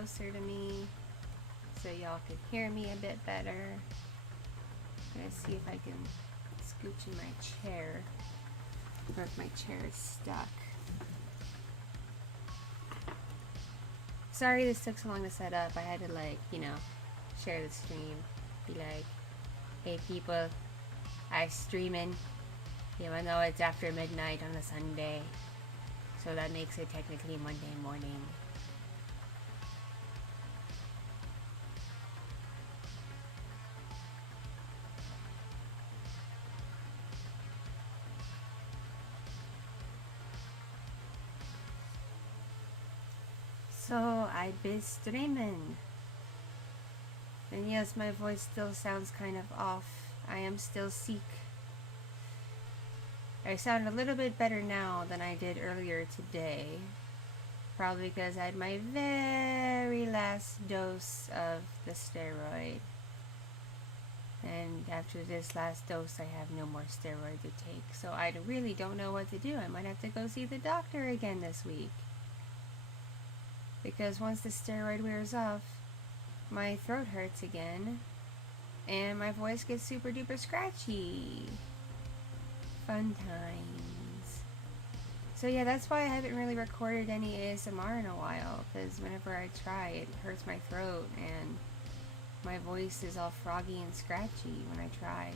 closer to me so y'all can hear me a bit better. I'm gonna see if I can scooch in my chair, or if my chair is stuck. Sorry this took so long to set up. I had to, like, you know, share the stream. Be like, hey people, I'm streaming, even though it's after midnight on a Sunday. So that makes it technically Monday morning. So I've been streaming. And yes, my voice still sounds kind of off. I am still sick. I sound a little bit better now than I did earlier today. Probably because I had my very last dose of the steroid. And after this last dose, I have no more steroid to take. So I really don't know what to do. I might have to go see the doctor again this week. Because once the steroid wears off, my throat hurts again. And my voice gets super duper scratchy. Fun times. So yeah, that's why I haven't really recorded any ASMR in a while. Because whenever I try, it hurts my throat. And my voice is all froggy and scratchy when I try.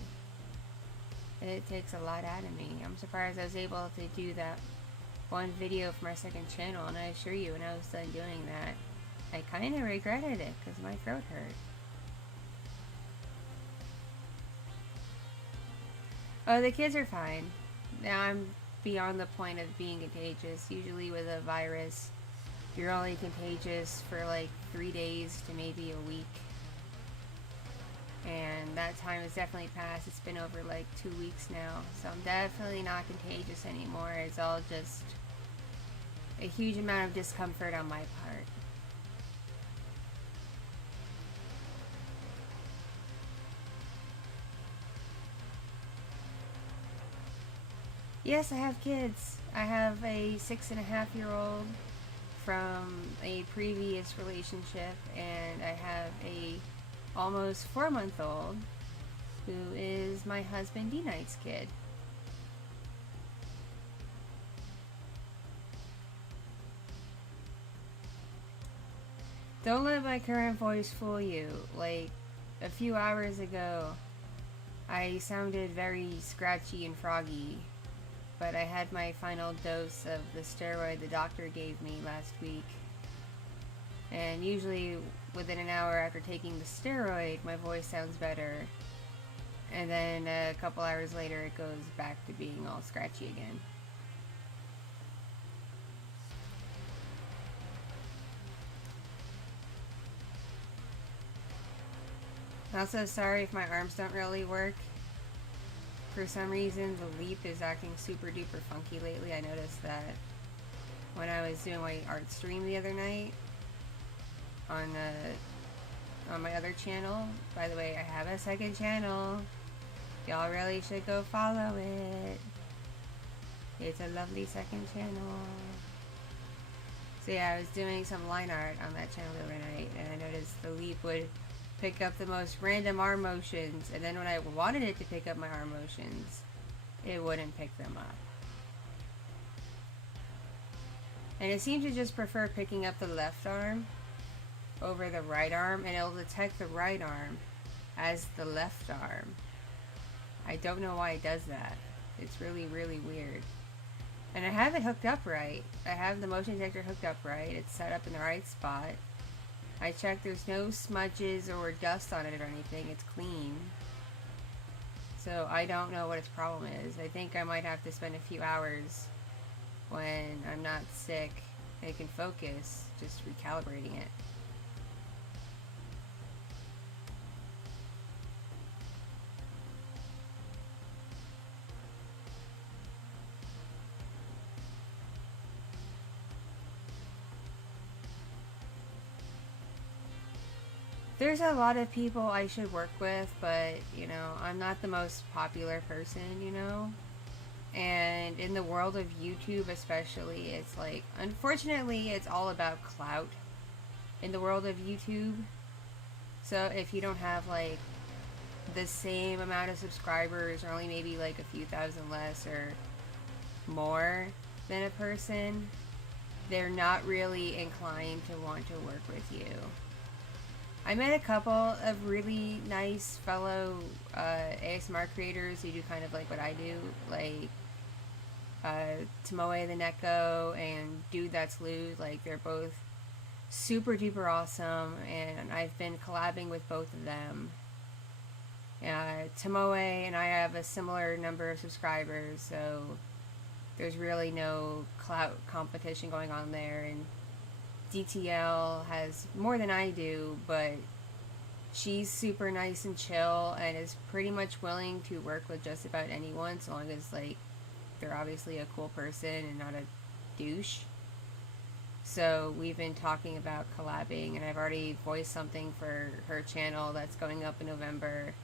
It takes a lot out of me. I'm surprised I was able to do that one video for my second channel, and I assure you, when I was done doing that, I kind of regretted it because my throat hurt. Oh, the kids are fine. Now I'm beyond the point of being contagious. Usually with a virus, you're only contagious for like 3 days to maybe a week. And that time has definitely passed. It's been over like 2 weeks now. So I'm definitely not contagious anymore. It's all just a huge amount of discomfort on my part. Yes, I have kids. I have a 6.5-year-old from a previous relationship, and I have a almost 4-month-old who is my husband D-Night's kid. Don't let my current voice fool you. Like, a few hours ago, I sounded very scratchy and froggy, but I had my final dose of the steroid the doctor gave me last week. And usually within an hour after taking the steroid, my voice sounds better. And then a couple hours later, it goes back to being all scratchy again. Also, sorry if my arms don't really work. For some reason, the leap is acting super duper funky lately. I noticed that when I was doing my art stream the other night on my other channel. By the way, I have a second channel. Y'all really should go follow it. It's a lovely second channel. So yeah, I was doing some line art on that channel the other night, and I noticed the leap would pick up the most random arm motions, and then when I wanted it to pick up my arm motions, it wouldn't pick them up. And it seems to just prefer picking up the left arm over the right arm, and it'll detect the right arm as the left arm. I don't know why it does that. It's really, really weird. And I have it hooked up right. I have the motion detector hooked up right. It's set up in the right spot. I checked, there's no smudges or dust on it or anything. It's clean. So I don't know what its problem is. I think I might have to spend a few hours when I'm not sick and it can focus, just recalibrating it. There's a lot of people I should work with, but, you know, I'm not the most popular person, you know? And in the world of YouTube especially, it's like, unfortunately, it's all about clout. in the world of YouTube. So if you don't have like the same amount of subscribers, or only maybe like a few thousand less or more than a person, they're not really inclined to want to work with you. I met a couple of really nice fellow ASMR creators who do kind of like what I do, like Tomoe the Neko and Dude That's Lewd. Like, they're both super duper awesome, and I've been collabing with both of them. Tomoe and I have a similar number of subscribers, so there's really no clout competition going on there. And DTL has more than I do, but she's super nice and chill and is pretty much willing to work with just about anyone, so long as like they're obviously a cool person and not a douche. So we've been talking about collabing, and I've already voiced something for her channel that's going up in November,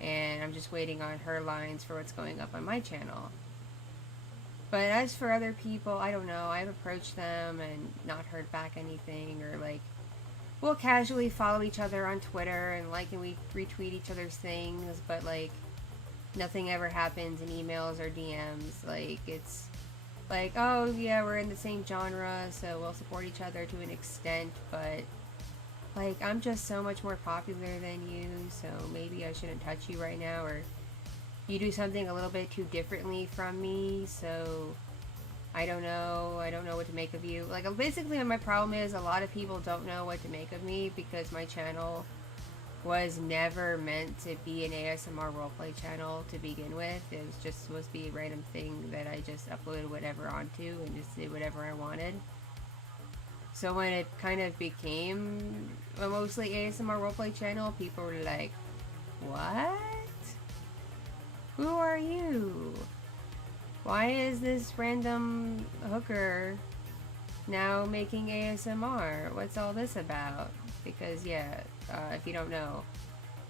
and I'm just waiting on her lines for what's going up on my channel. But as for other people, I don't know. I've approached them and not heard back anything, or like we'll casually follow each other on Twitter and like, and we retweet each other's things, but like nothing ever happens in emails or DMs. Like, it's like, oh yeah, we're in the same genre, so we'll support each other to an extent, but like, I'm just so much more popular than you, so maybe I shouldn't touch you right now, or you do something a little bit too differently from me, so I don't know what to make of you. Like, basically my problem is a lot of people don't know what to make of me, because my channel was never meant to be an ASMR roleplay channel to begin with. It was just supposed to be a random thing that I just uploaded whatever onto and just did whatever I wanted. So when it kind of became a mostly ASMR roleplay channel, people were like, what? Who are you? Why is this random hooker now making ASMR? What's all this about? Because yeah, if you don't know,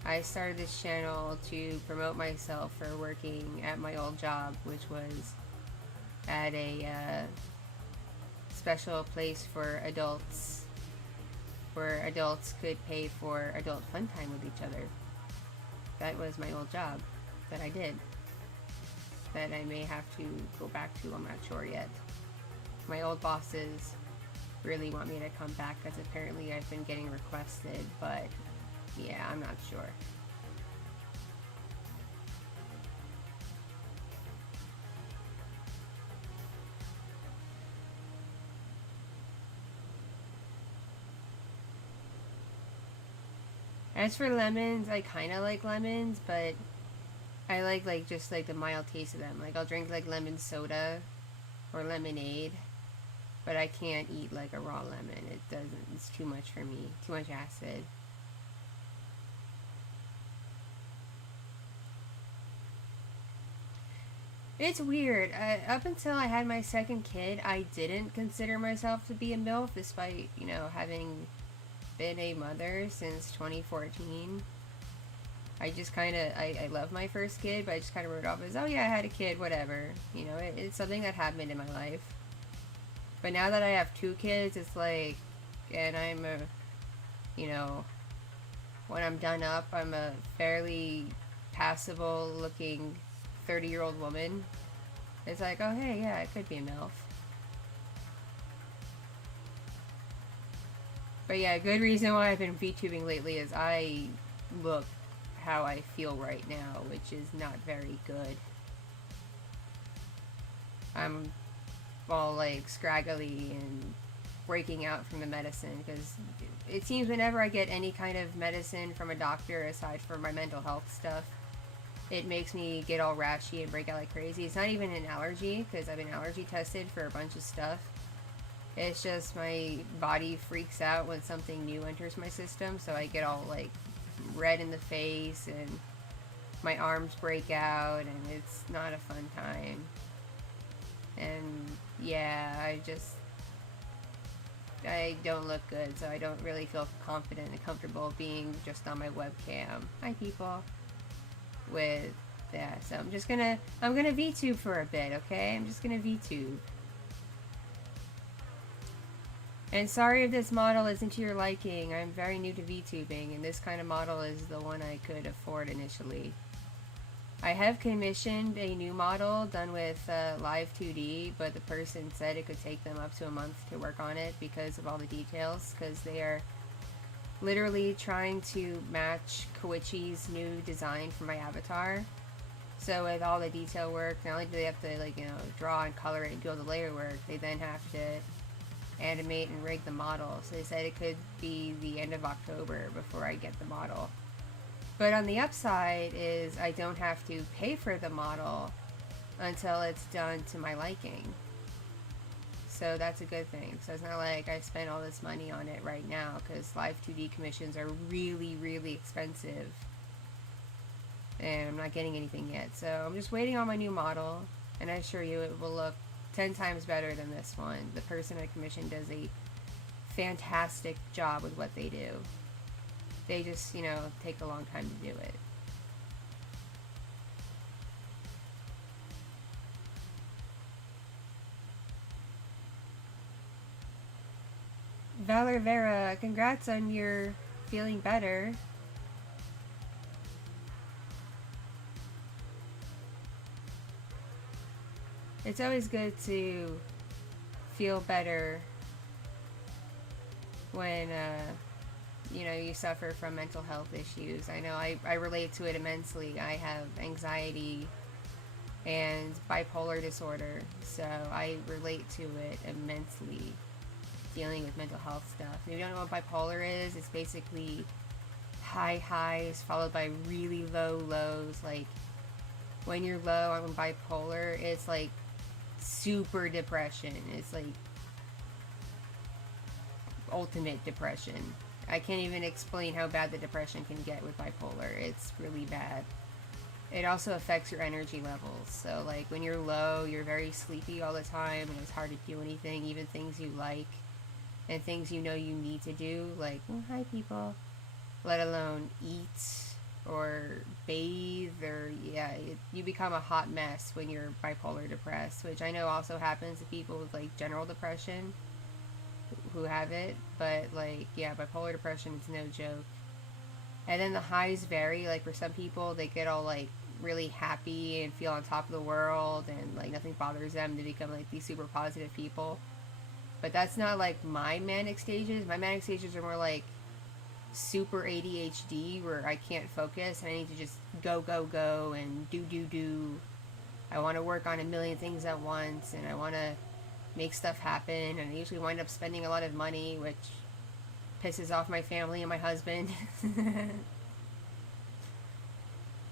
I started this channel to promote myself for working at my old job, which was at a special place for adults, where adults could pay for adult fun time with each other. That was my old job that I did, that I may have to go back to. I'm not sure yet. My old bosses really want me to come back, because apparently I've been getting requested, but yeah, I'm not sure. As for lemons, I kind of like lemons, but I like just like the mild taste of them. Like, I'll drink like lemon soda or lemonade, but I can't eat like a raw lemon. It doesn't, it's too much for me. Too much acid. It's weird. Up until I had my second kid, I didn't consider myself to be a MILF, despite, you know, having been a mother since 2014. I just kind of, I love my first kid, but I just kind of wrote it off as, oh yeah, I had a kid, whatever. You know, it's something that happened in my life. But now that I have two kids, it's like, and I'm a, you know, when I'm done up, I'm a fairly passable looking 30-year-old woman. It's like, oh hey, yeah, it could be a MILF. But yeah, a good reason why I've been VTubing lately is I look how I feel right now, which is not very good. I'm all like scraggly and breaking out from the medicine, because it seems whenever I get any kind of medicine from a doctor, aside from my mental health stuff, it makes me get all rashy and break out like crazy. It's not even an allergy, because I've been allergy tested for a bunch of stuff. It's just my body freaks out when something new enters my system, so I get all like red in the face and my arms break out, and it's not a fun time. And yeah, I don't look good, so I don't really feel confident and comfortable being just on my webcam. Hi people. With that, so I'm gonna VTube for a bit, okay? I'm just gonna VTube. And sorry if this model isn't to your liking. I'm very new to VTubing, and this kind of model is the one I could afford initially. I have commissioned a new model done with Live 2D, but the person said it could take them up to a month to work on it because of all the details, because they are literally trying to match Koichi's new design for my avatar. So with all the detail work, not only do they have to, like, you know, draw and color it and do all the layer work, they then have to animate and rig the model. So they said it could be the end of October before I get the model. But on the upside is I don't have to pay for the model until it's done to my liking. So that's a good thing. So it's not like I spent all this money on it right now, because Live 2D commissions are really, really expensive. And I'm not getting anything yet. So I'm just waiting on my new model, and I assure you it will look 10 times better than this one. The person I commissioned does a fantastic job with what they do. They just, you know, take a long time to do it. Valor Vera, congrats on your feeling better. It's always good to feel better when, you know, you suffer from mental health issues. I know I relate to it immensely. I have anxiety and bipolar disorder, so I relate to it immensely, dealing with mental health stuff. If you don't know what bipolar is, it's basically high highs followed by really low lows. Like, when you're low on bipolar, it's like super depression. It's like ultimate depression. I can't even explain how bad the depression can get with bipolar. It's really bad. It also affects your energy levels. So like when you're low, you're very sleepy all the time, and it's hard to do anything, even things you like and things you know you need to do, like, oh, hi people, let alone eat or bathe, or you become a hot mess when you're bipolar depressed, which I know also happens to people with like general depression who have it, but like, yeah, bipolar depression, it's no joke. And then the highs vary. Like for some people, they get all like really happy and feel on top of the world, and like nothing bothers them. They become like these super positive people. But that's not like my manic stages. My manic stages are more like super ADHD, where I can't focus and I need to just go, go, go and do. I want to work on a million things at once, and I want to make stuff happen, and I usually wind up spending a lot of money, which pisses off my family and my husband.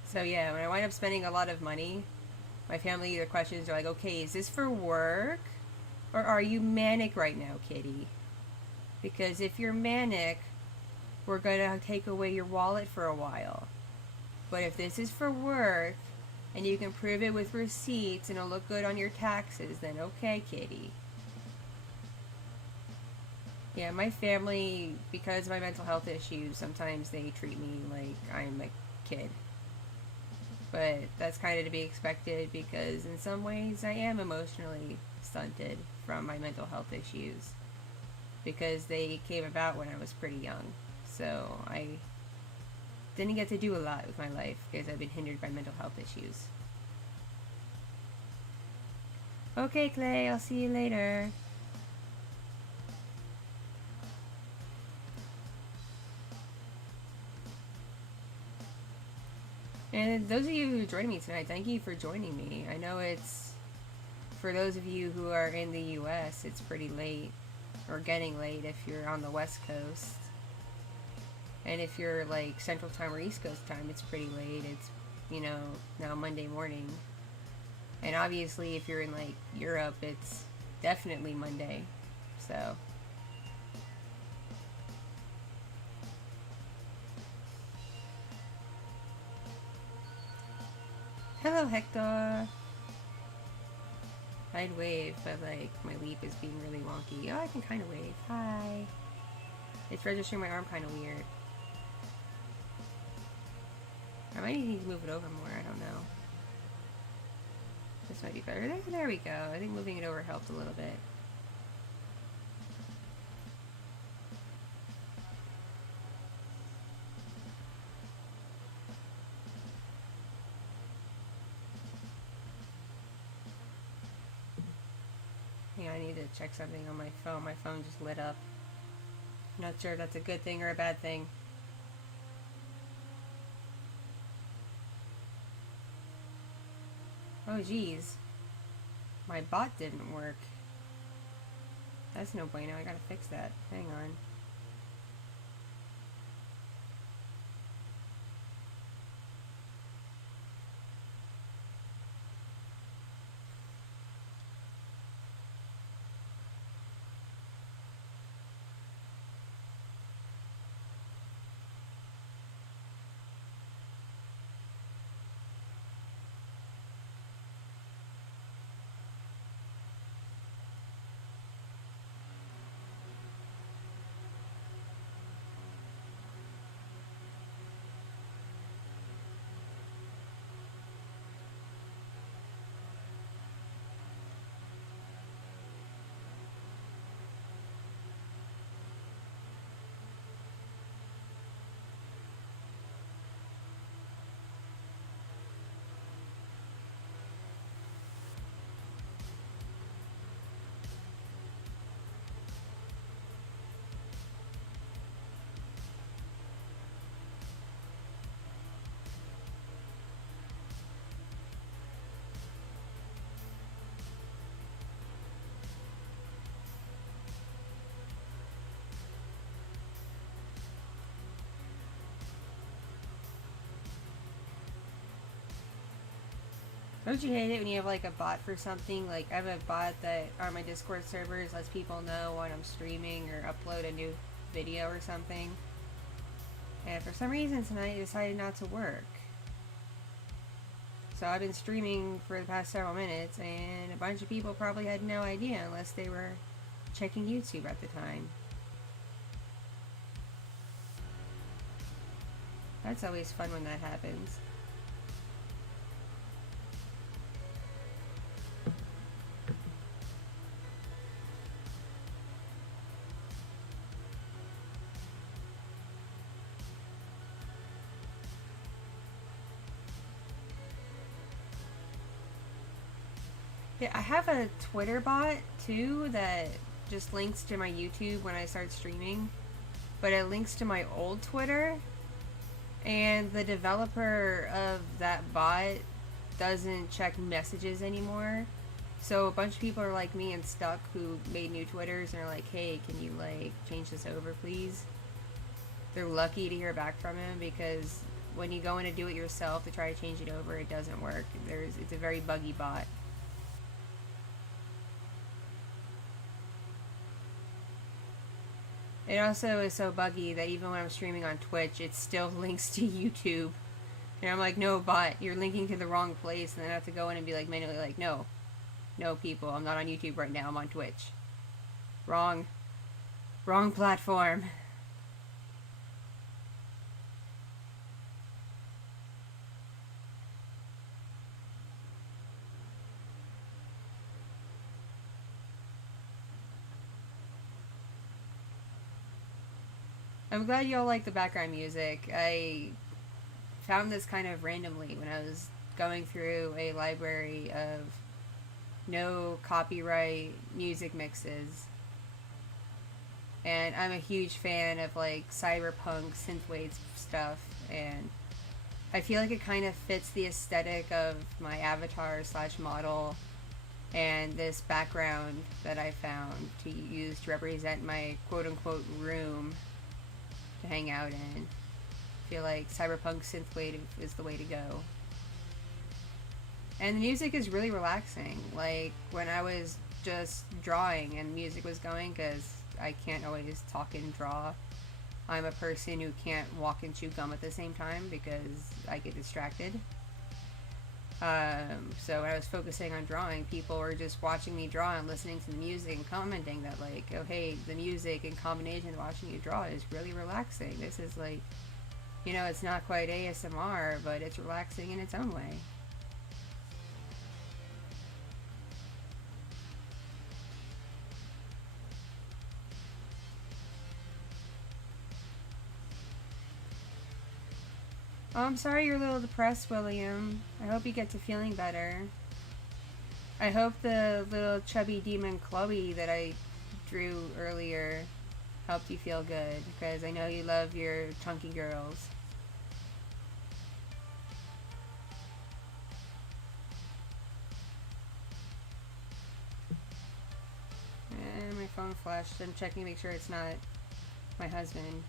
So yeah, when I wind up spending a lot of money, my family either questions, they're like, okay, is this for work? Or are you manic right now, Kitty? Because if you're manic, we're going to take away your wallet for a while. But if this is for work, and you can prove it with receipts and it'll look good on your taxes, then okay, Kitty. Yeah, my family, because of my mental health issues, sometimes they treat me like I'm a kid. But that's kind of to be expected, because in some ways I am emotionally stunted from my mental health issues, because they came about when I was pretty young. So I didn't get to do a lot with my life because I've been hindered by mental health issues. Okay, Clay, I'll see you later. And those of you who joined me tonight, thank you for joining me. I know it's, for those of you who are in the US, it's pretty late, or getting late if you're on the West Coast. And if you're like Central Time or East Coast Time, it's pretty late. It's, you know, now Monday morning. And obviously if you're in like Europe, it's definitely Monday. So hello, Hector. I'd wave, but like my leap is being really wonky. Oh, I can kind of wave. Hi. It's registering my arm kind of weird. I might need to move it over more. I don't know. This might be better. There we go. I think moving it over helped a little bit. I need to check something on my phone. My phone just lit up. I'm not sure if that's a good thing or a bad thing. Oh geez. My bot didn't work. That's no bueno. I gotta fix that. Hang on. Don't you hate it when you have like a bot for something? Like I have a bot that on my Discord servers lets people know when I'm streaming or upload a new video or something. And for some reason tonight it decided not to work. So I've been streaming for the past several minutes and a bunch of people probably had no idea unless they were checking YouTube at the time. That's always fun when that happens. Yeah, I have a Twitter bot too that just links to my YouTube when I start streaming, but it links to my old Twitter, and the developer of that bot doesn't check messages anymore. So a bunch of people are like me and stuck who made new Twitters and are like, hey, can you like change this over please? They're lucky to hear back from him because when you go in to do it yourself to try to change it over, it doesn't work. It's a very buggy bot. It also is so buggy that even when I'm streaming on Twitch, it still links to YouTube. And I'm like, no, bot, you're linking to the wrong place. And then I have to go in and be like, manually like, no, people, I'm not on YouTube right now, I'm on Twitch. Wrong platform. I'm glad y'all like the background music. I found this kind of randomly when I was going through a library of no copyright music mixes. And I'm a huge fan of like cyberpunk synthwave stuff, and I feel like it kind of fits the aesthetic of my avatar slash model and this background that I found to use to represent my quote-unquote room to hang out in. I feel like cyberpunk synthwave is the way to go. And the music is really relaxing. Like when I was just drawing and music was going, because I can't always talk and draw. I'm a person who can't walk and chew gum at the same time because I get distracted. So when I was focusing on drawing, people were just watching me draw and listening to the music and commenting that like, oh hey, the music in combination with watching you draw is really relaxing. This is like, you know, it's not quite ASMR, but it's relaxing in its own way. Oh, I'm sorry you're a little depressed, William. I hope you get to feeling better. I hope the little chubby demon Chloe that I drew earlier helped you feel good, because I know you love your chunky girls. And my phone flashed. I'm checking to make sure it's not my husband.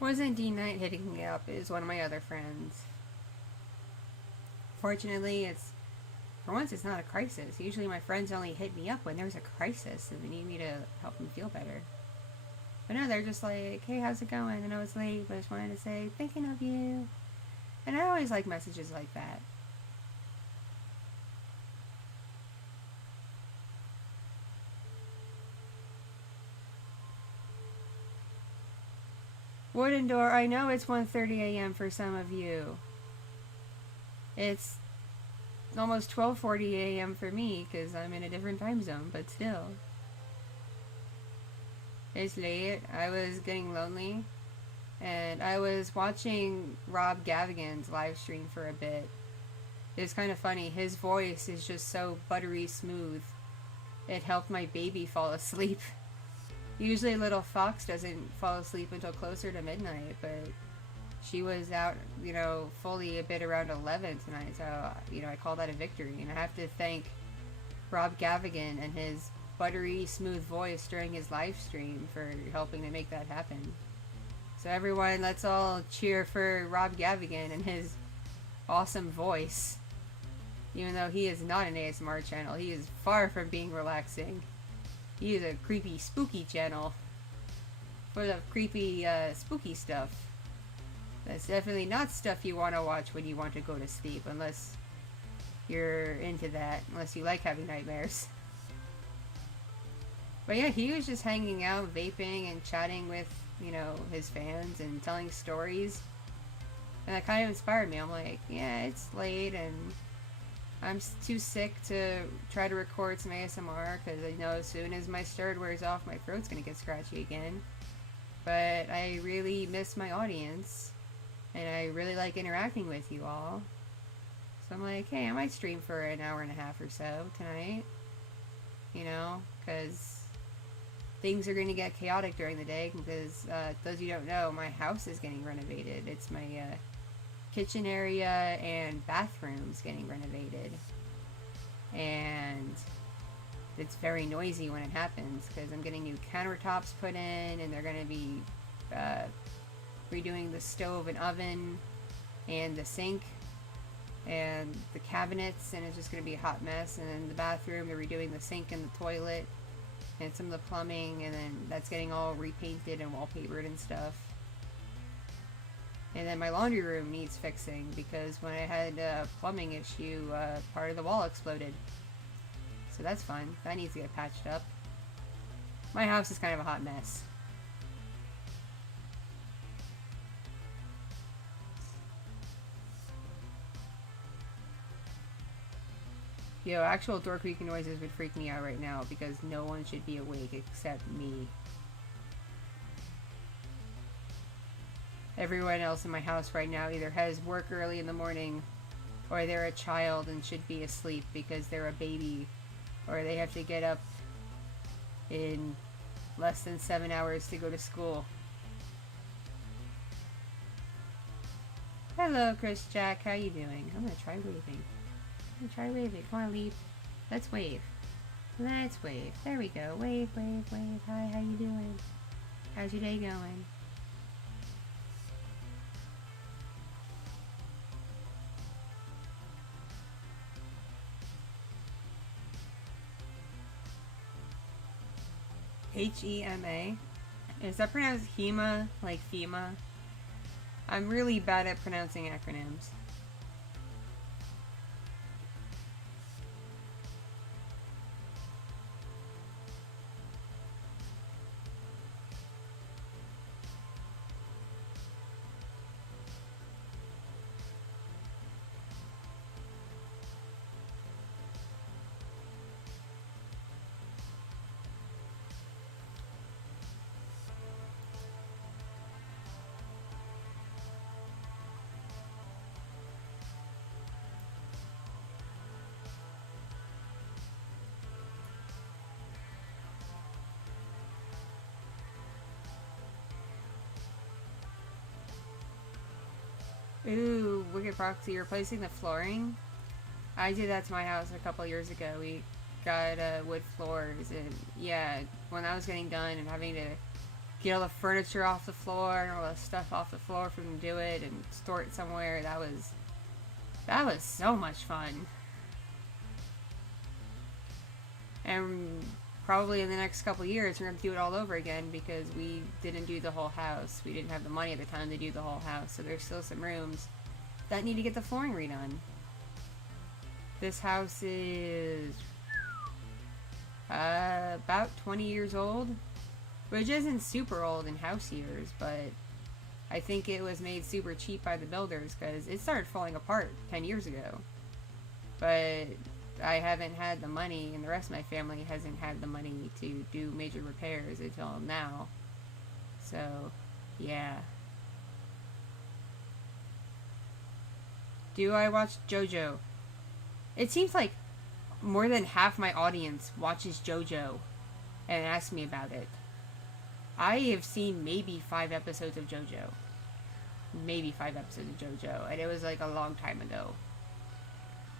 Wasn't D Knight hitting me up, is one of my other friends. Fortunately, for once it's not a crisis. Usually my friends only hit me up when there's a crisis and they need me to help them feel better. But no, they're just like, hey, how's it going? And I was late, but I just wanted to say, thinking of you. And I always like messages like that. Wooden Door, I know it's 1:30 a.m. for some of you. It's almost 12:40 a.m. for me because I'm in a different time zone, but still. It's late. I was getting lonely, and I was watching Rob Gavigan's live stream for a bit. It's kind of funny. His voice is just so buttery smooth. It helped my baby fall asleep. Usually little Fox doesn't fall asleep until closer to midnight, but she was out, fully a bit around 11 tonight, so, I call that a victory. And I have to thank Rob Gavigan and his buttery smooth voice during his live stream for helping to make that happen. So everyone, let's all cheer for Rob Gavigan and his awesome voice. Even though he is not an ASMR channel, he is far from being relaxing. He is a creepy, spooky channel full of creepy, spooky stuff. That's definitely not stuff you want to watch when you want to go to sleep, unless you're into that, unless you like having nightmares. But yeah, he was just hanging out, vaping, and chatting with, his fans and telling stories. And that kind of inspired me. I'm like, yeah, it's late, and I'm too sick to try to record some ASMR because I know as soon as my stirred wears off, my throat's going to get scratchy again. But I really miss my audience, and I really like interacting with you all. So I'm like, hey, I might stream for an hour and a half or so tonight. Because things are going to get chaotic during the day because, those of you who don't know, my house is getting renovated. It's my, kitchen area and bathrooms getting renovated, and it's very noisy when it happens because I'm getting new countertops put in, and they're going to be redoing the stove and oven and the sink and the cabinets, and it's just going to be a hot mess. And then the bathroom, they're redoing the sink and the toilet and some of the plumbing, and then that's getting all repainted and wallpapered and stuff. And then my laundry room needs fixing because when I had a plumbing issue, part of the wall exploded. So that's fun. That needs to get patched up. My house is kind of a hot mess. Yo, actual door creaking noises would freak me out right now because no one should be awake except me. Everyone else in my house right now either has work early in the morning, or they're a child and should be asleep because they're a baby, or they have to get up in less than 7 hours to go to school. Hello, Chris Jack. How you doing? I'm gonna try waving. Come on, Leap. Let's wave. Let's wave. There we go. Wave, wave, wave. Hi, how you doing? How's your day going? Hema? Is that pronounced Hema, like FEMA? I'm really bad at pronouncing acronyms. Ooh, Wicked Proxy, replacing the flooring? I did that to my house a couple years ago. We got wood floors, and yeah, when I was getting done and having to get all the furniture off the floor and all the stuff off the floor for them to do it and store it somewhere, that was so much fun. And probably in the next couple years we're going to do it all over again because we didn't do the whole house. We didn't have the money at the time to do the whole house, so there's still some rooms that need to get the flooring redone. This house is about 20 years old, which isn't super old in house years, but I think it was made super cheap by the builders because it started falling apart 10 years ago. But I haven't had the money, and the rest of my family hasn't had the money to do major repairs until now. So, yeah. Do I watch JoJo? It seems like more than half my audience watches JoJo and asks me about it. I have seen maybe 5 episodes of JoJo. Maybe 5 episodes of JoJo, and it was like a long time ago.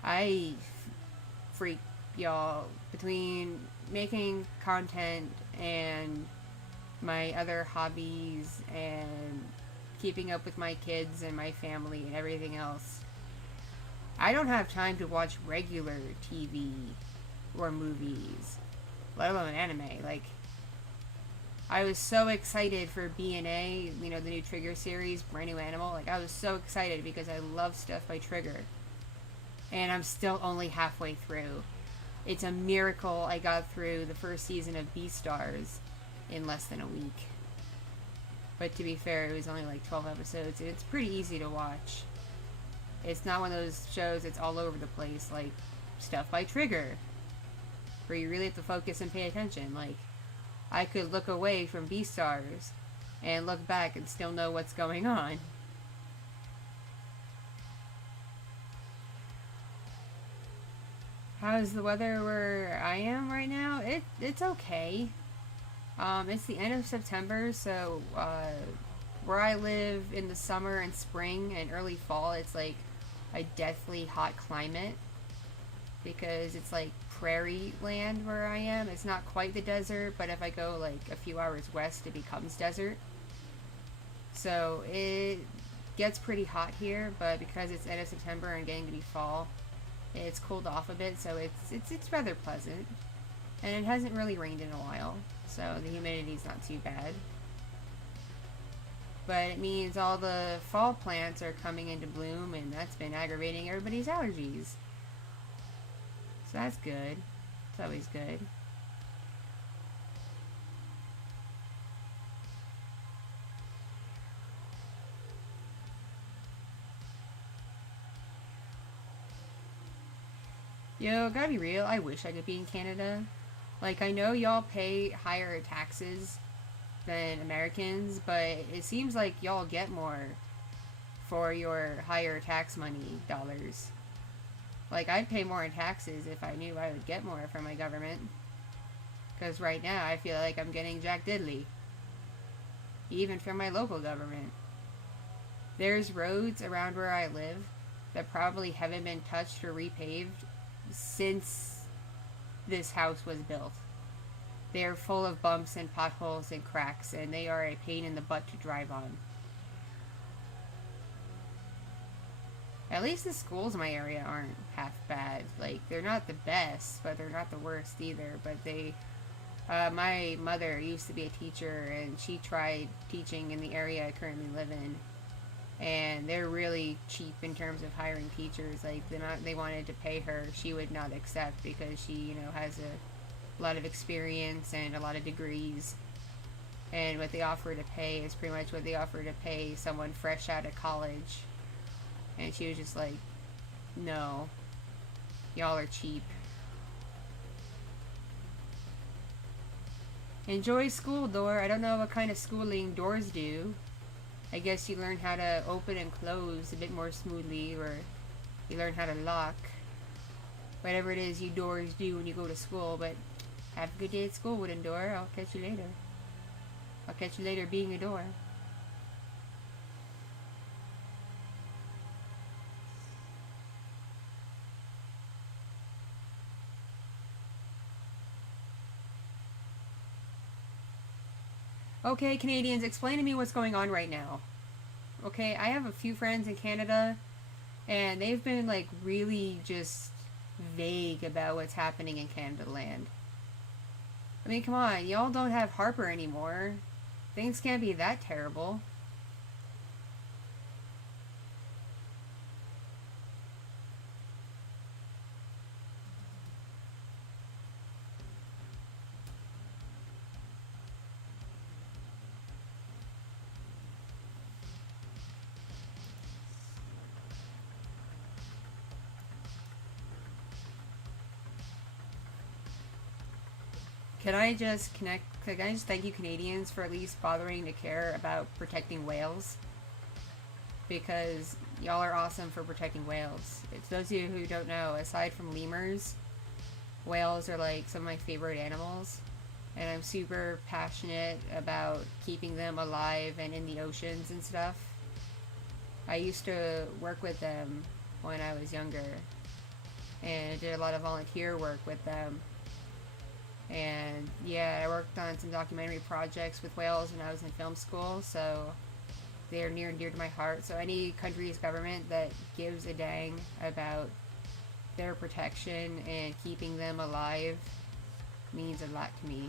I freak, y'all, between making content and my other hobbies and keeping up with my kids and my family and everything else. I don't have time to watch regular TV or movies, let alone anime. Like, I was so excited for B&A, you know, the new Trigger series, Brand New Animal. Like, I was so excited because I love stuff by Trigger. And I'm still only halfway through. It's a miracle I got through the first season of Beastars in less than a week. But to be fair, it was only like 12 episodes, and it's pretty easy to watch. It's not one of those shows that's all over the place, like stuff by Trigger, where you really have to focus and pay attention. Like, I could look away from Beastars and look back and still know what's going on. How's the weather where I am right now? It's okay. It's the end of September, so where I live in the summer and spring and early fall, it's like a deathly hot climate because it's like prairie land where I am. It's not quite the desert, but if I go like a few hours west, it becomes desert. So it gets pretty hot here, but because it's end of September and getting to be fall, it's cooled off a bit, so it's rather pleasant. And it hasn't really rained in a while, so the humidity's not too bad. But it means all the fall plants are coming into bloom, and that's been aggravating everybody's allergies. So that's good. It's always good. Yo, gotta be real, I wish I could be in Canada. Like, I know y'all pay higher taxes than Americans, but it seems like y'all get more for your higher tax money dollars. Like, I'd pay more in taxes if I knew I would get more from my government. Because right now, I feel like I'm getting jack diddly. Even from my local government. There's roads around where I live that probably haven't been touched or repaved since this house was built. They are full of bumps and potholes and cracks, and they are a pain in the butt to drive on. At least the schools in my area aren't half bad. Like, they're not the best, but they're not the worst either. But they, my mother used to be a teacher, and she tried teaching in the area I currently live in. And they're really cheap in terms of hiring teachers. Like, they wanted to pay her, she would not accept because she, you know, has a lot of experience and a lot of degrees. And what they offer to pay is pretty much what they offer to pay someone fresh out of college. And she was just like, no, y'all are cheap. Enjoy school, Door. I don't know what kind of schooling doors do. I guess you learn how to open and close a bit more smoothly, or you learn how to lock. Whatever it is you doors do when you go to school, but have a good day at school, Wooden Door. I'll catch you later. I'll catch you later being a door. Okay, Canadians, explain to me what's going on right now. Okay, I have a few friends in Canada, and they've been, like, really just vague about what's happening in Canada land. I mean, come on, y'all don't have Harper anymore. Things can't be that terrible. Can I just thank you Canadians for at least bothering to care about protecting whales? Because y'all are awesome for protecting whales. It's those of you who don't know, aside from lemurs, whales are like some of my favorite animals. And I'm super passionate about keeping them alive and in the oceans and stuff. I used to work with them when I was younger. And I did a lot of volunteer work with them. And yeah, I worked on some documentary projects with whales when I was in film school, so they're near and dear to my heart. So any country's government that gives a dang about their protection and keeping them alive means a lot to me.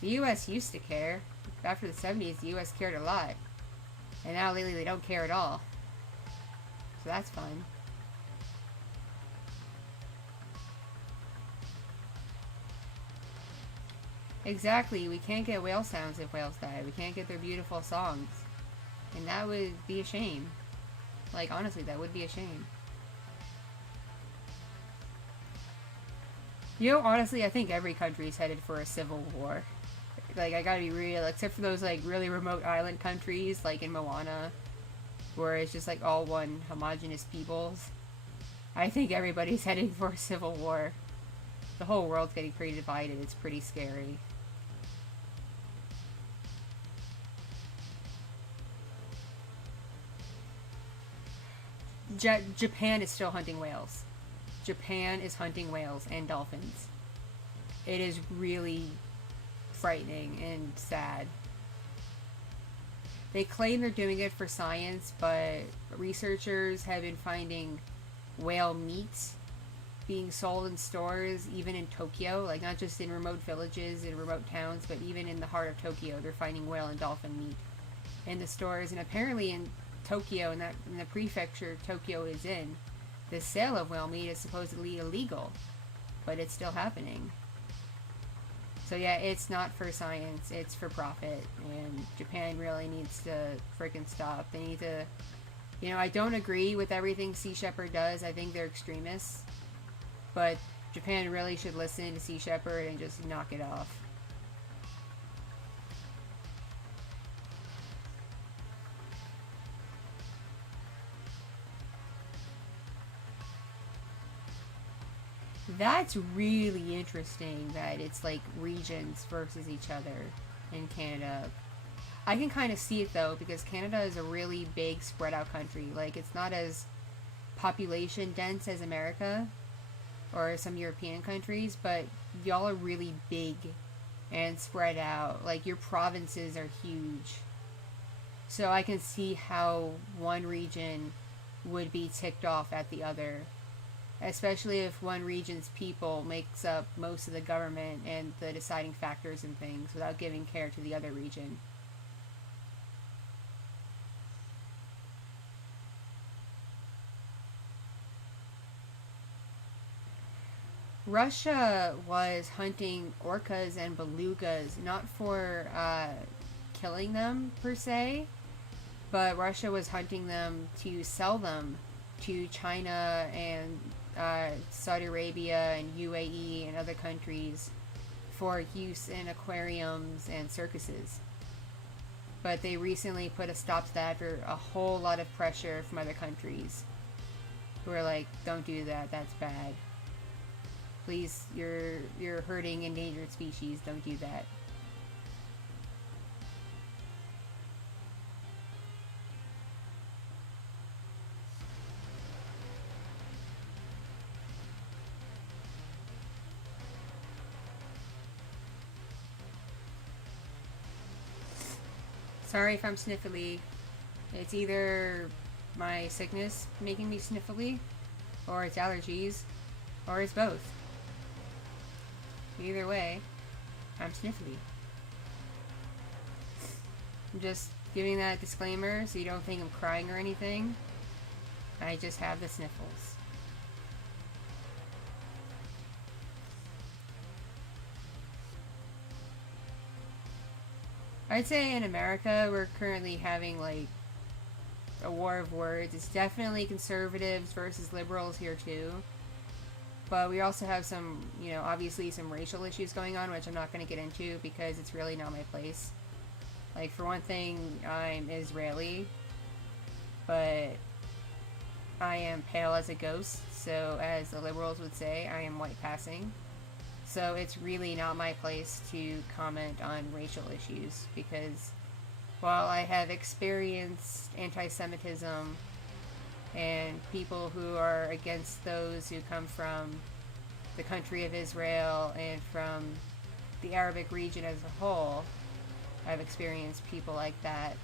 The US used to care. After the 70s, the US cared a lot. And now lately they don't care at all. So that's fun. Exactly, we can't get whale sounds if whales die. We can't get their beautiful songs. And that would be a shame. Like, honestly, that would be a shame. You know, honestly, I think every country's headed for a civil war. Like, I gotta be real, except for those, like, really remote island countries, like in Moana, where it's just, like, all one homogenous peoples. I think everybody's heading for a civil war. The whole world's getting pretty divided. It's pretty scary. Japan is still hunting whales. Japan is hunting whales and dolphins. It is really frightening and sad. They claim they're doing it for science, but researchers have been finding whale meat being sold in stores, even in Tokyo, like not just in remote villages and remote towns, but even in the heart of Tokyo, they're finding whale and dolphin meat in the stores. And apparently in Tokyo, in the prefecture Tokyo is in, the sale of whale meat is supposedly illegal, but it's still happening. So yeah, it's not for science, it's for profit, and Japan really needs to freaking stop. They need to, you know, I don't agree with everything Sea Shepherd does. I think they're extremists. but Japan really should listen to Sea Shepherd and just knock it off. That's really interesting that it's like regions versus each other in Canada. I can kind of see it though, because Canada is a really big spread out country. Like, it's not as population dense as America or some European countries, but y'all are really big and spread out. Like, your provinces are huge. So I can see how one region would be ticked off at the other, especially if one region's people makes up most of the government and the deciding factors and things without giving care to the other region. Russia was hunting orcas and belugas, not for killing them per se, but Russia was hunting them to sell them to China and Saudi Arabia and UAE and other countries for use in aquariums and circuses. But they recently put a stop to that after a whole lot of pressure from other countries who are like, don't do that, that's bad. Please, you're hurting endangered species, don't do that. Sorry if I'm sniffly. It's either my sickness making me sniffly, or it's allergies, or it's both. Either way, I'm sniffly. I'm just giving that disclaimer so you don't think I'm crying or anything. I just have the sniffles. I'd say in America we're currently having like a war of words. It's definitely conservatives versus liberals here too. But we also have some, you know, obviously some racial issues going on, which I'm not going to get into because it's really not my place. Like, for one thing, I'm Israeli, but I am pale as a ghost, so as the liberals would say, I am white passing. So it's really not my place to comment on racial issues because while I have experienced anti-Semitism and people who are against those who come from the country of Israel and from the Arabic region as a whole, I've experienced people like that.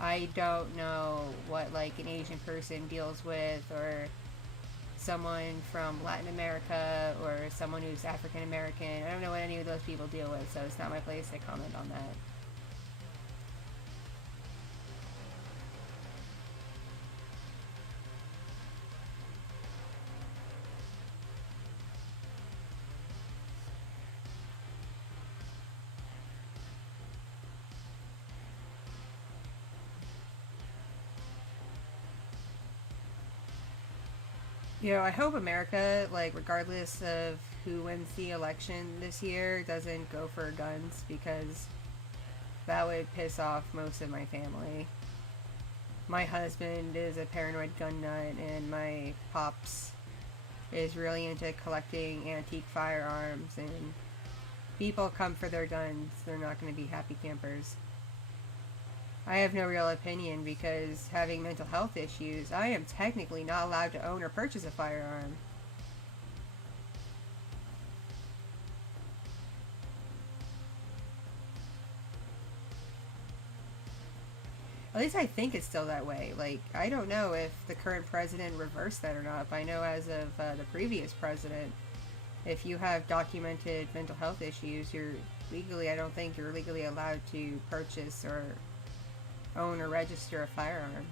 I don't know what like an Asian person deals with, or someone from Latin America, or someone who's African American. I don't know what any of those people deal with, so it's not my place to comment on that. You know, I hope America, like, regardless of who wins the election this year, doesn't go for guns, because that would piss off most of my family. My husband is a paranoid gun nut, and my pops is really into collecting antique firearms, and people come for their guns. They're not going to be happy campers. I have no real opinion because having mental health issues, I am technically not allowed to own or purchase a firearm. At least I think it's still that way. Like, I don't know if the current president reversed that or not, but I know as of the previous president, if you have documented mental health issues, I don't think you're legally allowed to purchase or own or register a firearm.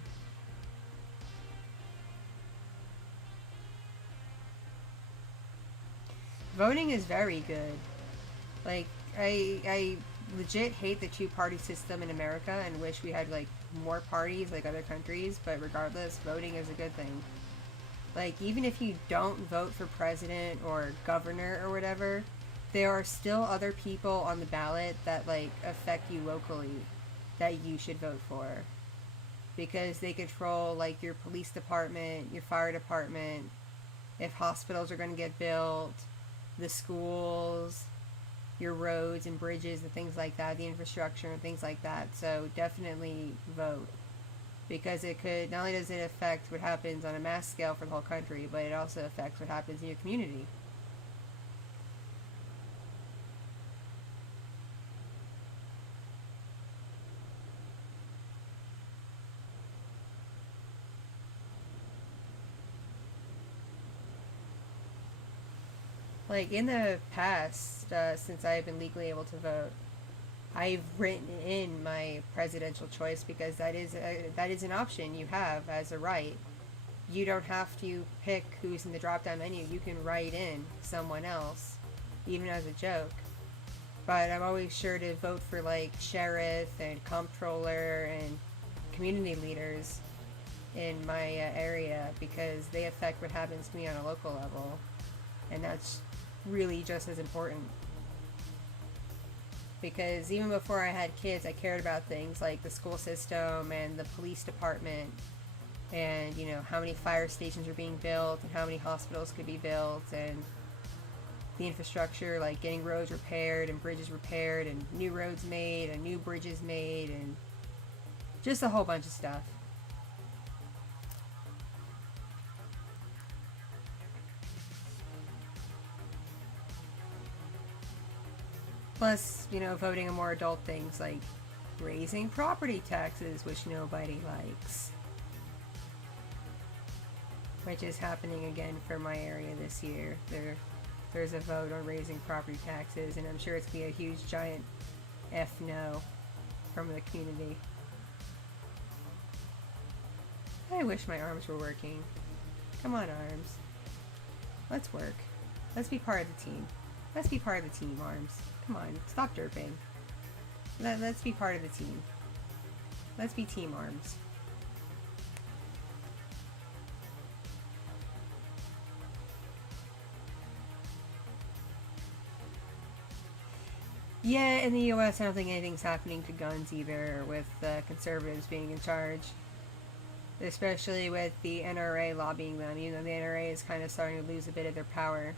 Voting is very good. Like, I legit hate the two-party system in America and wish we had, like, more parties like other countries, but regardless, voting is a good thing. Like, even if you don't vote for president or governor or whatever, there are still other people on the ballot that, like, affect you locally that you should vote for. Because they control, like, your police department, your fire department, if hospitals are going to get built, the schools, your roads and bridges and things like that, the infrastructure and things like that. So definitely vote. Because it could, not only does it affect what happens on a mass scale for the whole country, but it also affects what happens in your community. Like, in the past, since I've been legally able to vote, I've written in my presidential choice because that is an option you have as a right. You don't have to pick who's in the drop-down menu. You can write in someone else, even as a joke. But I'm always sure to vote for, like, sheriff and comptroller and community leaders in my area because they affect what happens to me on a local level. And that's really just as important. Because even before I had kids, I cared about things like the school system and the police department and, you know, how many fire stations are being built and how many hospitals could be built and the infrastructure, like getting roads repaired and bridges repaired and new roads made and new bridges made and just a whole bunch of stuff. Plus, you know, voting on more adult things like raising property taxes, which nobody likes. Which is happening again for my area this year. There's a vote on raising property taxes, and I'm sure it's going to be a huge, giant F no from the community. I wish my arms were working. Come on, arms. Let's work. Let's be part of the team. Let's be part of the team, arms. Come on, stop derping. Let's be part of the team. Let's be team arms. Yeah, in the US, I don't think anything's happening to guns either, with conservatives being in charge. Especially with the NRA lobbying them, even though the NRA is kind of starting to lose a bit of their power.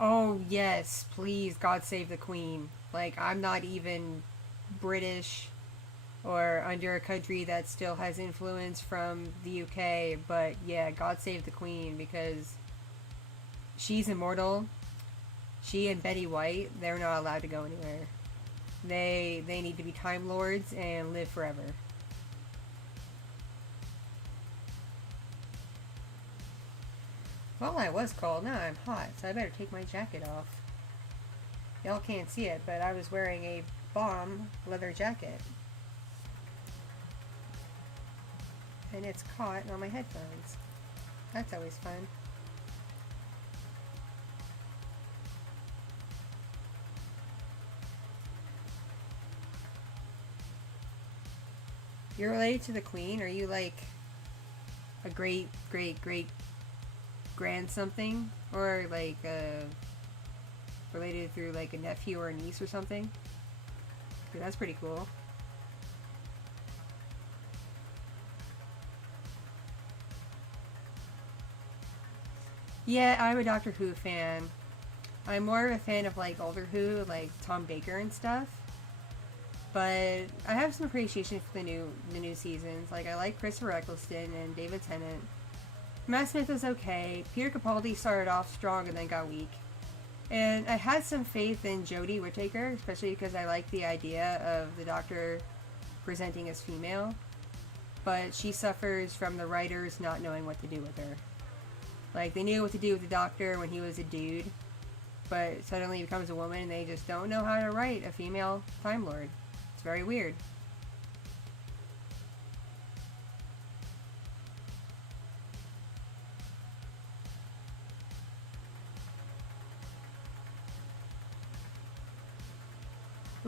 Oh, yes, please, God save the Queen. Like, I'm not even British or under a country that still has influence from the UK, but yeah, God save the Queen because she's immortal. She and Betty White, they're not allowed to go anywhere. They need to be Time Lords and live forever. Well, I was cold, now I'm hot, so I better take my jacket off. Y'all can't see it, but I was wearing a bomb leather jacket. And it's caught on my headphones. That's always fun. You're related to the Queen? Are you like a great grand something? Or like related through like a nephew or a niece or something? That's pretty cool. Yeah, I'm a Doctor Who fan. I'm more of a fan of like older Who, like Tom Baker and stuff. But I have some appreciation for the new seasons. Like I like Christopher Eccleston and David Tennant. Matt Smith was okay. Peter Capaldi started off strong and then got weak. And I had some faith in Jodie Whittaker, especially because I like the idea of the Doctor presenting as female. But she suffers from the writers not knowing what to do with her. Like, they knew what to do with the Doctor when he was a dude, but suddenly he becomes a woman and they just don't know how to write a female Time Lord. It's very weird.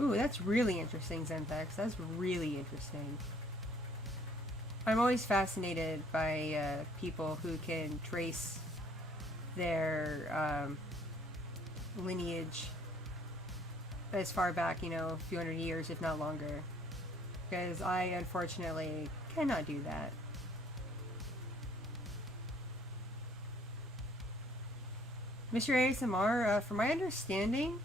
Ooh, that's really interesting, Zenpex. That's really interesting. I'm always fascinated by people who can trace their lineage as far back, a few hundred years, if not longer. Because I, unfortunately, cannot do that. Mr. ASMR, from my understanding,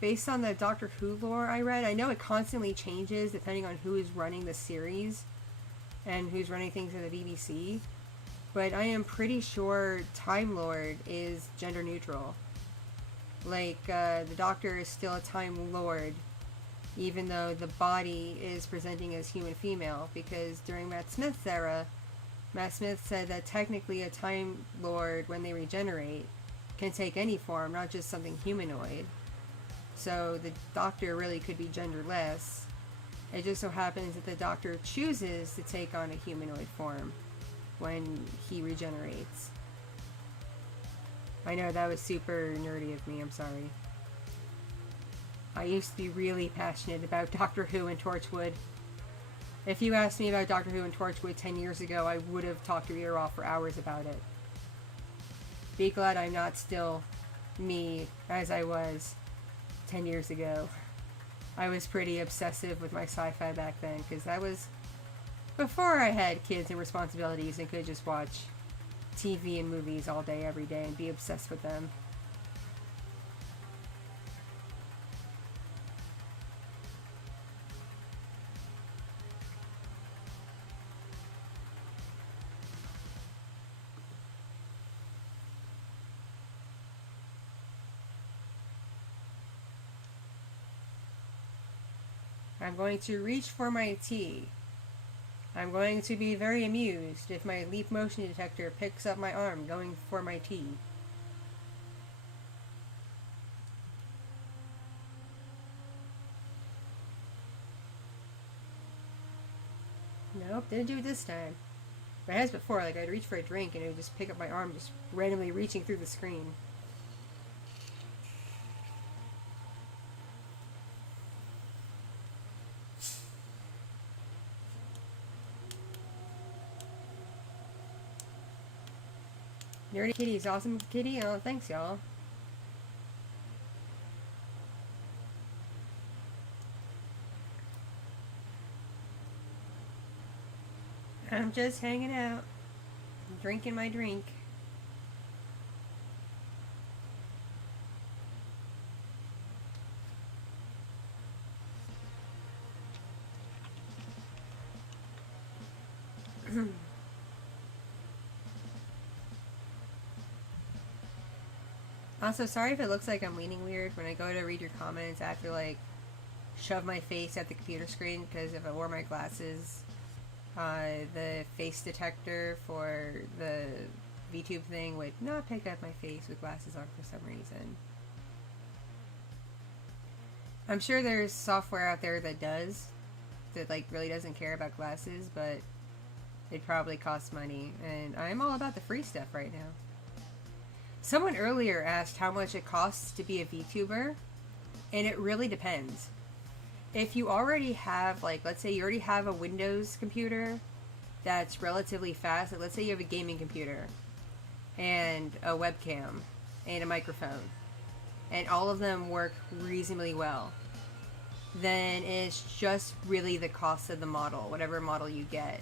based on the Doctor Who lore I read, I know it constantly changes depending on who is running the series and who's running things at the BBC, but I am pretty sure Time Lord is gender neutral. Like, the Doctor is still a Time Lord, even though the body is presenting as human female, because during Matt Smith's era, Matt Smith said that technically a Time Lord, when they regenerate, can take any form, not just something humanoid. So the Doctor really could be genderless. It just so happens that the Doctor chooses to take on a humanoid form when he regenerates. I know that was super nerdy of me, I'm sorry. I used to be really passionate about Doctor Who and Torchwood. If you asked me about Doctor Who and Torchwood 10 years ago, I would have talked your ear off for hours about it. Be glad I'm not still me as I was 10 years ago. I was pretty obsessive with my sci-fi back then, because that was before I had kids and responsibilities and could just watch TV and movies all day, every day, and be obsessed with them. I'm going to reach for my tea. I'm going to be very amused if my leap motion detector picks up my arm going for my tea. Nope, didn't do it this time. But it has before, like I'd reach for a drink and it would just pick up my arm, just randomly reaching through the screen. Nerdy Kitty's awesome, Kitty. Oh, thanks, y'all. I'm just hanging out, drinking my drink. Also, sorry if it looks like I'm leaning weird. When I go to read your comments, I have to, like, shove my face at the computer screen, because if I wore my glasses, the face detector for the VTube thing would not pick up my face with glasses on for some reason. I'm sure there's software out there that does, that, like, really doesn't care about glasses, but it probably costs money, and I'm all about the free stuff right now. Someone earlier asked how much it costs to be a VTuber, and it really depends. If you already have, like, let's say you already have a Windows computer that's relatively fast, like let's say you have a gaming computer, and a webcam, and a microphone, and all of them work reasonably well, then it's just really the cost of the model, whatever model you get.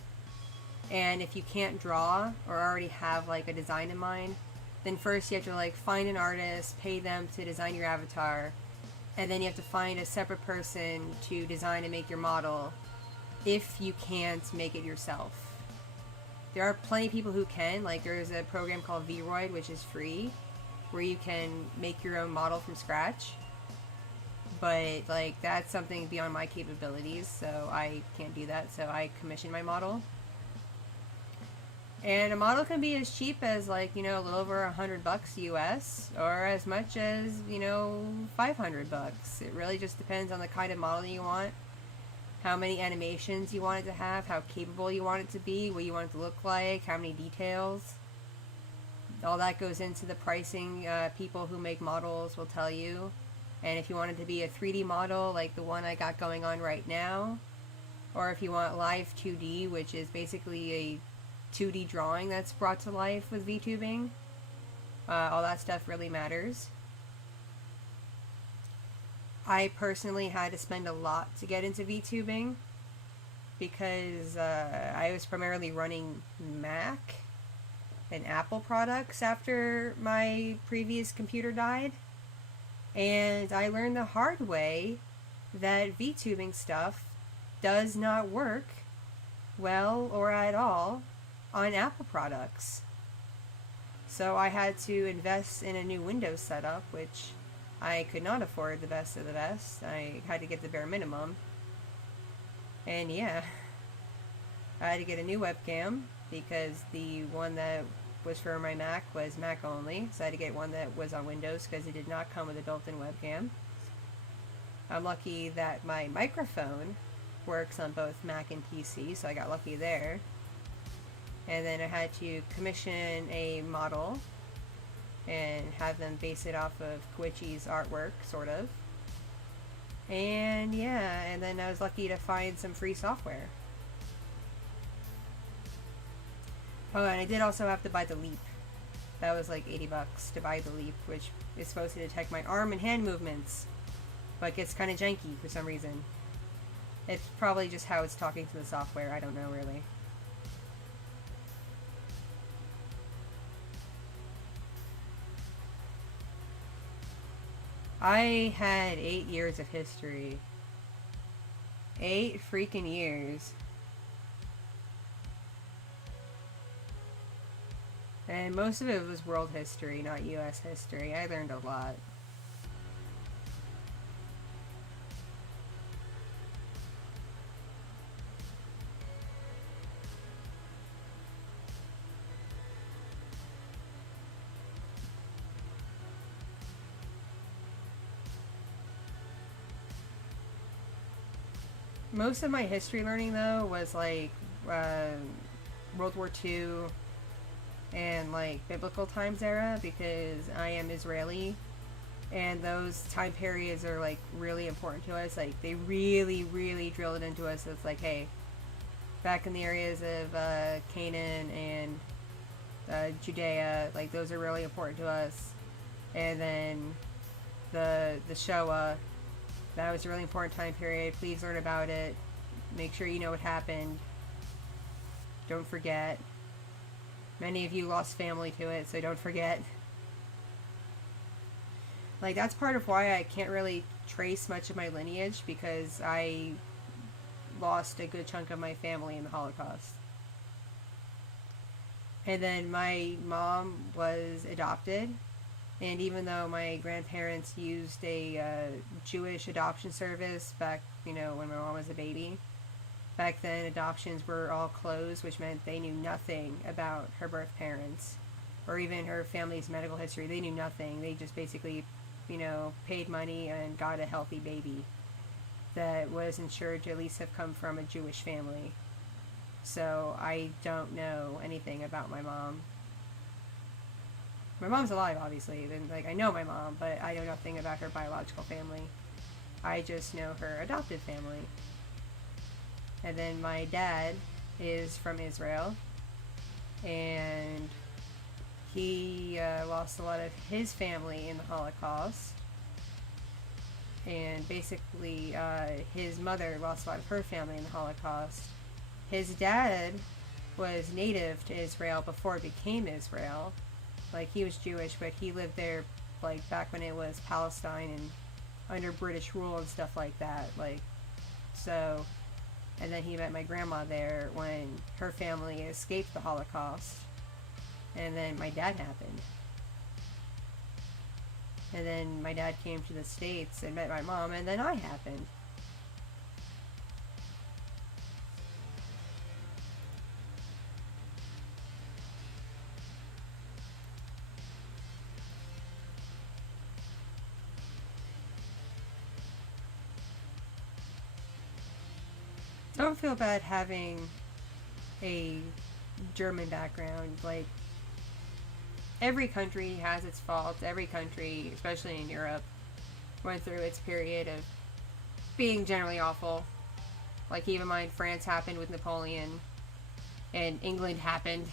And if you can't draw, or already have, like, a design in mind, then first you have to, like, find an artist, pay them to design your avatar, and then you have to find a separate person to design and make your model if you can't make it yourself. There are plenty of people who can, like there's a program called Vroid, which is free, where you can make your own model from scratch, but, like, that's something beyond my capabilities, so I can't do that, so I commission my model. And a model can be as cheap as, like, a little over $100 US, or as much as, $500. It really just depends on the kind of model you want, how many animations you want it to have, how capable you want it to be, what you want it to look like, how many details. All that goes into the pricing. People who make models will tell you. And if you want it to be a 3D model like the one I got going on right now, or if you want live 2D, which is basically a 2D drawing that's brought to life with VTubing, all that stuff really matters. I personally had to spend a lot to get into VTubing because I was primarily running Mac and Apple products after my previous computer died. And I learned the hard way that VTubing stuff does not work well or at all on Apple products. So I had to invest in a new Windows setup, which I could not afford the best of the best. I had to get the bare minimum. And yeah, I had to get a new webcam because the one that was for my Mac was Mac only. So I had to get one that was on Windows because it did not come with a built-in webcam. I'm lucky that my microphone works on both Mac and PC, so I got lucky there. And then I had to commission a model and have them base it off of Koichi's artwork, sort of. And yeah, and then I was lucky to find some free software. Oh, and I did also have to buy the Leap. That was like $80 to buy the Leap, which is supposed to detect my arm and hand movements, but gets kind of janky for some reason. It's probably just how it's talking to the software, I don't know really. I had 8 years of history. 8 freaking years. And most of it was world history, not US history. I learned a lot. Most of my history learning, though, was like World War II and like biblical times era, because I am Israeli, and those time periods are like really important to us. Like they really, really drilled it into us. It's like, hey, back in the areas of Canaan and Judea, like those are really important to us. And then the Shoah. That was a really important time period. Please learn about it. Make sure you know what happened. Don't forget. Many of you lost family to it, so don't forget. Like, that's part of why I can't really trace much of my lineage, because I lost a good chunk of my family in the Holocaust. And then my mom was adopted. And even though my grandparents used a Jewish adoption service back, when my mom was a baby, back then adoptions were all closed, which meant they knew nothing about her birth parents or even her family's medical history. They knew nothing. They just basically, paid money and got a healthy baby that was insured to at least have come from a Jewish family. So I don't know anything about my mom. My mom's alive, obviously. Then, I know my mom, but I know nothing about her biological family. I just know her adopted family. And then my dad is from Israel, and he lost a lot of his family in the Holocaust. And basically, his mother lost a lot of her family in the Holocaust. His dad was native to Israel before it became Israel. He was Jewish, but he lived there, back when it was Palestine and under British rule and stuff like that. So, and then he met my grandma there when her family escaped the Holocaust. And then my dad happened. And then my dad came to the States and met my mom, and then I happened. Don't feel bad having a German background. Every country has its faults. Every country, especially in Europe, went through its period of being generally awful. Like, keep in mind, France happened with Napoleon, and England happened.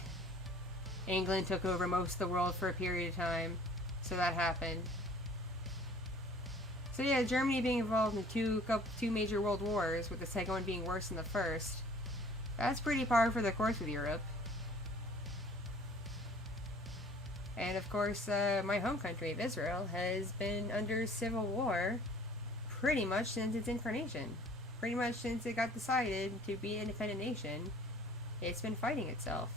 England took over most of the world for a period of time, so that happened. So yeah, Germany being involved in two major world wars, with the second one being worse than the first, that's pretty par for the course with Europe. And of course, my home country of Israel has been under civil war pretty much since its incarnation. Pretty much since it got decided to be an independent nation, it's been fighting itself.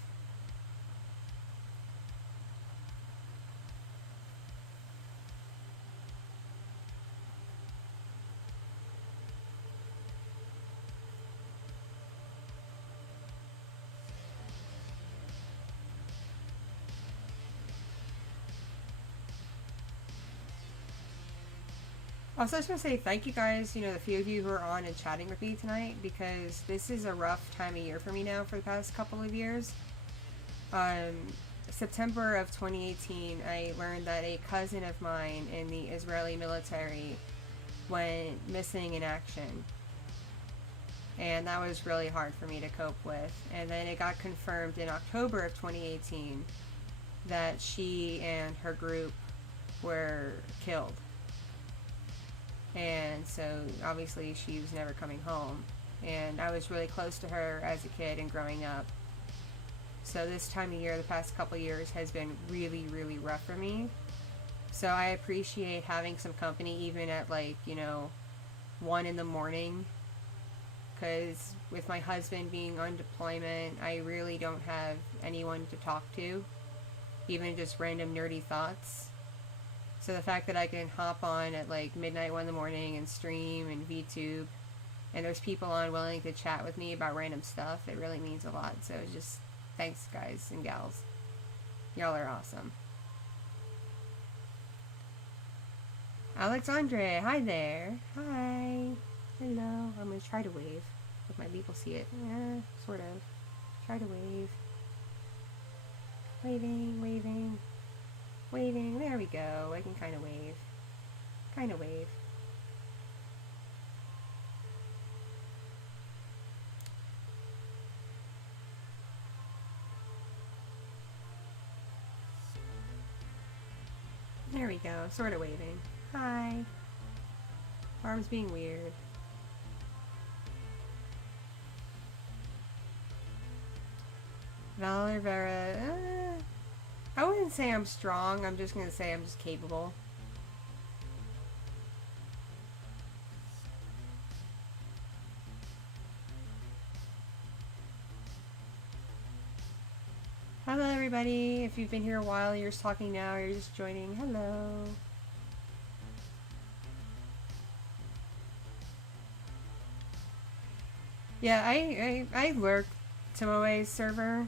Also, I just want to say thank you guys, the few of you who are on and chatting with me tonight, because this is a rough time of year for me now for the past couple of years. September of 2018, I learned that a cousin of mine in the Israeli military went missing in action. And that was really hard for me to cope with. And then it got confirmed in October of 2018 that she and her group were killed. And so, obviously, she was never coming home. And I was really close to her as a kid and growing up. So this time of year, the past couple years, has been really, really rough for me. So I appreciate having some company, even at 1 in the morning. Because with my husband being on deployment, I really don't have anyone to talk to. Even just random nerdy thoughts. So the fact that I can hop on at midnight, 1 in the morning and stream and VTube, and there's people on willing to chat with me about random stuff, it really means a lot. So just thanks, guys and gals. Y'all are awesome. Alexandre, hi there. Hi. Hello. I'm going to try to wave. If my people see it. Yeah, sort of. Try to wave. Waving, waving. Waving, there we go. I can kind of wave. Kind of wave. There we go, sort of waving. Hi. Arms being weird. Valor Vera. I wouldn't say I'm strong, I'm just going to say I'm just capable. Hello everybody, if you've been here a while, you're just talking now, or you're just joining, hello. Yeah, I lurk Tomoe's server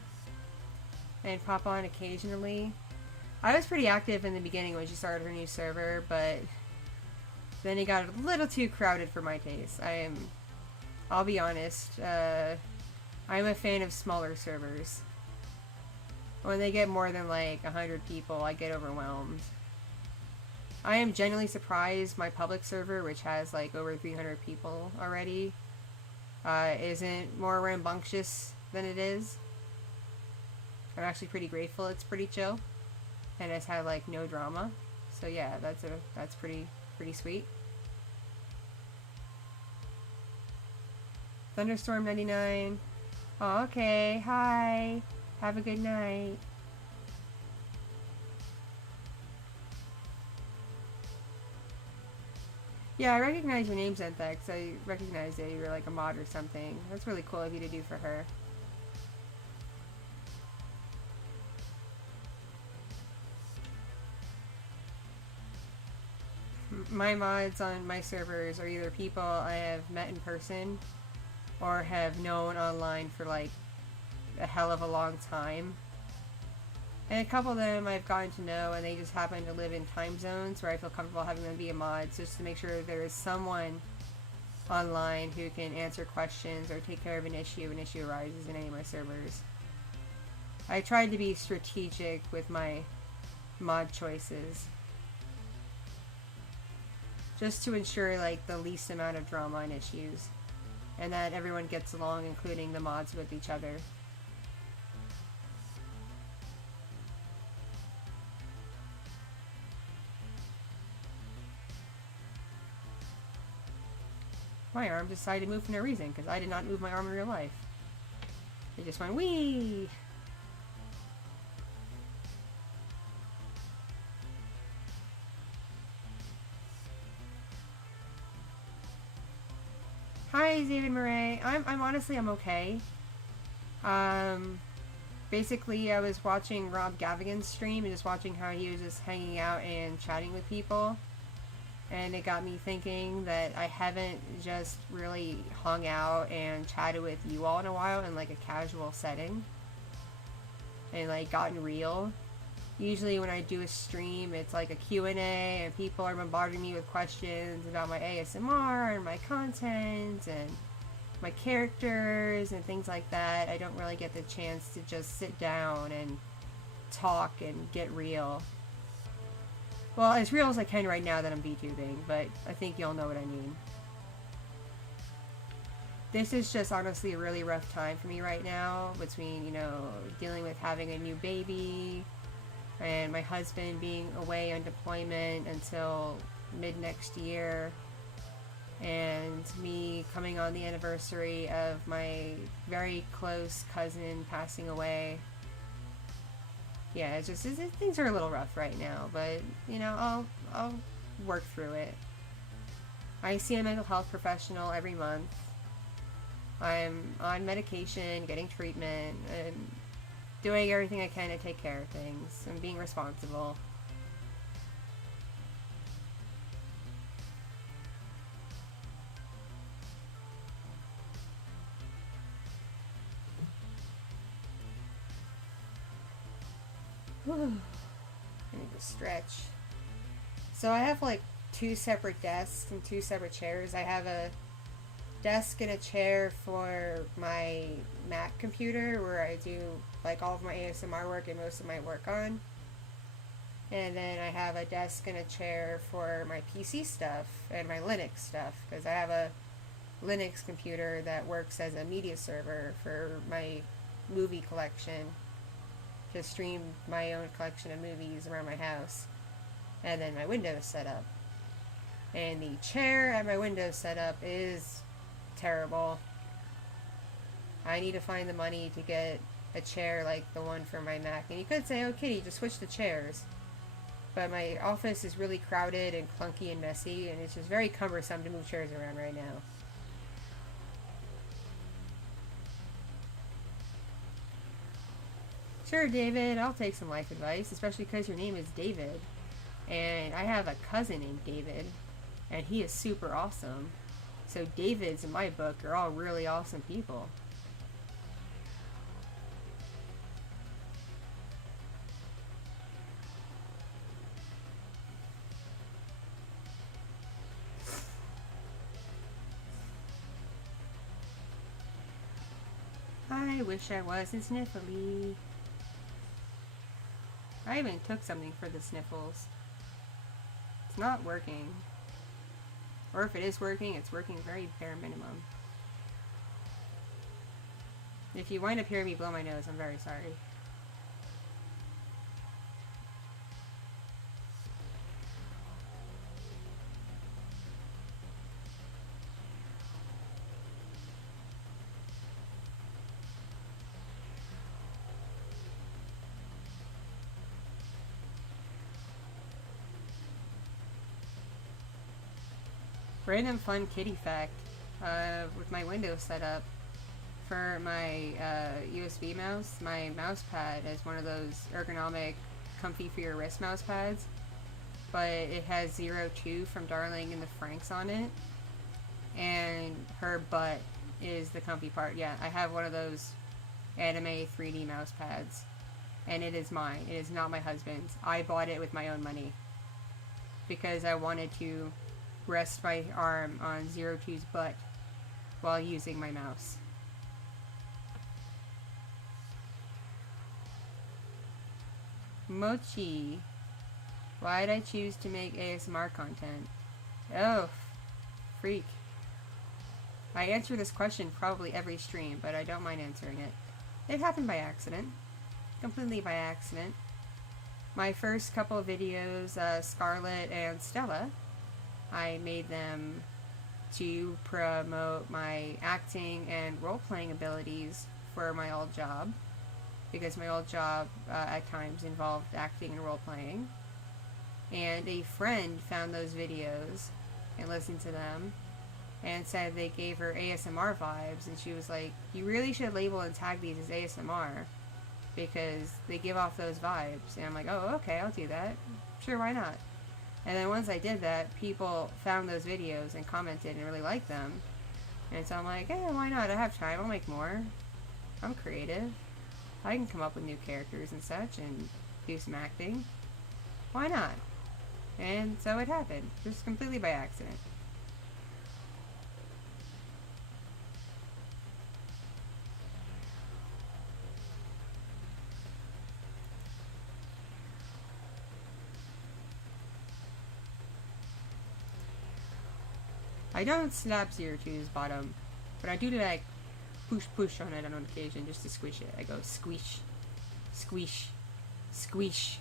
and pop on occasionally. I was pretty active in the beginning when she started her new server, but then it got a little too crowded for my taste. I'll be honest, I'm a fan of smaller servers. When they get more than 100 people, I get overwhelmed. I am genuinely surprised my public server, which has over 300 people already, isn't more rambunctious than it is. I'm actually pretty grateful it's pretty chill, and it's had no drama. So yeah, that's pretty sweet. Thunderstorm 99. Oh, okay. Hi. Have a good night. Yeah, I recognize your name, Zenthex. I recognize that you're a mod or something. That's really cool of you to do for her. My mods on my servers are either people I have met in person or have known online for a hell of a long time. And a couple of them I've gotten to know, and they just happen to live in time zones where I feel comfortable having them be a mod, so just to make sure there is someone online who can answer questions or take care of an issue arises in any of my servers. I tried to be strategic with my mod choices. just to ensure like the least amount of drama and issues, and that everyone gets along, including the mods, with each other. My arm decided to move for no reason, because I did not move my arm in real life. It just went wee. Hi, David Murray. I'm honestly, I'm okay. Basically, I was watching Rob Gavigan's stream and just watching how he was just hanging out and chatting with people. And it got me thinking that I haven't just really hung out and chatted with you all in a while in like a casual setting. And like gotten real. Usually when I do a stream, it's like a Q&A and people are bombarding me with questions about my ASMR and my content and my characters and things like that. I don't really get the chance to just sit down and talk and get real. Well, as real as I can right now that I'm VTubing, but I think you'll know what I mean. This is just honestly a really rough time for me right now, between, you know, dealing with having a new baby, and my husband being away on deployment until mid next year, and me coming on the anniversary of my very close cousin passing away. Yeah, it's just things are a little rough right now, but you know, I'll work through it. I see a mental health professional every month. I'm on medication, getting treatment, and doing everything I can to take care of things and being responsible. I need to stretch. So I have like 2 separate desks and 2 separate chairs. I have a desk and a chair for my Mac computer where I do like all of my ASMR work and most of my work on. And then I have a desk and a chair for my PC stuff and my Linux stuff, because I have a Linux computer that works as a media server for my movie collection, to stream my own collection of movies around my house. And then my Windows setup. And the chair at my Windows setup is terrible. I need to find the money to get a chair like the one for my Mac. And you could say, oh Kitty, just switch the chairs. But my office is really crowded and clunky and messy, and it's just very cumbersome to move chairs around right now. Sure, David, I'll take some life advice, especially because your name is David. And I have a cousin named David, and he is super awesome. So Davids in my book are all really awesome people. I wish I wasn't sniffly. I even took something for the sniffles. It's not working. Or if it is working, it's working very bare minimum. If you wind up hearing me blow my nose, I'm very sorry. Random fun kitty fact, with my Windows setup, for my USB mouse, my mouse pad is one of those ergonomic, comfy for your wrist mouse pads, but it has 02 from Darling and the Franks on it, and her butt is the comfy part. Yeah, I have one of those anime 3D mouse pads, and it is mine. It is not my husband's. I bought it with my own money because I wanted to rest my arm on 02's butt while using my mouse. Mochi, why did I choose to make ASMR content? Oh, freak. I answer this question probably every stream, but I don't mind answering it. It happened by accident. Completely by accident. My first couple of videos, Scarlett and Stella, I made them to promote my acting and role-playing abilities for my old job, because my old job at times involved acting and role-playing. And a friend found those videos and listened to them and said they gave her ASMR vibes, and she was like, you really should label and tag these as ASMR because they give off those vibes. And I'm like, oh, okay, I'll do that. Sure, why not? And then once I did that, people found those videos and commented and really liked them. And so I'm like, hey, why not? I have time. I'll make more. I'm creative. I can come up with new characters and such and do some acting. Why not? And so it happened. Just completely by accident. I don't slap zero to his bottom, but I do like push on it on occasion just to squish it. I go squish, squish, squish.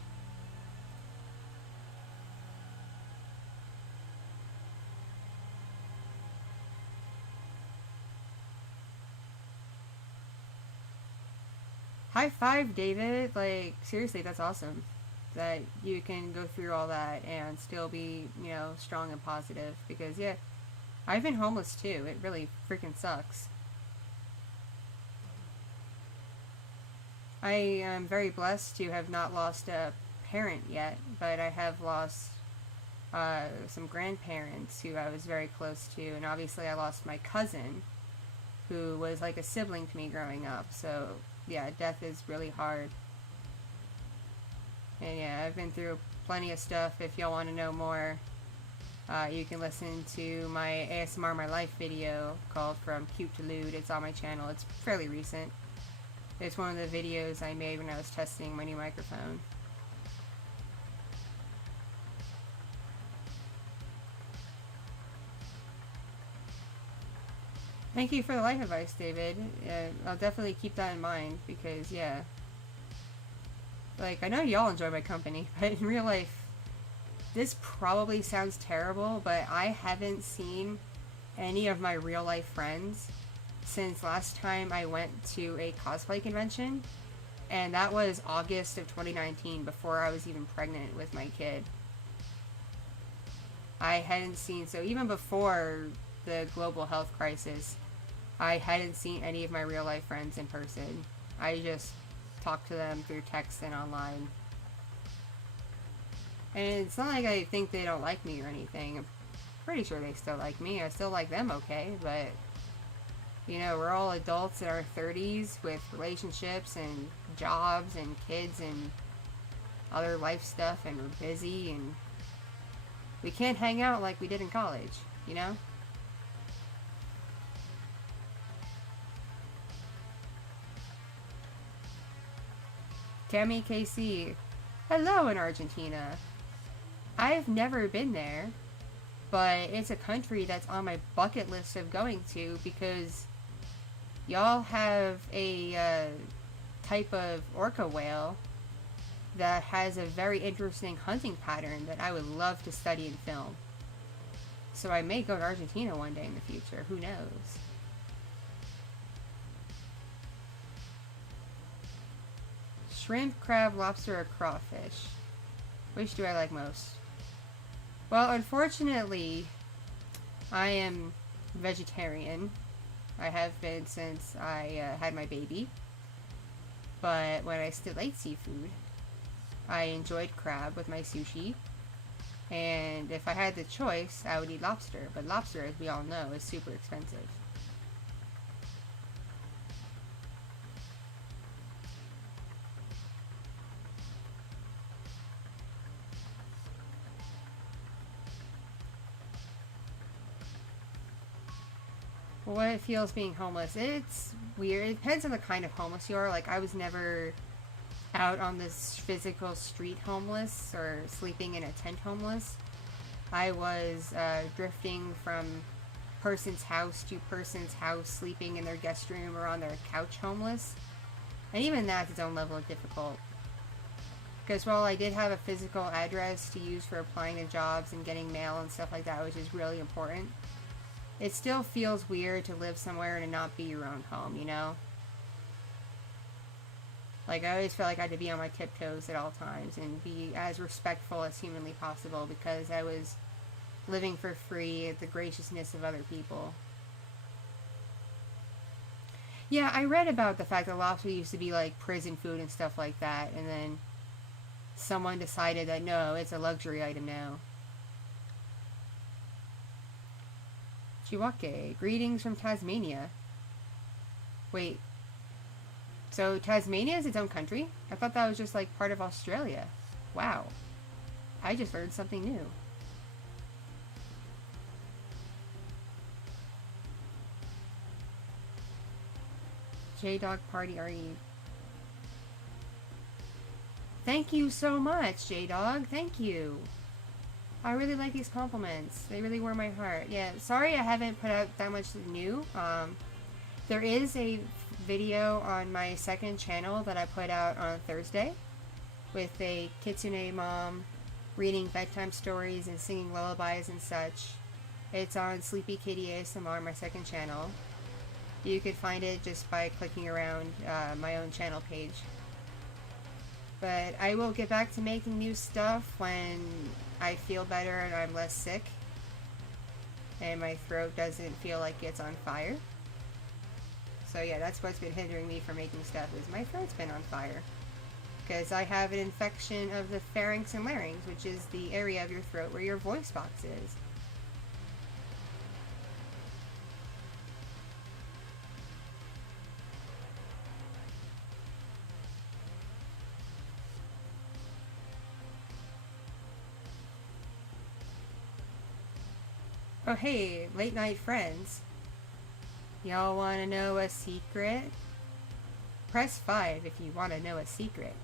High five, David. Like, seriously, that's awesome. That you can go through all that and still be, you know, strong and positive. Because, yeah, I've been homeless too. It really freaking sucks. I am very blessed to have not lost a parent yet, but I have lost some grandparents who I was very close to, and obviously I lost my cousin, who was like a sibling to me growing up. So yeah, death is really hard. And yeah, I've been through plenty of stuff. If y'all want to know more, you can listen to my ASMR My Life video called From Cute to Lewd. It's on my channel. It's fairly recent. It's one of the videos I made when I was testing my new microphone. Thank you for the life advice, David. I'll definitely keep that in mind because, yeah. Like, I know y'all enjoy my company, but in real life, this probably sounds terrible, but I haven't seen any of my real life friends since last time I went to a cosplay convention, and that was August of 2019, before I was even pregnant with my kid. I hadn't seen, so even before the global health crisis, I hadn't seen any of my real life friends in person. I just talked to them through text and online. And it's not like I think they don't like me or anything. I'm pretty sure they still like me. I still like them okay, but you know, we're all adults in our 30s with relationships and jobs and kids and other life stuff, and we're busy and we can't hang out like we did in college, you know? Tammy KC, hello in Argentina. I've never been there, but it's a country that's on my bucket list of going to because y'all have a type of orca whale that has a very interesting hunting pattern that I would love to study and film. So I may go to Argentina one day in the future, who knows? Shrimp, crab, lobster, or crawfish? Which do I like most? Well, unfortunately, I am vegetarian. I have been since I had my baby. But when I still ate seafood, I enjoyed crab with my sushi. And if I had the choice, I would eat lobster. But lobster, as we all know, is super expensive. What it feels being homeless. It's weird. It depends on the kind of homeless you are. Like, I was never out on this physical street homeless or sleeping in a tent homeless. I was drifting from person's house to person's house, sleeping in their guest room or on their couch homeless. And even that's its own level of difficult. Because while I did have a physical address to use for applying to jobs and getting mail and stuff like that, which is really important, it still feels weird to live somewhere and not be your own home, you know? Like, I always felt like I had to be on my tiptoes at all times and be as respectful as humanly possible because I was living for free at the graciousness of other people. Yeah, I read about the fact that lobster used to be like prison food and stuff like that, and then someone decided that no, it's a luxury item now. Chiwake, greetings from Tasmania. Wait, so Tasmania is its own country? I thought that was just like part of Australia. Wow. I just learned something new. J-Dog Party RE. Thank you so much, J-Dog. Thank you. I really like these compliments. They really warm my heart. Yeah, sorry I haven't put out that much new. There is a video on my second channel that I put out on Thursday with a kitsune mom reading bedtime stories and singing lullabies and such. It's on Sleepy Kitty ASMR, my second channel. You could find it just by clicking around my own channel page. But I will get back to making new stuff when I feel better and I'm less sick and my throat doesn't feel like it's on fire. So yeah, that's what's been hindering me from making stuff, is my throat's been on fire. Because I have an infection of the pharynx and larynx, which is the area of your throat where your voice box is. Oh hey, late night friends. Y'all want to know a secret? Press 5 if you want to know a secret.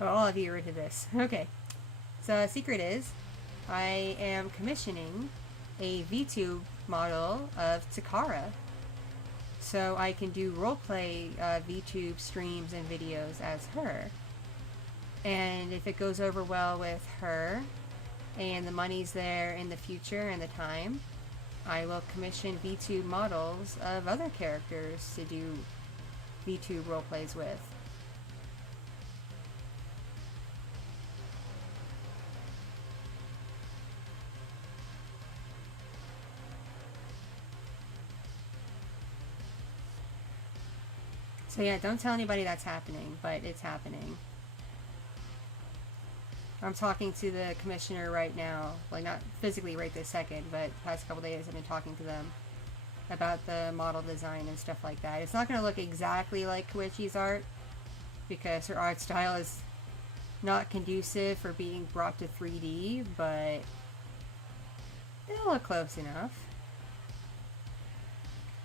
Oh, all of you are into this. Okay. So, a secret is, I am commissioning a VTube model of Takara. So I can do roleplay VTube streams and videos as her. And if it goes over well with her, and the money's there in the future and the time, I will commission VTube models of other characters to do VTube roleplays with. So yeah, don't tell anybody that's happening, but it's happening. I'm talking to the commissioner right now, like not physically right this second, but the past couple days I've been talking to them about the model design and stuff like that. It's not going to look exactly like Koichi's art, because her art style is not conducive for being brought to 3D, but it'll look close enough.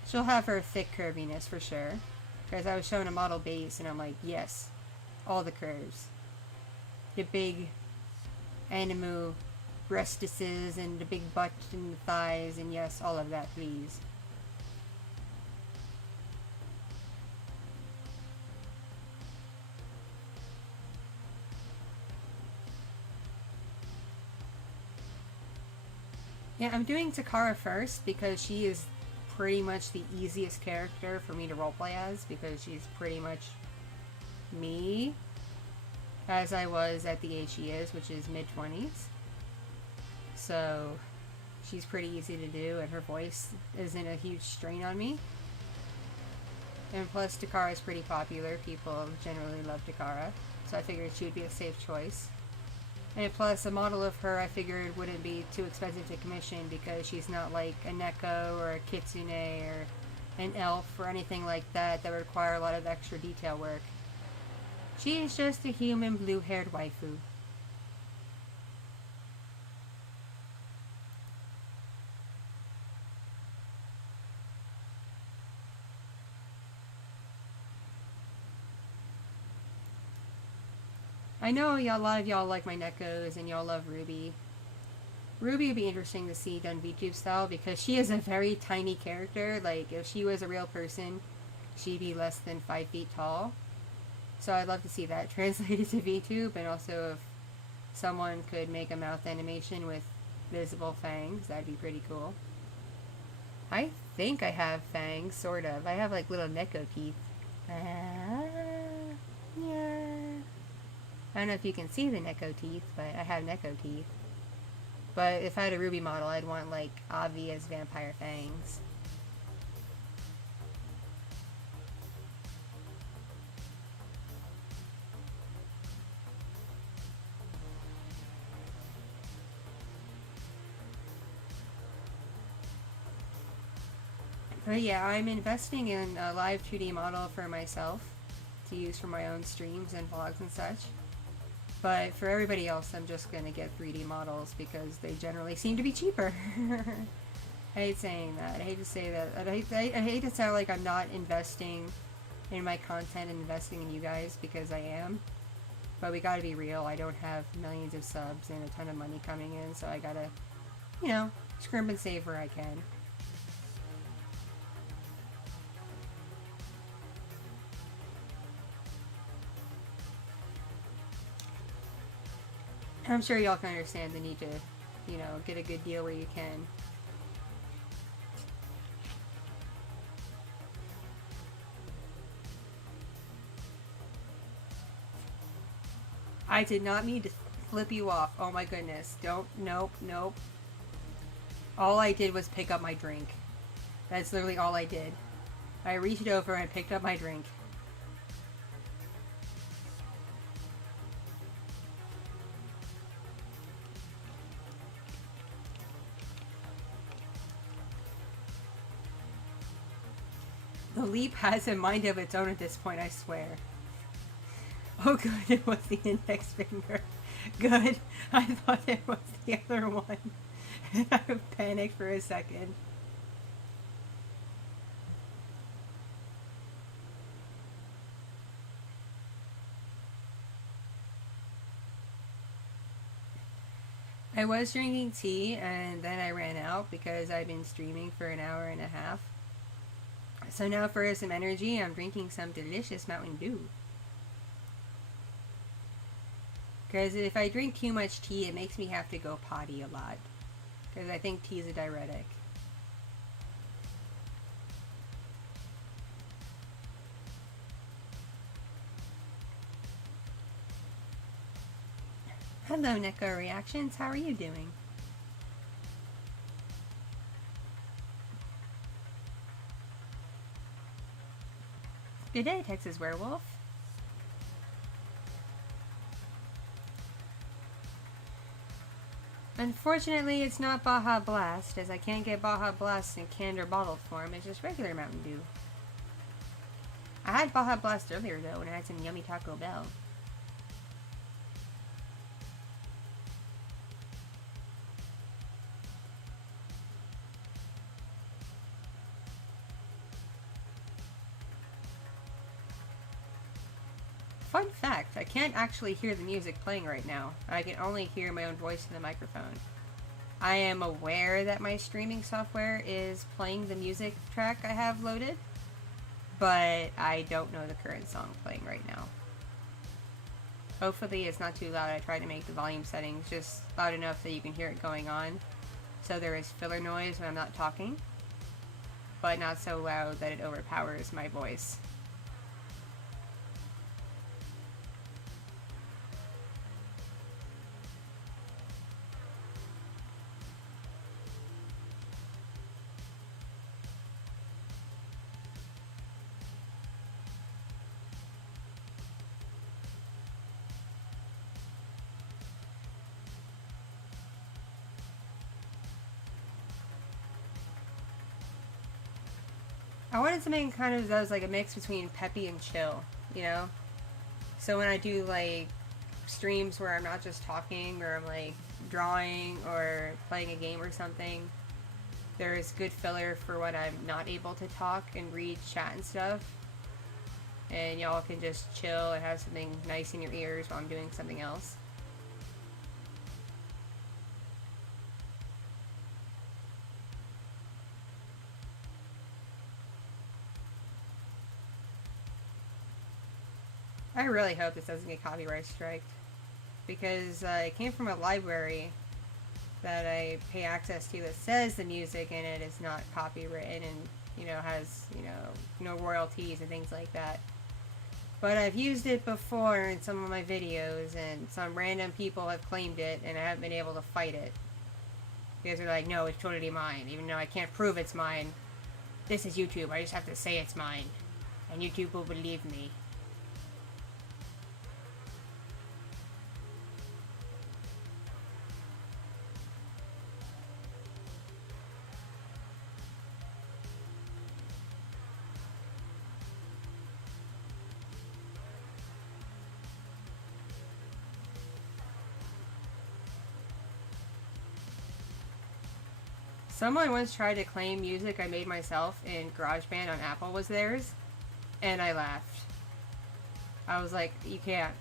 She'll have her thick curviness for sure. Because I was showing a model base and I'm like, yes, all the curves. The big animal breastises and the big butt and the thighs, and yes, all of that, please. Yeah, I'm doing Takara first because she is pretty much the easiest character for me to roleplay as, because she's pretty much me as I was at the age she is, which is mid-20s. So she's pretty easy to do, and her voice isn't a huge strain on me. And plus, Takara is pretty popular. People generally love Takara, so I figured she would be a safe choice. And plus, a model of her I figured wouldn't be too expensive to commission, because she's not like a Neko or a Kitsune or an elf or anything like that that would require a lot of extra detail work. She is just a human blue-haired waifu. I know a lot of y'all like my Nekos and y'all love Ruby. Ruby would be interesting to see done VTube style because she is a very tiny character. Like, if she was a real person, she'd be less than 5 feet tall. So I'd love to see that translated to VTube, and also if someone could make a mouth animation with visible fangs, that'd be pretty cool. I think I have fangs, sort of. I have like little Neko teeth. Yeah. I don't know if you can see the Neko teeth, but I have Neko teeth. But if I had a Ruby model, I'd want like obvious vampire fangs. But yeah, I'm investing in a live 2D model for myself to use for my own streams and vlogs and such. But for everybody else, I'm just going to get 3D models because they generally seem to be cheaper. I hate saying that. I hate to say that. I hate to sound like I'm not investing in my content and investing in you guys, because I am. But we gotta be real. I don't have millions of subs and a ton of money coming in, so I gotta, you know, scrimp and save where I can. I'm sure y'all can understand the need to, you know, get a good deal where you can. I did not mean to flip you off. Oh my goodness. Don't, nope, nope. All I did was pick up my drink. That's literally all I did. I reached over and picked up my drink. The leap has a mind of its own at this point, I swear. Oh good, it was the index finger. Good. I thought it was the other one. I panicked for a second. I was drinking tea and then I ran out because I've been streaming for an hour and a half. So now for some energy, I'm drinking some delicious Mountain Dew. Because if I drink too much tea, it makes me have to go potty a lot. Because I think tea is a diuretic. Hello, Neko Reactions. How are you doing? Good day, Texas Werewolf. Unfortunately, it's not Baja Blast, as I can't get Baja Blast in canned or bottled form. It's just regular Mountain Dew. I had Baja Blast earlier, though, when I had some yummy Taco Bell. Fun fact, I can't actually hear the music playing right now. I can only hear my own voice in the microphone. I am aware that my streaming software is playing the music track I have loaded, but I don't know the current song playing right now. Hopefully it's not too loud. I tried to make the volume settings just loud enough that you can hear it going on, so there is filler noise when I'm not talking, but not so loud that it overpowers my voice. I wanted something kind of that was like a mix between peppy and chill, you know? So when I do like streams where I'm not just talking or I'm like drawing or playing a game or something, there's good filler for when I'm not able to talk and read chat and stuff. And y'all can just chill and have something nice in your ears while I'm doing something else. I really hope this doesn't get copyright striked, because it came from a library that I pay access to that says the music in it is not copywritten and, you know, has, you know, no royalties and things like that. But I've used it before in some of my videos, and some random people have claimed it, and I haven't been able to fight it. Because they're like, no, it's totally mine, even though I can't prove it's mine. This is YouTube, I just have to say it's mine, and YouTube will believe me. Someone once tried to claim music I made myself in GarageBand on Apple was theirs, and I laughed. I was like, you can't.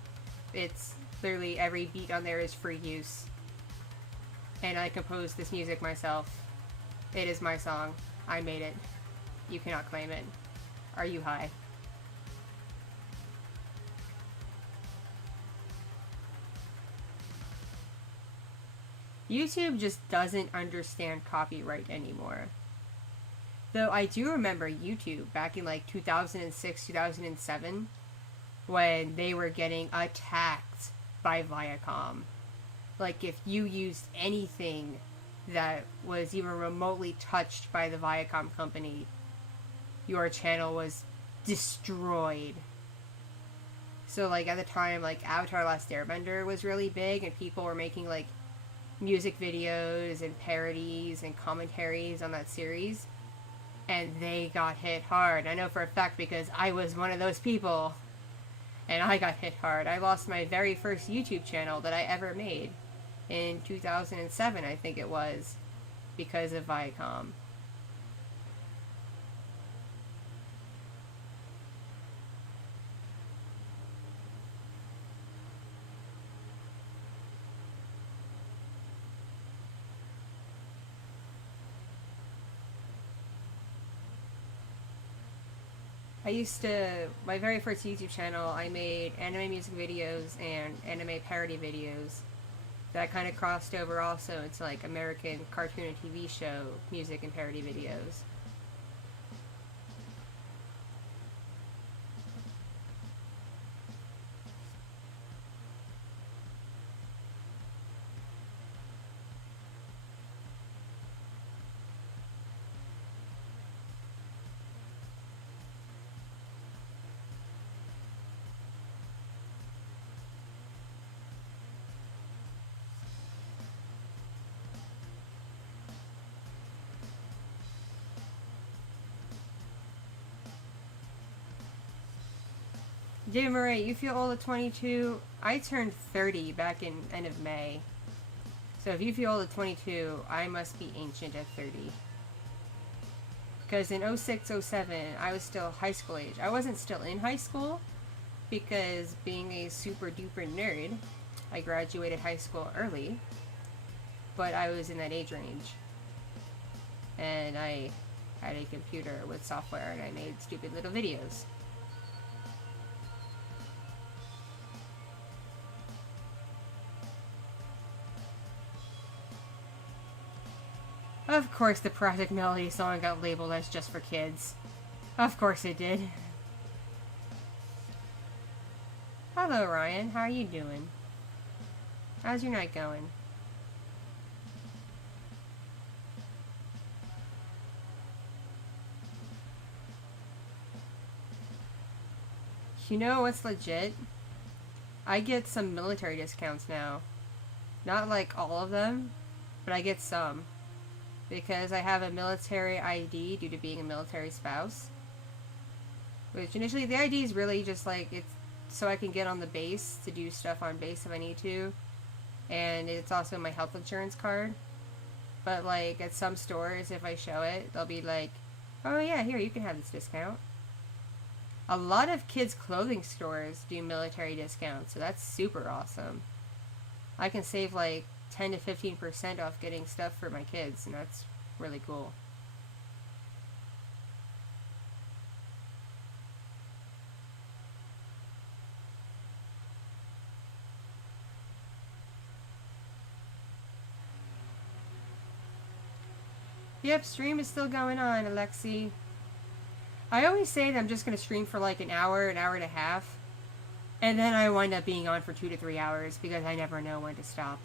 It's literally every beat on there is for use. And I composed this music myself. It is my song. I made it. You cannot claim it. Are you high? YouTube just doesn't understand copyright anymore. Though I do remember YouTube back in like 2006, 2007, when they were getting attacked by Viacom. Like, if you used anything that was even remotely touched by the Viacom company, your channel was destroyed. So, like, at the time, like, Avatar Last Airbender was really big, and people were making, like, music videos and parodies and commentaries on that series, and they got hit hard. I know for a fact because I was one of those people, and I got hit hard. I lost my very first YouTube channel that I ever made in 2007, I think it was, because of Viacom. My very first YouTube channel, I made anime music videos and anime parody videos that kind of crossed over also into like American cartoon and TV show music and parody videos. David Murray, you feel old at 22? I turned 30 back in end of May. So if you feel old at 22, I must be ancient at 30. Because in 06, 07, I was still high school age. I wasn't still in high school, because being a super duper nerd, I graduated high school early, but I was in that age range. And I had a computer with software, and I made stupid little videos. Of course the Project Melody song got labeled as just for kids. Of course it did. Hello Ryan, how are you doing? How's your night going? You know what's legit? I get some military discounts now. Not like all of them, but I get some. Because I have a military ID due to being a military spouse. Which initially the ID is really just like, it's so I can get on the base to do stuff on base if I need to. And it's also my health insurance card. But like at some stores, if I show it, they'll be like, oh yeah, here, you can have this discount. A lot of kids' clothing stores do military discounts, so that's super awesome. I can save like 10 to 15% off getting stuff for my kids, and that's really cool. Yep, stream is still going on, Alexi. I always say that I'm just going to stream for like an hour and a half, and then I wind up being on for 2 to 3 hours because I never know when to stop.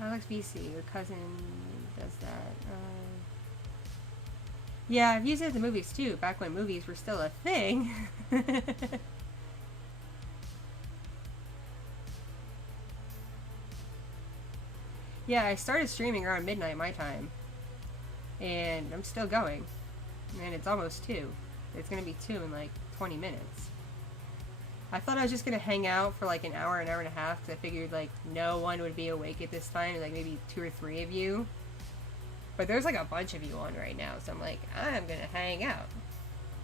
Alex BC, your cousin does that. Yeah, I've used it at the movies too, back when movies were still a thing. Yeah, I started streaming around midnight my time. And I'm still going. And it's almost 2. It's going to be 2 in like 20 minutes. I thought I was just going to hang out for like an hour and a half because I figured like no one would be awake at this time, like maybe 2 or 3 of you. But there's like a bunch of you on right now, so I'm like, I'm going to hang out.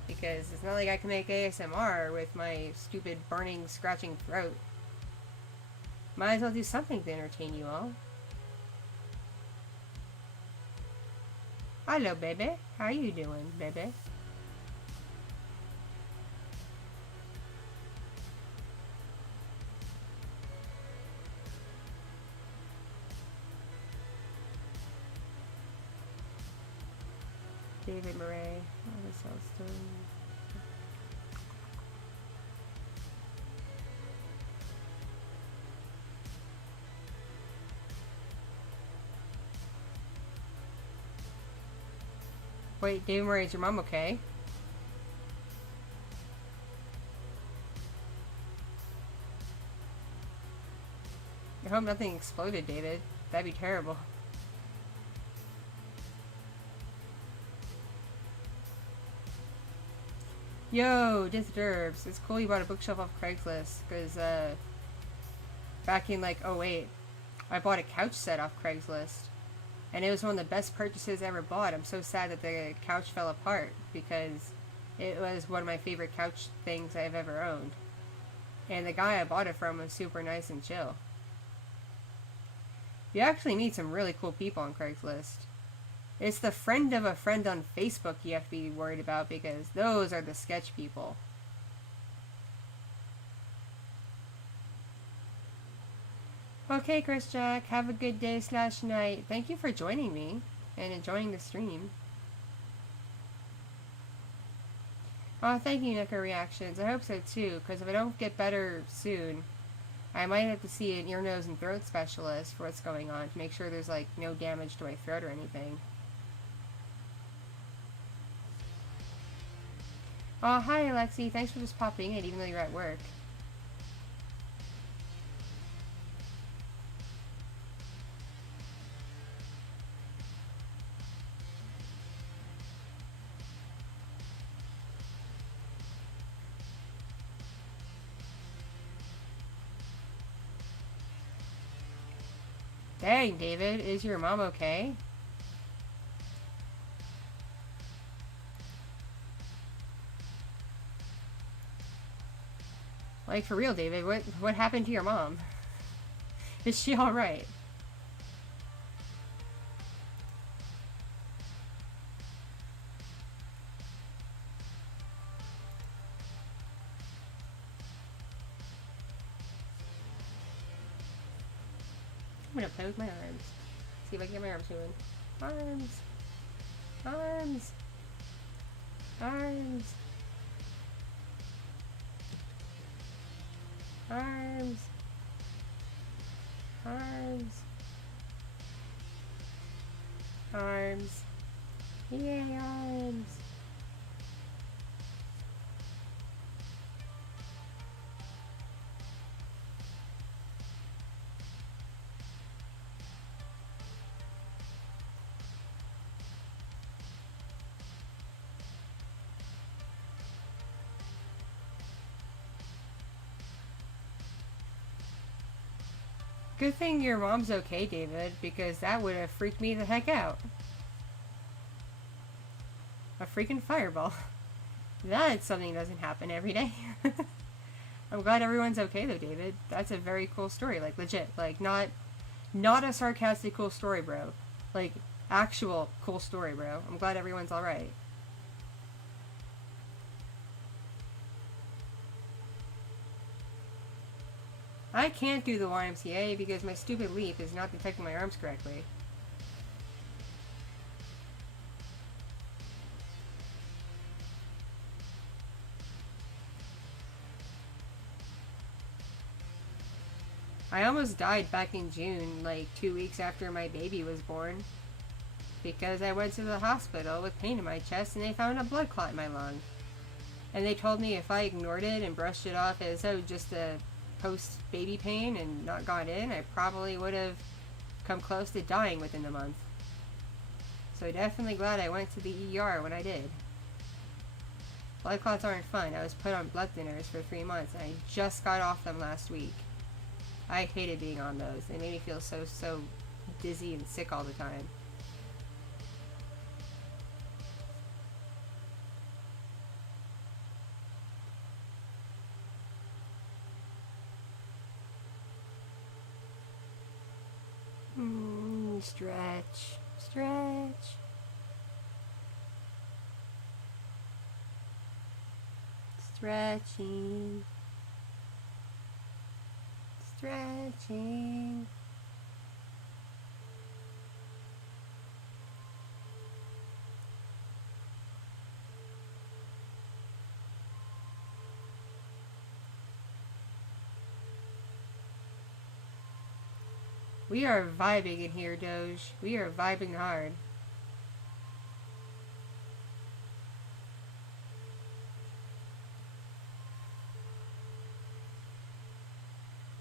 Because it's not like I can make ASMR with my stupid burning, scratching throat. Might as well do something to entertain you all. Hello, baby. How you doing, baby? David Murray. Oh, this sounds still. Wait, David Murray, is your mom okay? I hope nothing exploded, David. That'd be terrible. Yo, Disturbs. It's cool you bought a bookshelf off Craigslist, because, back in, like, 08, I bought a couch set off Craigslist. And it was one of the best purchases I ever bought. I'm so sad that the couch fell apart, because it was one of my favorite couch things I've ever owned. And the guy I bought it from was super nice and chill. You actually meet some really cool people on Craigslist. It's the friend of a friend on Facebook you have to be worried about, because those are the sketch people. Okay, Chris Jack, have a good day / night. Thank you for joining me and enjoying the stream. Oh, thank you, Nicker Reactions. I hope so too, because if I don't get better soon, I might have to see an ear, nose, and throat specialist for what's going on to make sure there's like no damage to my throat or anything. Oh, hi, Alexi. Thanks for just popping in, even though you're at work. Dang, David, is your mom okay? Like, for real, David, what happened to your mom? Is she alright? I'm gonna play with my arms. See if I can get my arms moving. Arms! Arms! Arms! Arms! Arms! Arms! Yay, arms! Good thing your mom's okay, David, because that would have freaked me the heck out. A freaking fireball. That's something that doesn't happen every day. I'm glad everyone's okay though, David. That's a very cool story. Like, legit. Like, not a sarcastic cool story, bro. Like, actual cool story, bro. I'm glad everyone's alright. I can't do the YMCA because my stupid leap is not detecting my arms correctly. I almost died back in June, like 2 weeks after my baby was born. Because I went to the hospital with pain in my chest and they found a blood clot in my lung. And they told me if I ignored it and brushed it off as just a post-baby pain and not gone in, I probably would have come close to dying within a month. So definitely glad I went to the ER when I did. Blood clots aren't fun. I was put on blood thinners for 3 months and I just got off them last week. I hated being on those. They made me feel so dizzy and sick all the time. Stretch. Stretch. Stretching. Stretching. We are vibing in here, Doge. We are vibing hard.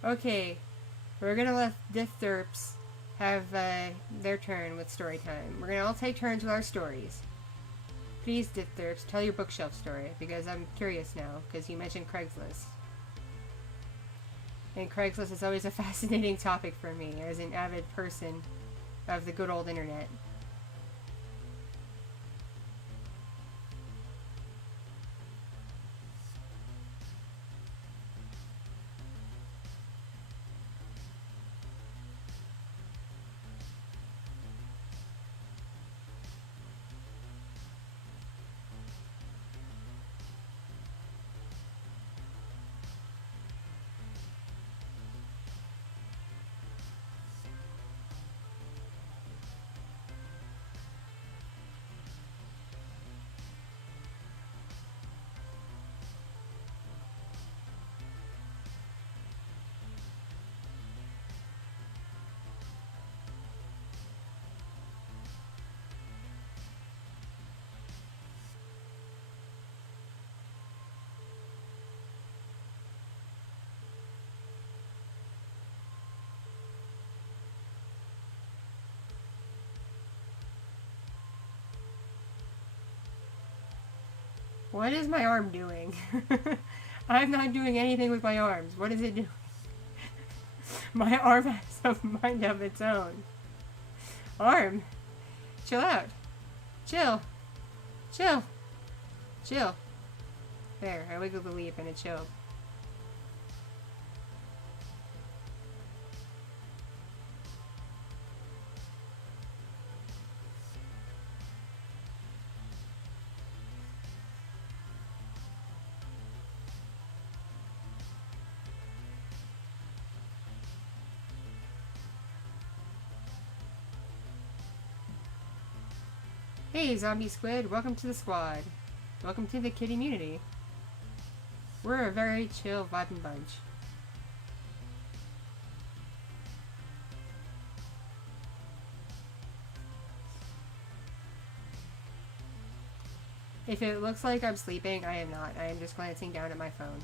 Okay, we're gonna let Dithderps have their turn with story time. We're gonna all take turns with our stories. Please, Dithderps, tell your bookshelf story, because I'm curious now, because you mentioned Craigslist. And Craigslist is always a fascinating topic for me, as an avid person of the good old internet. What is my arm doing? I'm not doing anything with my arms. What is it doing? My arm has a mind of its own. Arm, chill out. Chill. Chill. Chill. There, I wiggled the leap and it chilled. Hey, Zombie Squid, welcome to the squad. Welcome to the Kitti Immunity. We're a very chill, vibing bunch. If it looks like I'm sleeping, I am not. I am just glancing down at my phone.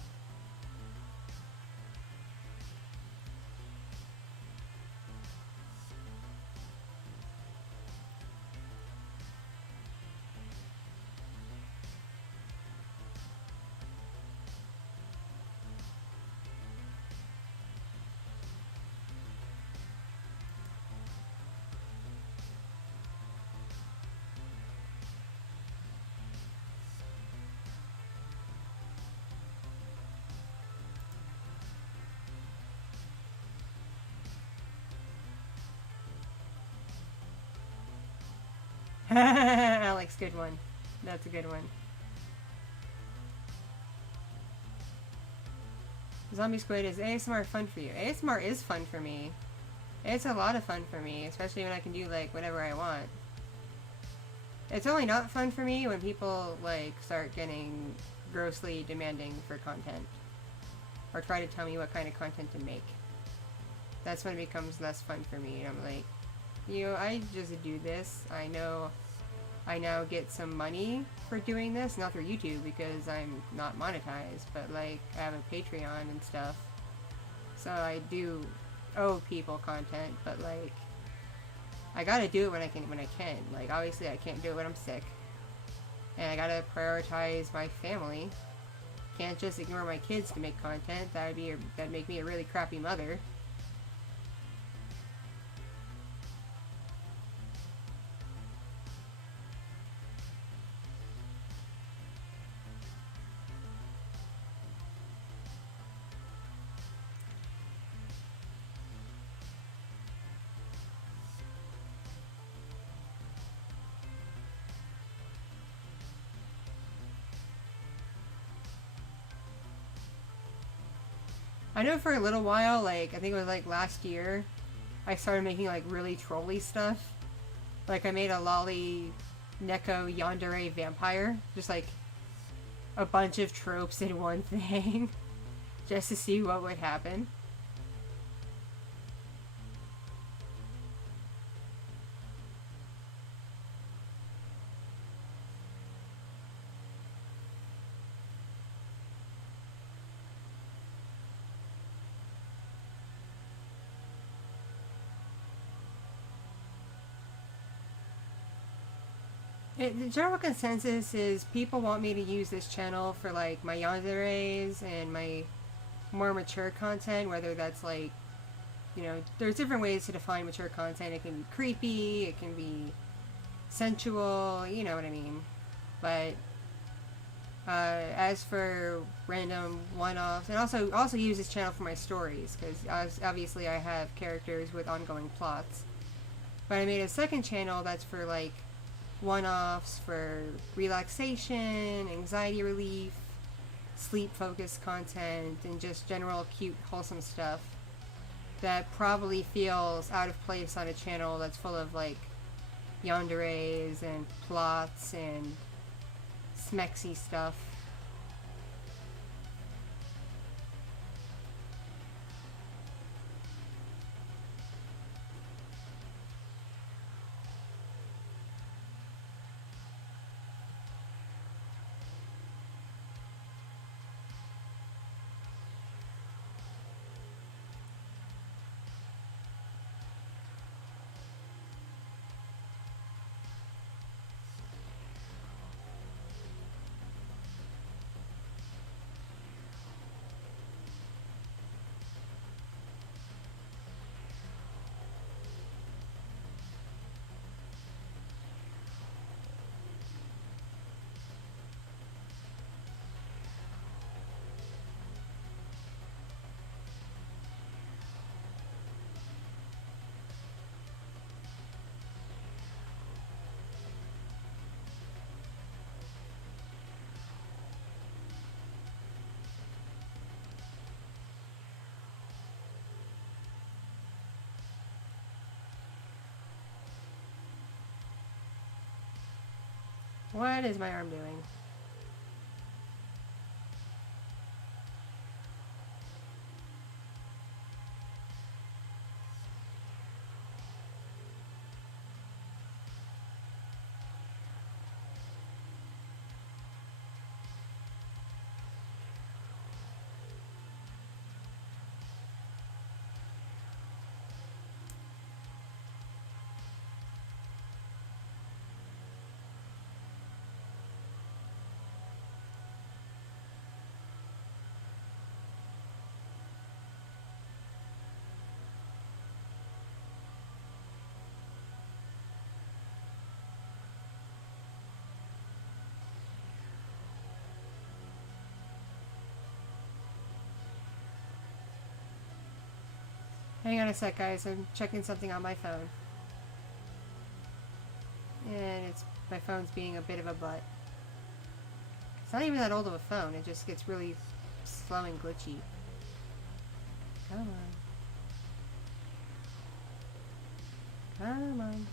Alex, good one. That's a good one. Zombie Squid, is ASMR fun for you? ASMR is fun for me. It's a lot of fun for me, especially when I can do, like, whatever I want. It's only not fun for me when people, like, start getting grossly demanding for content. Or try to tell me what kind of content to make. That's when it becomes less fun for me. And I'm like, I just do this. I know I now get some money for doing this, not through YouTube because I'm not monetized, but like I have a Patreon and stuff. So I do owe people content, but like I gotta do it when I can. Like obviously I can't do it when I'm sick, and I gotta prioritize my family. Can't just ignore my kids to make content. That'd make me a really crappy mother. I know for a little while, like, I think it was like last year, I started making like really trolly stuff. Like I made a lolly Neko yandere vampire. Just like a bunch of tropes in one thing. Just to see what would happen. The general consensus is people want me to use this channel for like my yanderes and my more mature content, whether that's like, there's different ways to define mature content. It can be creepy, it can be sensual, you know what I mean. But as for random one-offs, and also use this channel for my stories, because obviously I have characters with ongoing plots. But I made a second channel that's for like one-offs for relaxation, anxiety relief, sleep-focused content, and just general cute, wholesome stuff that probably feels out of place on a channel that's full of like yanderes and plots and smexy stuff. What is my arm doing? Hang on a sec, guys. I'm checking something on my phone. And my phone's being a bit of a butt. It's not even that old of a phone. It just gets really slow and glitchy. Come on. Come on.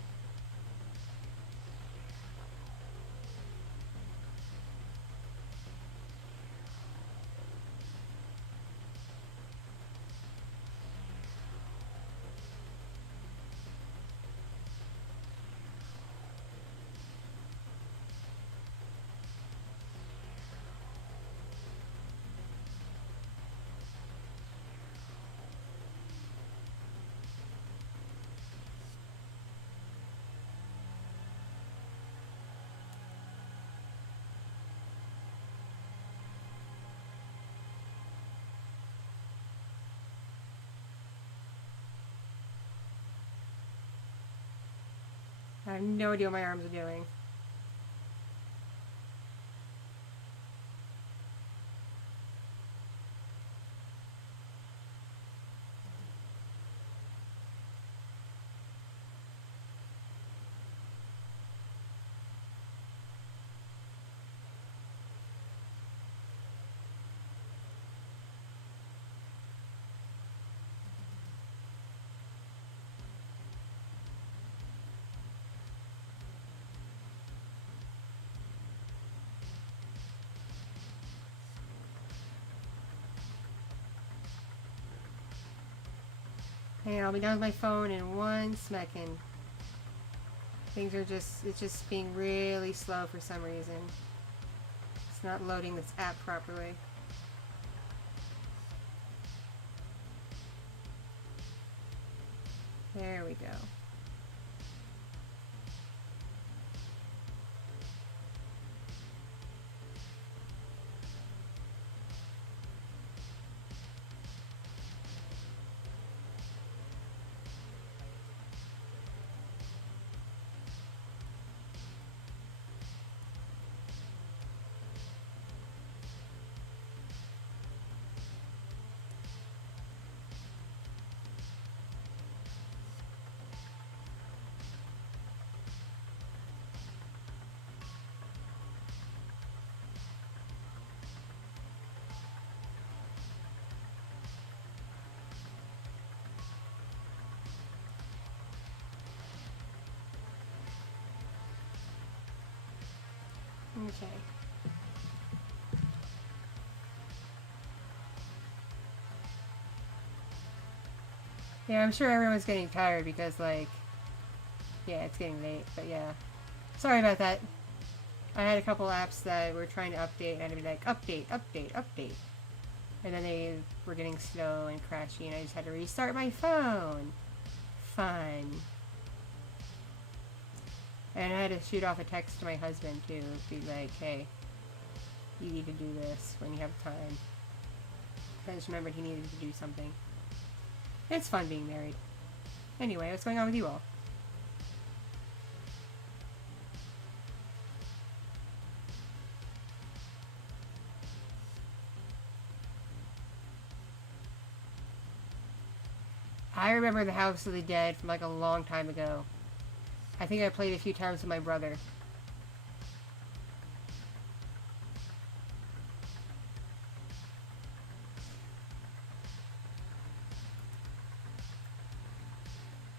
I have no idea what my arms are doing. Hey, I'll be done with my phone in 1 second. Things are it's just being really slow for some reason. It's not loading this app properly. There we go. Okay. Yeah, I'm sure everyone's getting tired because, like, yeah, it's getting late, but yeah. Sorry about that. I had a couple apps that were trying to update, and I'd be like, update, update, update. And then they were getting slow and crashy, and I just had to restart my phone. Fun. And I had to shoot off a text to my husband, too, to be like, hey, you need to do this when you have time. I just remembered he needed to do something. It's fun being married. Anyway, what's going on with you all? I remember the House of the Dead from like a long time ago. I think I played a few times with my brother.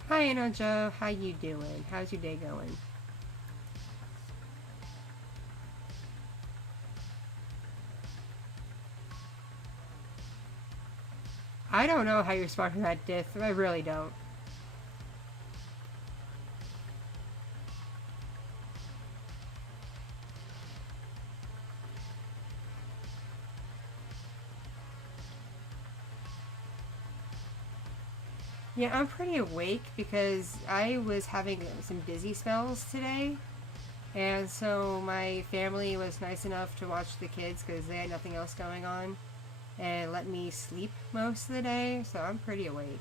Hi, Anno Joe. How you doing? How's your day going? I don't know how you're spotting that diff. I really don't. Yeah, I'm pretty awake because I was having some dizzy spells today. And so my family was nice enough to watch the kids because they had nothing else going on. And let me sleep most of the day, so I'm pretty awake.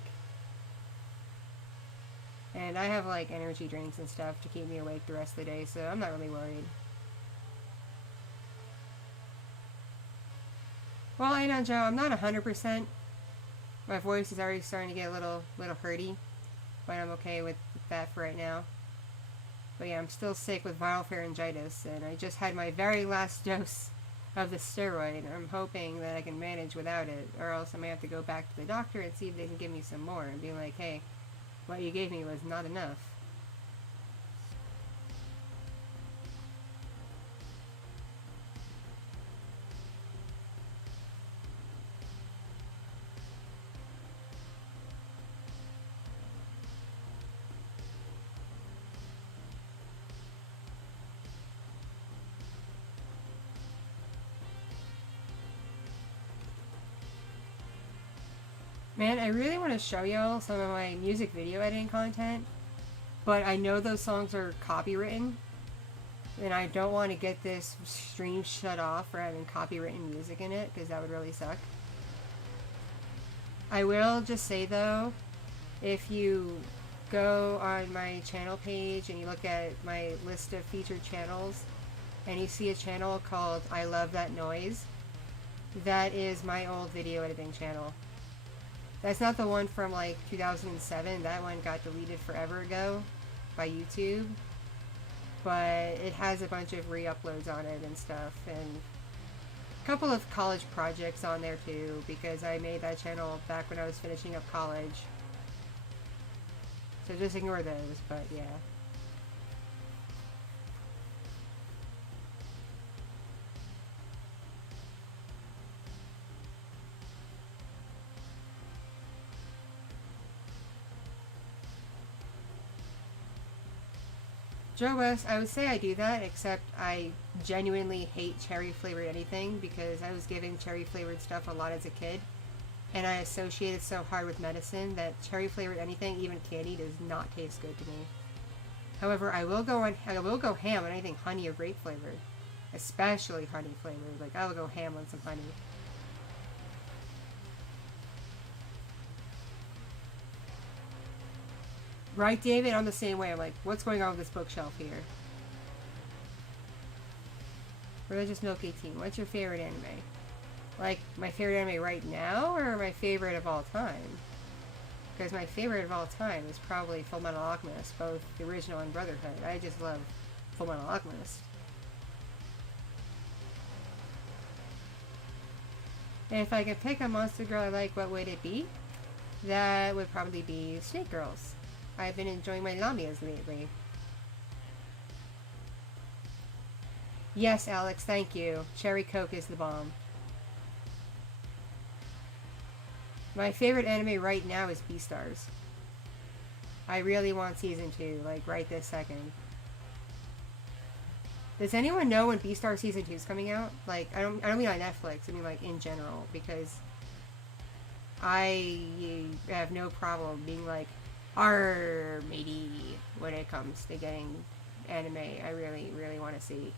And I have like energy drinks and stuff to keep me awake the rest of the day, so I'm not really worried. Well, I know, Joe, I'm not 100%. My voice is already starting to get a little hurty, but I'm okay with that for right now. But yeah, I'm still sick with viral pharyngitis, and I just had my very last dose of the steroid. I'm hoping that I can manage without it, or else I may have to go back to the doctor and see if they can give me some more and be like, hey, what you gave me was not enough. Man, I really want to show y'all some of my music video editing content, but I know those songs are copywritten, and I don't want to get this stream shut off for having copywritten music in it, because that would really suck. I will just say though, if you go on my channel page and you look at my list of featured channels, and you see a channel called I Love That Noise, that is my old video editing channel. That's not the one from like 2007. That one got deleted forever ago by YouTube. But it has a bunch of re-uploads on it and stuff. And a couple of college projects on there too, because I made that channel back when I was finishing up college. So just ignore those, but yeah. Joe West, I would say I do that, except I genuinely hate cherry flavored anything because I was giving cherry flavored stuff a lot as a kid, and I associate it so hard with medicine that cherry flavored anything, even candy, does not taste good to me. However, I will go ham on anything honey or grape flavored, especially honey flavored. Like I will go ham on some honey. Right, David? I'm the same way. I'm like, what's going on with this bookshelf here? Religious Milk 18. What's your favorite anime? Like, my favorite anime right now, or my favorite of all time? Because my favorite of all time is probably Fullmetal Alchemist, both the original and Brotherhood. I just love Fullmetal Alchemist. And if I could pick a monster girl I like, what would it be? That would probably be Snake Girls. I've been enjoying my Lamias lately. Yes, Alex, thank you. Cherry Coke is the bomb. My favorite anime right now is Beastars. I really want season 2, like right this second. Does anyone know when Beastars season 2 is coming out? Like, I don't mean on Netflix, I mean like in general, because I have no problem being like, "Arr, matey," when it comes to getting anime I really, really want to see.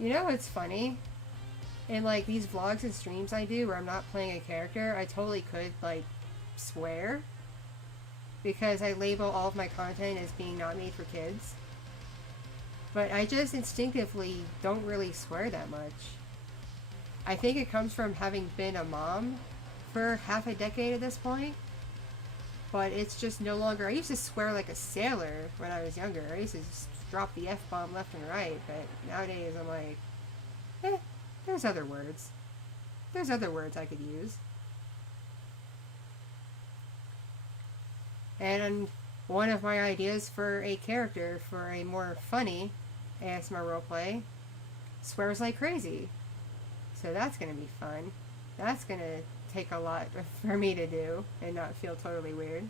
You know what's funny? In like these vlogs and streams I do where I'm not playing a character, I totally could like swear because I label all of my content as being not made for kids. But I just instinctively don't really swear that much. I think it comes from having been a mom for half a decade at this point. But it's just no longer... I used to swear like a sailor when I was younger. I used to just drop the F-bomb left and right. But nowadays I'm like, there's other words. There's other words I could use. And one of my ideas for a character for a more funny ASMR roleplay swears like crazy. So that's going to be fun. That's going to take a lot for me to do and not feel totally weird.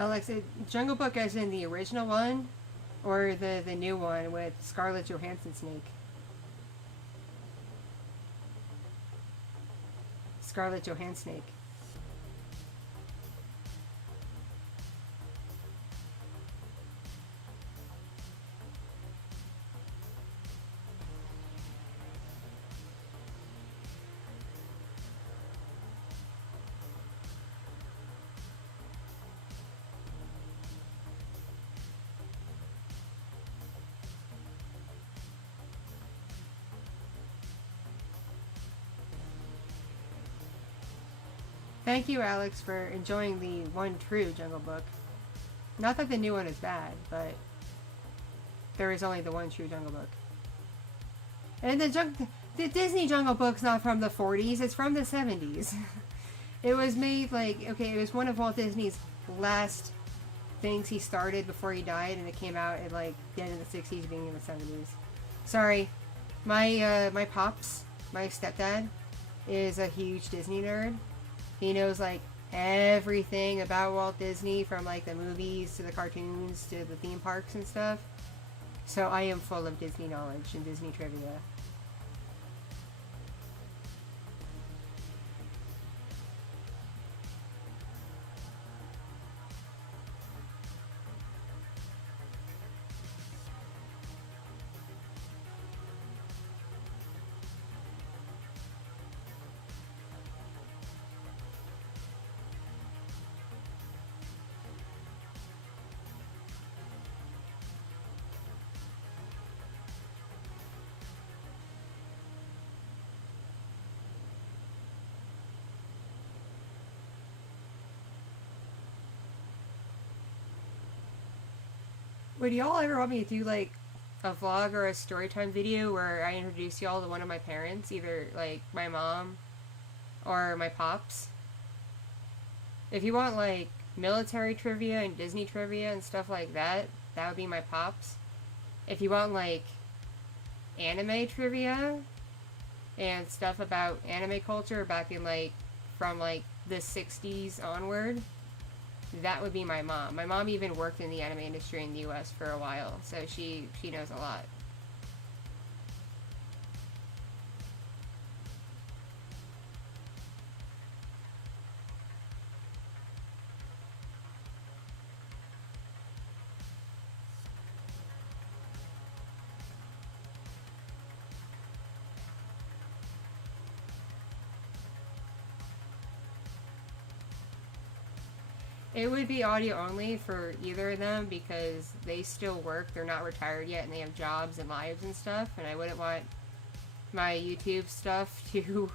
Alex, Jungle Book as in the original one, or the new one with Scarlett Johansson Snake? Scarlett Johansson Snake. Thank you, Alex, for enjoying the one true Jungle Book. Not that the new one is bad, but there is only the one true Jungle Book. And the Disney Jungle Book's not from the 40s, it's from the 70s. It was made it was one of Walt Disney's last things he started before he died, and it came out at the end of the 60s, beginning of the 70s. Sorry, my pops, my stepdad, is a huge Disney nerd. He knows everything about Walt Disney, from the movies to the cartoons to the theme parks and stuff. So I am full of Disney knowledge and Disney trivia. Would y'all ever want me to do a vlog or a storytime video where I introduce y'all to one of my parents, either my mom or my pops? If you want military trivia and Disney trivia and stuff like that, that would be my pops. If you want anime trivia and stuff about anime culture back in from the 60s onward, that would be my mom. My mom even worked in the anime industry in the US for a while, so she knows a lot. It would be audio only for either of them because they still work. They're not retired yet and they have jobs and lives and stuff, and I wouldn't want my YouTube stuff to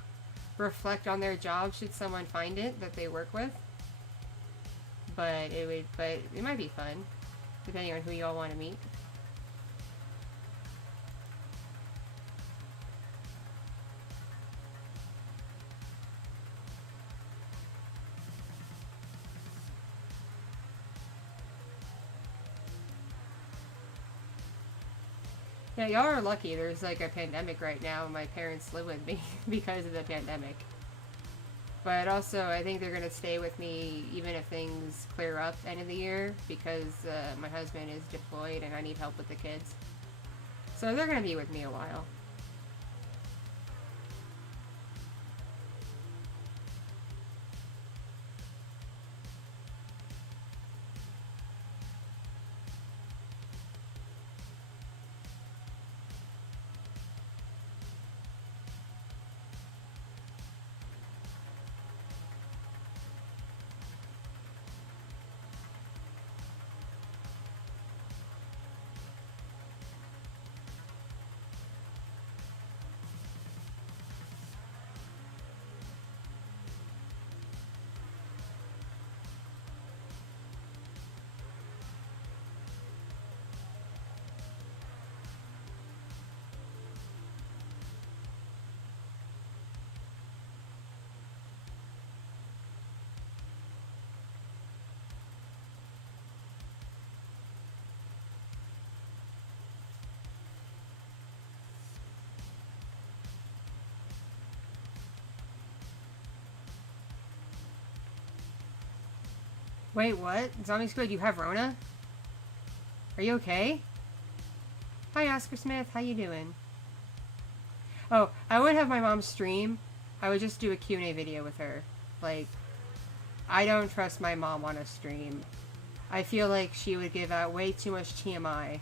reflect on their job should someone find it that they work with. But it might be fun, depending on who y'all want to meet. Yeah, y'all are lucky. There's a pandemic right now and my parents live with me because of the pandemic. But also, I think they're going to stay with me even if things clear up end of the year because my husband is deployed and I need help with the kids. So they're going to be with me a while. Wait, what? Zombie Squid, you have Rona? Are you okay? Hi, Oscar Smith. How you doing? Oh, I wouldn't have my mom stream. I would just do a Q&A video with her. Like, I don't trust my mom on a stream. I feel like she would give out way too much TMI.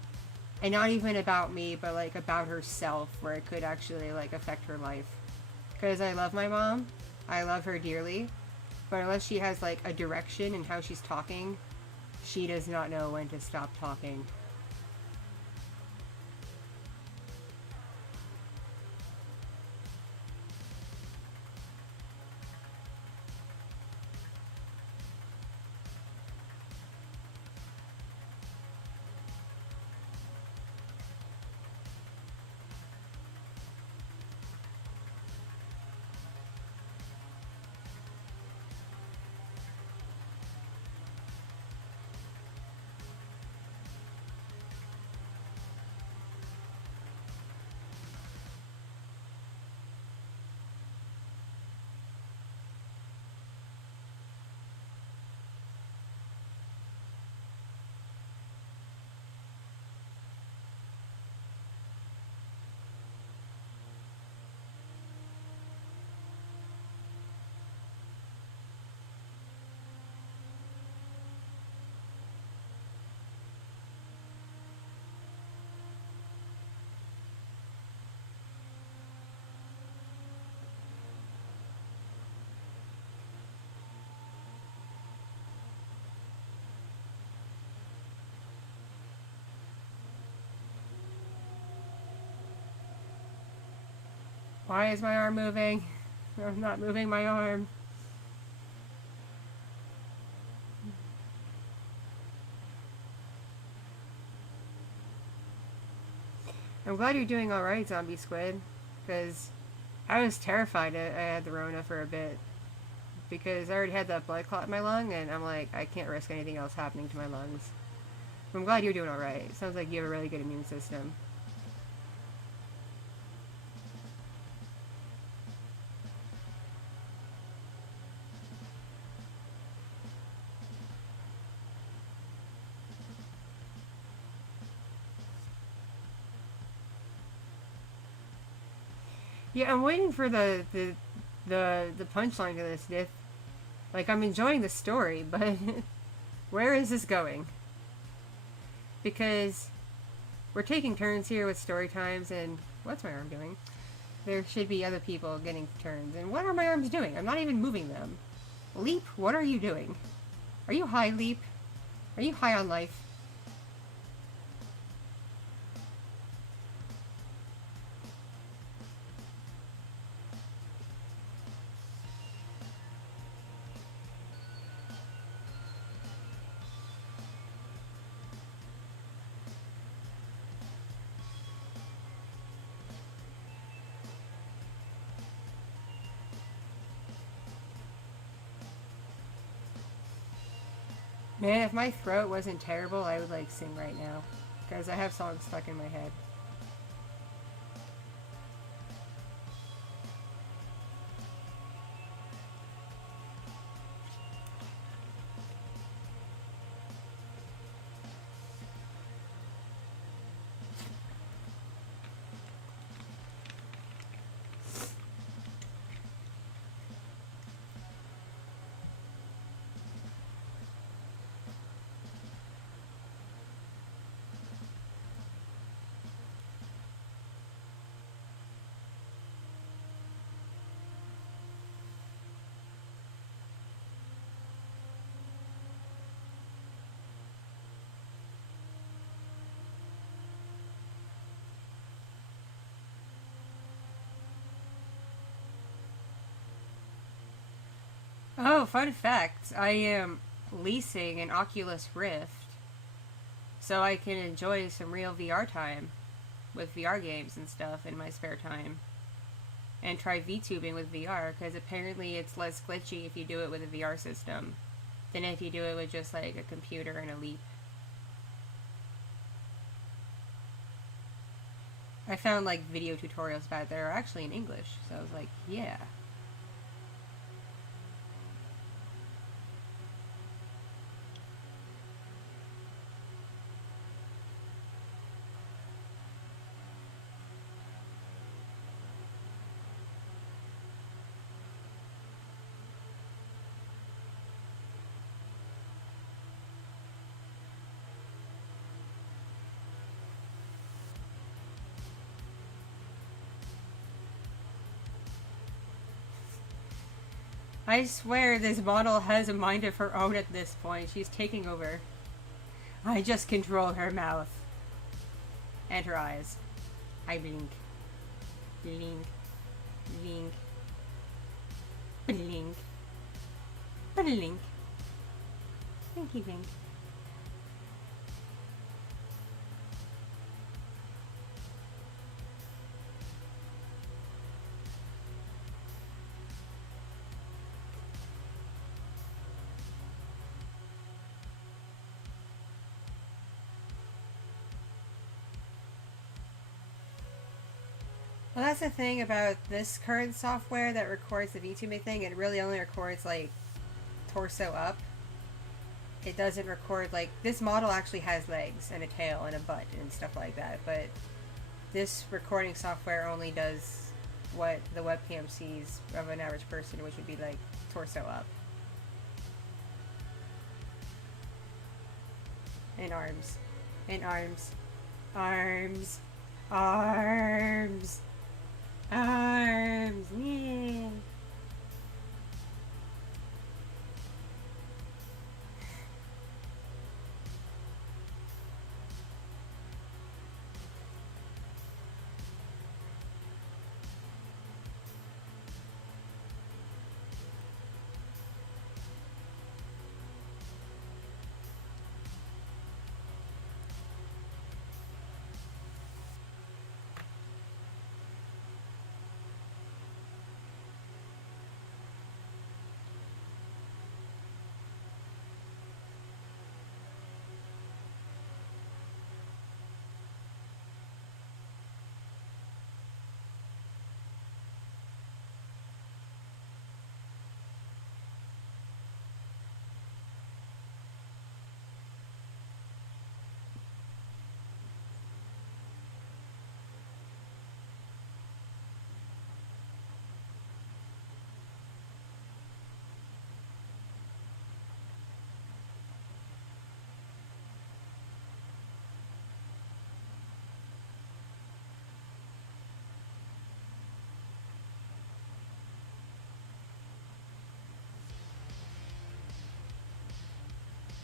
And not even about me, but like about herself, where it could actually like affect her life. Because I love my mom. I love her dearly. But unless she has like a direction in how she's talking, she does not know when to stop talking. Why is my arm moving? I'm not moving my arm. I'm glad you're doing alright, Zombie Squid. Because I was terrified I had the Rona for a bit. Because I already had that blood clot in my lung, and I'm like, I can't risk anything else happening to my lungs. I'm glad you're doing alright. Sounds like you have a really good immune system. Yeah, I'm waiting for the punchline to this, Diff. Like, I'm enjoying the story, but where is this going? Because we're taking turns here with story times, and what's my arm doing? There should be other people getting turns, and what are my arms doing? I'm not even moving them. Leap, what are you doing? Are you high, Leap? Are you high on life? Man, if my throat wasn't terrible, I would like sing right now. Because I have songs stuck in my head. Oh, fun fact. I am leasing an Oculus Rift so I can enjoy some real VR time with VR games and stuff in my spare time. And try VTubing with VR, because apparently it's less glitchy if you do it with a VR system than if you do it with just like a computer and a Leap. I found like video tutorials about it that are actually in English, so I was like, yeah. I swear this model has a mind of her own at this point. She's taking over. I just control her mouth. And her eyes. I blink. Blink. Blink. Blink. Blink. Blinky blink. Well, that's the thing about this current software that records the VTuber thing. It really only records, like, torso up. It doesn't record, like, this model actually has legs and a tail and a butt and stuff like that, but this recording software only does what the webcam sees of an average person, which would be, like, torso up. And arms. And arms. Arms. Arms. Arms. Yeah.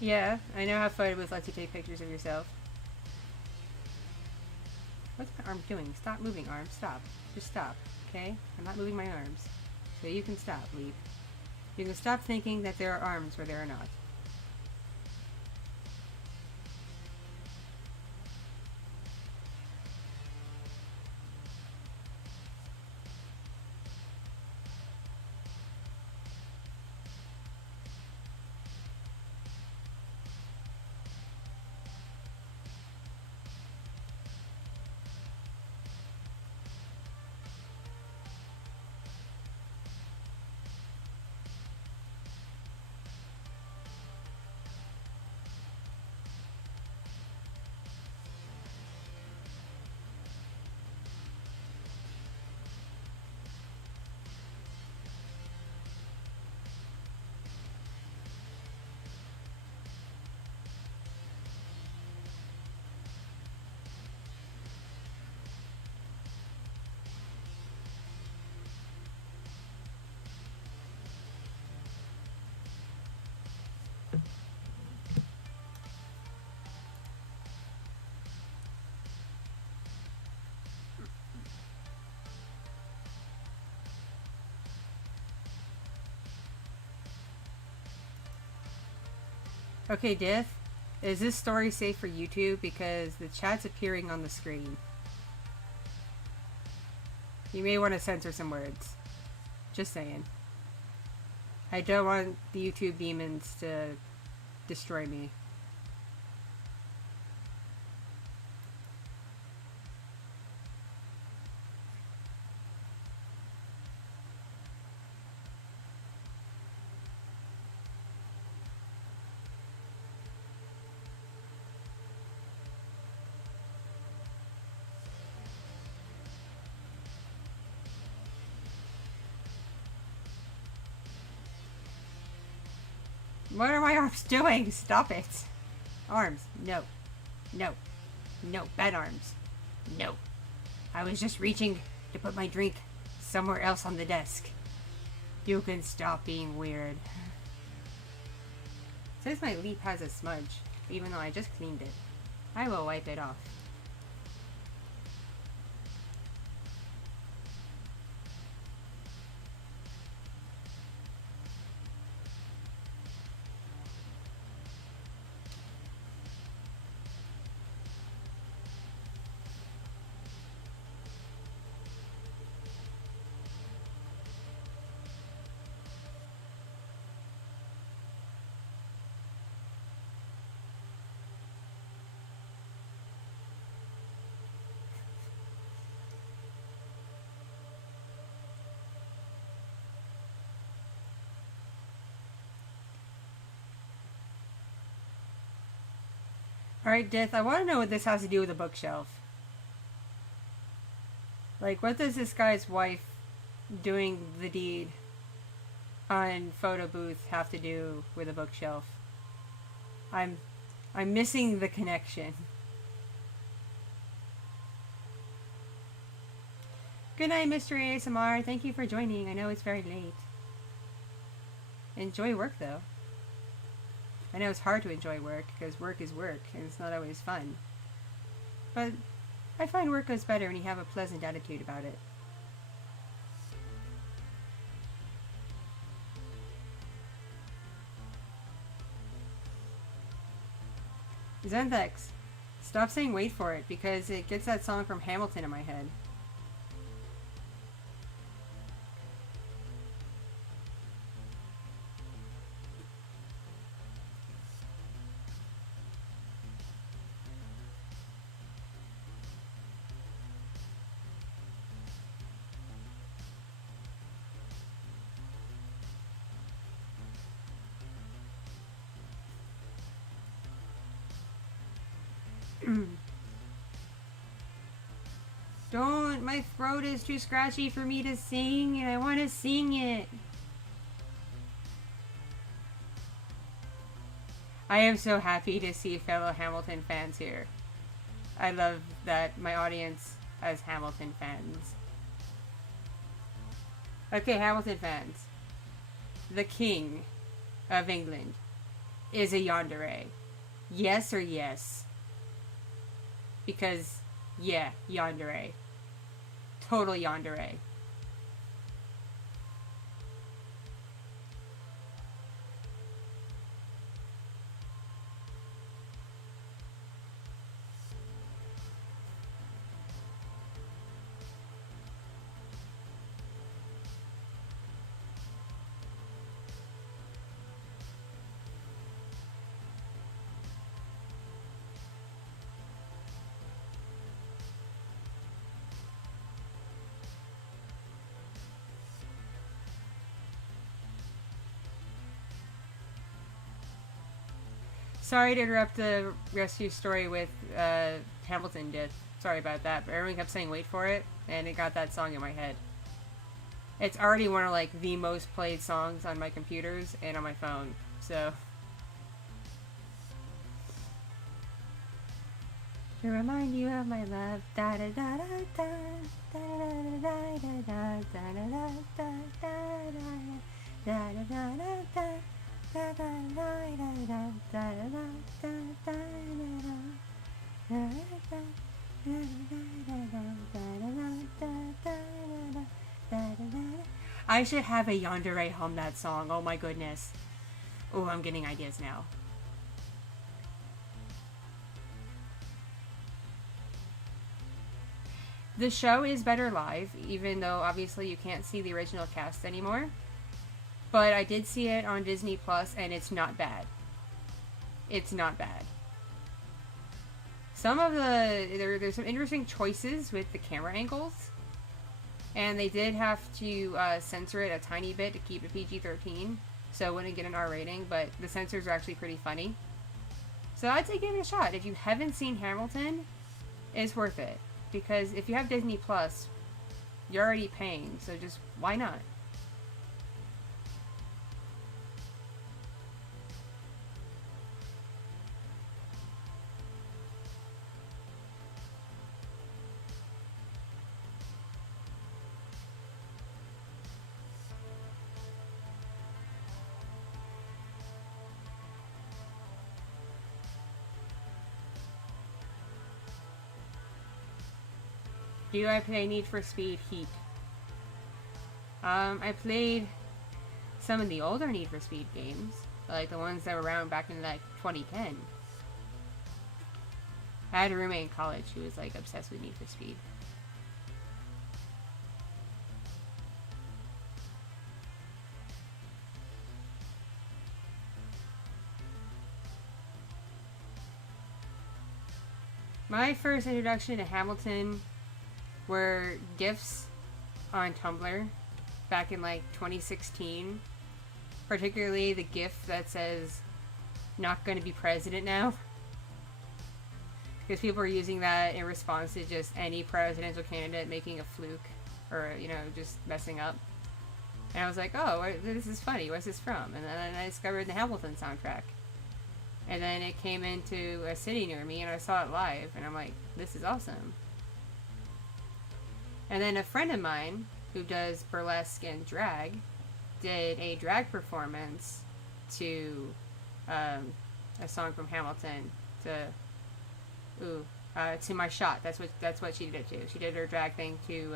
Yeah, I know how Photos lets you take pictures of yourself. What's my arm doing? Stop moving, arm. Stop. Just stop, okay? I'm not moving my arms. So you can stop, Leap. You can stop thinking that there are arms where there are not. Okay, Diff, is this story safe for YouTube? Because the chat's appearing on the screen. You may want to censor some words. Just saying. I don't want the YouTube demons to destroy me. What are my arms doing? Stop it. Arms. No. No. No. Bad arms. No. I was just reaching to put my drink somewhere else on the desk. You can stop being weird. Says my leaf has a smudge, even though I just cleaned it. I will wipe it off. Alright, Dith, I want to know what this has to do with a bookshelf. Like, what does this guy's wife doing the deed on photo booth have to do with a bookshelf? I'm missing the connection. Good night, Mr. ASMR. Thank you for joining. I know it's very late. Enjoy work, though. I know it's hard to enjoy work, because work is work, and it's not always fun. But I find work goes better when you have a pleasant attitude about it. Zenthex, stop saying wait for it, because it gets that song from Hamilton in my head. Don't! My throat is too scratchy for me to sing, and I want to sing it. I am so happy to see fellow Hamilton fans here. I love that my audience has Hamilton fans. Okay, Hamilton fans. The King of England is a yandere. Yes or yes? Because, yeah, yandere. Total yandere. Sorry to interrupt the rescue story with Hamilton did. Sorry about that, but everyone kept saying wait for it, and it got that song in my head. It's already one of like the most played songs on my computers and on my phone, so. To remind you of my love, da da da da da da da da da da da da da da. I should have a yandere hum that song. Oh my goodness. Oh, I'm getting ideas now. The show is better live, even though obviously you can't see the original cast anymore. But I did see it on Disney Plus, and it's not bad. It's not bad. Some of there's some interesting choices with the camera angles, and they did have to censor it a tiny bit to keep it PG-13, so it wouldn't get an R rating. But the censors are actually pretty funny, so I'd say give it a shot. If you haven't seen Hamilton, it's worth it, because if you have Disney Plus, you're already paying, so just why not? Do I play Need for Speed Heat? I played some of the older Need for Speed games, like the ones that were around back in like 2010. I had a roommate in college who was like obsessed with Need for Speed. My first introduction to Hamilton were GIFs on Tumblr back in like 2016. Particularly the GIF that says, "Not gonna be president now." Because people are using that in response to just any presidential candidate making a fluke or, you know, just messing up. And I was like, oh, this is funny. What's this from? And then I discovered the Hamilton soundtrack. And then it came into a city near me and I saw it live. And I'm like, this is awesome. And then a friend of mine who does burlesque and drag did a drag performance to a song from Hamilton to My Shot. That's what she did it to. She did her drag thing to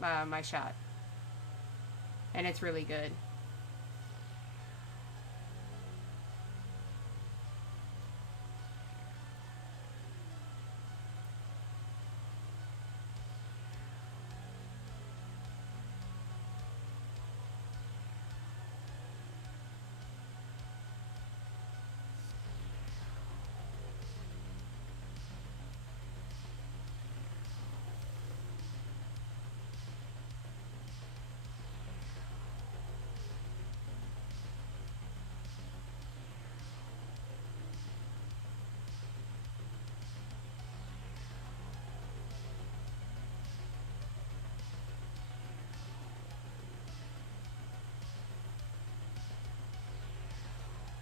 My Shot, and it's really good.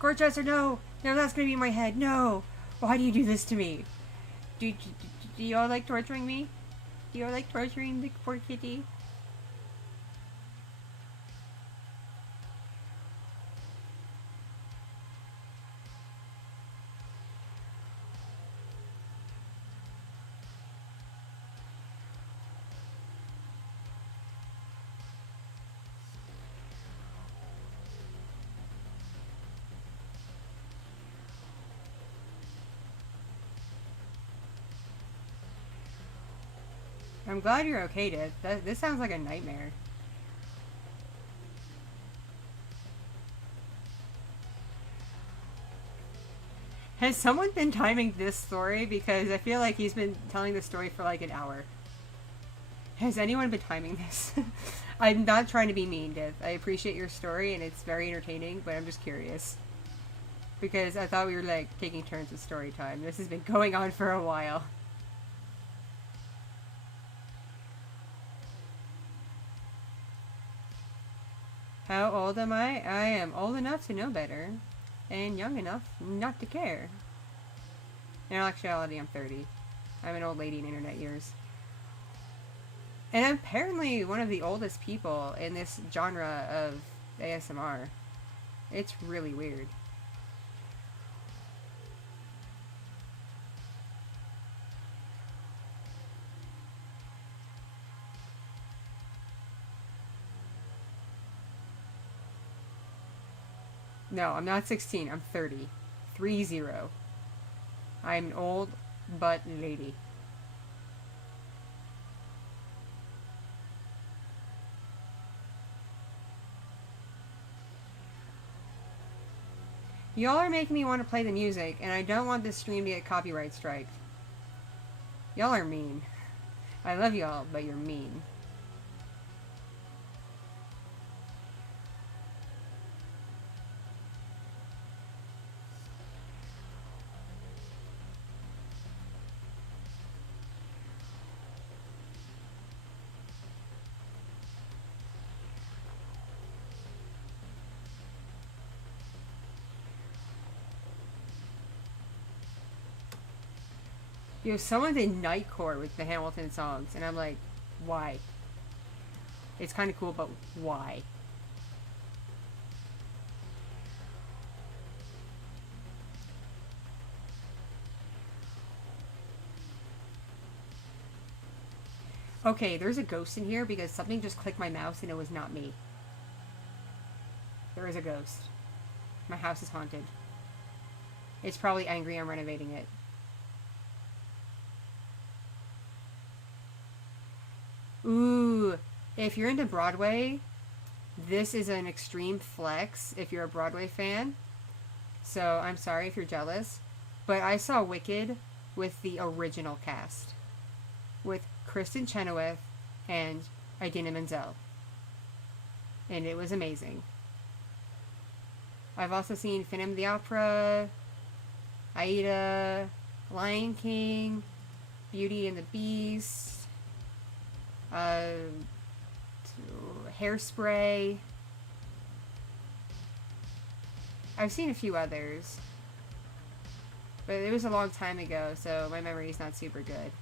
Gorchester, no! No, that's gonna be in my head. No! Why do you do this to me? Do y'all like torturing me? Do y'all like torturing the poor kitty? I'm glad you're okay, Div. This sounds like a nightmare. Has someone been timing this story? Because I feel like he's been telling the story for like an hour. Has anyone been timing this? I'm not trying to be mean, Div. I appreciate your story and it's very entertaining, but I'm just curious. Because I thought we were like taking turns with story time. This has been going on for a while. How old am I? I am old enough to know better, and young enough not to care. In actuality, I'm 30. I'm an old lady in internet years. And I'm apparently one of the oldest people in this genre of ASMR. It's really weird. No, I'm not 16. I'm 30. 30. I'm an old butt lady. Y'all are making me want to play the music, and I don't want this stream to get copyright striked. Y'all are mean. I love y'all, but you're mean. Yo, someone did Nightcore with the Hamilton songs, and I'm like, why? It's kind of cool, but why? Okay, there's a ghost in here because something just clicked my mouse and it was not me. There is a ghost. My house is haunted. It's probably angry I'm renovating it. Ooh, if you're into Broadway, this is an extreme flex if you're a Broadway fan. So I'm sorry if you're jealous. But I saw Wicked with the original cast. With Kristen Chenoweth and Idina Menzel. And it was amazing. I've also seen Phantom of the Opera, Aida, Lion King, Beauty and the Beast, Hairspray. I've seen a few others. But it was a long time ago, so my memory's not super good.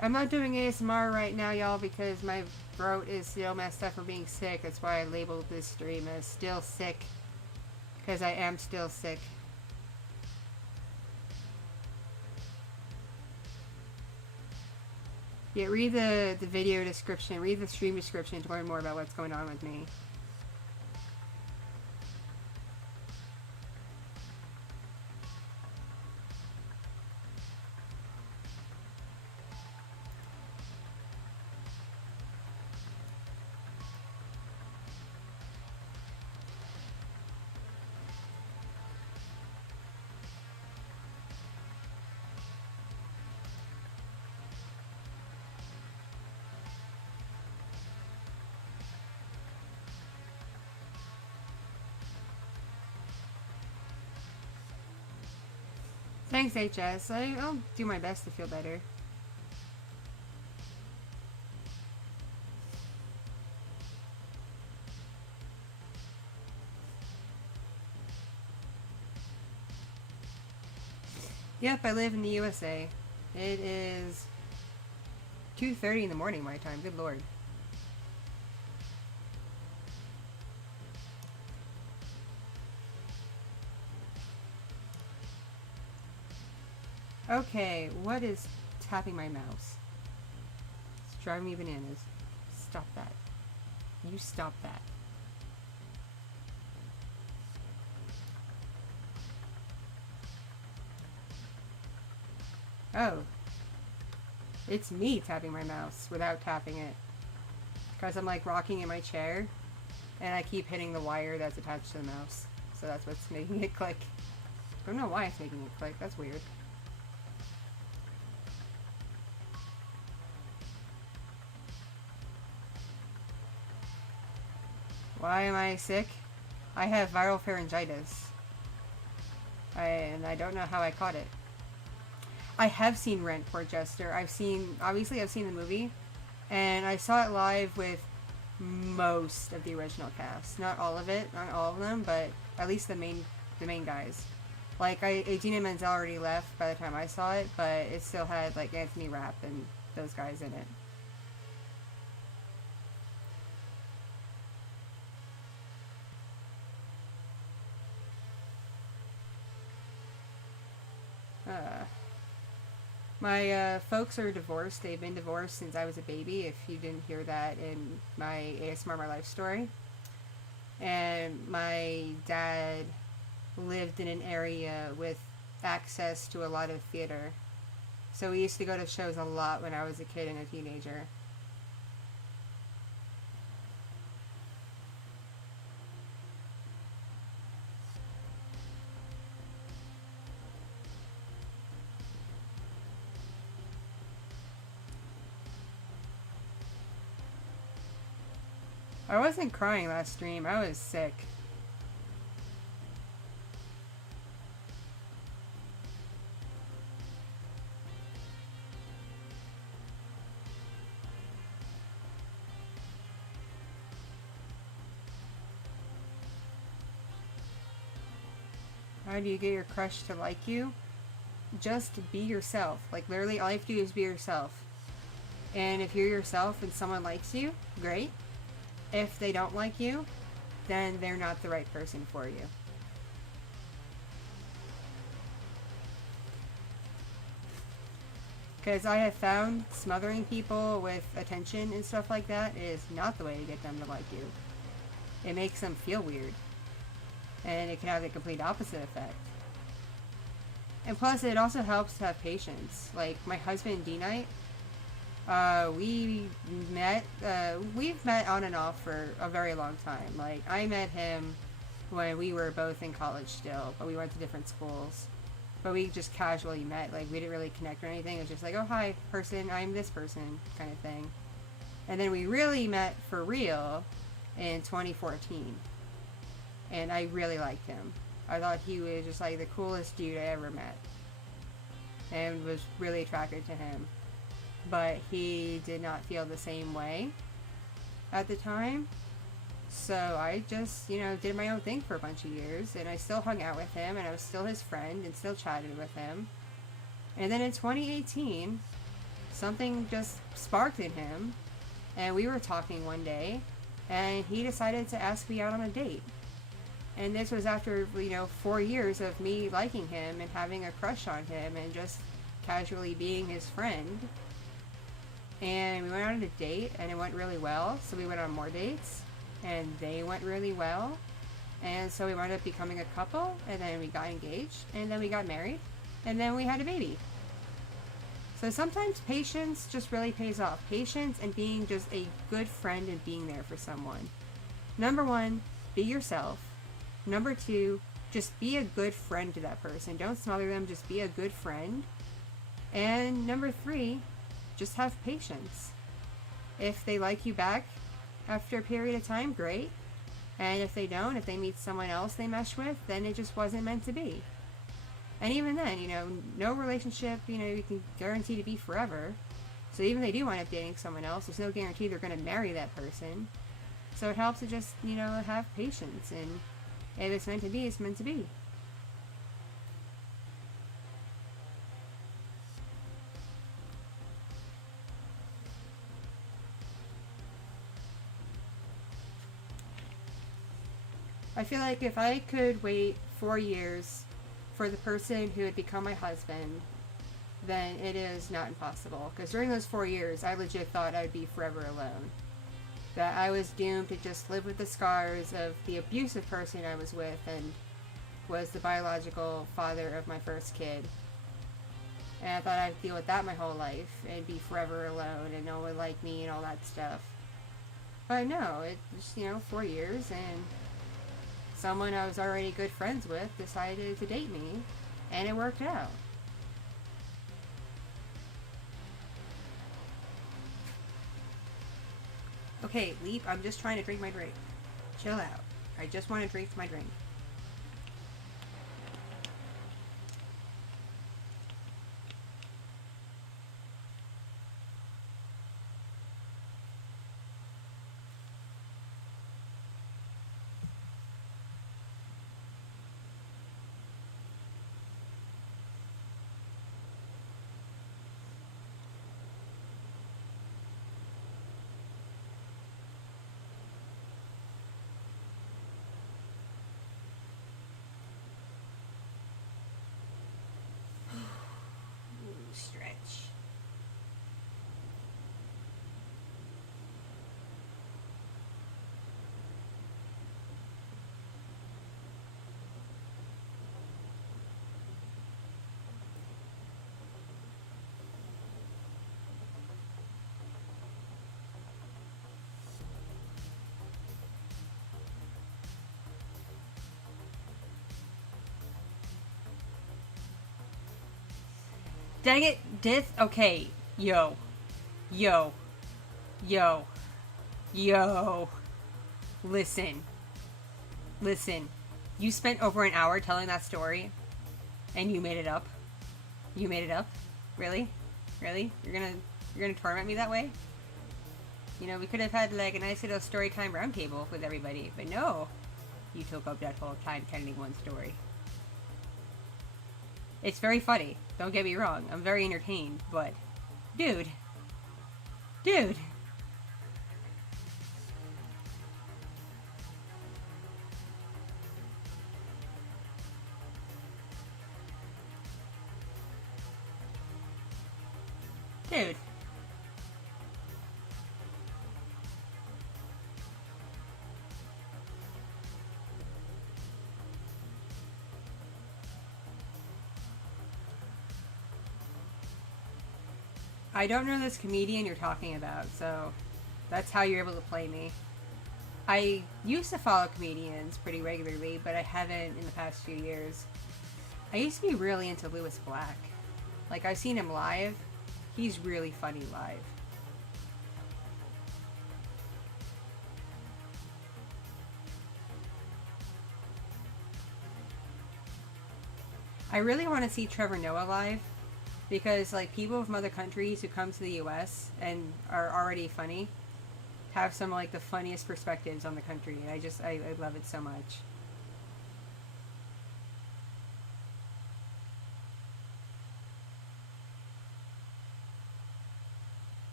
I'm not doing ASMR right now, y'all, because my throat is still messed up from being sick. That's why I labeled this stream as still sick. Because I am still sick. Yeah, read the video description, read the stream description to learn more about what's going on with me. Thanks, HS. I'll do my best to feel better. Yep, I live in the USA. It is 2:30 in the morning my time. Good lord. Okay, what is tapping my mouse? It's driving me bananas. Stop that. You stop that. Oh. It's me tapping my mouse without tapping it. Because I'm like rocking in my chair and I keep hitting the wire that's attached to the mouse. So that's what's making it click. I don't know why it's making it click. That's weird. Why am I sick? I have viral pharyngitis. And I don't know how I caught it. I have seen Rent, poor Jester. Obviously I've seen the movie. And I saw it live with most of the original cast. Not all of it, not all of them, but at least the main guys. Like, Idina Menzel already left by the time I saw it, but it still had, like, Anthony Rapp and those guys in it. My folks are divorced. They've been divorced since I was a baby, if you didn't hear that in my ASMR My Life story. And my dad lived in an area with access to a lot of theater. So we used to go to shows a lot when I was a kid and a teenager. I wasn't crying last stream, I was sick. How do you get your crush to like you? Just be yourself. Like, literally, all you have to do is be yourself. And if you're yourself and someone likes you, great. If they don't like you, then they're not the right person for you. Because I have found smothering people with attention and stuff like that is not the way to get them to like you. It makes them feel weird. And it can have the complete opposite effect. And plus, it also helps to have patience. Like, my husband, D-Night, we've met on and off for a very long time. Like, I met him when we were both in college still, but we went to different schools. But we just casually met. Like, we didn't really connect or anything. It was just like, oh, hi, person, I'm this person, kind of thing. And then we really met for real in 2014. And I really liked him. I thought he was just like the coolest dude I ever met. And was really attracted to him. But he did not feel the same way at the time. So I just, did my own thing for a bunch of years. And I still hung out with him. And I was still his friend. And still chatted with him. And then in 2018, something just sparked in him. And we were talking one day. And he decided to ask me out on a date. And this was after, 4 years of me liking him and having a crush on him and just casually being his friend. And we went on a date and it went really well. So we went on more dates and they went really well. And so we wound up becoming a couple, and then we got engaged, and then we got married, and then we had a baby. So sometimes patience just really pays off. Patience and being just a good friend and being there for someone. Number 1, be yourself. Number 2, just be a good friend to that person. Don't smother them, just be a good friend. And number 3, just have patience. If they like you back after a period of time, great. And if they don't, if they meet someone else they mesh with, then it just wasn't meant to be. And even then, no relationship, you can guarantee to be forever. So even if they do wind up dating someone else, there's no guarantee they're going to marry that person. So it helps to just, have patience. And if it's meant to be, it's meant to be. I feel like if I could wait 4 years for the person who would become my husband, then it is not impossible. Because during those 4 years, I legit thought I would be forever alone. That I was doomed to just live with the scars of the abusive person I was with and was the biological father of my first kid. And I thought I'd deal with that my whole life and be forever alone and no one would like me and all that stuff. But no, it just, 4 years, and someone I was already good friends with decided to date me, and it worked out. Okay, Leap, I'm just trying to drink my drink. Chill out. I just want to drink my drink. Stretch. Dang it, okay, yo, listen, you spent over an hour telling that story, and you made it up, really, you're gonna torment me that way? We could have had like a nice little story time roundtable with everybody, but no, you took up that whole time telling one story. It's very funny. Don't get me wrong. I'm very entertained, but dude. Dude. Dude. I don't know this comedian you're talking about, so that's how you're able to play me. I used to follow comedians pretty regularly, but I haven't in the past few years. I used to be really into Lewis Black. Like, I've seen him live. He's really funny live. I really want to see Trevor Noah live because, like, people from other countries who come to the US and are already funny have some, like, the funniest perspectives on the country. And I love it so much.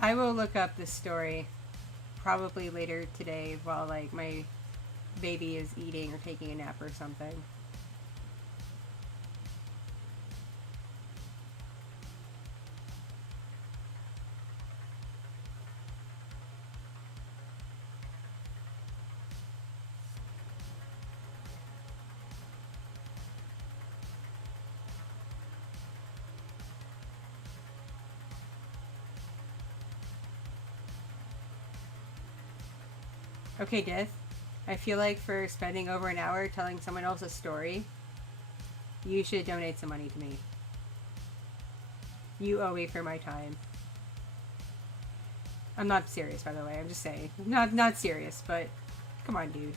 I will look up this story probably later today while, like, my baby is eating or taking a nap or something. Okay, Death. I feel like for spending over an hour telling someone else's story, you should donate some money to me. You owe me for my time. I'm not serious, by the way. I'm just saying. Not serious, but come on, dude.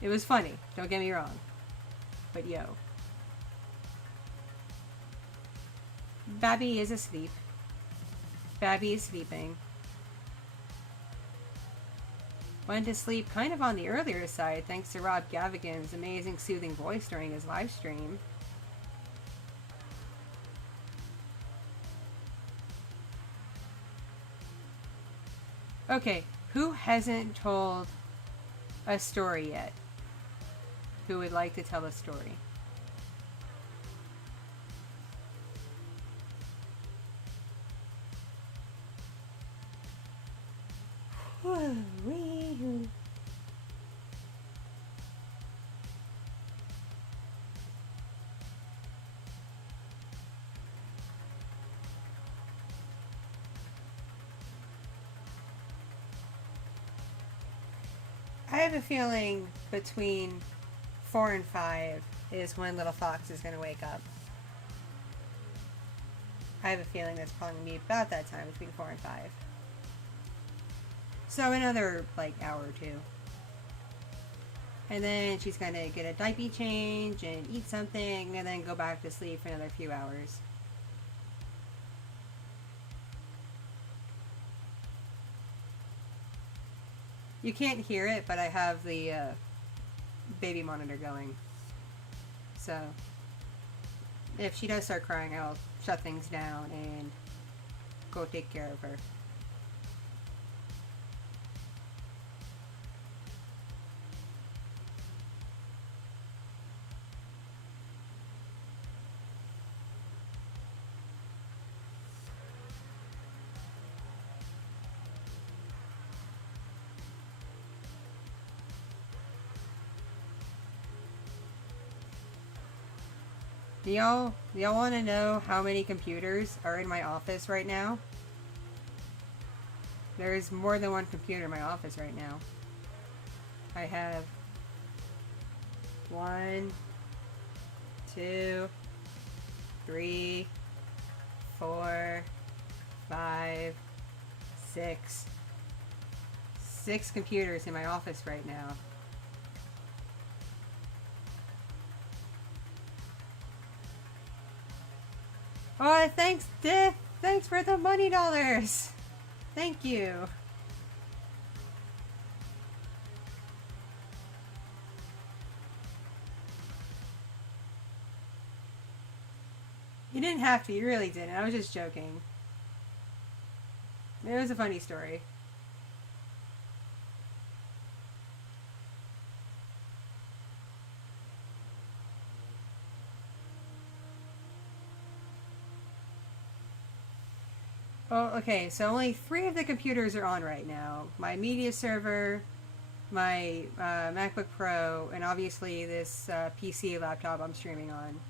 It was funny. Don't get me wrong. But yo. Babby is asleep. Babby is sleeping. Went to sleep kind of on the earlier side thanks to Rob Gavigan's amazing soothing voice during his live stream. Okay, who hasn't told a story yet? Who would like to tell a story? I have a feeling between 4 and 5 is when Little Fox is going to wake up. I have a feeling that's probably going to be about that time, between 4 and 5. So another, like, hour or two. And then she's going to get a diaper change and eat something and then go back to sleep for another few hours. You can't hear it, but I have the baby monitor going. So if she does start crying, I'll shut things down and go take care of her. Y'all want to know how many computers are in my office right now? There's more than one computer in my office right now. I have 1, 2, 3, 4, 5, 6 computers in my office right now. Oh, thanks, Dick. Thanks for the money dollars. Thank you. You didn't have to. You really didn't. I was just joking. It was a funny story. Oh, okay. So only 3 of the computers are on right now. My media server, my MacBook Pro, and obviously this PC laptop I'm streaming on.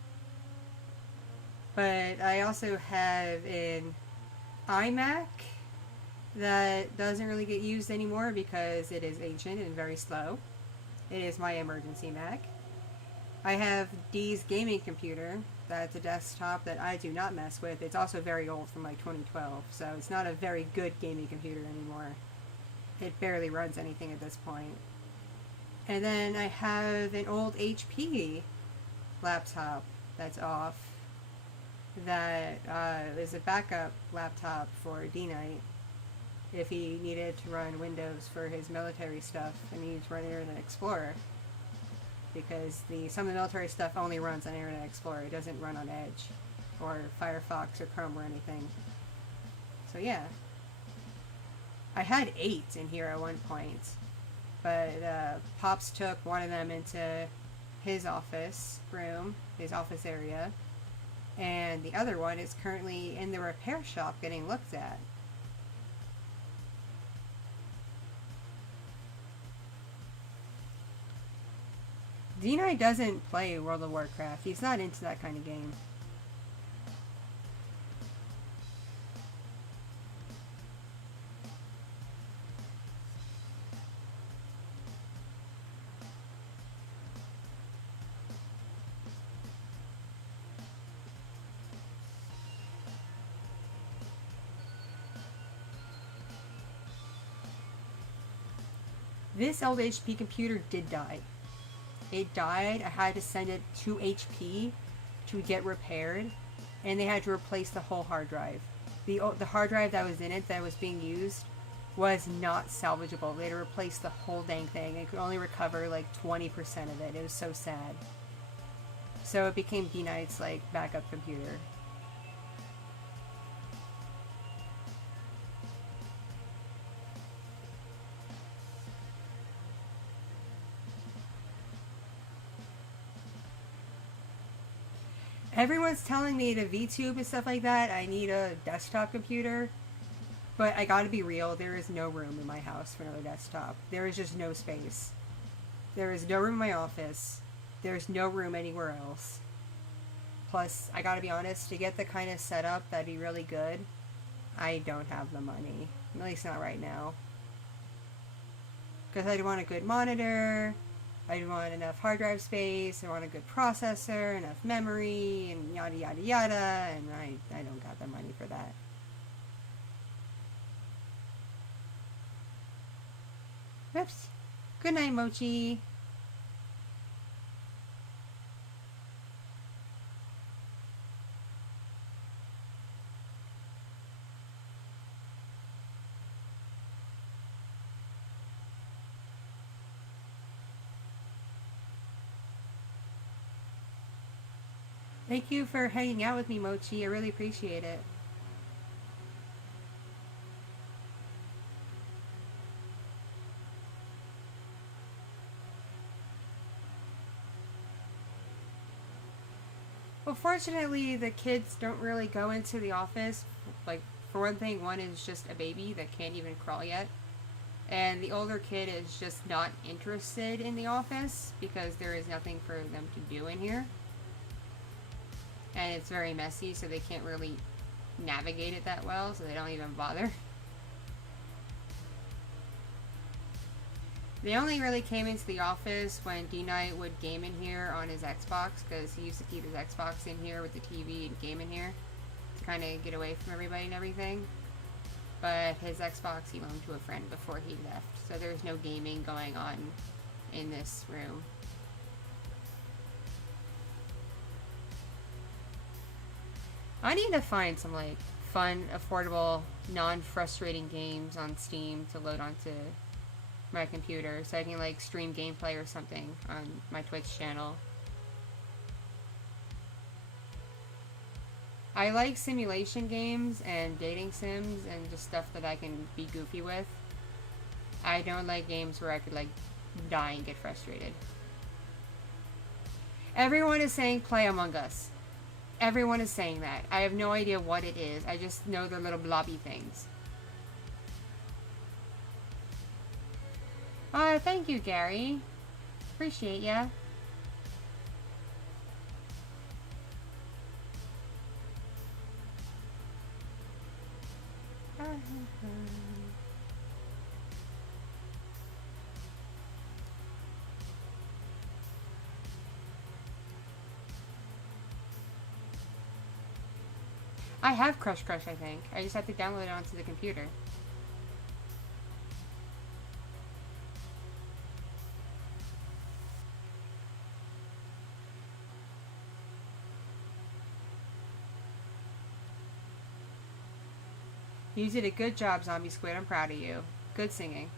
But I also have an iMac that doesn't really get used anymore because it is ancient and very slow. It is my emergency Mac. I have Dee's gaming computer. That's a desktop that I do not mess with. It's also very old from like 2012, so it's not a very good gaming computer anymore. It barely runs anything at this point. And then I have an old HP laptop that's off that is a backup laptop for D-Night if he needed to run Windows for his military stuff and he needs to run Internet Explorer. Because some of the military stuff only runs on Internet Explorer. It doesn't run on Edge or Firefox or Chrome or anything. So yeah. I had 8 in here at one point. But Pops took one of them into his office room, his office area. And the other one is currently in the repair shop getting looked at. D-Night doesn't play World of Warcraft. He's not into that kind of game. This old HP computer did die. It died. I had to send it to HP to get repaired, and they had to replace the whole hard drive. The hard drive that was in it that was being used was not salvageable. They had to replace the whole dang thing. They could only recover like 20% of it. It was so sad. So it became D-Night's like backup computer. Everyone's telling me to VTube and stuff like that. I need a desktop computer. But I gotta be real, there is no room in my house for another desktop. There is just no space. There is no room in my office. There's no room anywhere else. Plus, I gotta be honest, to get the kind of setup that'd be really good, I don't have the money. At least not right now. Because I'd want a good monitor, I want enough hard drive space, I want a good processor, enough memory, and yada yada yada, and I don't got the money for that. Oops. Good night, Mochi. Thank you for hanging out with me, Mochi. I really appreciate it. Well, fortunately, the kids don't really go into the office. Like, for one thing, one is just a baby that can't even crawl yet. And the older kid is just not interested in the office because there is nothing for them to do in here. And it's very messy, so they can't really navigate it that well, so they don't even bother. They only really came into the office when D-Night would game in here on his Xbox, because he used to keep his Xbox in here with the TV and game in here to kind of get away from everybody and everything. But his Xbox he loaned to a friend before he left, so there's no gaming going on in this room. I need to find some like fun, affordable, non-frustrating games on Steam to load onto my computer so I can like stream gameplay or something on my Twitch channel. I like simulation games and dating sims and just stuff that I can be goofy with. I don't like games where I could like die and get frustrated. Everyone is saying play Among Us. Everyone is saying that. I have no idea what it is. I just know they're little blobby things. Thank you, Gary. Appreciate ya. I have Crush, I think. I just have to download it onto the computer. You did a good job, Zombie Squid. I'm proud of you. Good singing.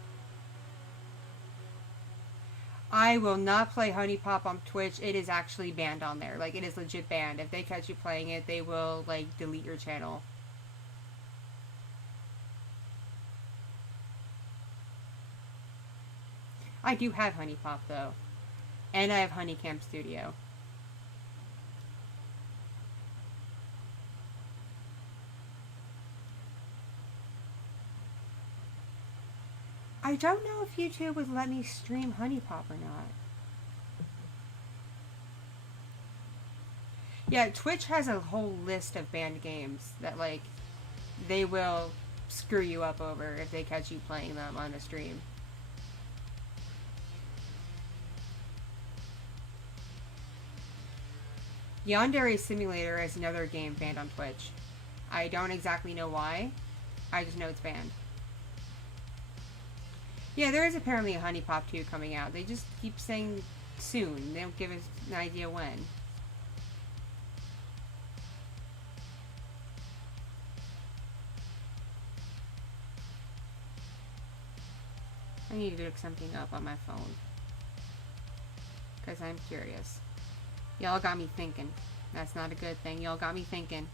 I will not play Honey Pop on Twitch. It is actually banned on there. Like, it is legit banned. If they catch you playing it, they will, like, delete your channel. I do have Honey Pop, though. And I have Honeycam Studio. I don't know if YouTube would let me stream Honey Pop or not. Yeah, Twitch has a whole list of banned games that, like, they will screw you up over if they catch you playing them on a stream. Yandere Simulator is another game banned on Twitch. I don't exactly know why. I just know it's banned. Yeah, there is apparently a Honey Pop 2 coming out. They just keep saying soon. They don't give us an idea when. I need to look something up on my phone. Because I'm curious. Y'all got me thinking. That's not a good thing. Y'all got me thinking.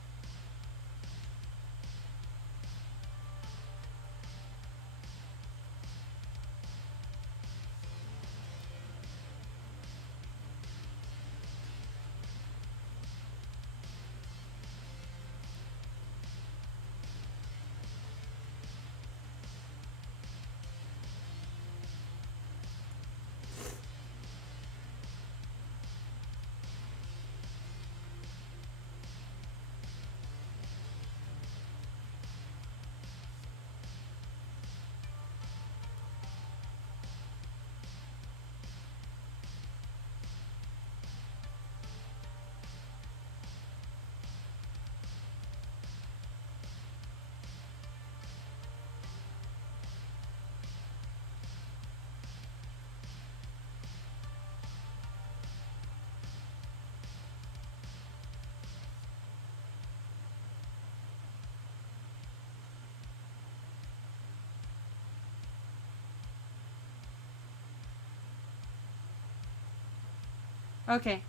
Okay,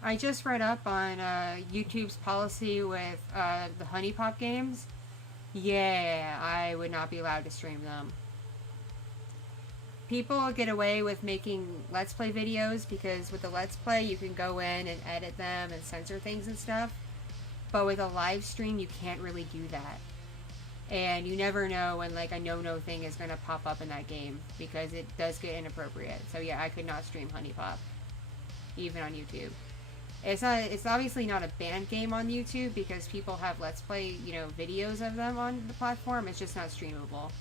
I just read up on YouTube's policy with the Honey Pop games. Yeah, I would not be allowed to stream them. People get away with making Let's Play videos because with the Let's Play you can go in and edit them and censor things and stuff. But with a live stream you can't really do that. And you never know when like a no-no thing is going to pop up in that game because it does get inappropriate. So yeah, I could not stream Honey Pop. Even on YouTube. It's obviously not a banned game on YouTube because people have Let's Play, you know, videos of them on the platform. It's just not streamable.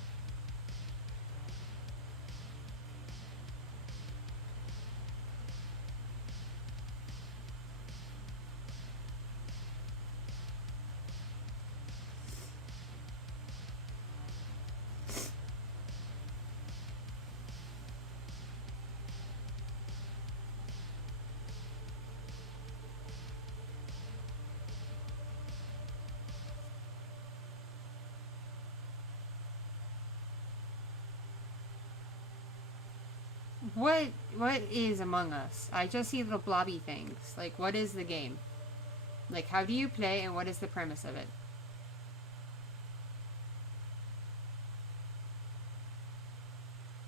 What is Among Us? I just see little blobby things. Like, what is the game? Like, how do you play and what is the premise of it?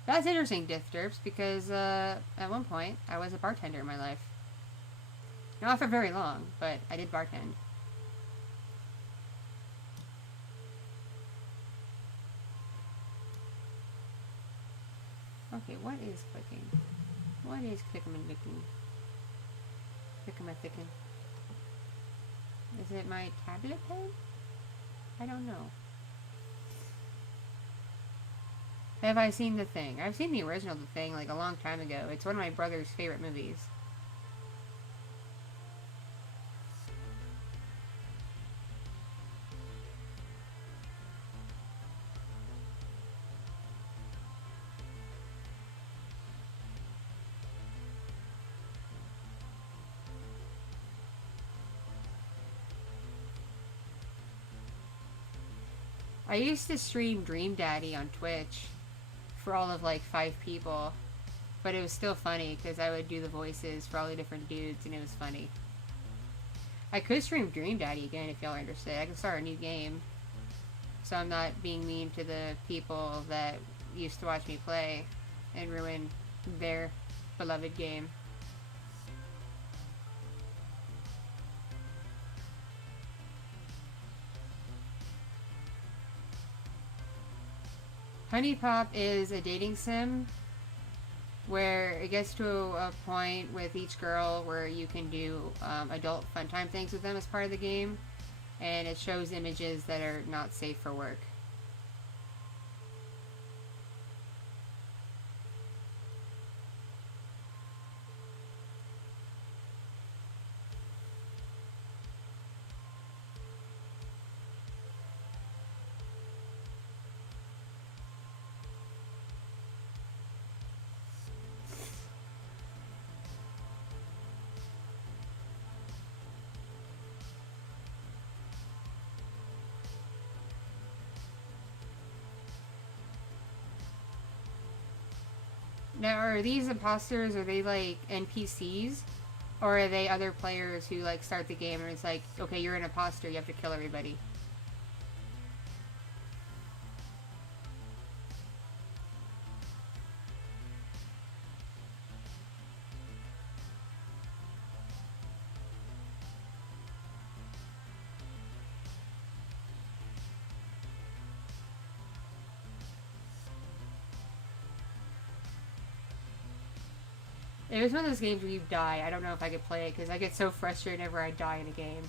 That's interesting, Disturbs, because at one point I was a bartender in my life. Not for very long, but I did bartend. Okay, what is clicking? What is clicking and clicking? Clicking and clicking. Is it my tablet pen? I don't know. Have I seen The Thing? I've seen the original The Thing like a long time ago. It's one of my brother's favorite movies. I used to stream Dream Daddy on Twitch for all of like 5 people, but it was still funny because I would do the voices for all the different dudes and it was funny. I could stream Dream Daddy again if y'all are interested. I can start a new game, so I'm not being mean to the people that used to watch me play and ruin their beloved game. Honey Pop is a dating sim where it gets to a point with each girl where you can do adult fun time things with them as part of the game, and it shows images that are not safe for work. Now, are these imposters, are they like NPCs? Or are they other players who like start the game and it's like, okay, you're an imposter, you have to kill everybody? It was one of those games where you die. I don't know if I could play it because I get so frustrated whenever I die in a game.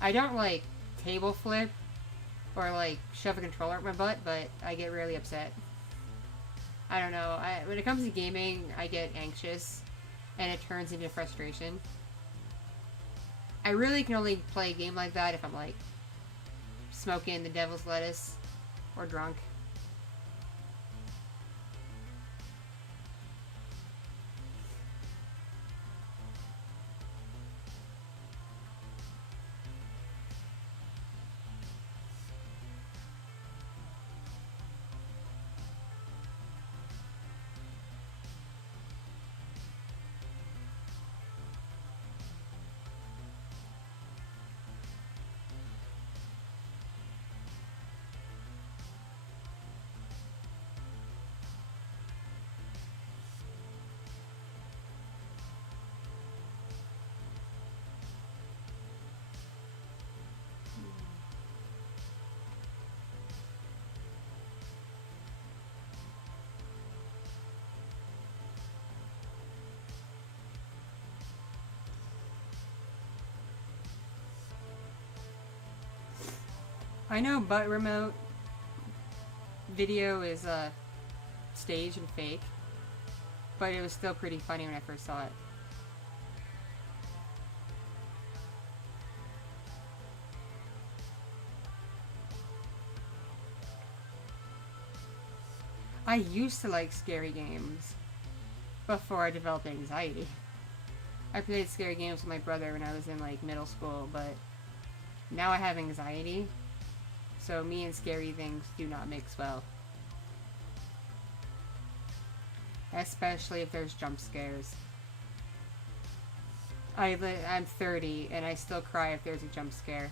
I don't like table flip or like shove a controller up my butt, but I get really upset. I don't know. When it comes to gaming, I get anxious and it turns into frustration. I really can only play a game like that if I'm like smoking the devil's lettuce or drunk. I know butt remote video is staged and fake, but it was still pretty funny when I first saw it. I used to like scary games before I developed anxiety. I played scary games with my brother when I was in like middle school, but now I have anxiety. So me and scary things do not mix well. especially if there's jump scares. I'm 30 and I still cry if there's a jump scare.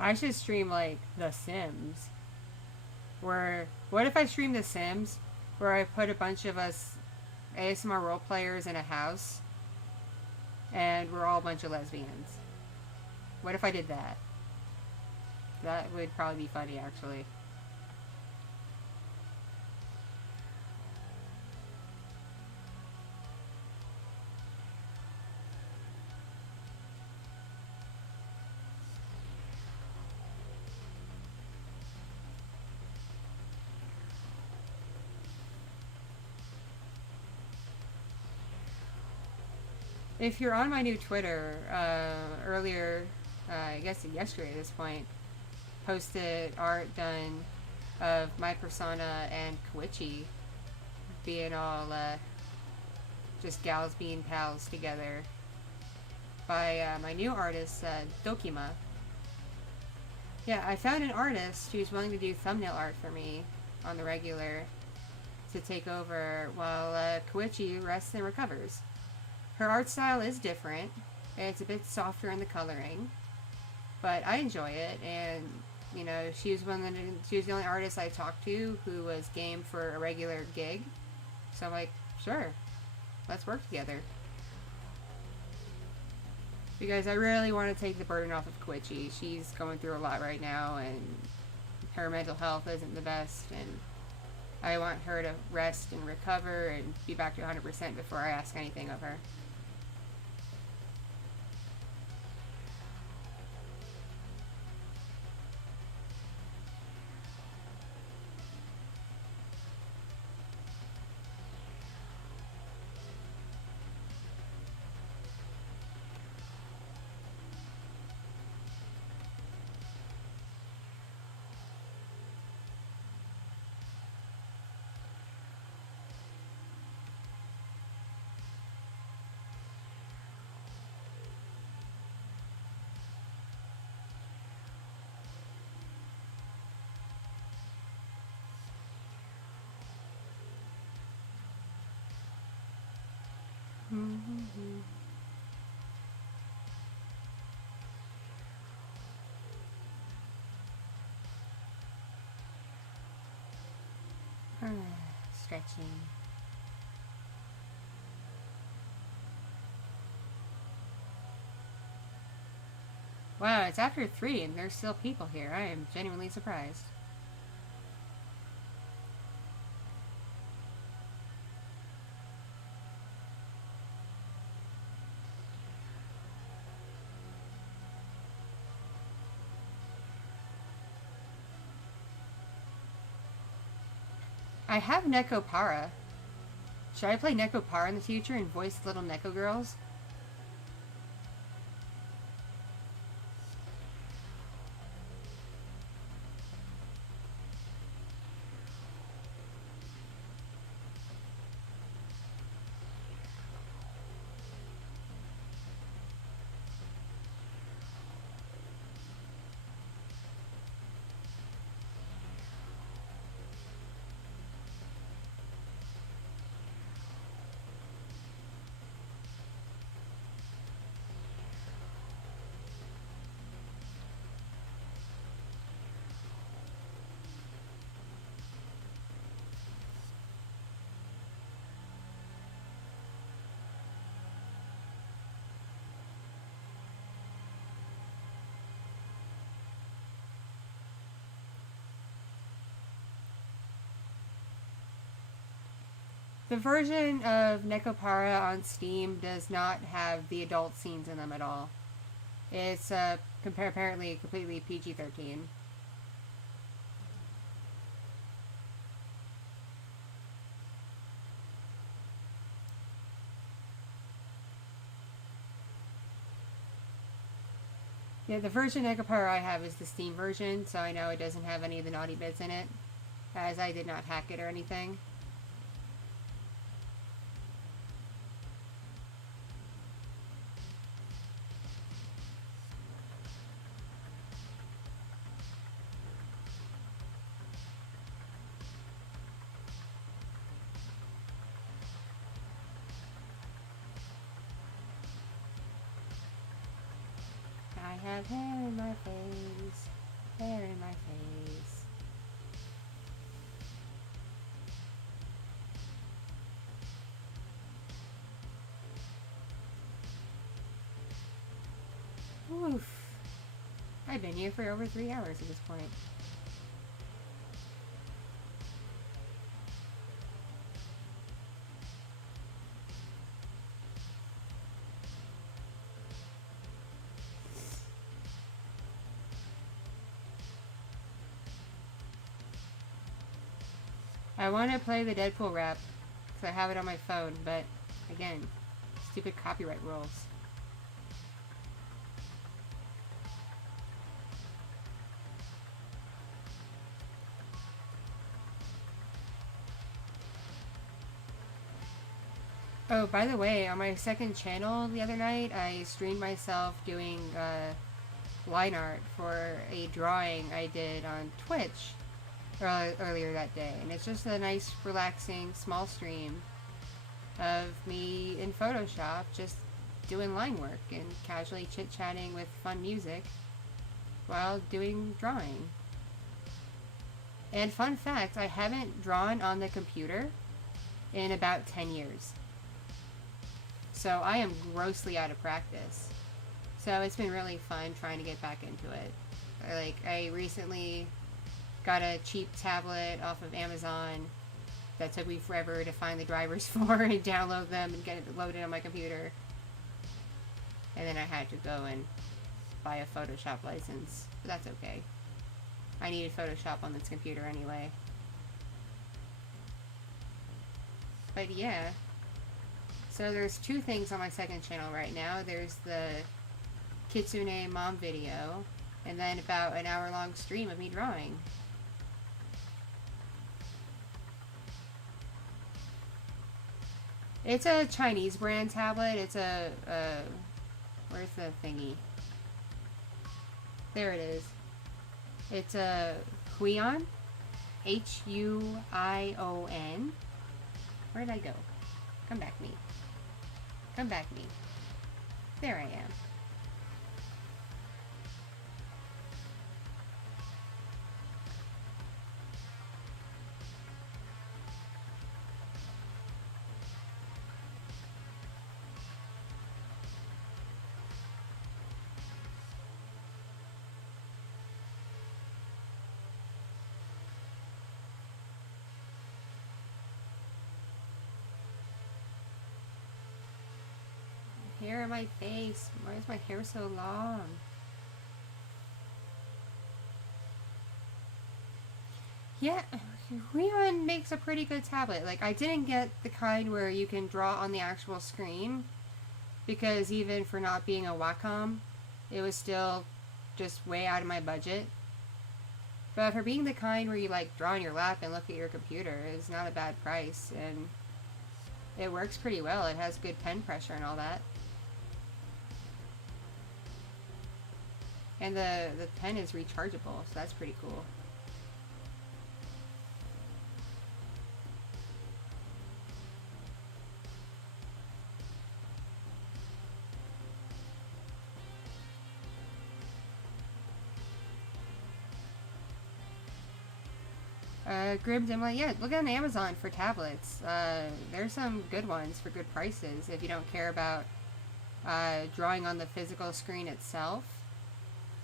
I should stream like The Sims. Where, what if I stream The Sims where I put a bunch of us ASMR role players in a house and we're all a bunch of lesbians? What if I did that? That would probably be funny, actually. If you're on my new Twitter, earlier, I guess yesterday at this point, posted art done of my persona and Koichi being all just gals being pals together by my new artist, Dokima. Yeah, I found an artist who's willing to do thumbnail art for me on the regular to take over while Koichi rests and recovers. Her art style is different. It's a bit softer in the coloring, but I enjoy it. And you know, she was the only artist I talked to who was game for a regular gig. So I'm like, sure, let's work together. Because I really want to take the burden off of Koichi. She's going through a lot right now, and her mental health isn't the best. And I want her to rest and recover and be back to 100% before I ask anything of her. Stretching. Wow, it's after 3 and there's still people here. I am genuinely surprised. I have Neko Para. Should I play Neko Para in the future and voice little Neko girls? The version of Neko Para on Steam does not have the adult scenes in them at all. It's apparently completely PG-13. Yeah, the version of Apparel I have is the Steam version, so I know it doesn't have any of the naughty bits in it, as I did not hack it or anything. I have hair in my face, hair in my face. Oof. I've been here for over 3 hours at this point. I want to play the Deadpool rap because I have it on my phone, but again, stupid copyright rules. Oh, by the way, on my second channel the other night, I streamed myself doing line art for a drawing I did on Twitch earlier that day, and it's just a nice, relaxing, small stream of me in Photoshop just doing line work and casually chit-chatting with fun music while doing drawing. And fun fact, I haven't drawn on the computer in about 10 years. So I am grossly out of practice. So it's been really fun trying to get back into it. I recently got a cheap tablet off of Amazon that took me forever to find the drivers for and download them and get it loaded on my computer. And then I had to go and buy a Photoshop license, but that's okay. I needed Photoshop on this computer anyway. But yeah. So there's two things on my second channel right now. There's the Kitsune mom video, and then about an hour-long stream of me drawing. It's a Chinese brand tablet. It's a, where's the thingy? There it is. It's a Huion. Huion. Where'd I go? Come back me. Come back me. There I am. Hair on my face. Why is my hair so long? Yeah, Huion makes a pretty good tablet. Like, I didn't get the kind where you can draw on the actual screen, because even for not being a Wacom, it was still just way out of my budget. But for being the kind where you like draw on your lap and look at your computer, it's not a bad price, and it works pretty well. It has good pen pressure and all that. And the pen is rechargeable, so that's pretty cool. Gribbs, I'm like, yeah, look on Amazon for tablets. There's some good ones for good prices if you don't care about drawing on the physical screen itself,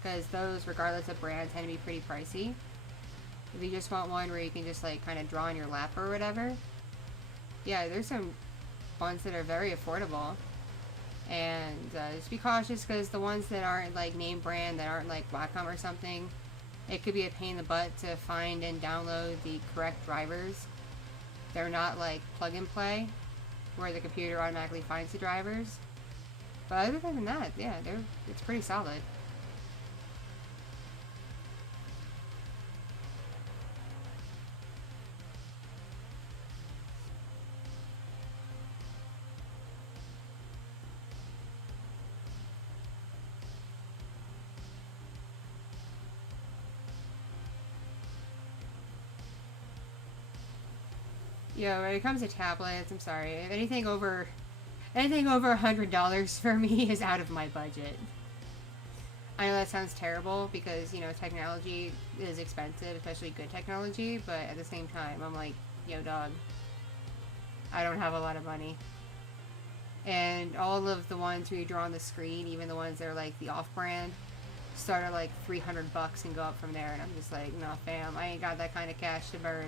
because those, regardless of brand, tend to be pretty pricey. If you just want one where you can just like kind of draw on your lap or whatever, yeah, there's some ones that are very affordable. And just be cautious, because the ones that aren't like name brand, that aren't like Wacom or something, it could be a pain in the butt to find and download the correct drivers. They're not like plug and play, where the computer automatically finds the drivers. But other than that, yeah, it's pretty solid. Yeah, when it comes to tablets, I'm sorry. Anything over $100 for me is out of my budget. I know that sounds terrible because, you know, technology is expensive, especially good technology, but at the same time, I'm like, yo, dog, I don't have a lot of money. And all of the ones where you draw on the screen, even the ones that are like the off-brand, start at like $300 and go up from there, and I'm just like, nah, fam, I ain't got that kind of cash to burn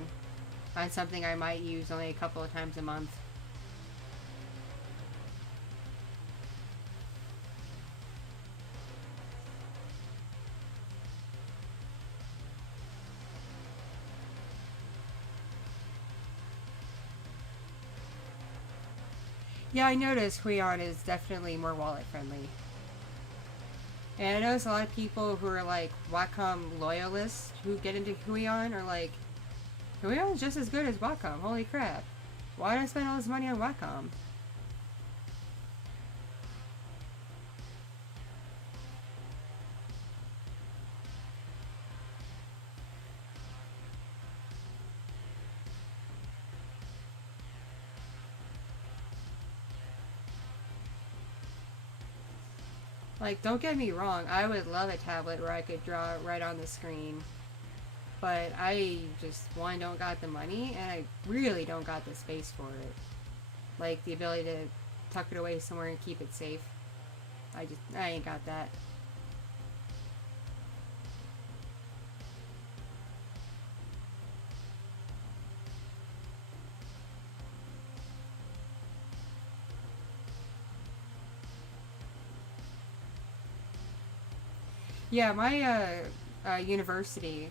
on something I might use only a couple of times a month. Yeah, I noticed Huion is definitely more wallet friendly. And I notice a lot of people who are like Wacom loyalists who get into Huion are like, Huion is just as good as Wacom, holy crap. Why did I spend all this money on Wacom? Like, don't get me wrong, I would love a tablet where I could draw right on the screen. But I just, one, don't got the money, and I really don't got the space for it. Like, the ability to tuck it away somewhere and keep it safe. I ain't got that. Yeah, my university,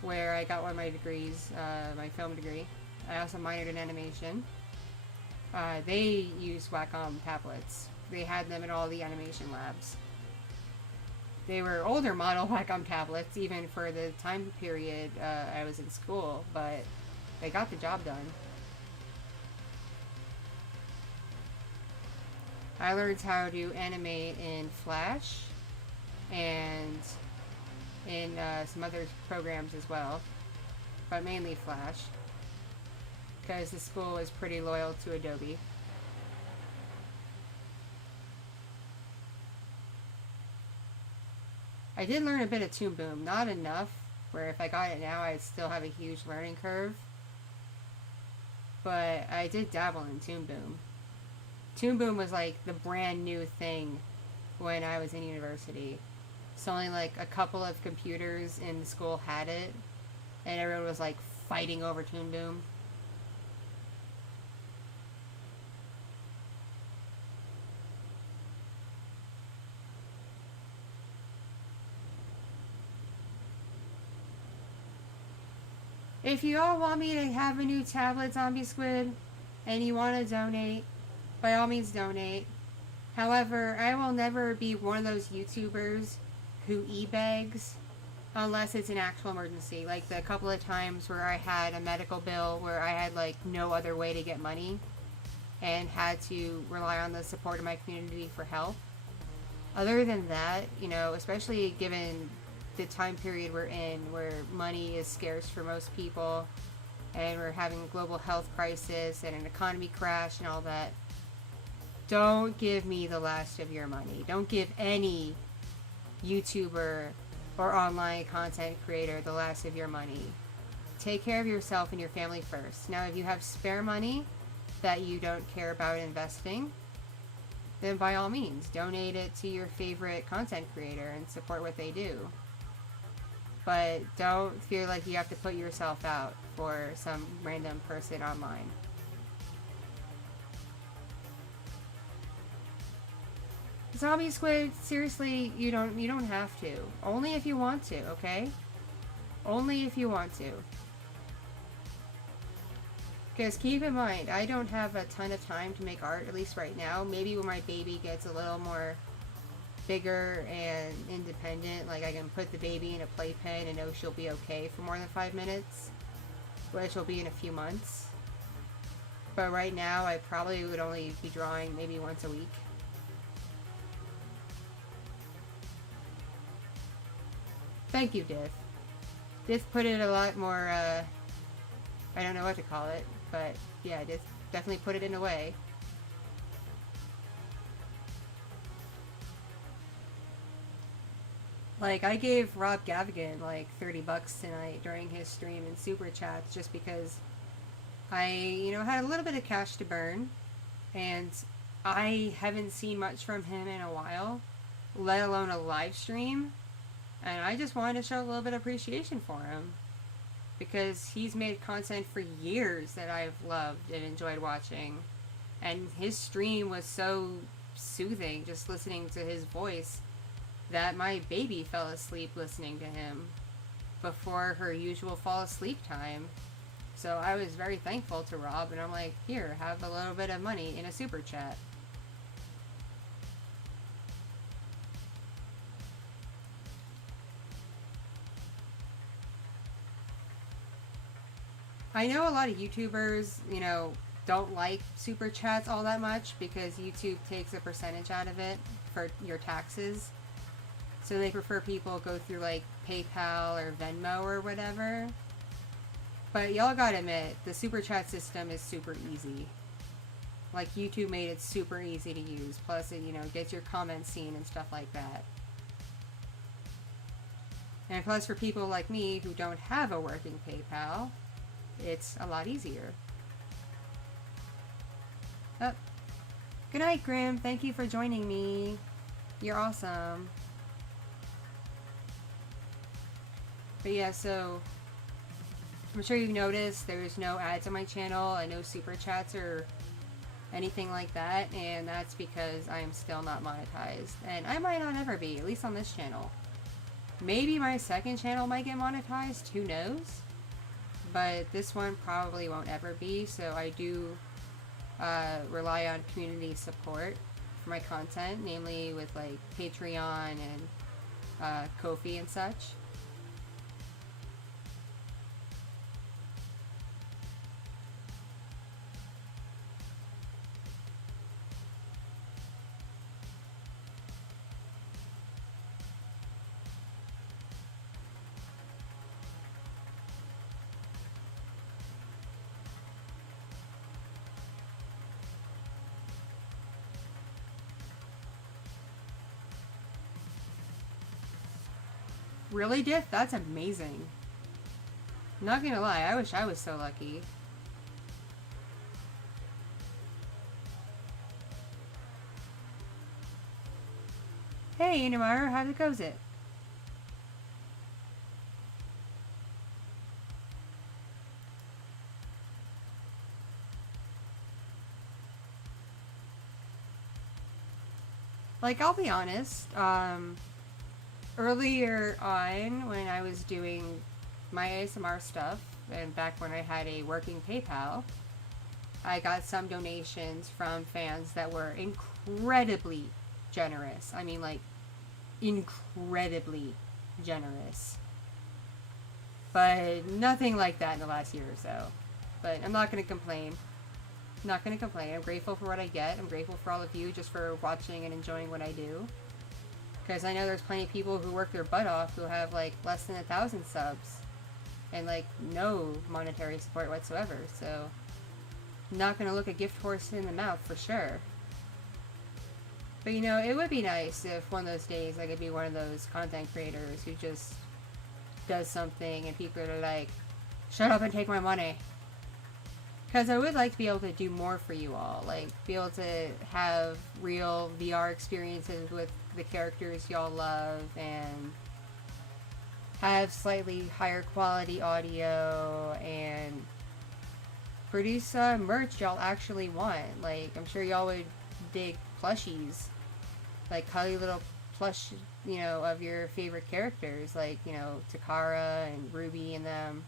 where I got one of my degrees, my film degree, I also minored in animation. They use Wacom tablets. They had them in all the animation labs. They were older model Wacom tablets, even for the time period I was in school, but they got the job done. I learned how to animate in Flash and in some other programs as well, but mainly Flash, because the school was pretty loyal to Adobe. I did learn a bit of Toon Boom, not enough, where if I got it now I'd still have a huge learning curve, but I did dabble in Toon Boom. Toon Boom was like the brand new thing when I was in university. So only like a couple of computers in the school had it, and everyone was like fighting over Toon Boom. If you all want me to have a new tablet, Zombie Squid, and you want to donate, by all means donate. However, I will never be one of those YouTubers who e-begs unless it's an actual emergency. Like the couple of times where I had a medical bill where I had like no other way to get money and had to rely on the support of my community for help. Other than that, you know, especially given the time period we're in where money is scarce for most people and we're having a global health crisis and an economy crash and all that, don't give me the last of your money. Don't give any YouTuber or online content creator the last of your money. Take care of yourself and your family first. Now, if you have spare money that you don't care about investing, then by all means, donate it to your favorite content creator and support what they do. But don't feel like you have to put yourself out for some random person online. Zombie Squid, seriously, you don't have to. Only if you want to, okay? Only if you want to. Because keep in mind, I don't have a ton of time to make art, at least right now. Maybe when my baby gets a little more bigger and independent, like I can put the baby in a playpen and know she'll be okay for more than 5 minutes, which will be in a few months. But right now, I probably would only be drawing maybe once a week. Thank you, Diff. Diff put it a lot more, I don't know what to call it. But yeah, just definitely put it in a way. Like, I gave Rob Gavigan like $30 tonight during his stream in super chats just because I, had a little bit of cash to burn, and I haven't seen much from him in a while, let alone a live stream, and I just wanted to show a little bit of appreciation for him because he's made content for years that I've loved and enjoyed watching, and his stream was so soothing just listening to his voice that my baby fell asleep listening to him before her usual fall asleep time. So I was very thankful to Rob, and I'm like, here, have a little bit of money in a super chat. I know a lot of YouTubers, don't like super chats all that much because YouTube takes a percentage out of it for your taxes. So they prefer people go through like PayPal or Venmo or whatever. But y'all gotta admit, the super chat system is super easy. Like, YouTube made it super easy to use. Plus, it, gets your comments seen and stuff like that. And plus, for people like me who don't have a working PayPal, it's a lot easier. Oh. Good night, Grim. Thank you for joining me. You're awesome. But yeah, so I'm sure you've noticed there's no ads on my channel and no super chats or anything like that, and that's because I am still not monetized, and I might not ever be, at least on this channel. Maybe my second channel might get monetized, who knows? But this one probably won't ever be, so I do rely on community support for my content, namely with like Patreon and Ko-fi and such. Really, Diff? That's amazing. Not gonna lie, I wish I was so lucky. Hey, Inamara, how goes it? Like, I'll be honest, earlier on when I was doing my ASMR stuff, and back when I had a working PayPal, I got some donations from fans that were incredibly generous. I mean, like, incredibly generous. But nothing like that in the last year or so. But I'm not going to complain. Not going to complain. I'm grateful for what I get. I'm grateful for all of you just for watching and enjoying what I do. Because I know there's plenty of people who work their butt off who have like less than 1,000 subs. And like no monetary support whatsoever. So I'm not going to look a gift horse in the mouth for sure. But it would be nice if one of those days I could be one of those content creators who just does something and people are like, shut up and take my money. Because I would like to be able to do more for you all. Like, be able to have real VR experiences with the characters y'all love and have slightly higher quality audio and produce merch y'all actually want. Like, I'm sure y'all would dig plushies. Like, cuddly little plush, of your favorite characters. Like, Takara and Ruby and them.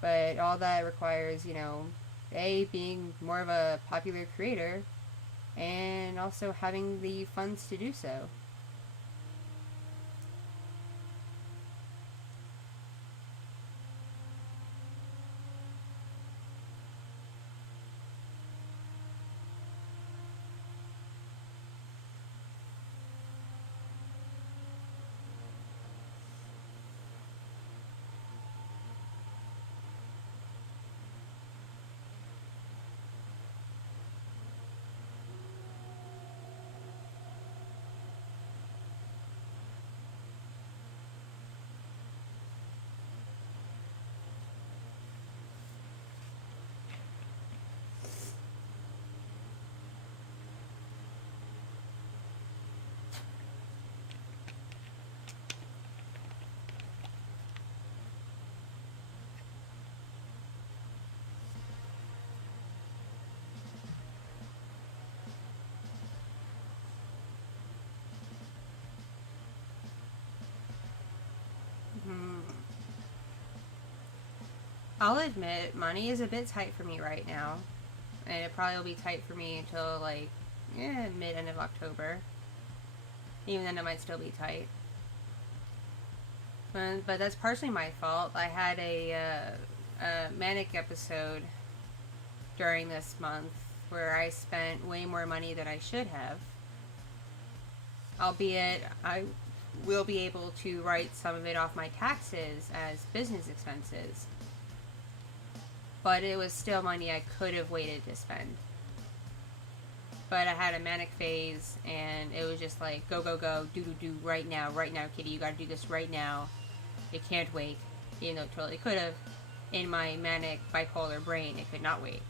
But all that requires, A, being more of a popular creator, and also having the funds to do so. I'll admit, money is a bit tight for me right now. And it probably will be tight for me until like mid-end of October. Even then it might still be tight. But that's partially my fault. I had a manic episode during this month where I spent way more money than I should have. Albeit, I will be able to write some of it off my taxes as business expenses. But it was still money I could have waited to spend. But I had a manic phase, and it was just like, go, go, go, do, right now, Kitty, you gotta do this right now. It can't wait. Even though it totally could have. In my manic bipolar brain, it could not wait.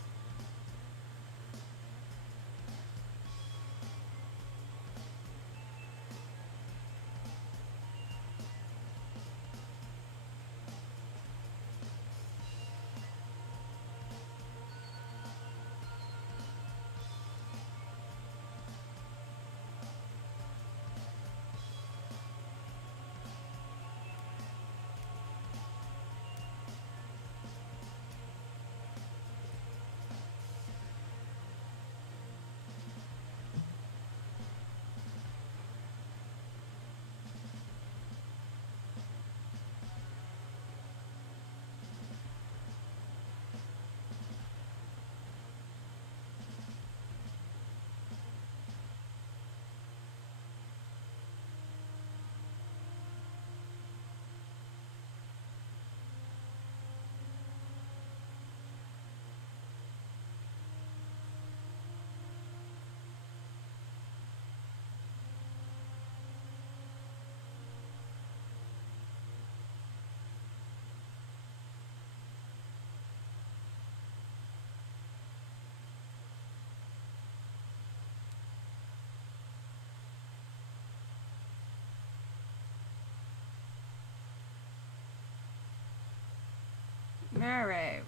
Alright.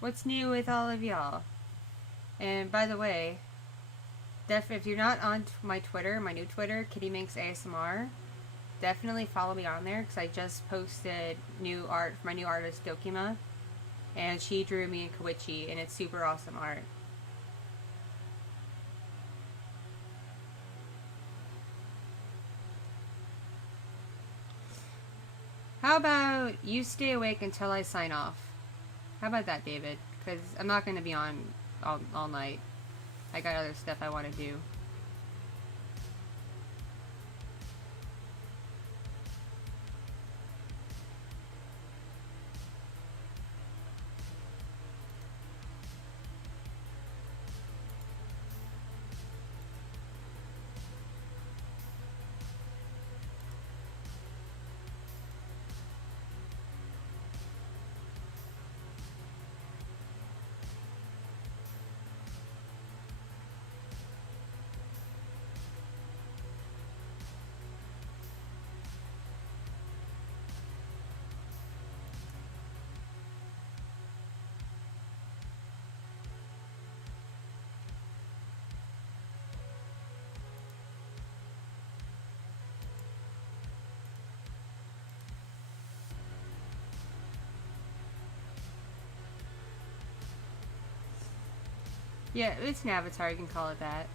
What's new with all of y'all? And by the way, if you're not on my Twitter, my new Twitter, Kitti Minx ASMR, definitely follow me on there because I just posted new art for my new artist, Dokima. And she drew me in Kawichi, and it's super awesome art. How about you stay awake until I sign off? How about that, David? Because I'm not going to be on all night. I got other stuff I want to do. Yeah, it's an avatar, you can call it that.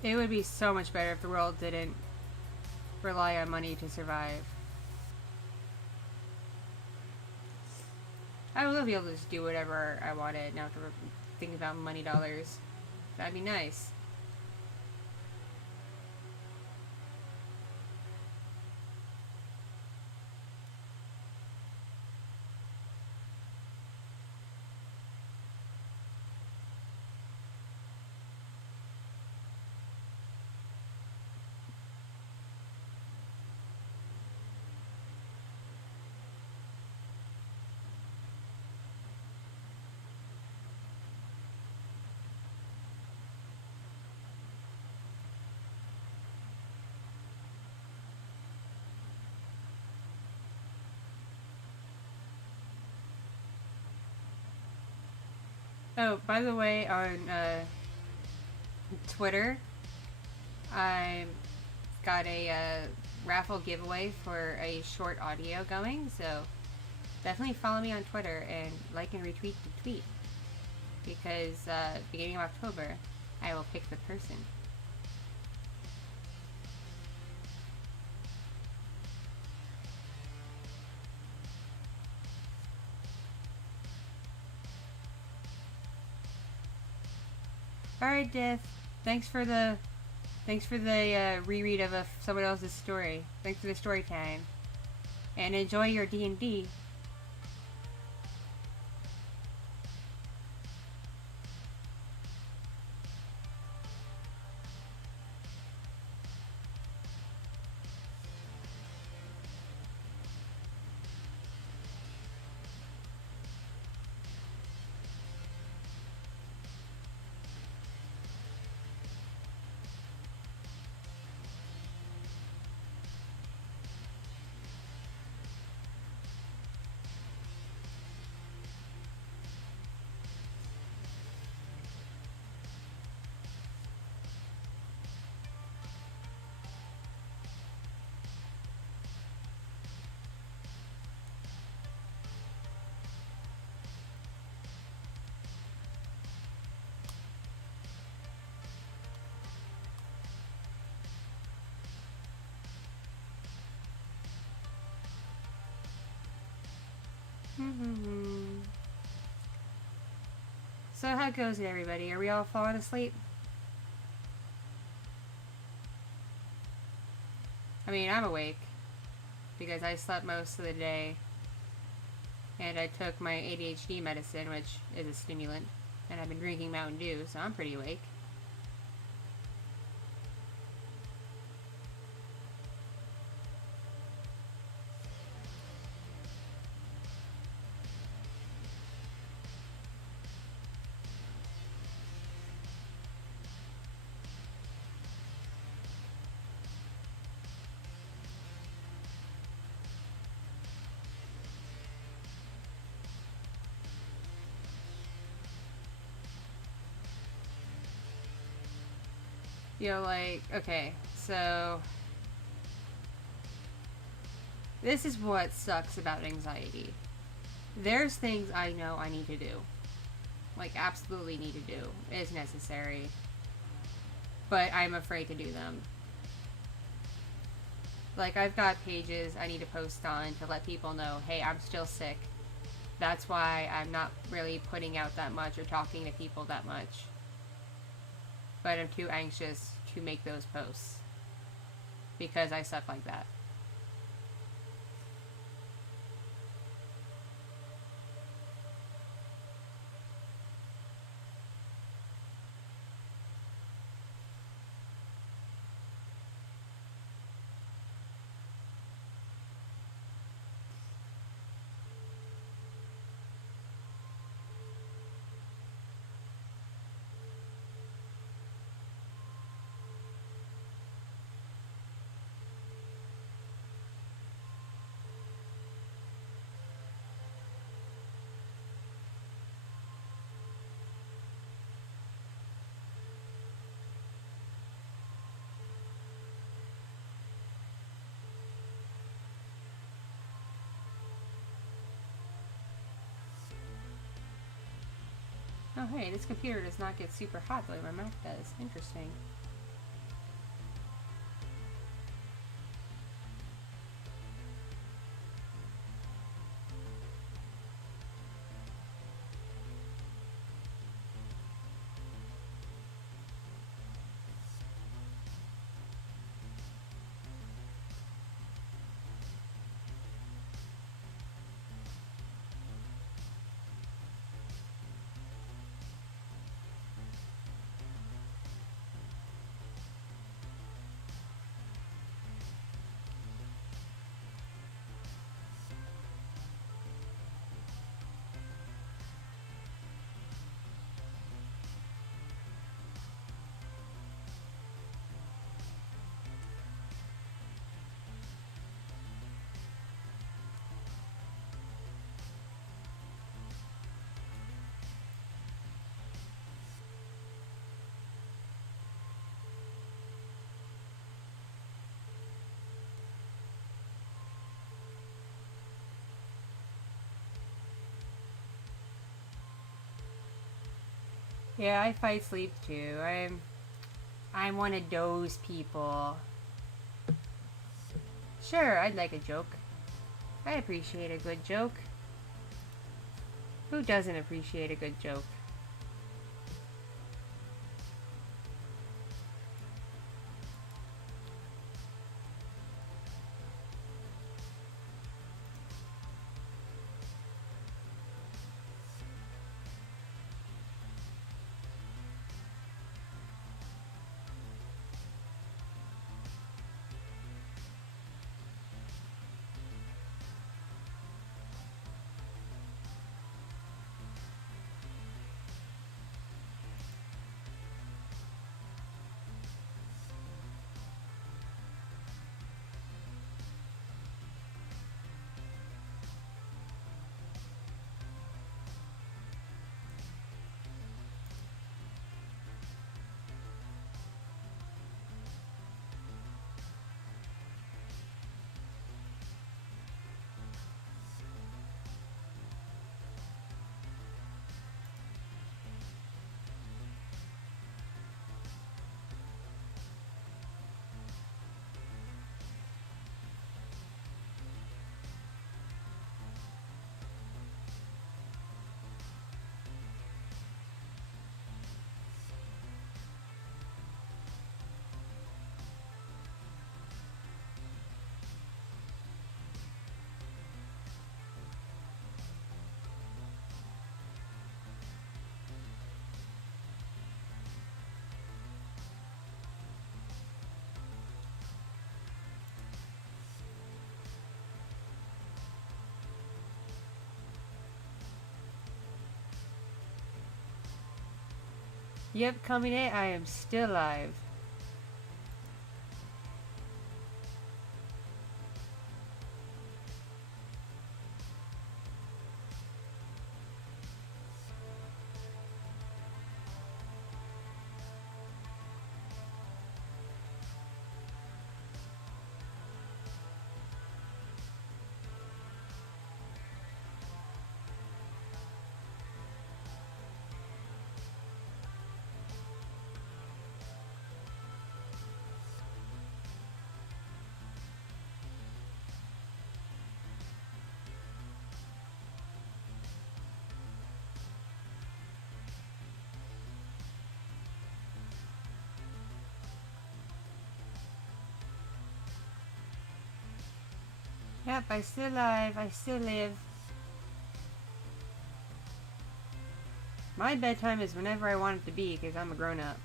It would be so much better if the world didn't rely on money to survive. I would be able to just do whatever I wanted, not to think about money dollars. That'd be nice. Oh, by the way, on Twitter, I got a raffle giveaway for a short audio going, so definitely follow me on Twitter and like and retweet the tweet, because beginning of October, I will pick the person. All right, Diff. Thanks for the reread of someone else's story. Thanks for the story time, and enjoy your D&D. So how goes it, everybody? Are we all falling asleep? I mean, I'm awake because I slept most of the day, and I took my ADHD medicine, which is a stimulant, and I've been drinking Mountain Dew, so I'm pretty awake. You know, like, okay, so this is what sucks about anxiety. There's things I know I need to do. Like, absolutely need to do. Is necessary. But I'm afraid to do them. Like, I've got pages I need to post on to let people know, hey, I'm still sick. That's why I'm not really putting out that much or talking to people that much. But I'm too anxious to make those posts because I suck like that. Oh, hey, this computer does not get super hot the way my Mac does. Interesting. Yeah, I fight sleep too. I'm one of those people. Sure, I'd like a joke. I appreciate a good joke. Who doesn't appreciate a good joke? Yep, coming in, I am still alive. Yep, I still alive. I still live. My bedtime is whenever I want it to be because I'm a grown-up.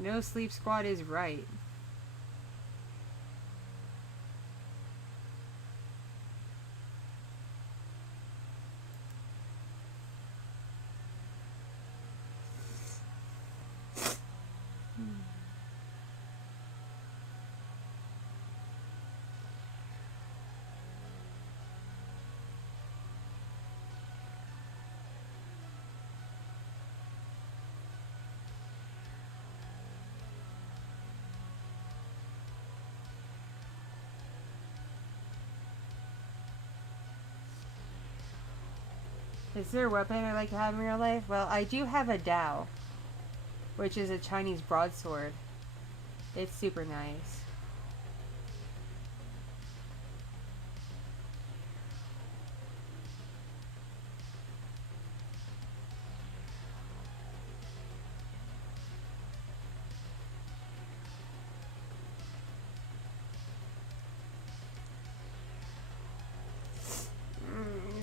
No Sleep Squad is right. Is there a weapon I like to have in real life? Well, I do have a Dao, which is a Chinese broadsword. It's super nice.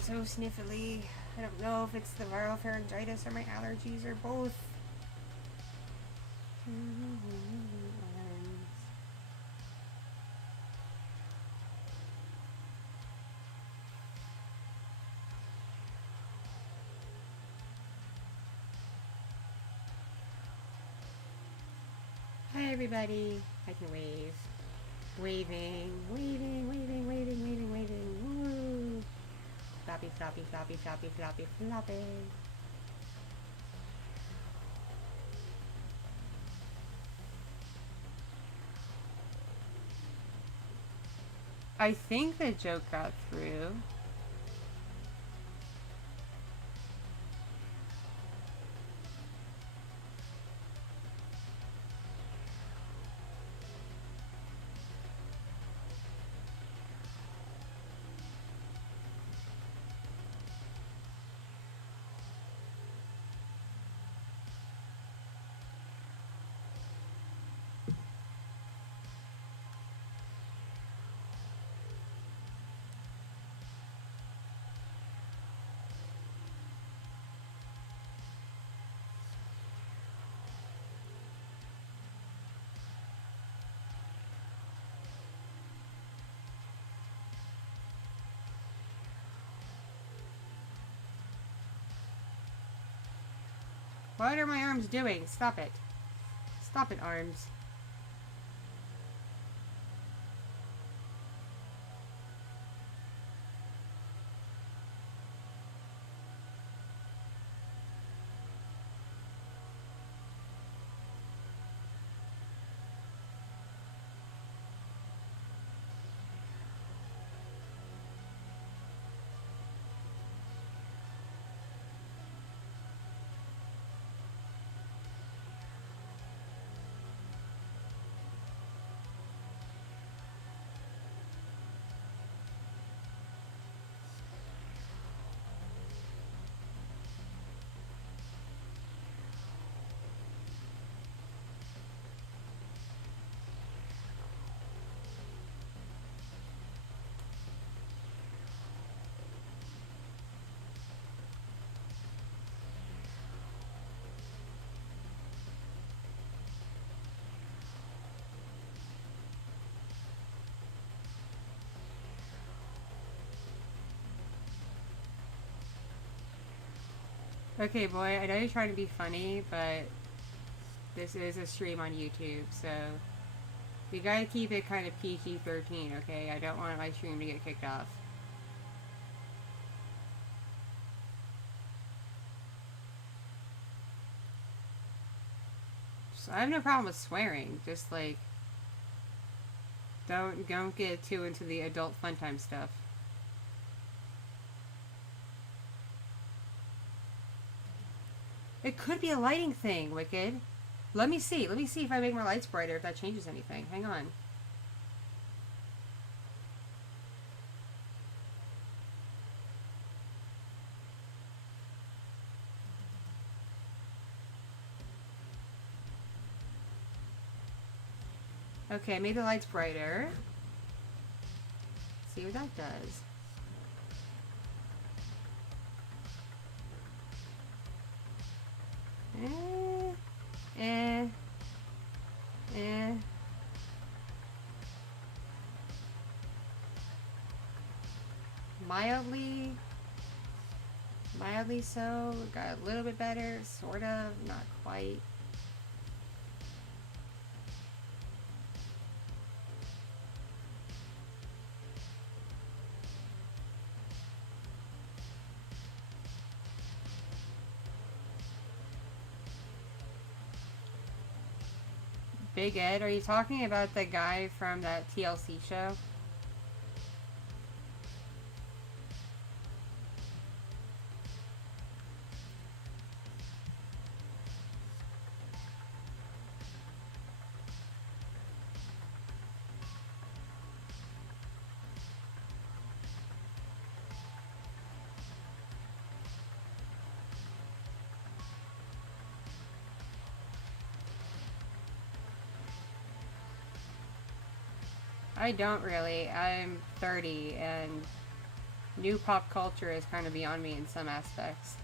So sniffly. I don't know if it's the viral pharyngitis or my allergies or both. Hi everybody. I can wave. Waving, waving, waving, waving, waving, waving. Woo! Floppy, floppy, floppy, floppy, floppy, floppy. I think the joke got through. What are my arms doing? Stop it. Stop it, arms. Okay, boy, I know you're trying to be funny, but this is a stream on YouTube, so you gotta keep it kind of PG-13, okay? I don't want my stream to get kicked off. So I have no problem with swearing, just like don't get too into the adult fun time stuff. It could be a lighting thing, Wicked. Let me see. Let me see if I make my lights brighter, if that changes anything. Hang on. Okay, I made the lights brighter. See what that does. Mildly so. Got a little bit better, sort of, not quite. Big Ed, are you talking about the guy from that TLC show? I don't really. I'm 30 and new pop culture is kind of beyond me in some aspects.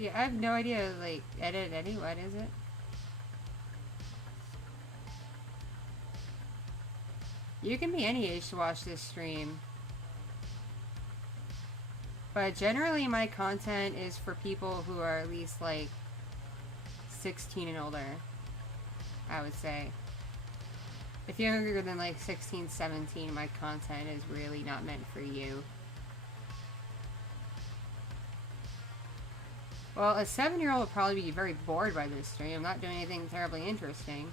Yeah, I have no idea, like, edit anyone, is it? You can be any age to watch this stream. But generally my content is for people who are at least, like, 16 and older, I would say. If you're younger than, like, 16, 17, my content is really not meant for you. Well, a 7-year-old would probably be very bored by this stream. I'm not doing anything terribly interesting.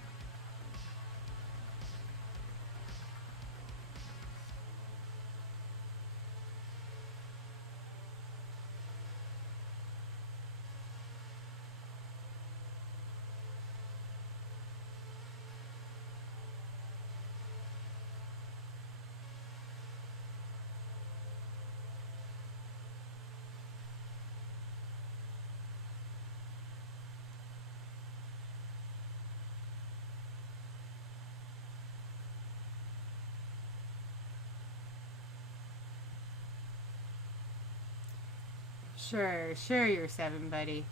Sure you're 7, buddy.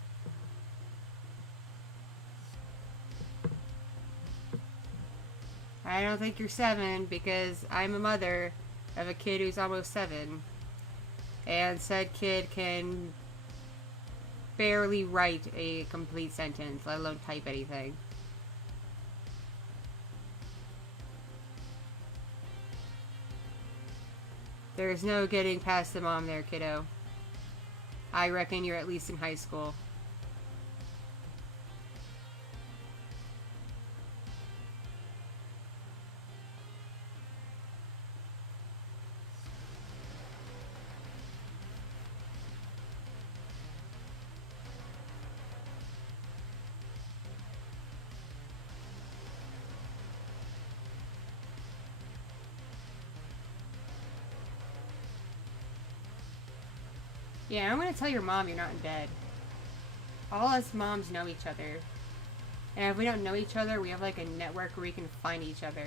I don't think you're 7 because I'm a mother of a kid who's almost 7. And said kid can barely write a complete sentence, let alone type anything. There's no getting past the mom there, kiddo. I reckon you're at least in high school. Yeah, I'm gonna tell your mom you're not in bed. All us moms know each other. And if we don't know each other, we have like a network where we can find each other.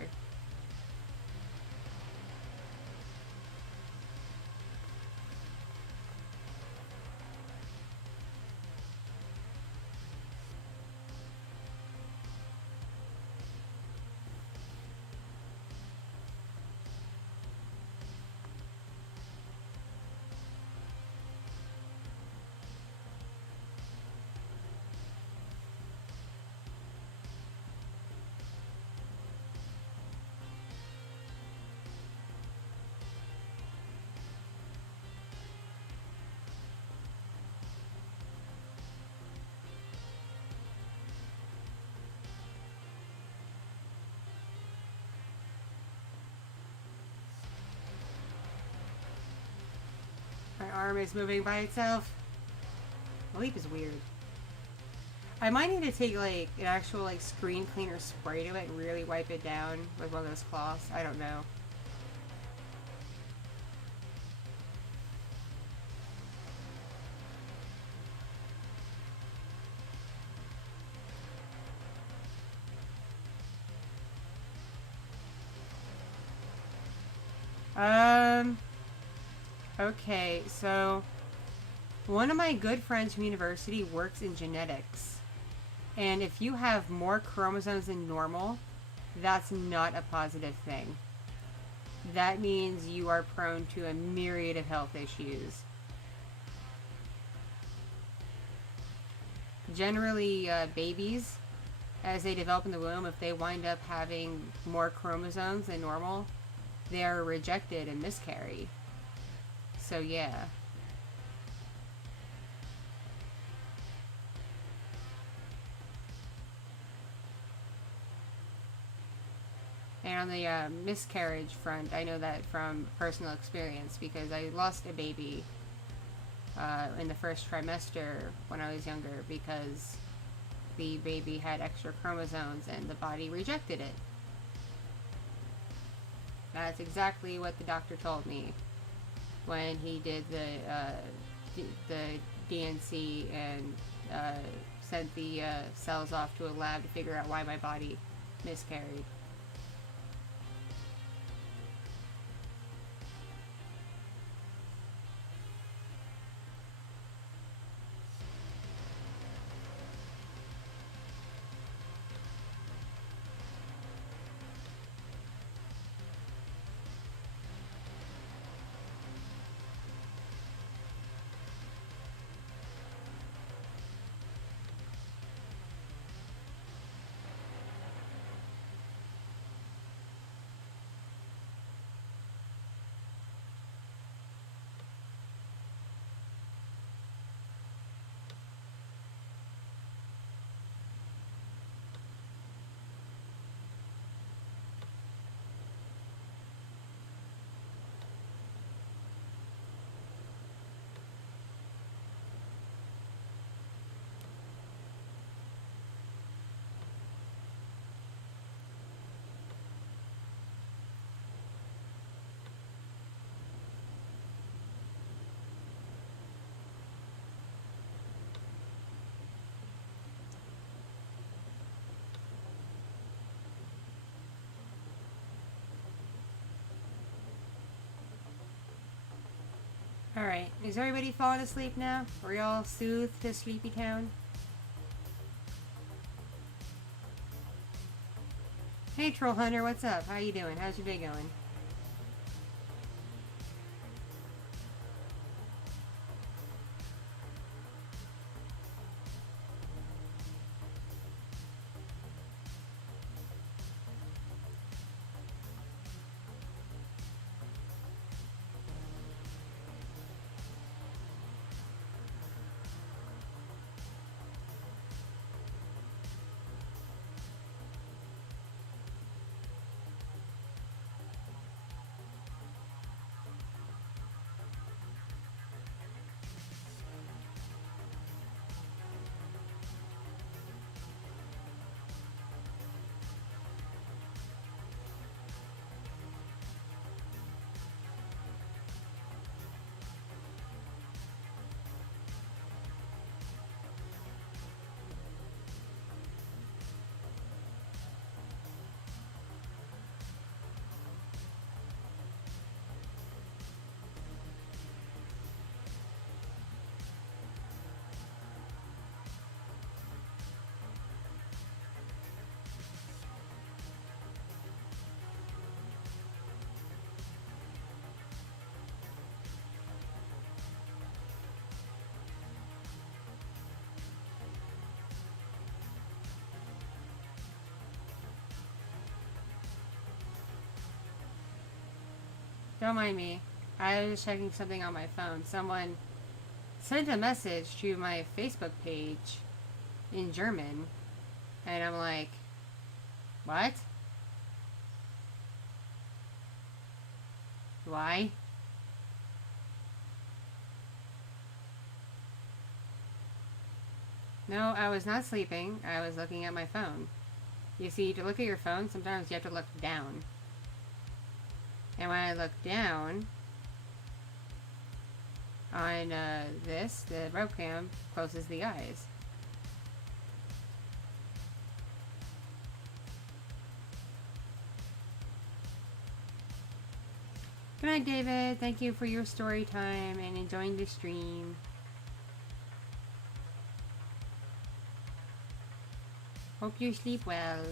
My arm is moving by itself. The leap is weird. I might need to take like an actual like screen cleaner spray to it and really wipe it down with one of those cloths. I don't know. Okay, so one of my good friends from university works in genetics. And if you have more chromosomes than normal, that's not a positive thing. That means you are prone to a myriad of health issues. Generally, babies, as they develop in the womb, if they wind up having more chromosomes than normal, they are rejected and miscarry. So yeah. And on the miscarriage front, I know that from personal experience because I lost a baby in the first trimester when I was younger because the baby had extra chromosomes and the body rejected it. That's exactly what the doctor told me when he did the DNC and sent the cells off to a lab to figure out why my body miscarried. Alright, is everybody falling asleep now? Are y'all soothed to Sleepy Town? Hey Troll Hunter, what's up? How you doing? How's your day going? Don't mind me. I was checking something on my phone. Someone sent a message to my Facebook page in German. And I'm like, what? Why? No, I was not sleeping. I was looking at my phone. You see, to look at your phone, sometimes you have to look down. And when I look down on this, the webcam closes the eyes. Good night, David. Thank you for your story time and enjoying the stream. Hope you sleep well.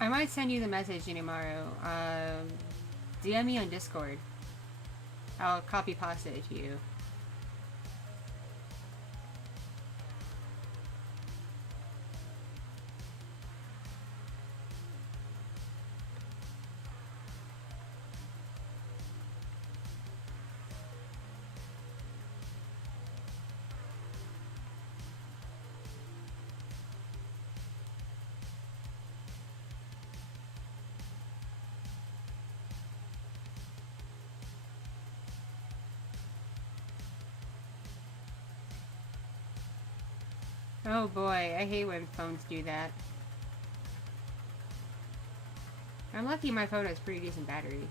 I might send you the message tomorrow. DM me on Discord. I'll copy pasta it to you. Oh boy, I hate when phones do that. I'm lucky my phone has pretty decent battery.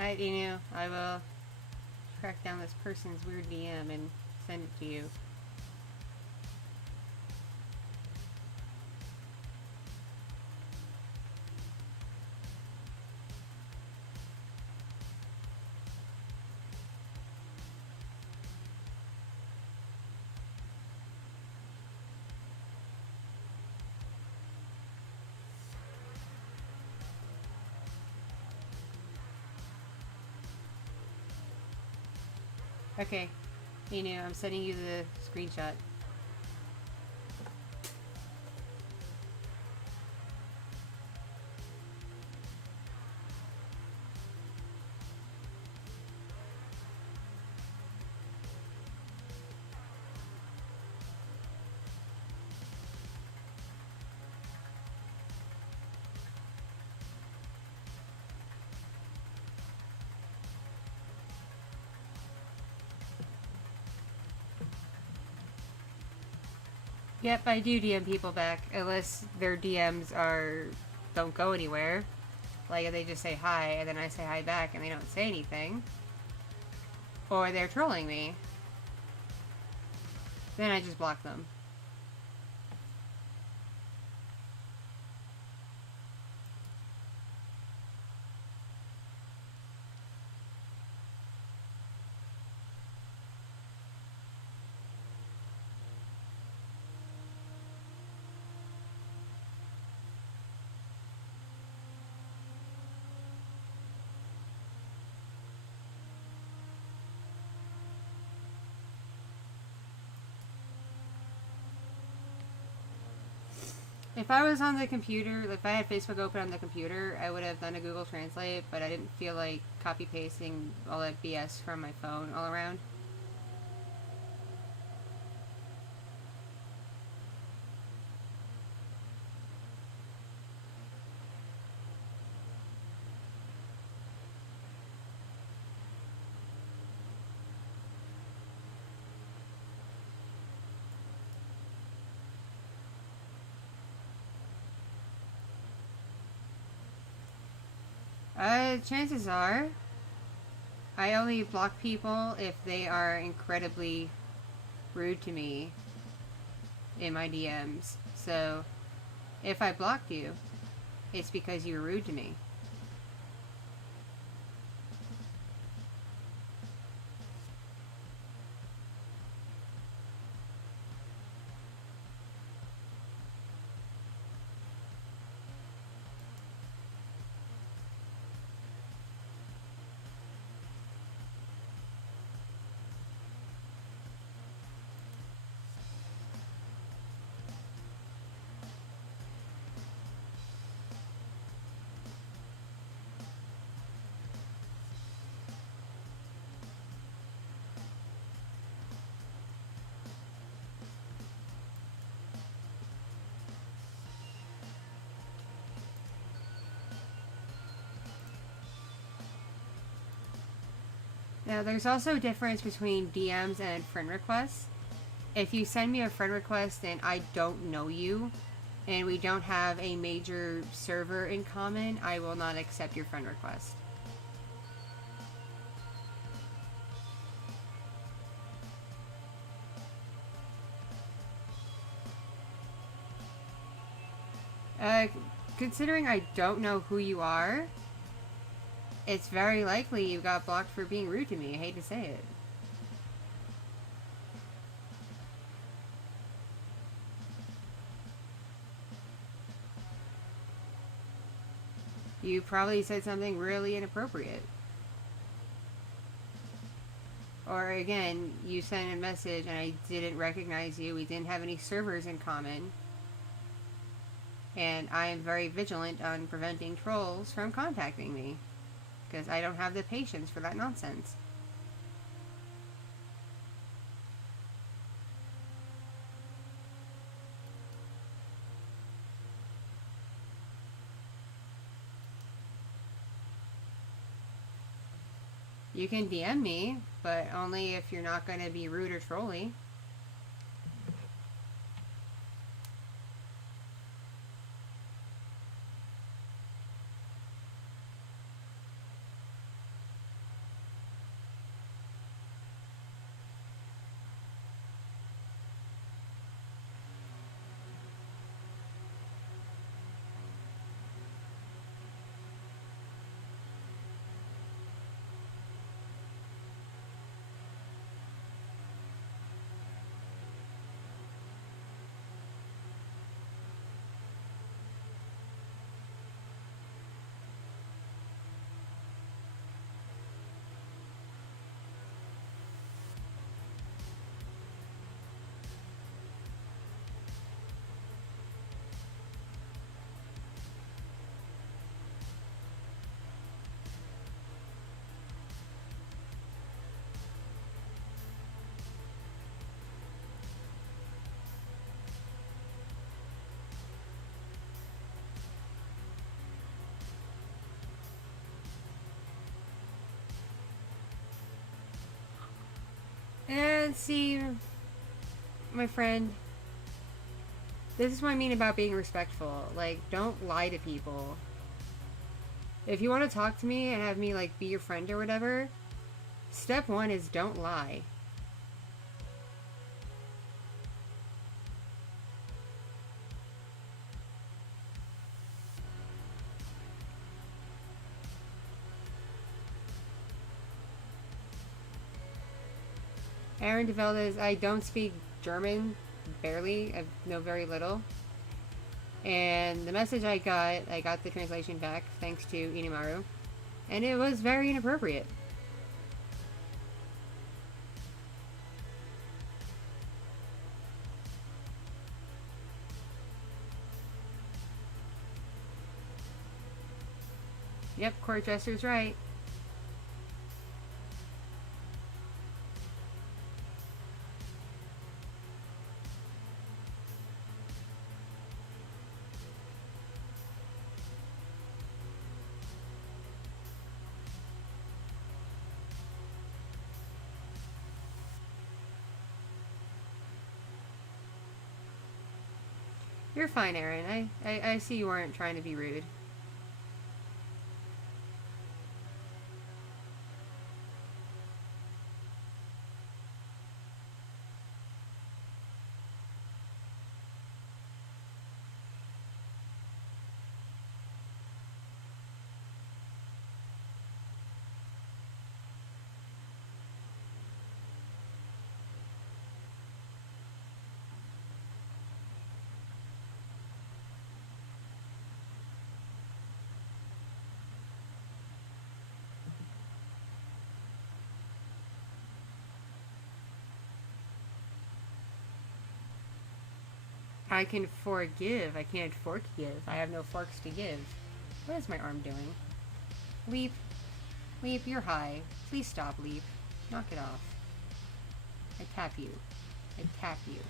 Alright, Inu, I will track down this person's weird DM and send it to you. Okay. Hey, New, I'm sending you the screenshot. Yep, I do DM people back, unless their DMs don't go anywhere. Like, they just say hi, and then I say hi back, and they don't say anything. Or they're trolling me. Then I just block them. If I was on the computer, if I had Facebook open on the computer, I would have done a Google Translate, but I didn't feel like copy-pasting all that BS from my phone all around. Chances are, I only block people if they are incredibly rude to me in my DMs. So, if I blocked you, it's because you were rude to me. Now, there's also a difference between DMs and friend requests. If you send me a friend request and I don't know you, and we don't have a major server in common, I will not accept your friend request. Considering I don't know who you are, it's very likely you got blocked for being rude to me. I hate to say it. You probably said something really inappropriate. Or again, you sent a message and I didn't recognize you. We didn't have any servers in common. And I am very vigilant on preventing trolls from contacting me. Because I don't have the patience for that nonsense. You can DM me, but only if you're not going to be rude or trolly. And see, my friend, this is what I mean about being respectful. Like, don't lie to people. If you want to talk to me and have me, like, be your friend or whatever, step one is don't lie. Aaron DeVeldes, I don't speak German, barely. I know very little. And the message I got the translation back thanks to Inimaru. And it was very inappropriate. Yep, Court Jester's right. You're fine, Aaron. I see you weren't trying to be rude. I can forgive. I can't forgive. I have no forks to give. What is my arm doing? Leap. Leap, you're high. Please stop, Leap. Knock it off. I tap you. I tap you.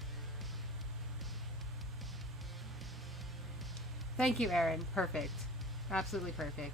Thank you, Aaron. Perfect. Absolutely perfect.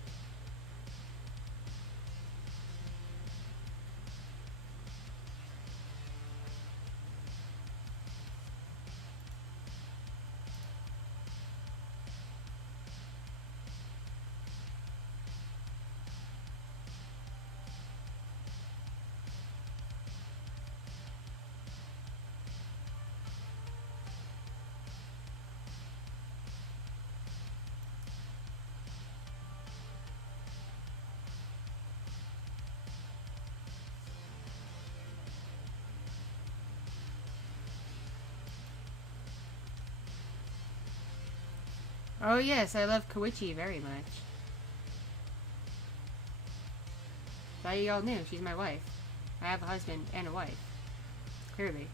Oh yes, I love Koichi very much. Thought you all knew, she's my wife. I have a husband and a wife. Clearly.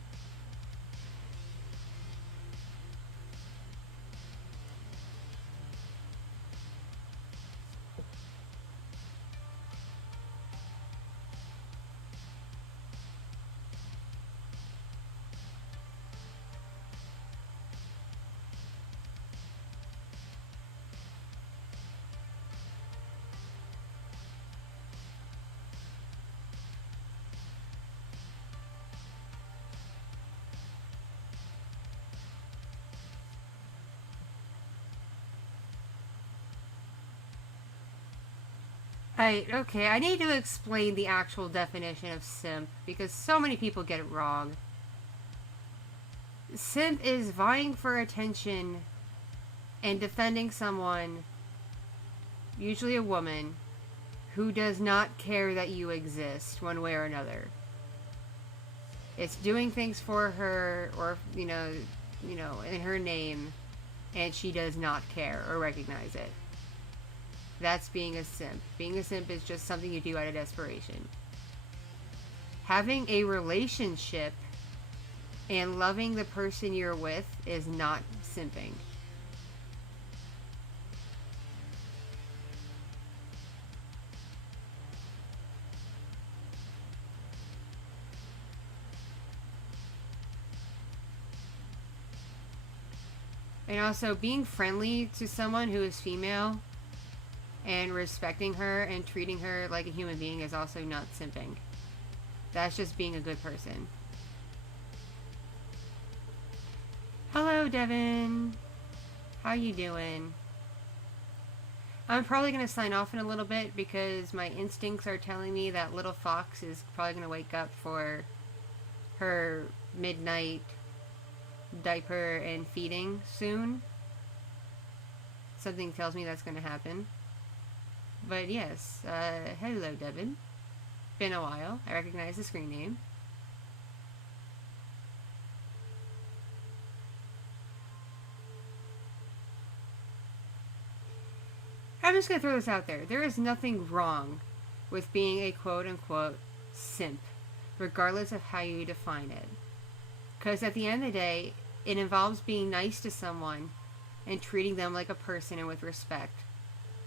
Okay, I need to explain the actual definition of simp because so many people get it wrong. Simp is vying for attention and defending someone, usually a woman, who does not care that you exist one way or another. It's doing things for her or, you know, in her name, and she does not care or recognize it. That's being a simp. Being a simp is just something you do out of desperation. Having a relationship and loving the person you're with is not simping. And also, being friendly to someone who is female and respecting her and treating her like a human being is also not simping. That's just being a good person. Hello, Devin. How you doing? I'm probably going to sign off in a little bit because my instincts are telling me that little fox is probably going to wake up for her midnight diaper and feeding soon. Something tells me that's going to happen. But yes, hello, Devin. Been a while. I recognize the screen name. I'm just going to throw this out there. There is nothing wrong with being a quote-unquote simp, regardless of how you define it. Because at the end of the day, it involves being nice to someone and treating them like a person and with respect.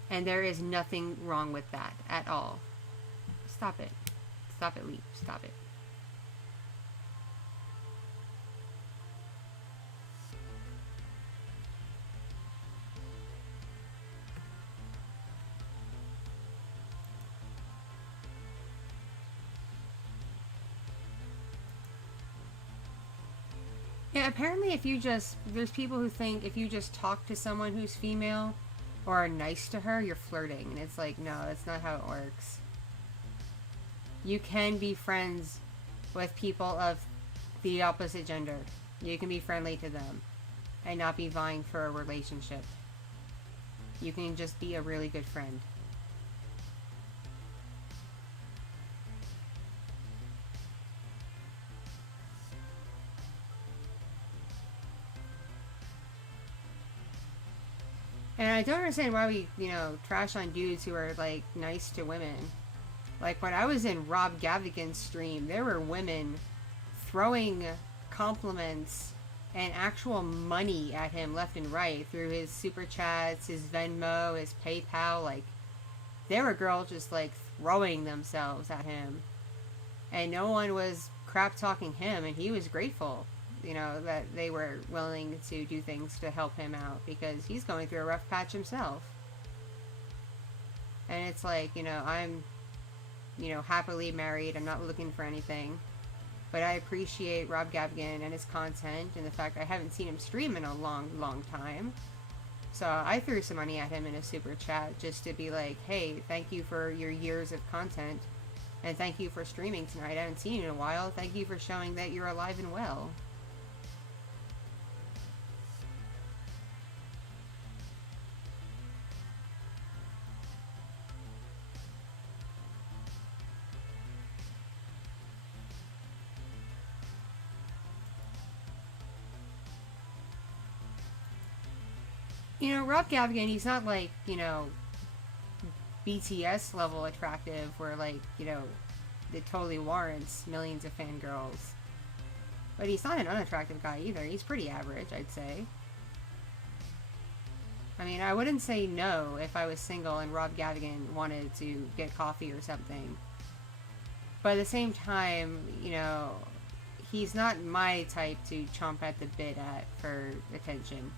And there is nothing wrong with that at all. Stop it. Stop it, Leap. Stop it. Yeah, apparently there's people who think if you just talk to someone who's female or are nice to her, you're flirting. And it's like, no, that's not how it works. You can be friends with people of the opposite gender. You can be friendly to them and not be vying for a relationship. You can just be a really good friend. And I don't understand why we, trash on dudes who are, like, nice to women. Like, when I was in Rob Gavigan's stream, there were women throwing compliments and actual money at him left and right through his super chats, his Venmo, his PayPal. Like, there were girls just, like, throwing themselves at him. And no one was crap-talking him, and he was grateful, that they were willing to do things to help him out because he's going through a rough patch himself. And it's like, I'm, happily married. I'm not looking for anything. But I appreciate Rob Gavigan and his content and the fact I haven't seen him stream in a long, long time. So I threw some money at him in a super chat just to be like, hey, thank you for your years of content. And thank you for streaming tonight. I haven't seen you in a while. Thank you for showing that you're alive and well. Rob Gavigan, he's not like, BTS level attractive where, like, it totally warrants millions of fangirls. But he's not an unattractive guy either. He's pretty average, I'd say. I mean, I wouldn't say no if I was single and Rob Gavigan wanted to get coffee or something. But at the same time, he's not my type to chomp at the bit at for attention.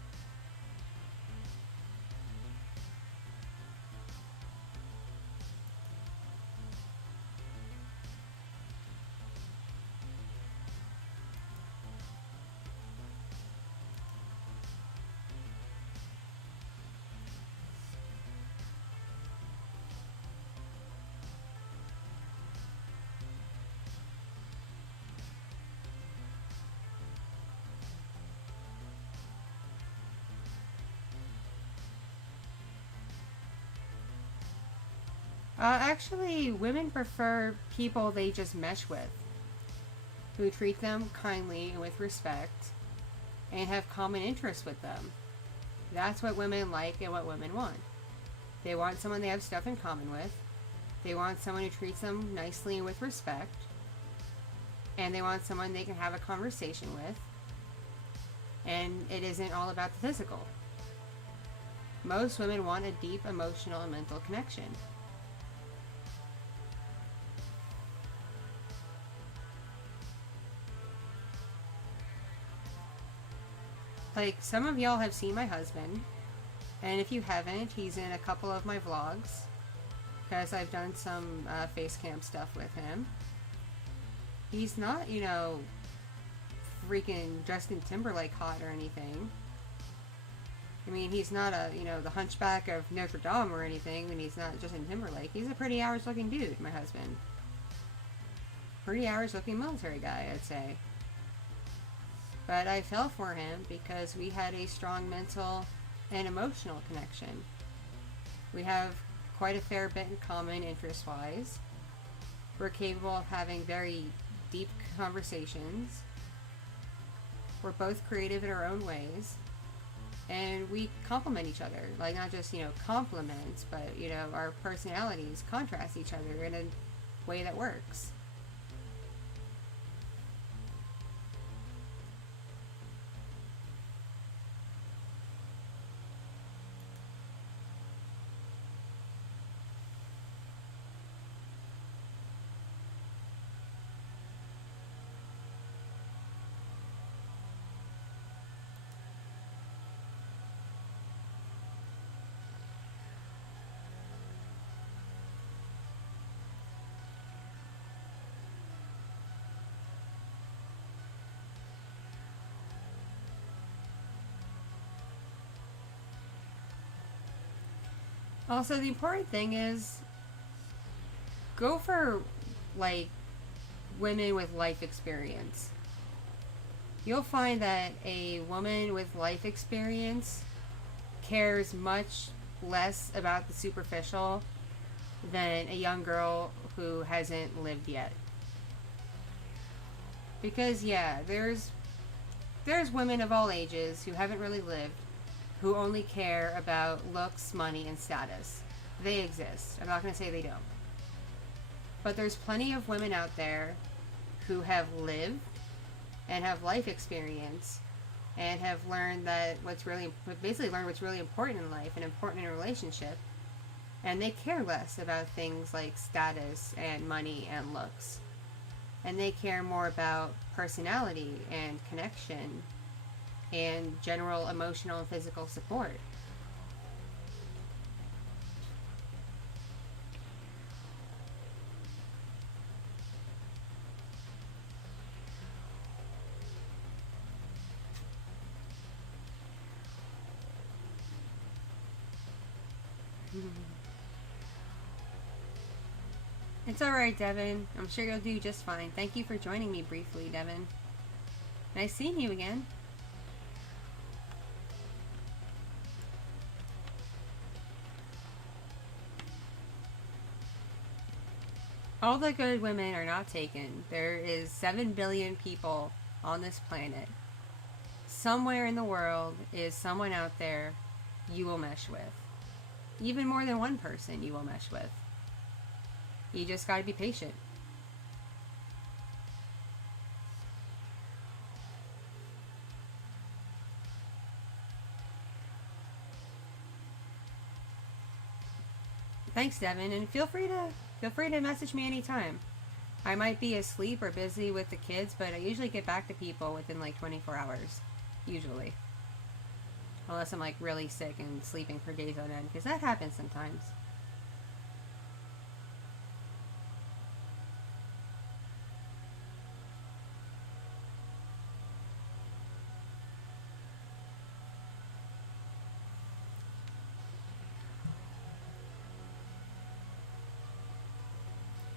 Actually, women prefer people they just mesh with, who treat them kindly and with respect, and have common interests with them. That's what women like and what women want. They want someone they have stuff in common with, they want someone who treats them nicely and with respect, and they want someone they can have a conversation with, and it isn't all about the physical. Most women want a deep emotional and mental connection. Like, some of y'all have seen my husband, and if you haven't, he's in a couple of my vlogs, because I've done some face cam stuff with him. He's not, freaking Justin Timberlake hot or anything. I mean, he's not a, you know, the Hunchback of Notre Dame or anything, and he's not Justin Timberlake. He's a pretty average looking dude, my husband. Pretty average looking military guy, I'd say. But I fell for him because we had a strong mental and emotional connection. We have quite a fair bit in common interest-wise. We're capable of having very deep conversations. We're both creative in our own ways. And we complement each other. Like, not just, you know, compliments, but, you know, our personalities contrast each other in a way that works. Also, the important thing is go for, like, women with life experience. You'll find that a woman with life experience cares much less about the superficial than a young girl who hasn't lived yet. Because, yeah, there's women of all ages who haven't really lived, who only care about looks, money, and status. They exist. I'm not going to say they don't. But there's plenty of women out there who have lived and have life experience and have learned that basically learned what's really important in life and important in a relationship. And they care less about things like status and money and looks. And they care more about personality and connection and general emotional and physical support. It's alright, Devin. I'm sure you'll do just fine. Thank you for joining me briefly, Devin. Nice seeing you again. All the good women are not taken. There is 7 billion people on this planet. Somewhere in the world is someone out there you will mesh with. Even more than one person you will mesh with. You just gotta be patient. Thanks, Devin, and feel free to message me anytime. I might be asleep or busy with the kids, but I usually get back to people within like 24 hours. Usually. Unless I'm like really sick and sleeping for days on end, because that happens sometimes.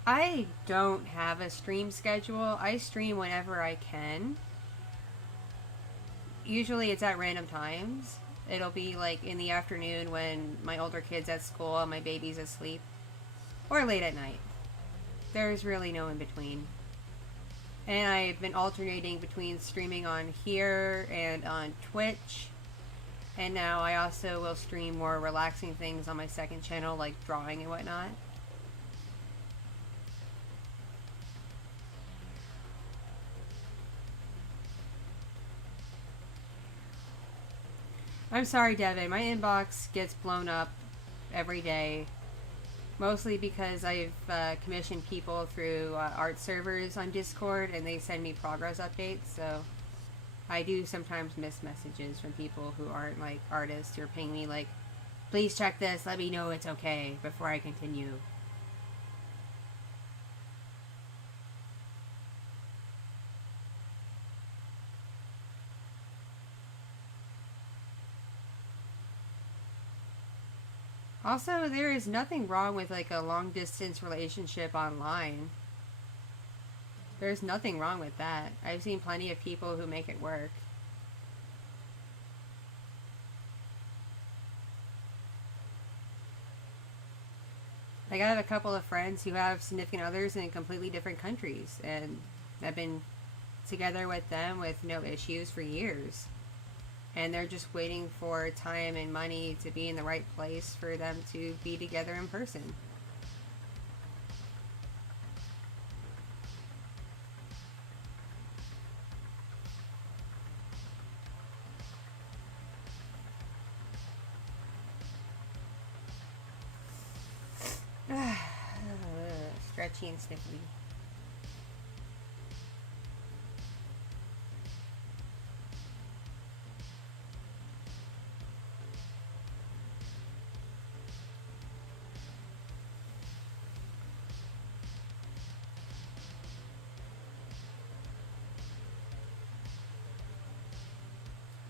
I don't have a stream schedule. I stream whenever I can. Usually it's at random times. It'll be like in the afternoon when my older kid's at school and my baby's asleep. Or late at night. There's really no in between. And I've been alternating between streaming on here and on Twitch. And now I also will stream more relaxing things on my second channel, like drawing and whatnot. I'm sorry, Devin. My inbox gets blown up every day. Mostly because I've commissioned people through art servers on Discord, and they send me progress updates, so I do sometimes miss messages from people who aren't like artists who are pinging me like, please check this, let me know it's okay before I continue. Also, there is nothing wrong with like a long distance relationship online. There's nothing wrong with that. I've seen plenty of people who make it work. Like, I have a couple of friends who have significant others in completely different countries, and I've been together with them with no issues for years. And they're just waiting for time and money to be in the right place for them to be together in person. Stretchy and sniffly.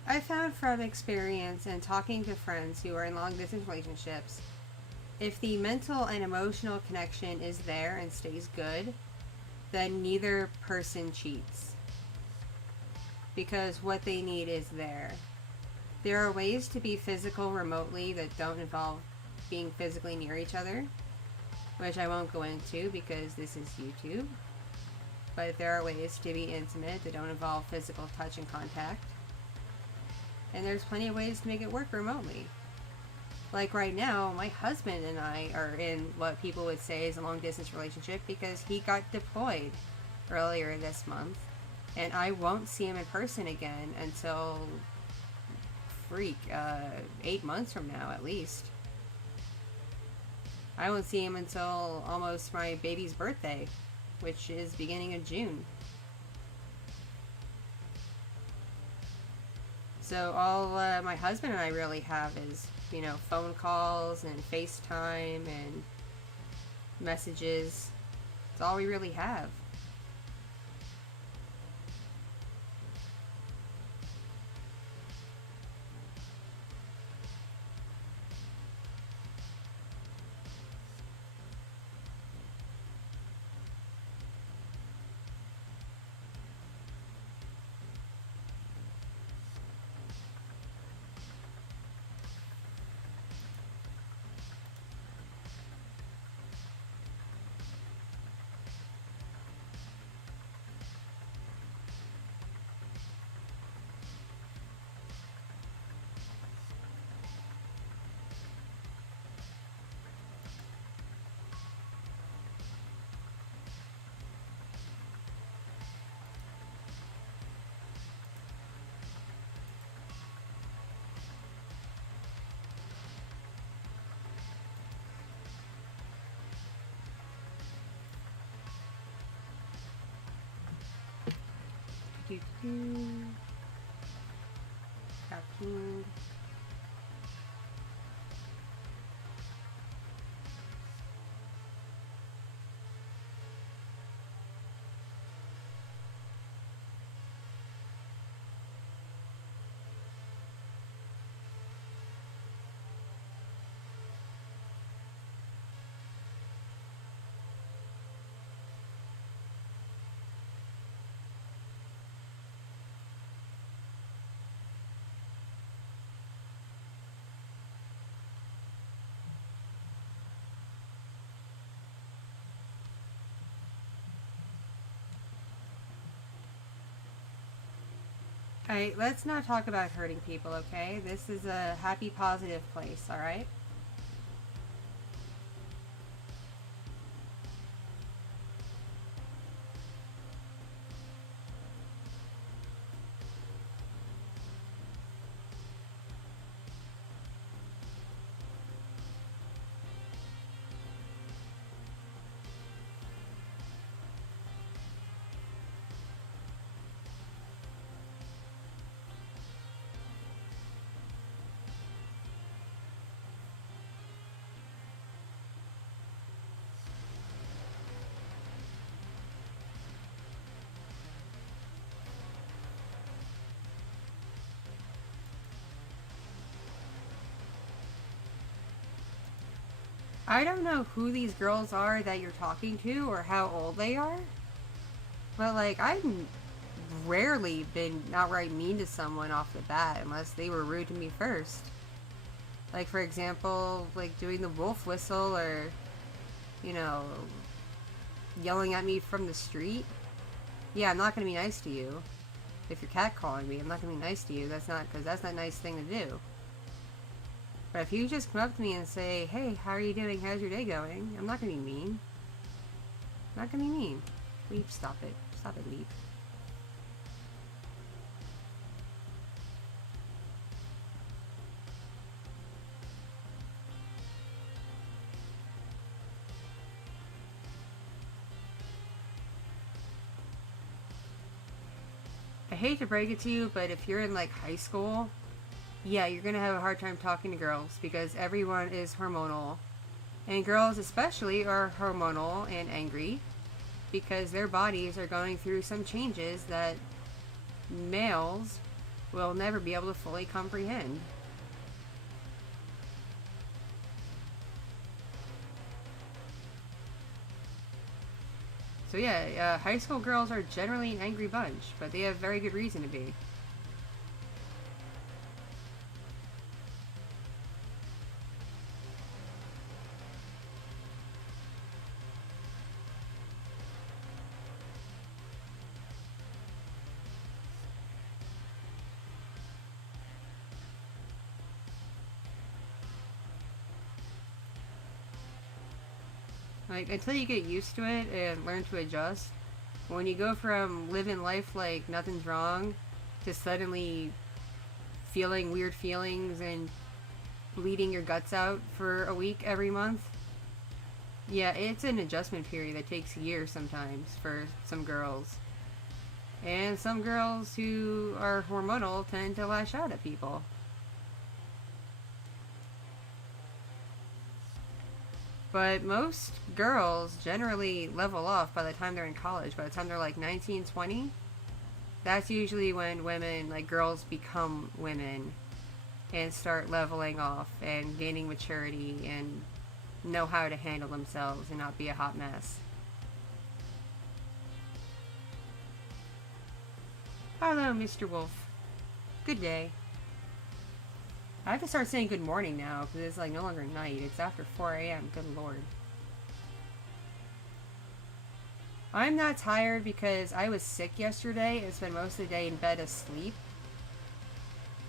I found from experience and talking to friends who are in long distance relationships, if the mental and emotional connection is there and stays good, then neither person cheats. Because what they need is there. There are ways to be physical remotely that don't involve being physically near each other, which I won't go into because this is YouTube. But there are ways to be intimate that don't involve physical touch and contact. And there's plenty of ways to make it work remotely. Like right now, my husband and I are in what people would say is a long distance relationship because he got deployed earlier this month. And I won't see him in person again until 8 months from now at least. I won't see him until almost my baby's birthday, which is beginning of June. So all my husband and I really have is, phone calls and FaceTime and messages. It's all we really have. Copying. Alright, let's not talk about hurting people, okay? This is a happy, positive place, alright? I don't know who these girls are that you're talking to or how old they are, but like I've rarely been outright mean to someone off the bat unless they were rude to me first. Like, for example, like doing the wolf whistle or, you know, yelling at me from the street. Yeah, I'm not going to be nice to you. If you're catcalling me, I'm not going to be nice to you. That's not, because that's not a nice thing to do. But if you just come up to me and say, hey, how are you doing? How's your day going? I'm not going to be mean. I'm not going to be mean. Leap, stop it. Stop it, Leap. I hate to break it to you, but if you're in like high school, yeah, you're gonna have a hard time talking to girls because everyone is hormonal. And girls especially are hormonal and angry because their bodies are going through some changes that males will never be able to fully comprehend. So yeah, high school girls are generally an angry bunch, but they have very good reason to be. Like, until you get used to it and learn to adjust, when you go from living life like nothing's wrong to suddenly feeling weird feelings and bleeding your guts out for a week every month, yeah, it's an adjustment period that takes years sometimes for some girls. And some girls who are hormonal tend to lash out at people. But most girls generally level off by the time they're in college. By the time they're like 19, 20, that's usually when women, like girls, become women and start leveling off and gaining maturity and know how to handle themselves and not be a hot mess. Hello, Mr. Wolf. Good day. I have to start saying good morning now because it's like no longer night. It's after 4 a.m. Good lord. I'm not tired because I was sick yesterday and spent most of the day in bed asleep.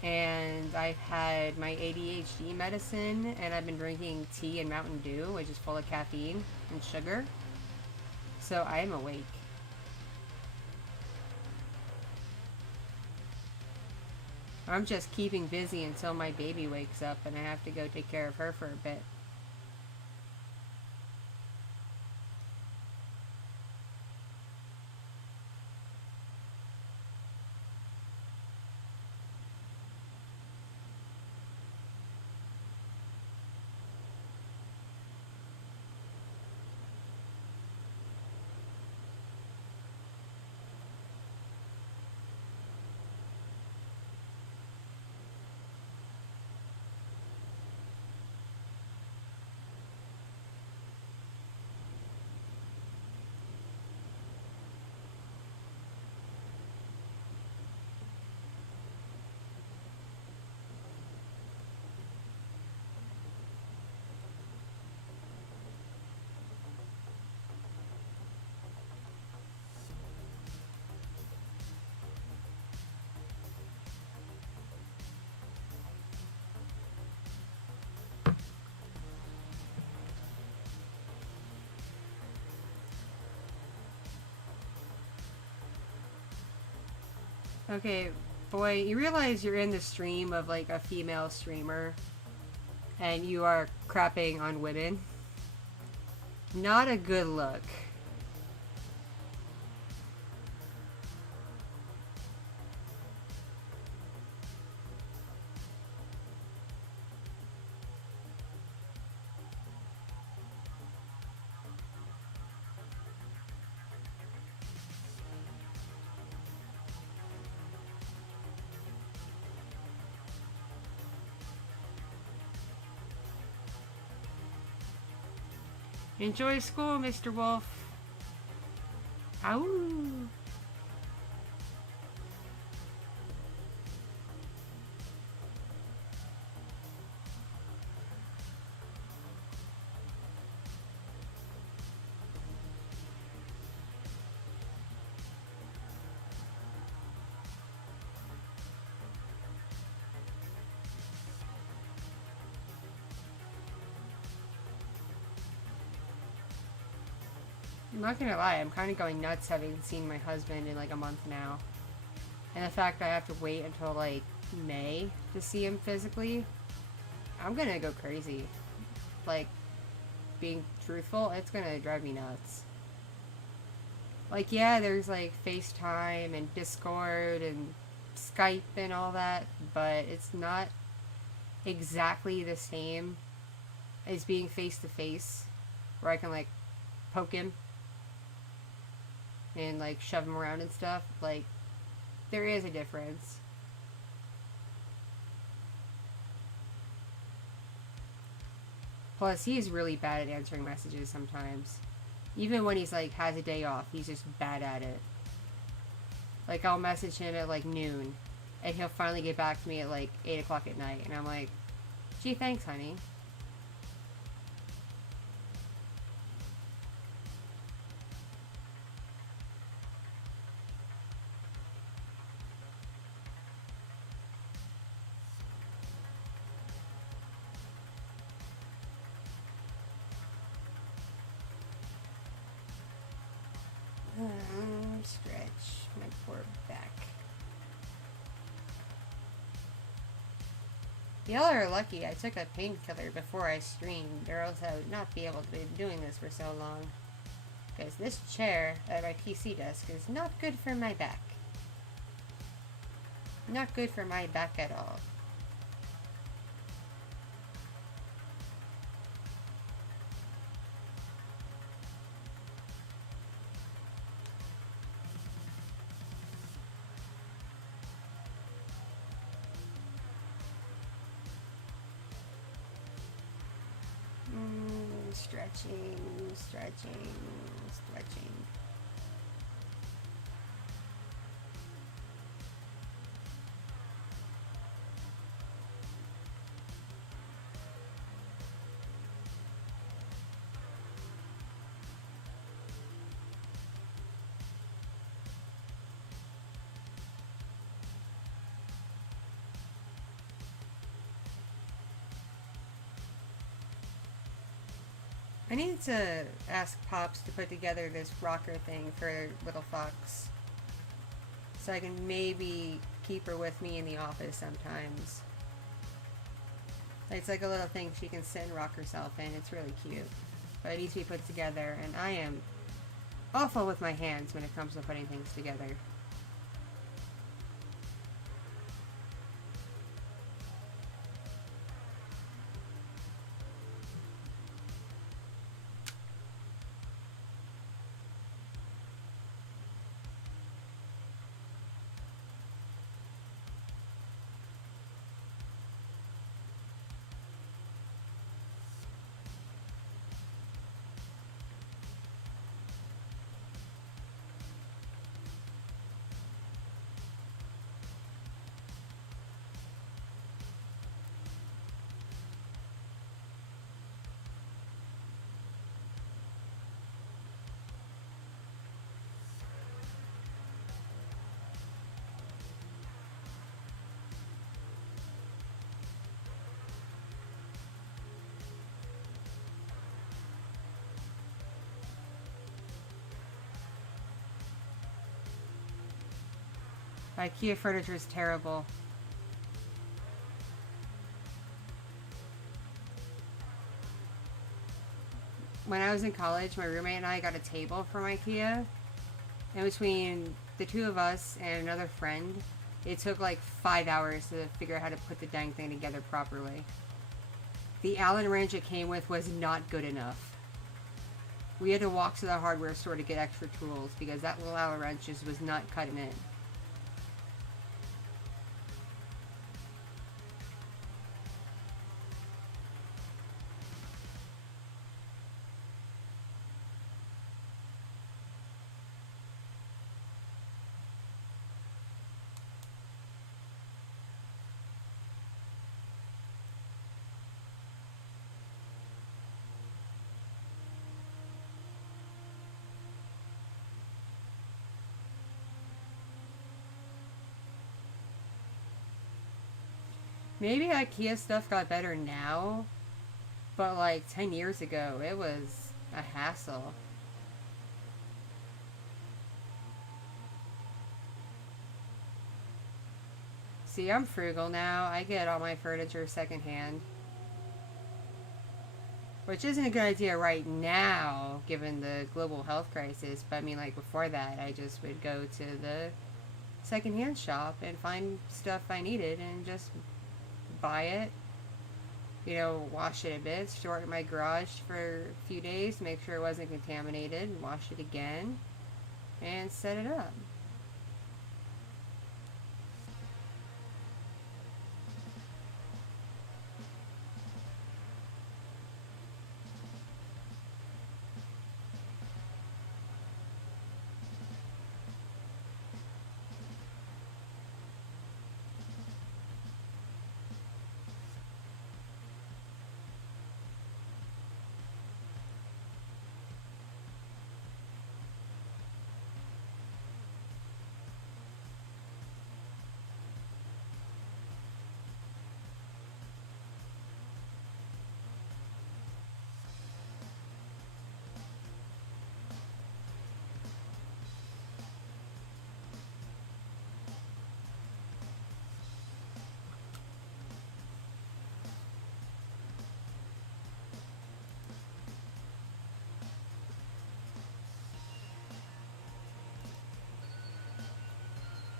And I've had my ADHD medicine and I've been drinking tea and Mountain Dew, which is full of caffeine and sugar. So I am awake. I'm just keeping busy until my baby wakes up and I have to go take care of her for a bit. Okay, boy, you realize you're in the stream of like a female streamer and you are crapping on women. Not a good look. Enjoy school, Mr. Wolf. Ow. I'm not gonna lie, I'm kind of going nuts having seen my husband in like a month now. And the fact I have to wait until like May to see him physically, I'm gonna go crazy. Like, being truthful, it's gonna drive me nuts. Like, yeah, there's like FaceTime and Discord and Skype and all that, but it's not exactly the same as being face to face, where I can like poke him and like shove him around and stuff. Like, there is a difference. Plus, he's really bad at answering messages sometimes. Even when he's like has a day off, he's just bad at it. Like, I'll message him at like noon, and he'll finally get back to me at like 8 o'clock at night, and I'm like, gee, thanks, honey. Stretch my poor back. Y'all are lucky I took a painkiller before I streamed, or else I would not be able to be doing this for so long. Because this chair at my PC desk is not good for my back. Not good for my back at all. Stretching, stretching, stretching. I need to ask Pops to put together this rocker thing for little Fox, so I can maybe keep her with me in the office sometimes. It's like a little thing she can sit and rock herself in. It's really cute. But it needs to be put together, and I am awful with my hands when it comes to putting things together. IKEA furniture is terrible. When I was in college, my roommate and I got a table from IKEA. And between the two of us and another friend, it took like 5 hours to figure out how to put the dang thing together properly. The Allen wrench it came with was not good enough. We had to walk to the hardware store to get extra tools because that little Allen wrench just was not cutting it. Maybe IKEA stuff got better now, but like 10 years ago, it was a hassle. See, I'm frugal now. I get all my furniture secondhand. Which isn't a good idea right now, given the global health crisis. But I mean, like before that, I just would go to the secondhand shop and find stuff I needed and just buy it. You know, wash it a bit, store it in my garage for a few days, make sure it wasn't contaminated, and wash it again, and set it up.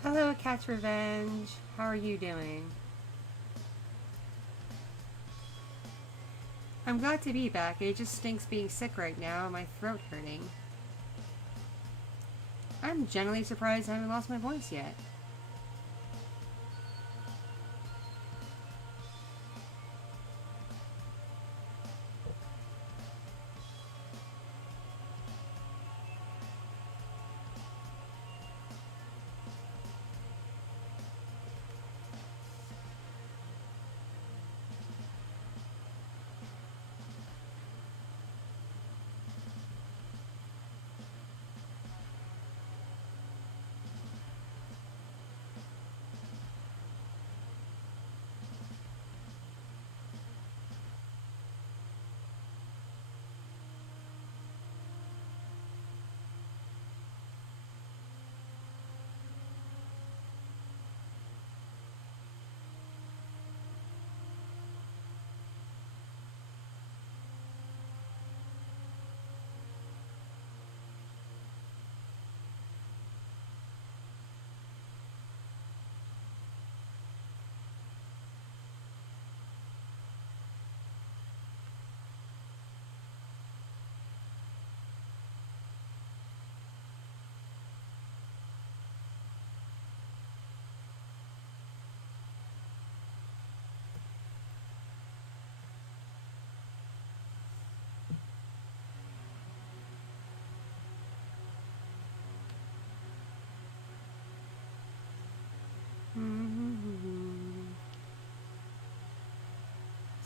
Hello, Cat's Revenge. How are you doing? I'm glad to be back. It just stinks being sick right now and my throat hurting. I'm generally surprised I haven't lost my voice yet.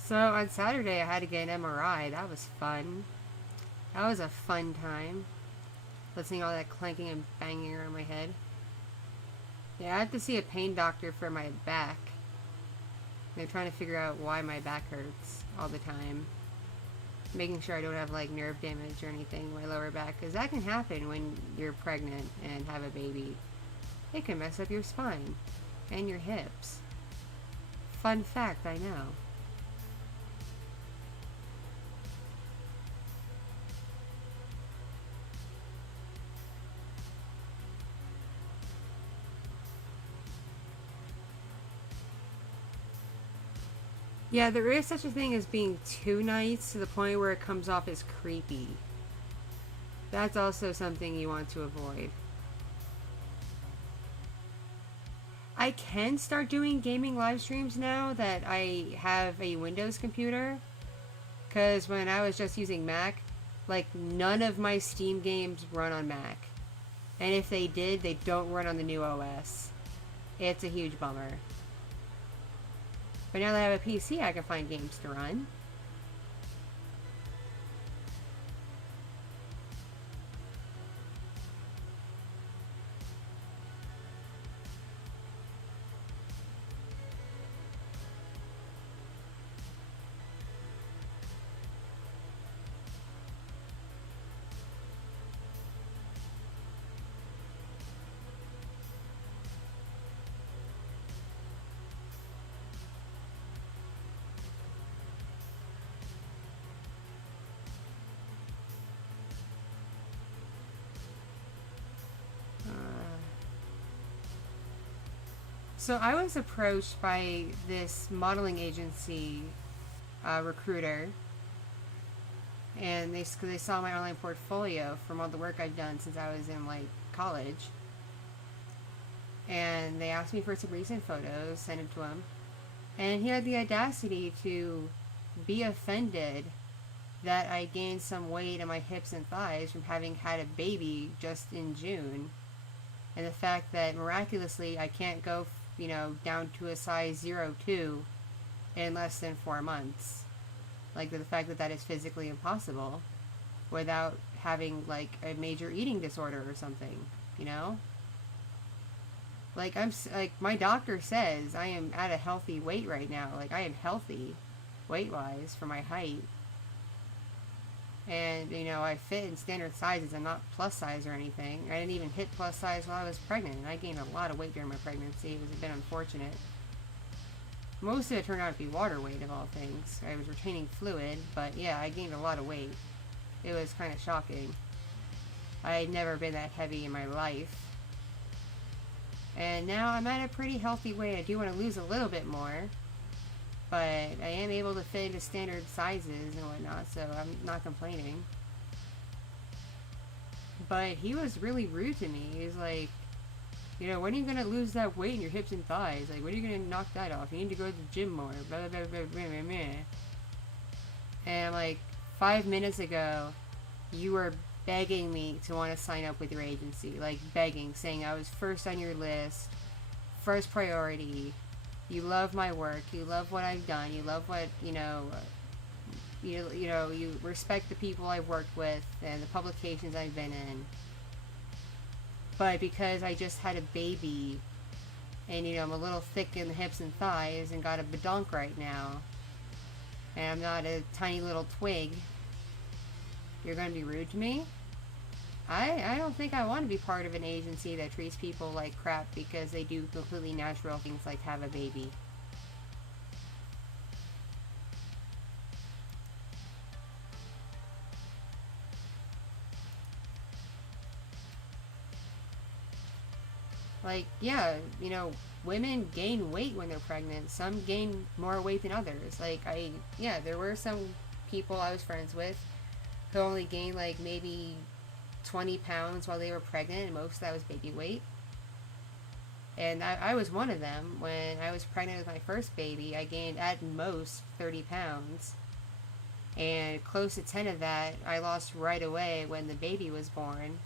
So on Saturday I had to get an MRI. That was fun. That was a fun time. Listening to all that clanking and banging around my head. Yeah, I have to see a pain doctor for my back. They're trying to figure out why my back hurts all the time. Making sure I don't have like nerve damage or anything in my lower back, because that can happen when you're pregnant and have a baby. It can mess up your spine and your hips. Fun fact, I know. Yeah, there is such a thing as being too nice to the point where it comes off as creepy. That's also something you want to avoid. I can start doing gaming live streams now that I have a Windows computer. Because when I was just using Mac, like none of my Steam games run on Mac. And if they did, they don't run on the new OS. It's a huge bummer. But now that I have a PC, I can find games to run. So I was approached by this modeling agency recruiter, and they saw my online portfolio from all the work I've done since I was in like college, and they asked me for some recent photos, sent it to him, and he had the audacity to be offended that I gained some weight in my hips and thighs from having had a baby just in June, and the fact that miraculously I can't go, down to a size 02 in less than 4 months. Like the fact that that is physically impossible without having like a major eating disorder or something, you know? Like my doctor says I am at a healthy weight right now. Like I am healthy weight-wise for my height. And, I fit in standard sizes. I'm not plus size or anything. I didn't even hit plus size while I was pregnant. And I gained a lot of weight during my pregnancy. It was a bit unfortunate. Most of it turned out to be water weight, of all things. I was retaining fluid, but yeah, I gained a lot of weight. It was kind of shocking. I had never been that heavy in my life. And now I'm at a pretty healthy weight. I do want to lose a little bit more, but I am able to fit into standard sizes and whatnot, so I'm not complaining. But he was really rude to me. He was like, when are you going to lose that weight in your hips and thighs? Like, when are you going to knock that off? You need to go to the gym more. Blah, blah, blah, blah, blah, blah, blah. And like 5 minutes ago, you were begging me to want to sign up with your agency. Like begging, saying I was first on your list, first priority. You love my work. You love what I've done. You love what, you respect the people I've worked with and the publications I've been in. But because I just had a baby and, I'm a little thick in the hips and thighs and got a badonk right now, and I'm not a tiny little twig, you're going to be rude to me? I don't think I want to be part of an agency that treats people like crap because they do completely natural things like have a baby. Like, yeah, women gain weight when they're pregnant. Some gain more weight than others. Like, there were some people I was friends with who only gained, like, maybe 20 pounds while they were pregnant, and most of that was baby weight. And I was one of them. When I was pregnant with my first baby, I gained at most 30 pounds. And close to 10 of that I lost right away when the baby was born.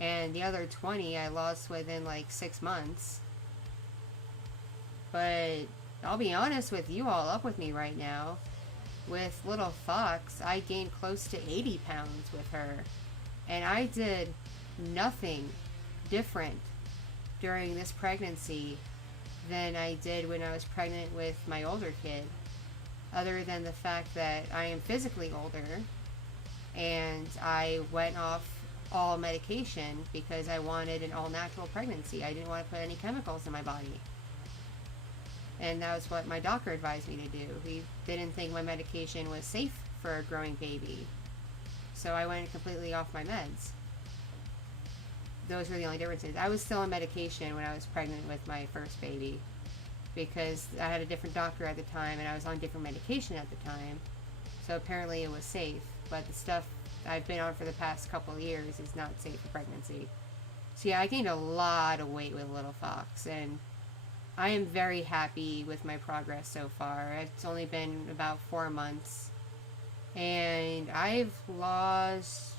And the other 20 I lost within like 6 months. But I'll be honest with you all up with me right now. With little Fox, I gained close to 80 pounds with her. And I did nothing different during this pregnancy than I did when I was pregnant with my older kid. Other than the fact that I am physically older and I went off all medication because I wanted an all-natural pregnancy. I didn't want to put any chemicals in my body. And that was what my doctor advised me to do. He didn't think my medication was safe for a growing baby. So I went completely off my meds. Those were the only differences. I was still on medication when I was pregnant with my first baby because I had a different doctor at the time and I was on different medication at the time. So apparently it was safe, but the stuff I've been on for the past couple of years is not safe for pregnancy. So yeah, I gained a lot of weight with Little Fox, and I am very happy with my progress so far. It's only been about 4 months, and I've lost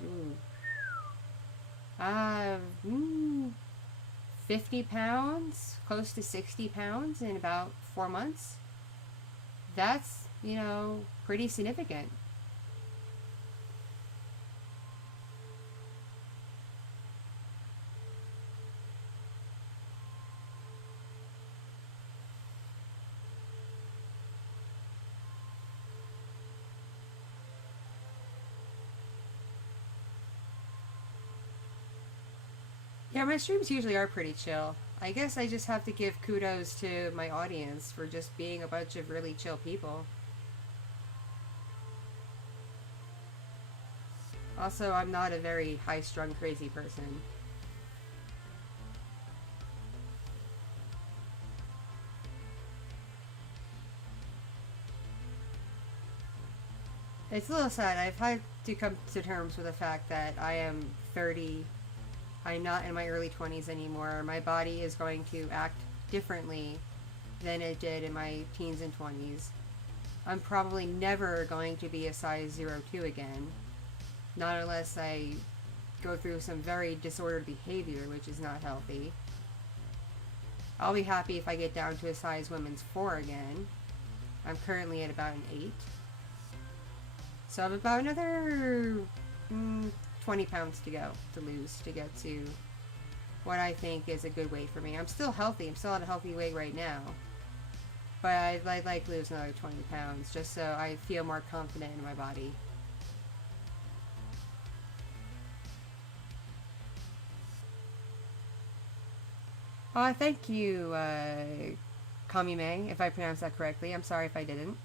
50 pounds, close to 60 pounds in about 4 months. That's, pretty significant. Yeah, my streams usually are pretty chill. I guess I just have to give kudos to my audience for just being a bunch of really chill people. Also, I'm not a very high-strung, crazy person. It's a little sad. I've had to come to terms with the fact that I am 30. I'm not in my early 20s anymore. My body is going to act differently than it did in my teens and 20s. I'm probably never going to be a size 02 again. Not unless I go through some very disordered behavior, which is not healthy. I'll be happy if I get down to a size women's 4 again. I'm currently at about an 8. So I have about another 20 pounds to go, to lose, to get to what I think is a good weight for me. I'm still healthy. I'm still at a healthy weight right now. But I'd like to lose another 20 pounds just so I feel more confident in my body. Thank you, Meme, if I pronounced that correctly. I'm sorry if I didn't.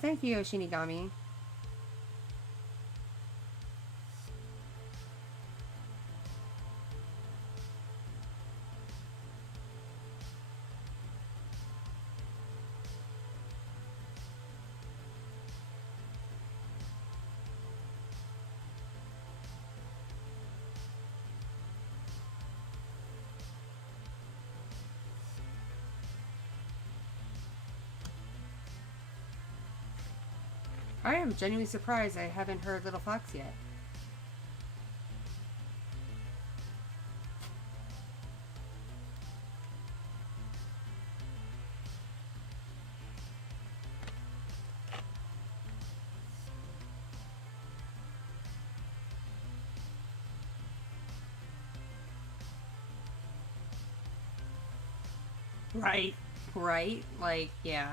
Thank you, Shinigami. I am genuinely surprised I haven't heard Little Fox yet. Right. Right? Like, yeah.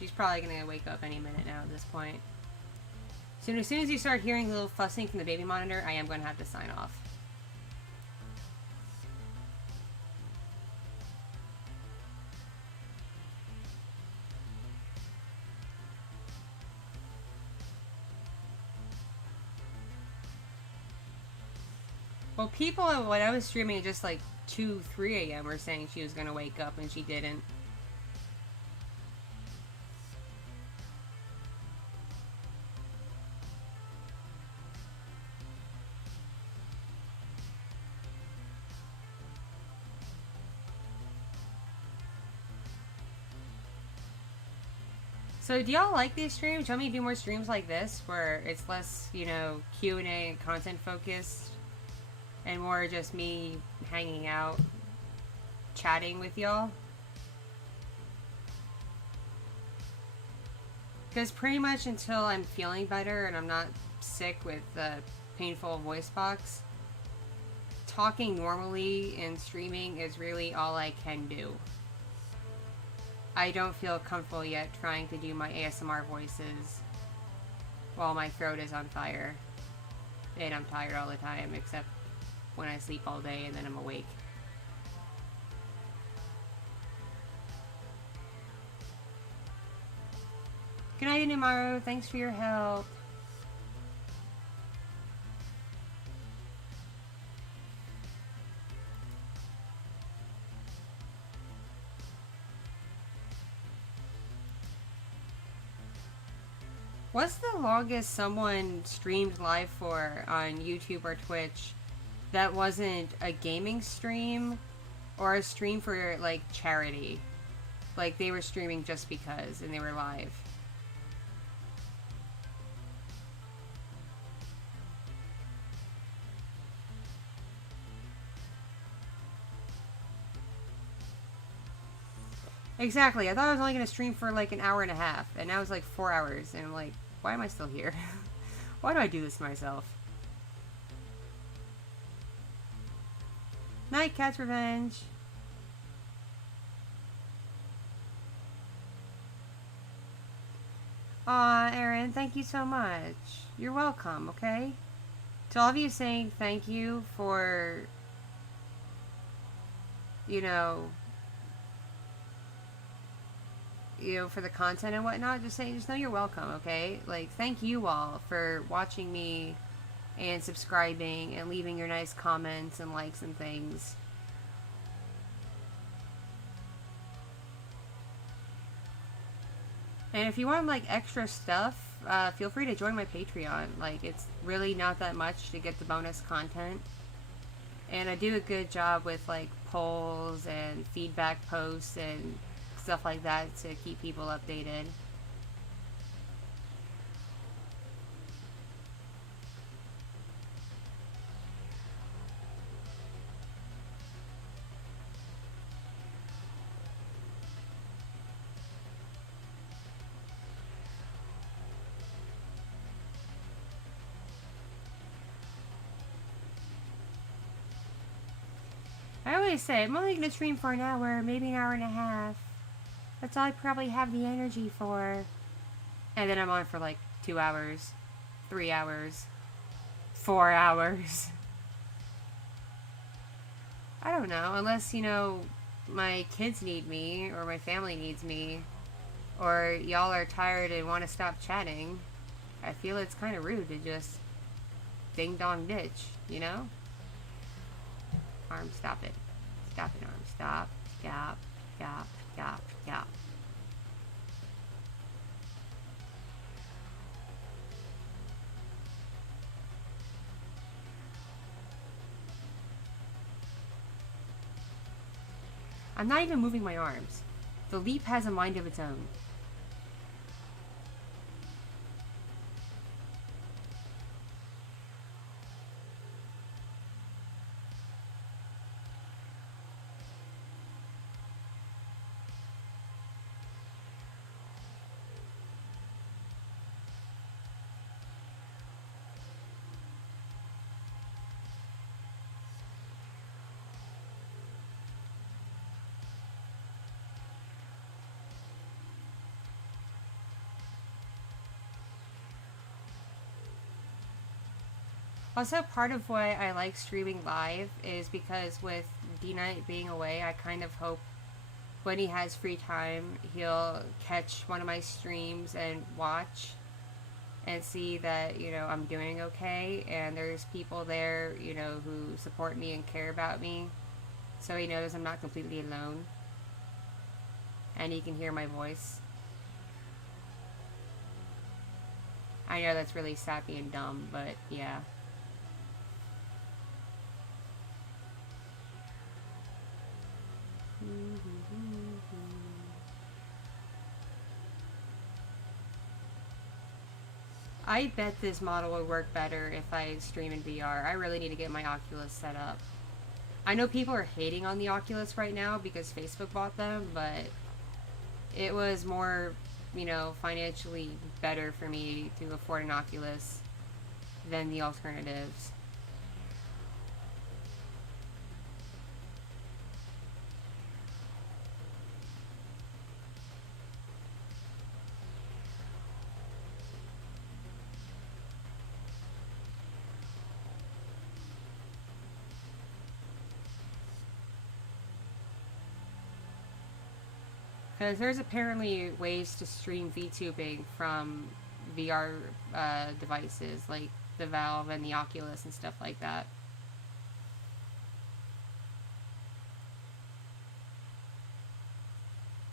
She's probably gonna wake up any minute now at this point. So as soon as you start hearing a little fussing from the baby monitor, I am going to have to sign off. Well, people, when I was streaming at just like 2, 3 a.m. were saying she was going to wake up and she didn't. So do y'all like these streams? Do you want me to do more streams like this where it's less, you know, Q&A and content focused and more just me hanging out, chatting with y'all? Because pretty much until I'm feeling better and I'm not sick with the painful voice box, talking normally and streaming is really all I can do. I don't feel comfortable yet trying to do my ASMR voices while my throat is on fire. And I'm tired all the time, except when I sleep all day and then I'm awake. Good night, Inimaro. Thanks for your help. What's the longest someone streamed live for on YouTube or Twitch that wasn't a gaming stream or a stream for, like, charity? Like, they were streaming just because and they were live. Exactly. I thought I was only going to stream for like an hour and a half, and now it's like 4 hours, and I'm like, why am I still here? Why do I do this to myself? Night, Cat's Revenge. Aw, Aaron, thank you so much. You're welcome, okay? To all of you saying thank you for, you know, for the content and whatnot, just know you're welcome, okay? Like, thank you all for watching me and subscribing and leaving your nice comments and likes and things. And if you want like extra stuff, feel free to join my Patreon. Like, it's really not that much to get the bonus content. And I do a good job with like polls and feedback posts and stuff like that to keep people updated. I always say, I'm only going to stream for an hour, maybe an hour and a half. That's all I probably have the energy for. And then I'm on for like 2 hours, 3 hours, 4 hours. I don't know, unless, you know, my kids need me, or my family needs me, or y'all are tired and want to stop chatting. I feel it's kind of rude to just ding dong ditch, you know? Arm, stop it. Stop it, arm. Stop. Stop. Stop. Stop. Stop. I'm not even moving my arms. The leap has a mind of its own. Also, part of why I like streaming live is because with D-Night being away, I kind of hope when he has free time, he'll catch one of my streams and watch and see that, you know, I'm doing okay and there's people there, you know, who support me and care about me. So he knows I'm not completely alone. And he can hear my voice. I know that's really sappy and dumb, but yeah. I bet this model would work better if I stream in VR. I really need to get my Oculus set up. I know people are hating on the Oculus right now because Facebook bought them, but it was more, you know, financially better for me to afford an Oculus than the alternatives. Because there's apparently ways to stream VTubing from VR devices like the Valve and the Oculus and stuff like that.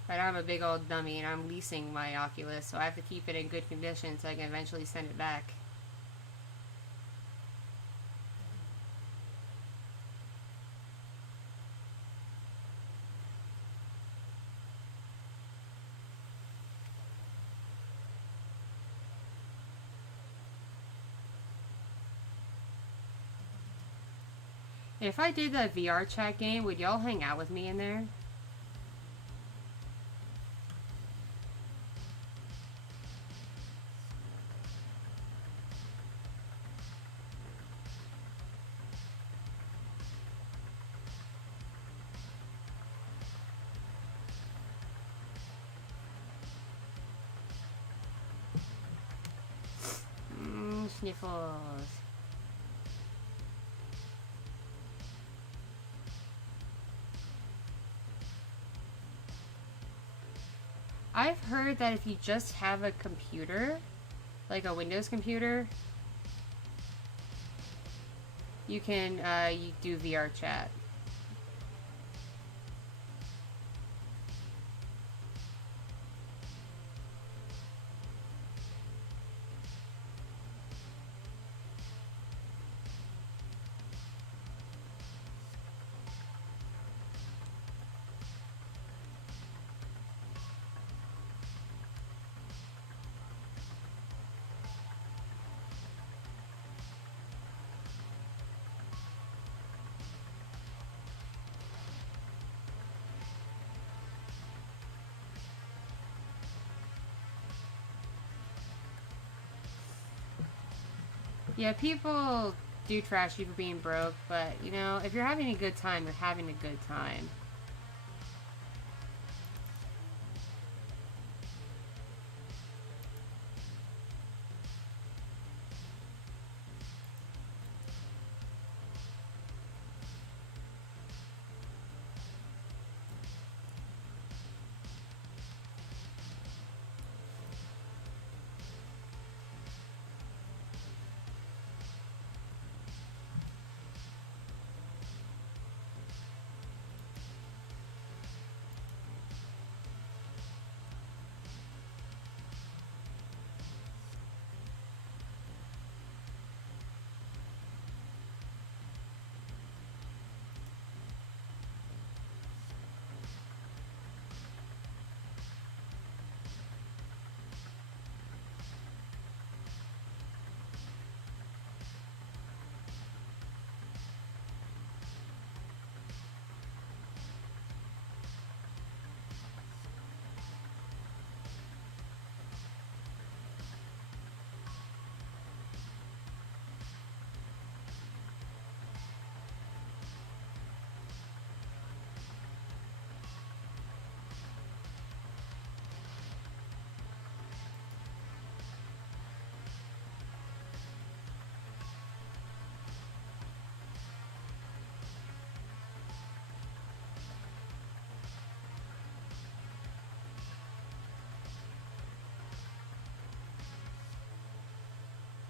But I'm a big old dummy and I'm leasing my Oculus, so I have to keep it in good condition so I can eventually send it back. If I did that VR chat game, would y'all hang out with me in there? Sniffles. I've heard that if you just have a computer, like a Windows computer, you can you do VR chat. Yeah, people do trash you for being broke, but you know, if you're having a good time, you're having a good time.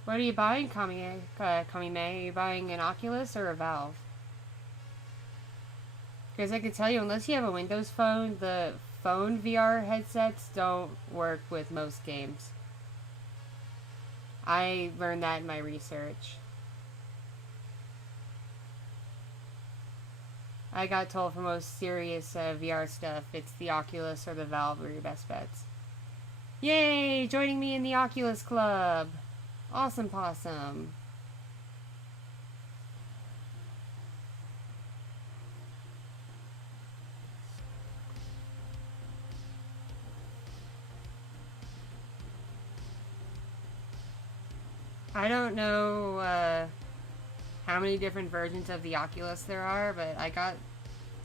What are you buying, Kami May? Are you buying an Oculus or a Valve? Because I can tell you, unless you have a Windows phone, the phone VR headsets don't work with most games. I learned that in my research. I got told for most serious VR stuff, it's the Oculus or the Valve are your best bets. Yay! Joining me in the Oculus Club! Awesome possum. I don't know how many different versions of the Oculus there are, but I got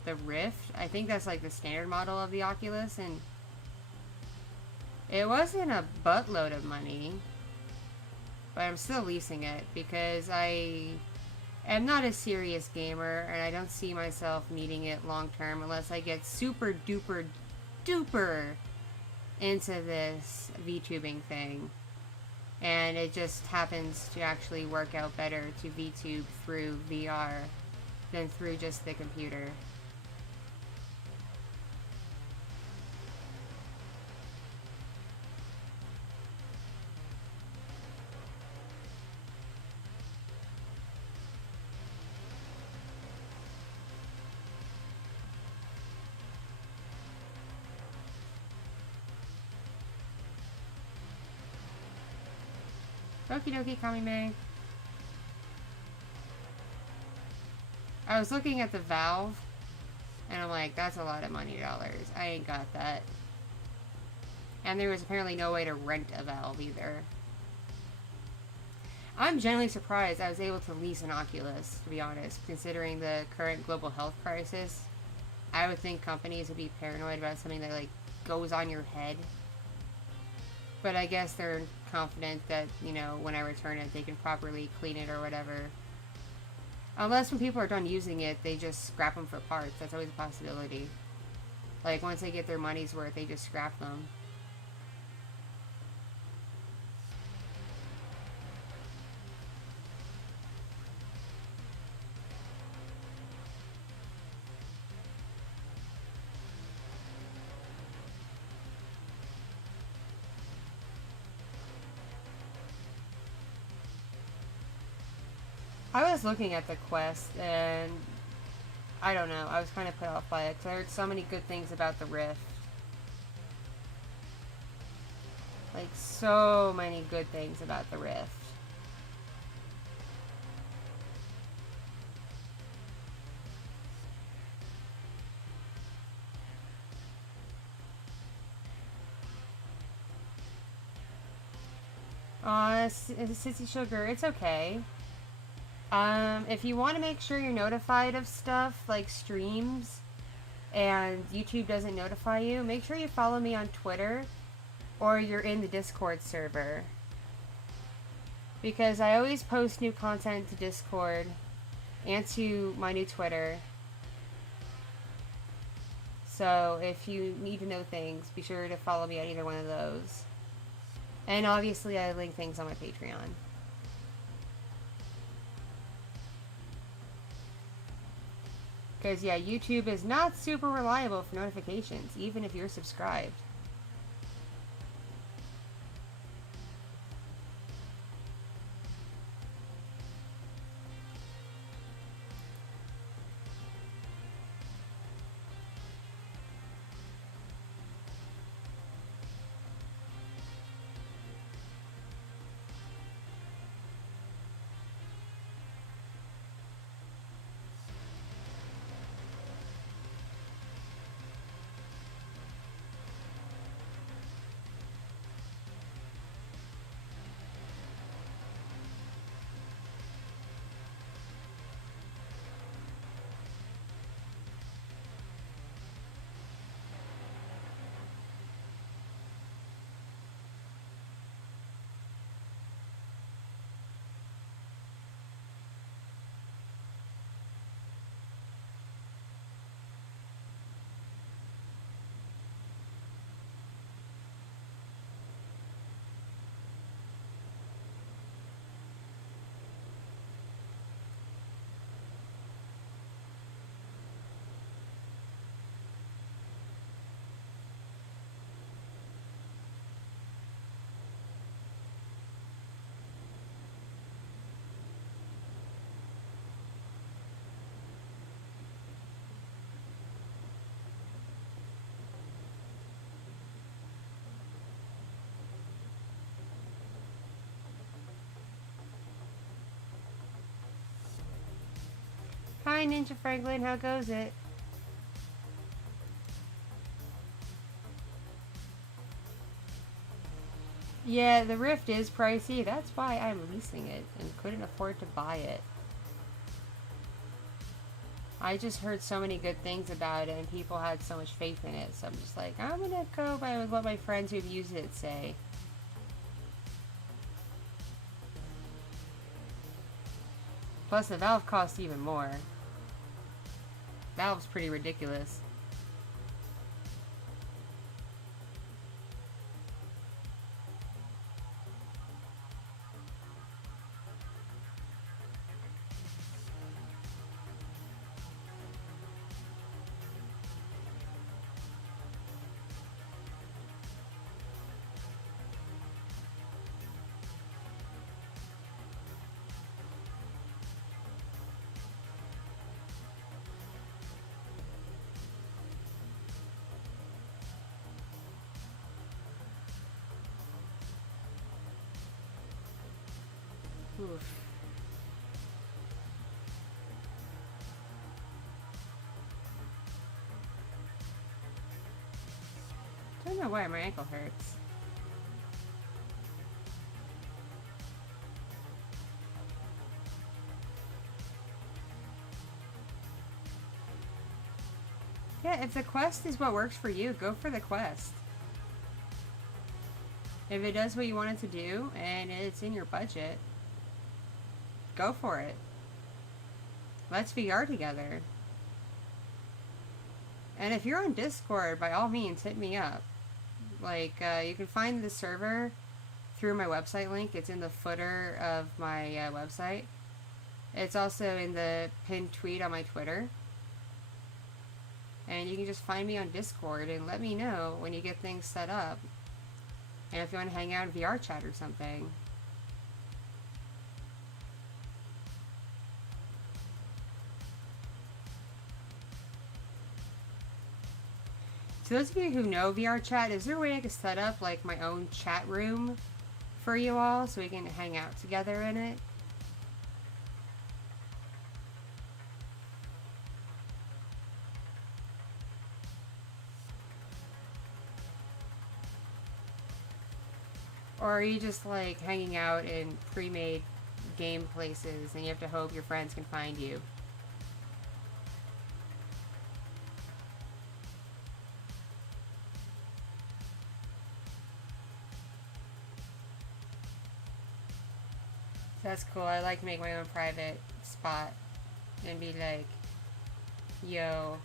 the Rift. I think that's like the standard model of the Oculus, and it wasn't a buttload of money, but I'm still leasing it because I am not a serious gamer and I don't see myself needing it long term unless I get super duper duper into this VTubing thing. And it just happens to actually work out better to VTube through VR than through just the computer. Okie dokie, Kami-May. I was looking at the Valve, and I'm like, that's a lot of money dollars. I ain't got that. And there was apparently no way to rent a Valve either. I'm generally surprised I was able to lease an Oculus, to be honest, considering the current global health crisis. I would think companies would be paranoid about something that, like, goes on your head. But I guess they're confident that, you know, when I return it, they can properly clean it or whatever. Unless when people are done using it, they just scrap them for parts. That's always a possibility. Like, once they get their money's worth, they just scrap them. I was looking at the Quest, and I don't know, I was kind of put off by it, because I heard so many good things about the Rift. Like, so many good things about the Rift. Sissy Sugar, it's okay. If you want to make sure you're notified of stuff like streams and YouTube doesn't notify you, make sure you follow me on Twitter or you're in the Discord server. Because I always post new content to Discord and to my new Twitter. So if you need to know things, be sure to follow me on either one of those. And obviously I link things on my Patreon. Because, yeah, YouTube is not super reliable for notifications, even if you're subscribed. Hi, Ninja Franklin, how goes it? Yeah, the Rift is pricey. That's why I'm leasing it and couldn't afford to buy it. I just heard so many good things about it and people had so much faith in it. So I'm just like, I'm gonna go by what my friends who've used it say. Plus the Valve costs even more. Valve's pretty ridiculous. Oof. I don't know why my ankle hurts. Yeah, if the quest is what works for you, go for the quest. If it does what you want it to do and it's in your budget, go for it. Let's VR together. And if you're on Discord, by all means, hit me up. Like, you can find the server through my website link. It's in the footer of my website. It's also in the pinned tweet on my Twitter. And you can just find me on Discord and let me know when you get things set up. And if you want to hang out in VR chat or something. To those of you who know VR chat, is there a way I could set up like my own chat room for you all so we can hang out together in it? Or are you just like hanging out in pre-made game places and you have to hope your friends can find you? That's cool. I like to make my own private spot and be like, yo,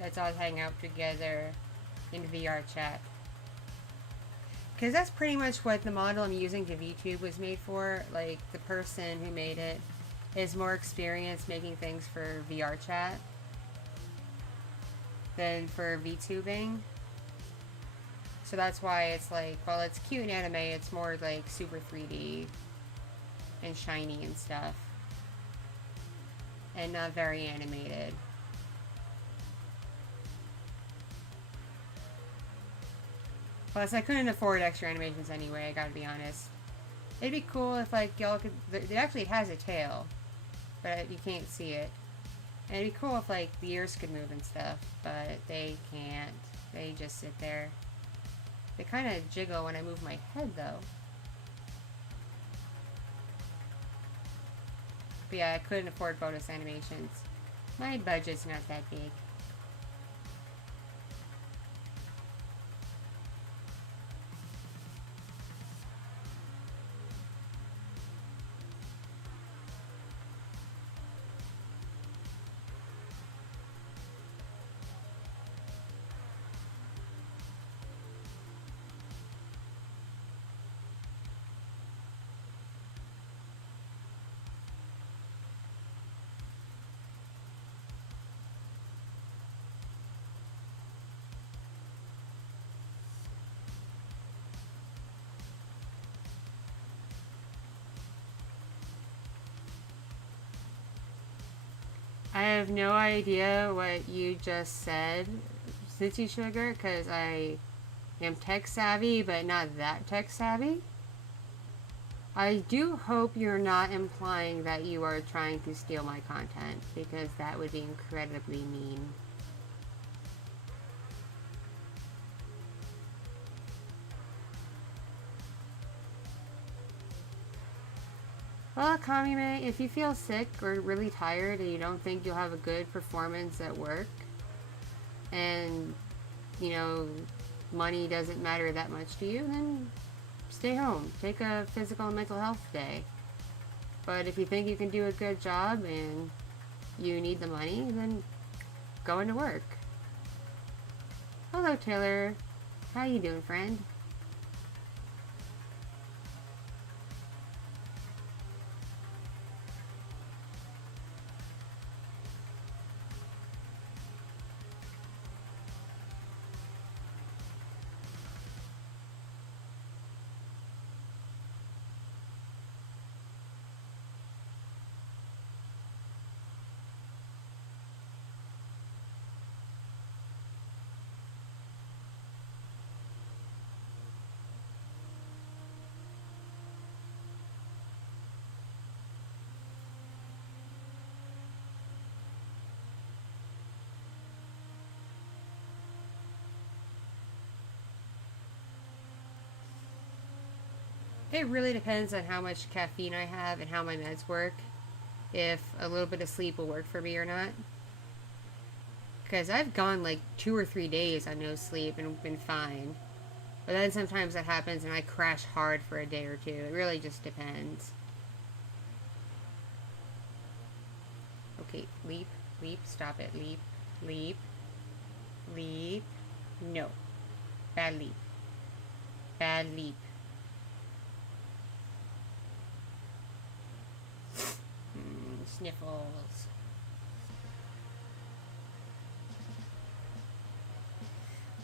let's all hang out together in VR chat. Because that's pretty much what the model I'm using to VTube was made for. Like, the person who made it is more experienced making things for VR chat than for VTubing. So that's why it's like, while it's cute and anime, it's more like super 3D and shiny and stuff. And not very animated. Plus, I couldn't afford extra animations anyway, I gotta be honest. It'd be cool if, like, y'all could... it has a tail, but you can't see it. And it'd be cool if, like, the ears could move and stuff, but they can't. They just sit there. They kind of jiggle when I move my head, though. But yeah, I couldn't afford bonus animations. My budget's not that big. I have no idea what you just said, City Sugar, because I am tech savvy, but not that tech savvy. I do hope you're not implying that you are trying to steal my content, because that would be incredibly mean. Well, Kamime, if you feel sick or really tired and you don't think you'll have a good performance at work, and, you know, money doesn't matter that much to you, then stay home. Take a physical and mental health day. But if you think you can do a good job and you need the money, then go into work. Hello, Taylor. How you doing, friend? It really depends on how much caffeine I have and how my meds work. If a little bit of sleep will work for me or not. Because I've gone like 2 or 3 days on no sleep and been fine. But then sometimes that happens and I crash hard for a day or two. It really just depends. Okay, leap, leap, stop it, leap, leap, leap. No. Bad leap. Bad leap. Sniffles.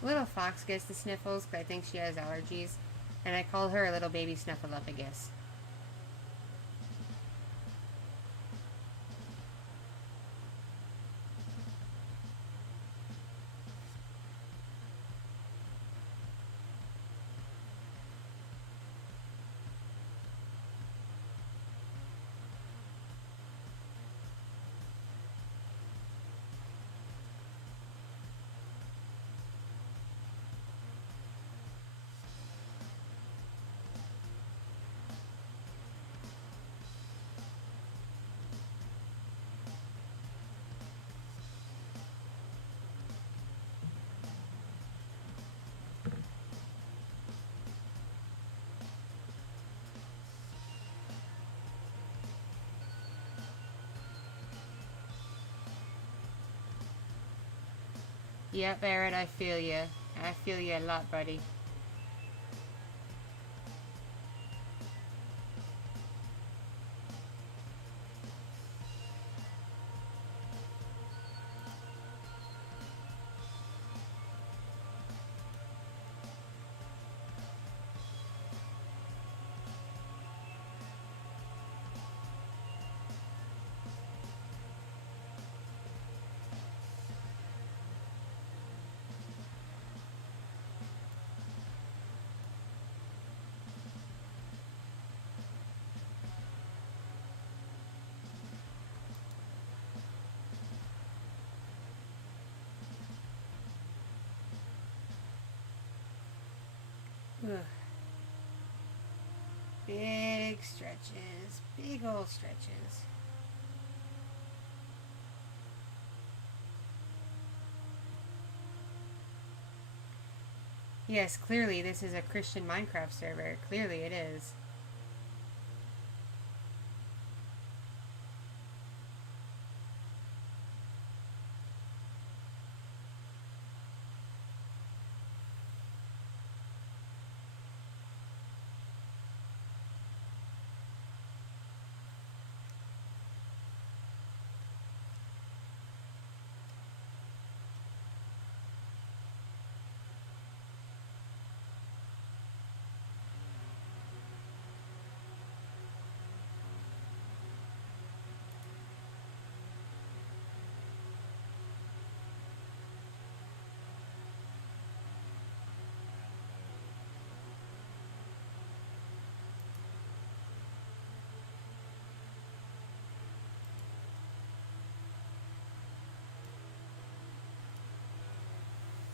Little fox gets the sniffles because I think she has allergies, and I call her a little baby snuffleupagus. Yep, Barrett, I feel you. I feel you a lot, buddy. Ugh. Big stretches. Big old stretches. Yes, clearly this is a Christian Minecraft server. Clearly it is.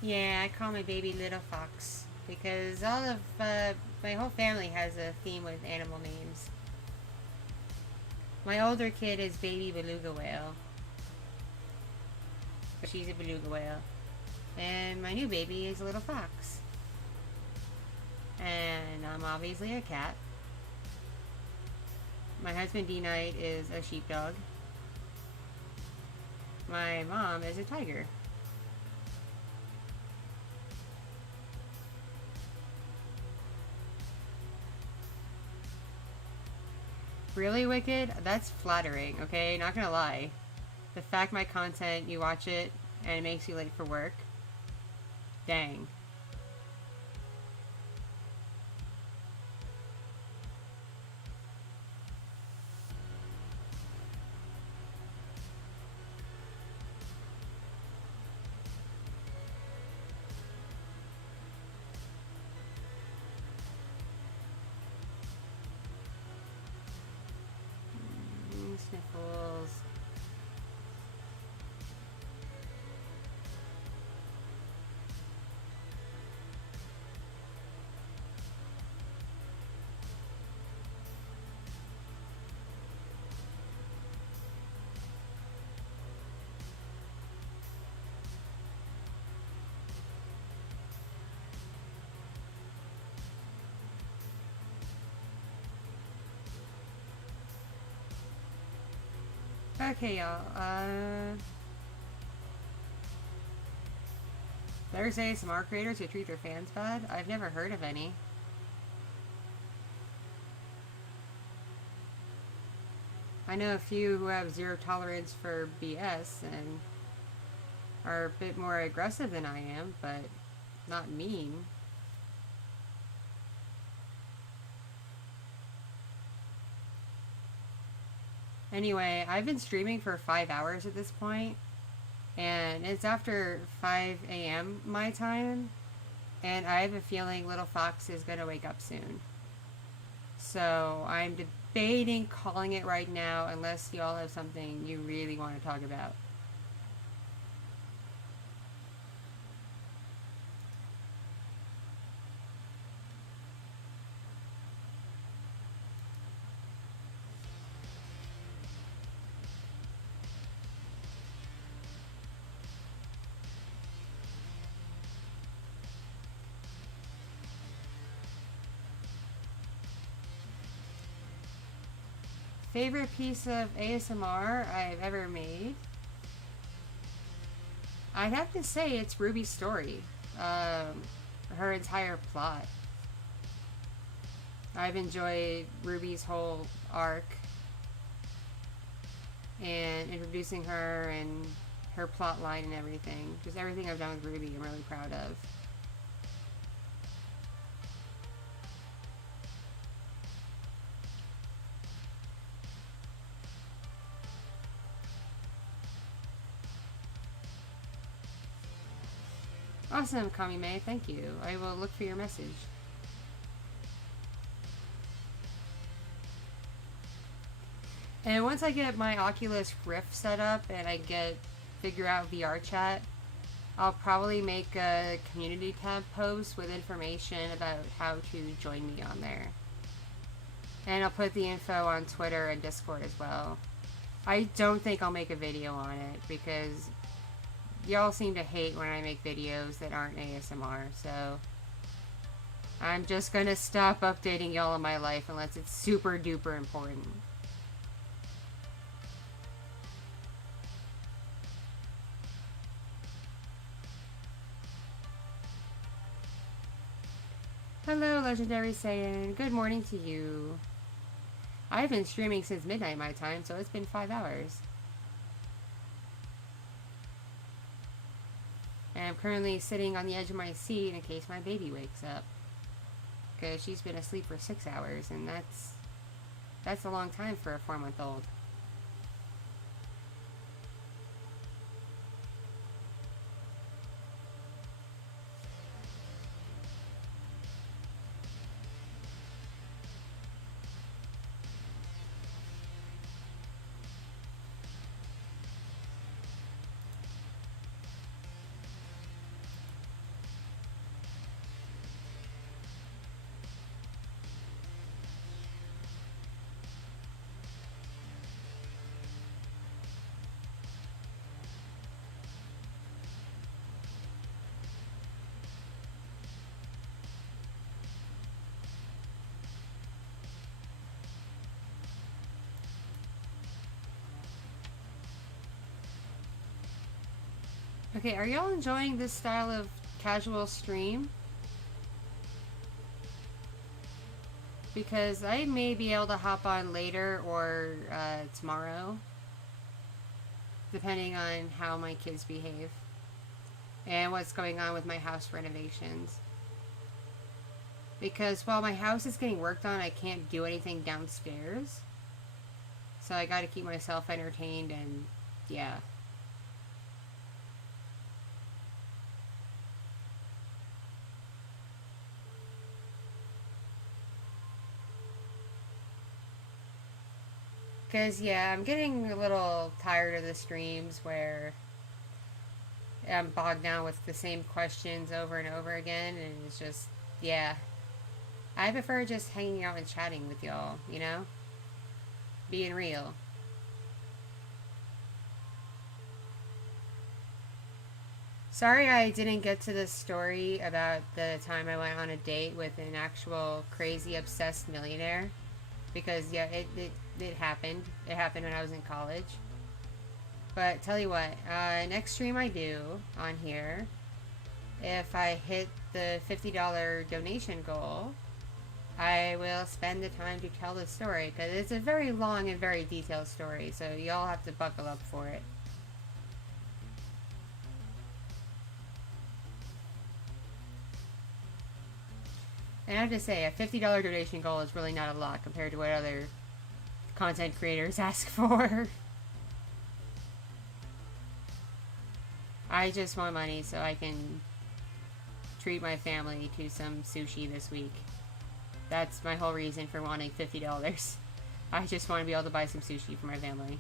Yeah, I call my baby Little Fox because all of my whole family has a theme with animal names. My older kid is Baby Beluga Whale. She's a beluga whale. And my new baby is a Little Fox. And I'm obviously a cat. My husband D-Night is a sheepdog. My mom is a tiger. Really, Wicked? That's flattering, okay? Not gonna lie. The fact my content, you watch it, and it makes you late for work. Dang. Sniffles. Okay, y'all. There's ASMR creators who treat their fans bad. I've never heard of any. I know a few who have zero tolerance for BS and are a bit more aggressive than I am, but not mean. Anyway, I've been streaming for 5 hours at this point, and it's after 5 a.m. my time, and I have a feeling Little Fox is going to wake up soon. So I'm debating calling it right now unless y'all have something you really want to talk about. Favorite piece of ASMR I've ever made? I'd have to say it's Ruby's story. Her entire plot. I've enjoyed Ruby's whole arc and introducing her and her plot line and everything. Just everything I've done with Ruby, I'm really proud of. Awesome, Kamime, thank you. I will look for your message. And once I get my Oculus Rift set up and I figure out VR chat, I'll probably make a community tab post with information about how to join me on there. And I'll put the info on Twitter and Discord as well. I don't think I'll make a video on it because y'all seem to hate when I make videos that aren't ASMR, so I'm just gonna stop updating y'all in my life unless it's super duper important. Hello, Legendary Saiyan. Good morning to you. I've been streaming since midnight my time, so it's been 5 hours. And I'm currently sitting on the edge of my seat in case my baby wakes up. Because she's been asleep for 6 hours, and that's a long time for a 4-month-old. Okay, are y'all enjoying this style of casual stream? Because I may be able to hop on later or tomorrow, depending on how my kids behave and what's going on with my house renovations. Because while my house is getting worked on, I can't do anything downstairs. So I gotta keep myself entertained and yeah. Because, yeah, I'm getting a little tired of the streams where I'm bogged down with the same questions over and over again, and it's just, yeah. I prefer just hanging out and chatting with y'all, you know? Being real. Sorry I didn't get to the story about the time I went on a date with an actual crazy obsessed millionaire. Because, yeah, it happened. It happened when I was in college. But, tell you what, next stream I do on here, if I hit the $50 donation goal, I will spend the time to tell the story. Because it's a very long and very detailed story, so y'all have to buckle up for it. And I have to say, a $50 donation goal is really not a lot compared to what other content creators ask for. I just want money so I can treat my family to some sushi this week. That's my whole reason for wanting $50. I just want to be able to buy some sushi for my family.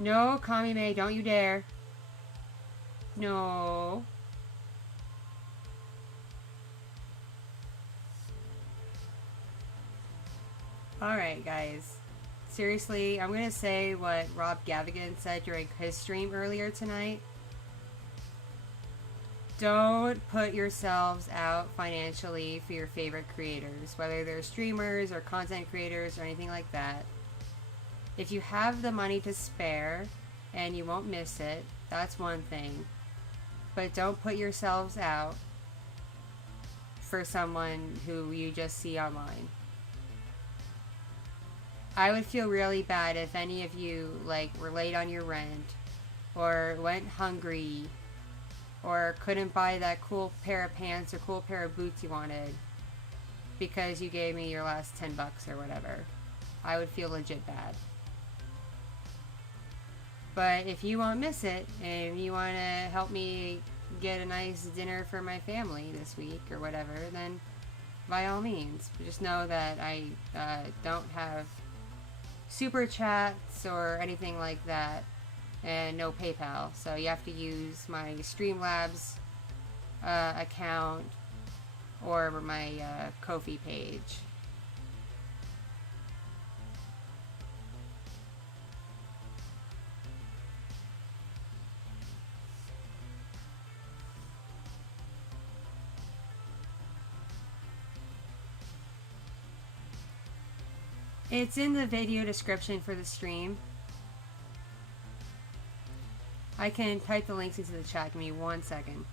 No, Kamime, don't you dare. No. Alright, guys. Seriously, I'm gonna say what Rob Gavigan said during his stream earlier tonight. Don't put yourselves out financially for your favorite creators, whether they're streamers or content creators or anything like that. If you have the money to spare and you won't miss it, that's one thing. But don't put yourselves out for someone who you just see online. I would feel really bad if any of you like were late on your rent or went hungry or couldn't buy that cool pair of pants or cool pair of boots you wanted because you gave me your last 10 bucks or whatever. I would feel legit bad. But if you won't miss it and you want to help me get a nice dinner for my family this week or whatever, then by all means. Just know that I don't have super chats or anything like that, and no PayPal, so you have to use my Streamlabs account or my Ko-fi page. It's in the video description for the stream. I can type the links into the chat. Give me 1 second.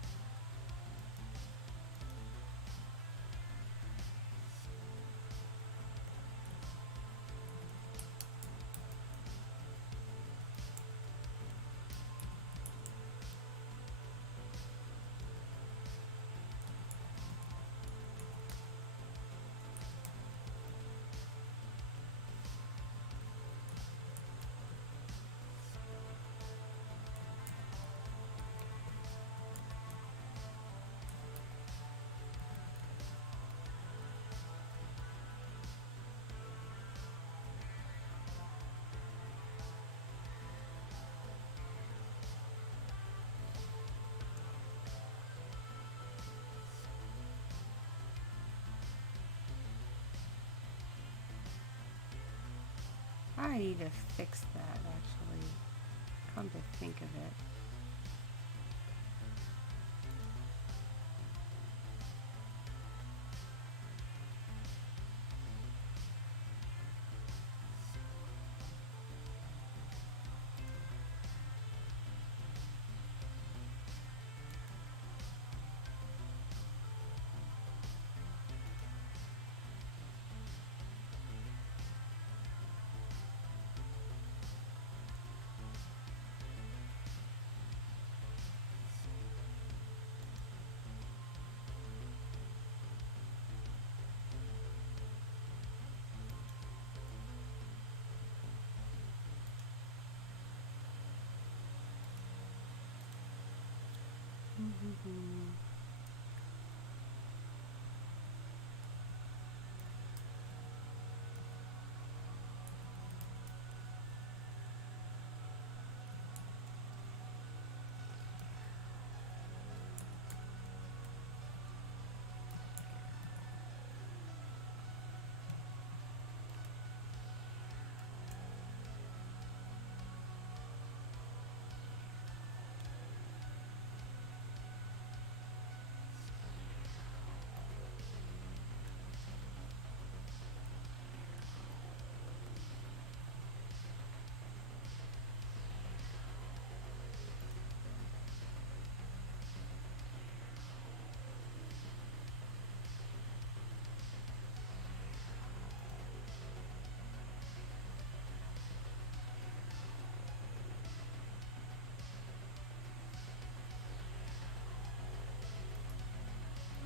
I need to fix that, actually. Come to think of it.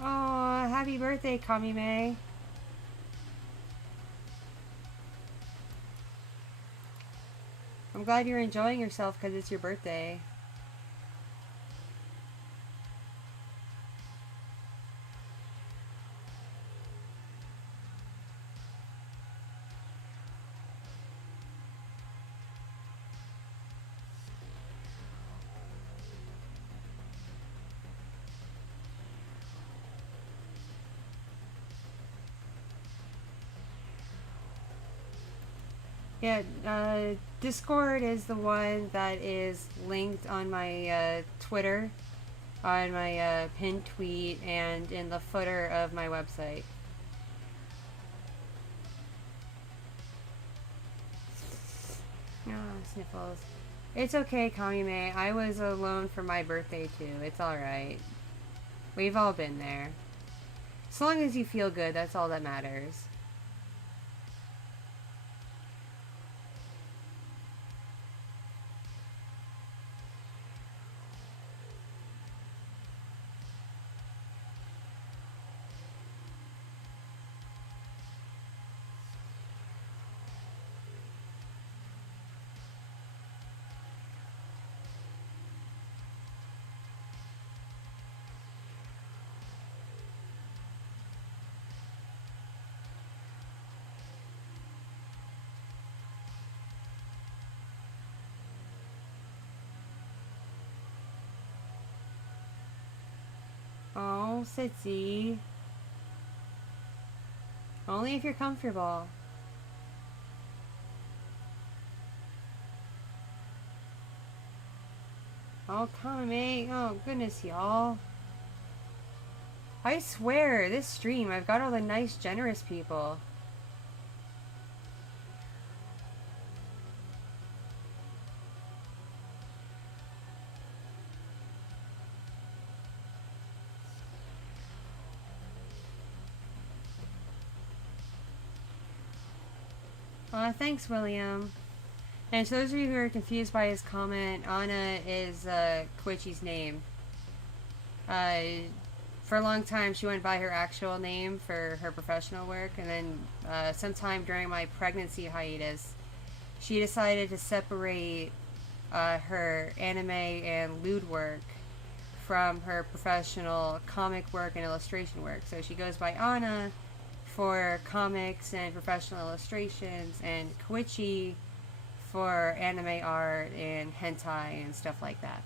Oh, happy birthday, Kami May. I'm glad you're enjoying yourself because it's your birthday. Yeah, Discord is the one that is linked on my Twitter, on my pinned tweet, and in the footer of my website. Oh, sniffles. It's okay, Kamime. I was alone for my birthday too. It's alright. We've all been there. As long as you feel good, that's all that matters. Oh, Sitzy. Only if you're comfortable. Oh, Kamime. Oh, goodness, y'all. I swear, this stream, I've got all the nice, generous people. Thanks, William. And to those of you who are confused by his comment, Anna is Koichi's name. For a long time, she went by her actual name for her professional work, and then sometime during my pregnancy hiatus, she decided to separate her anime and lewd work from her professional comic work and illustration work. So she goes by Anna for comics and professional illustrations, and Koichi for anime art and hentai and stuff like that.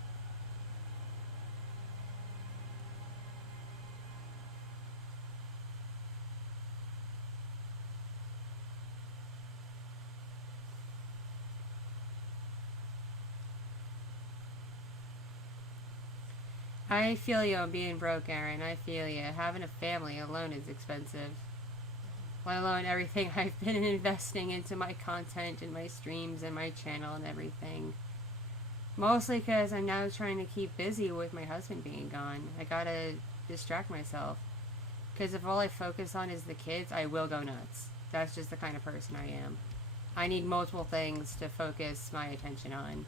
I feel you on being broke, Aaron. I feel you. Having a family alone is expensive. Let alone everything I've been investing into my content and my streams and my channel and everything. Mostly because I'm now trying to keep busy with my husband being gone. I gotta distract myself. Because if all I focus on is the kids, I will go nuts. That's just the kind of person I am. I need multiple things to focus my attention on.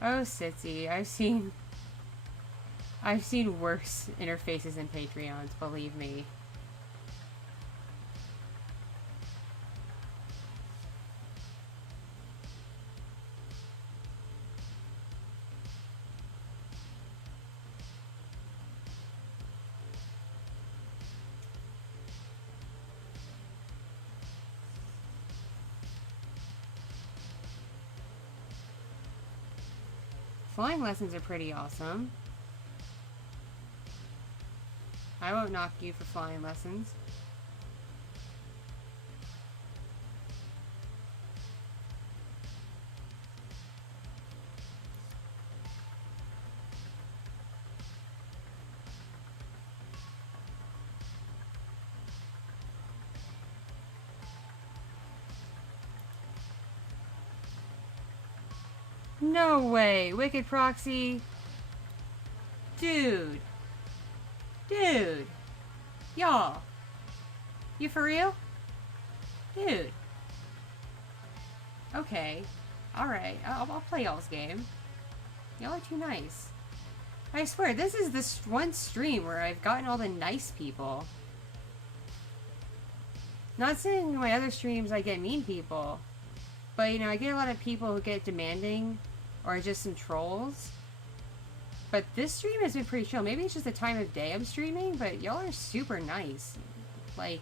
Oh, Sitzy, I've seen worse interfaces in Patreons, believe me. Flying lessons are pretty awesome. I won't knock you for flying lessons. No way! Wicked Proxy! Dude! Dude! Y'all! You for real? Dude! Okay. Alright, I'll play y'all's game. Y'all are too nice. I swear, this is this one stream where I've gotten all the nice people. Not saying in my other streams I get mean people. But, you know, I get a lot of people who get demanding, or just some trolls. But this stream has been pretty chill. Maybe it's just the time of day I'm streaming, but y'all are super nice. Like,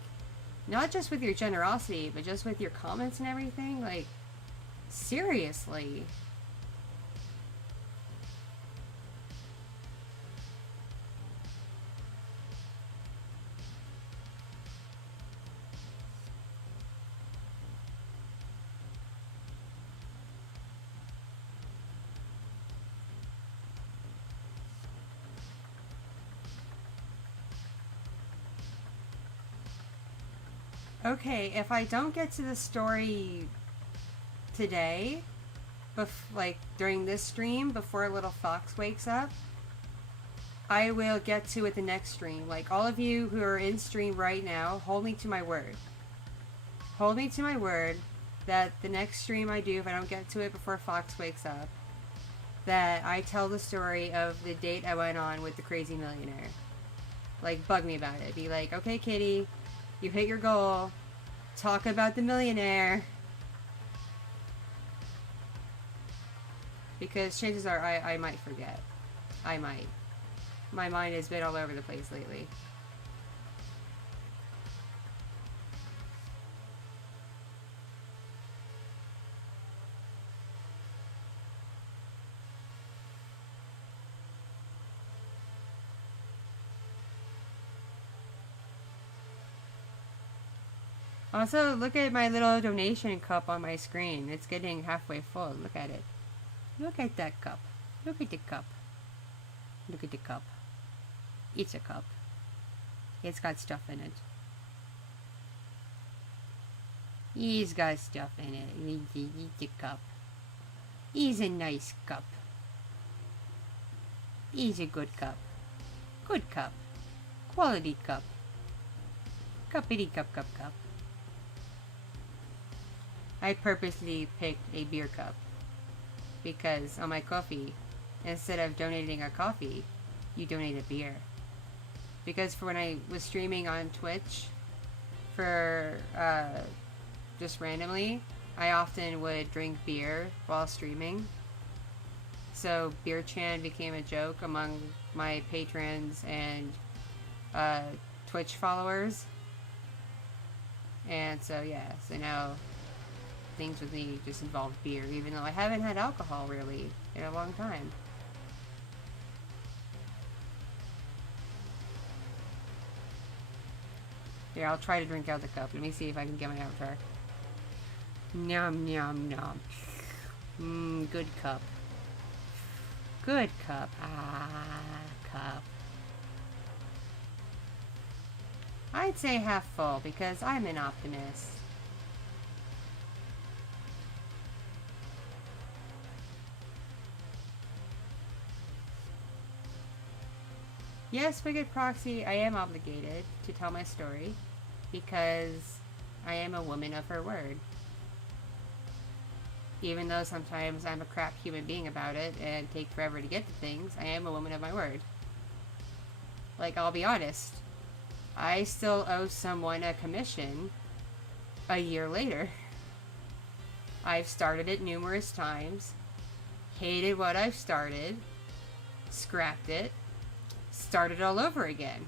not just with your generosity, but just with your comments and everything. Like, seriously. Okay, if I don't get to the story today, like during this stream, before little fox wakes up, I will get to it the next stream. Like, all of you who are in stream right now, hold me to my word. Hold me to my word that the next stream I do, if I don't get to it before Fox wakes up, that I tell the story of the date I went on with the crazy millionaire. Like, bug me about it. Be like, okay, Kitty, you hit your goal. Talk about the millionaire. Because chances are I might forget. I might. My mind has been all over the place lately. Also, look at my little donation cup on my screen. It's getting halfway full. Look at it. Look at that cup. Look at the cup. Look at the cup. It's a cup. It's got stuff in it. He's got stuff in it. It's a cup. He's a nice cup. He's a good cup. Good cup. Quality cup. Cuppity cup cup cup. I purposely picked a beer cup because on my coffee, instead of donating a coffee, you donate a beer. Because for when I was streaming on Twitch, for just randomly, I often would drink beer while streaming. So Beer Chan became a joke among my patrons and Twitch followers. And so yeah, so now things with me just involve beer, even though I haven't had alcohol really in a long time. Here, I'll try to drink out the cup. Let me see if I can get my avatar. Nom nom nom. Mmm, good cup. Good cup. Ah, cup. I'd say half full because I'm an optimist. Yes, Wicked Proxy, I am obligated to tell my story because I am a woman of her word. Even though sometimes I'm a crap human being about it and take forever to get to things, I am a woman of my word. Like, I'll be honest, I still owe someone a commission a year later. I've started it numerous times, hated what I've started, scrapped it, started all over again.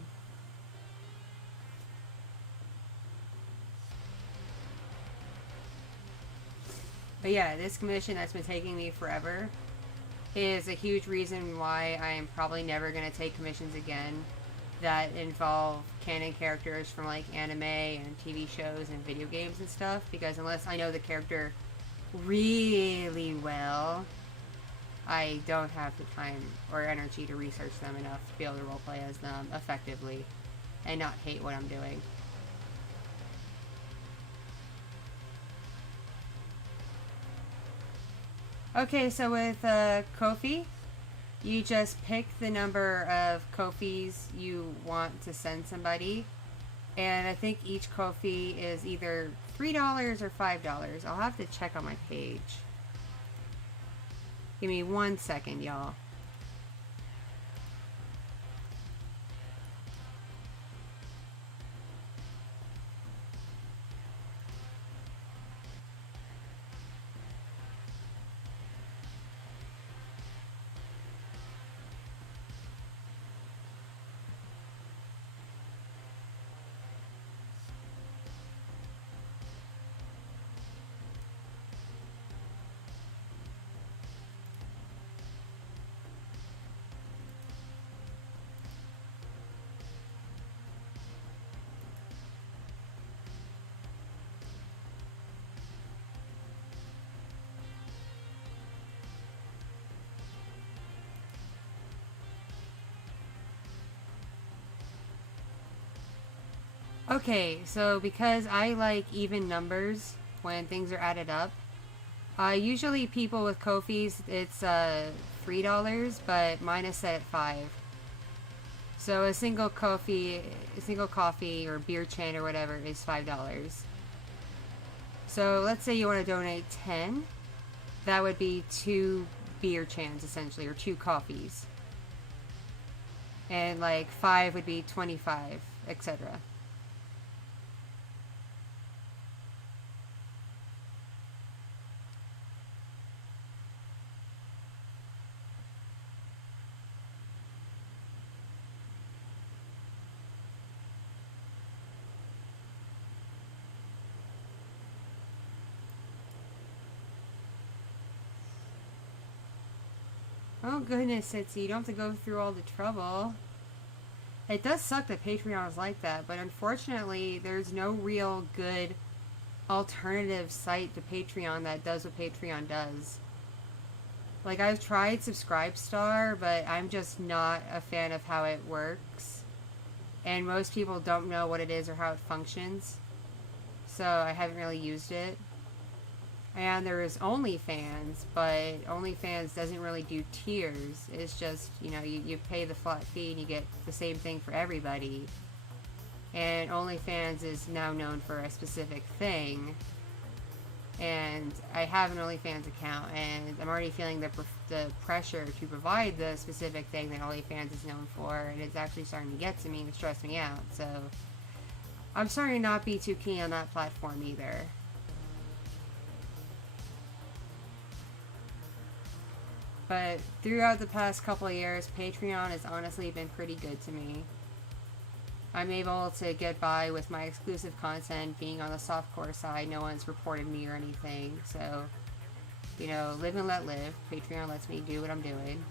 But yeah, this commission that's been taking me forever is a huge reason why I am probably never going to take commissions again that involve canon characters from like anime and TV shows and video games and stuff, because unless I know the character really well, I don't have the time or energy to research them enough to be able to roleplay as them effectively and not hate what I'm doing. Okay, so with Ko-fi, you just pick the number of Ko-fis you want to send somebody, and I think each Ko-fi is either $3 or $5. I'll have to check on my page. Give me 1 second, y'all. Okay, so because I like even numbers when things are added up, usually people with Ko-fis, it's $3, but mine is set at 5. So a single coffee or beer chan or whatever is $5. So let's say you want to donate 10, that would be 2 beer chans essentially, or 2 coffees. And like 5 would be 25, etc. Oh goodness, Itzy, you don't have to go through all the trouble. It does suck that Patreon is like that, but unfortunately, there's no real good alternative site to Patreon that does what Patreon does. Like, I've tried Subscribestar, but I'm just not a fan of how it works. And most people don't know what it is or how it functions. So I haven't really used it. And there is OnlyFans, but OnlyFans doesn't really do tiers. It's just, you pay the flat fee and you get the same thing for everybody. And OnlyFans is now known for a specific thing. And I have an OnlyFans account, and I'm already feeling the pressure to provide the specific thing that OnlyFans is known for, and it's actually starting to get to me and stress me out. So I'm starting to not be too keen on that platform either. But throughout the past couple of years, Patreon has honestly been pretty good to me. I'm able to get by with my exclusive content being on the softcore side. No one's reported me or anything. So, live and let live. Patreon lets me do what I'm doing.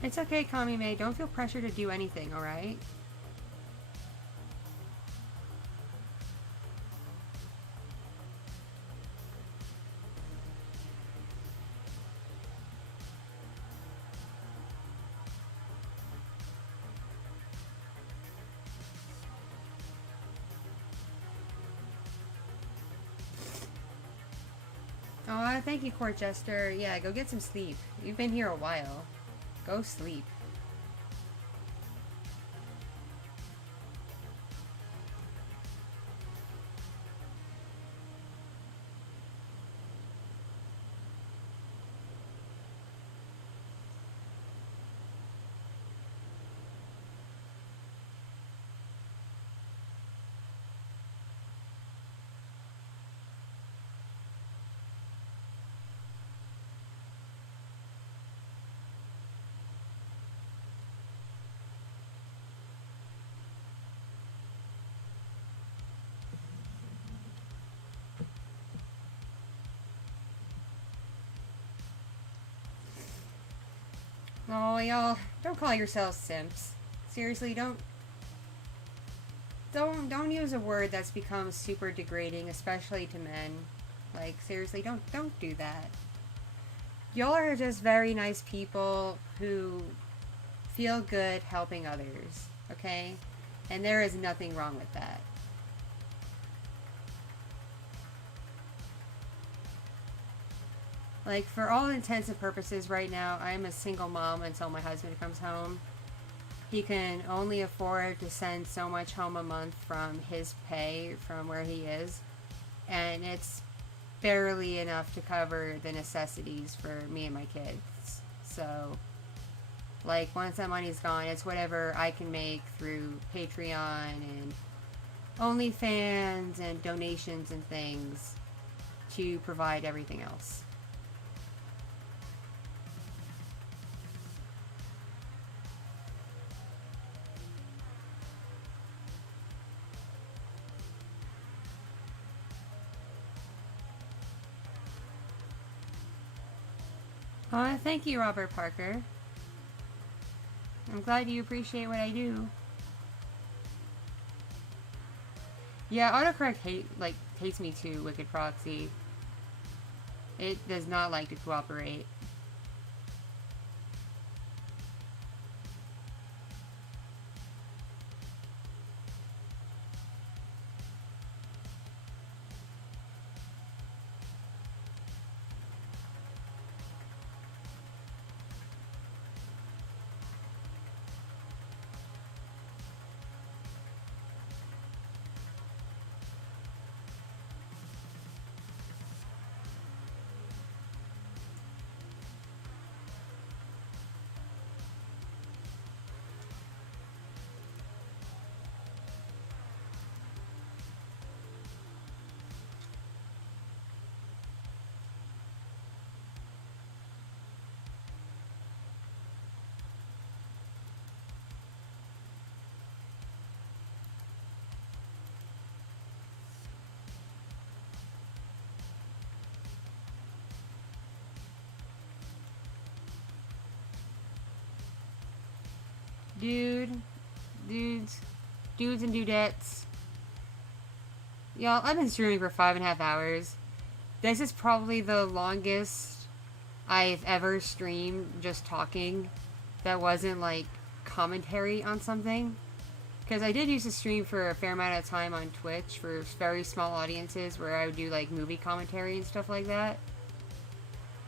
It's okay, Kami May. Don't feel pressure to do anything, alright? Oh, thank you, Court Jester. Yeah, go get some sleep. You've been here a while. Go sleep. Oh, y'all, don't call yourselves simps. Seriously, don't use a word that's become super degrading, especially to men. Like, seriously, don't do that. Y'all are just very nice people who feel good helping others, okay? And there is nothing wrong with that. Like, for all intents and purposes right now, I'm a single mom until my husband comes home. He can only afford to send so much home a month from his pay from where he is. And it's barely enough to cover the necessities for me and my kids. So, like, once that money's gone, it's whatever I can make through Patreon and OnlyFans and donations and things to provide everything else. Thank you, Robert Parker. I'm glad you appreciate what I do. Yeah, autocorrect hates me too, Wicked Proxy. It does not like to cooperate. Dudes and dudettes. Y'all, I've been streaming for 5.5 hours. This is probably the longest I've ever streamed just talking that wasn't like commentary on something. Because I did used to stream for a fair amount of time on Twitch for very small audiences where I would do like movie commentary and stuff like that.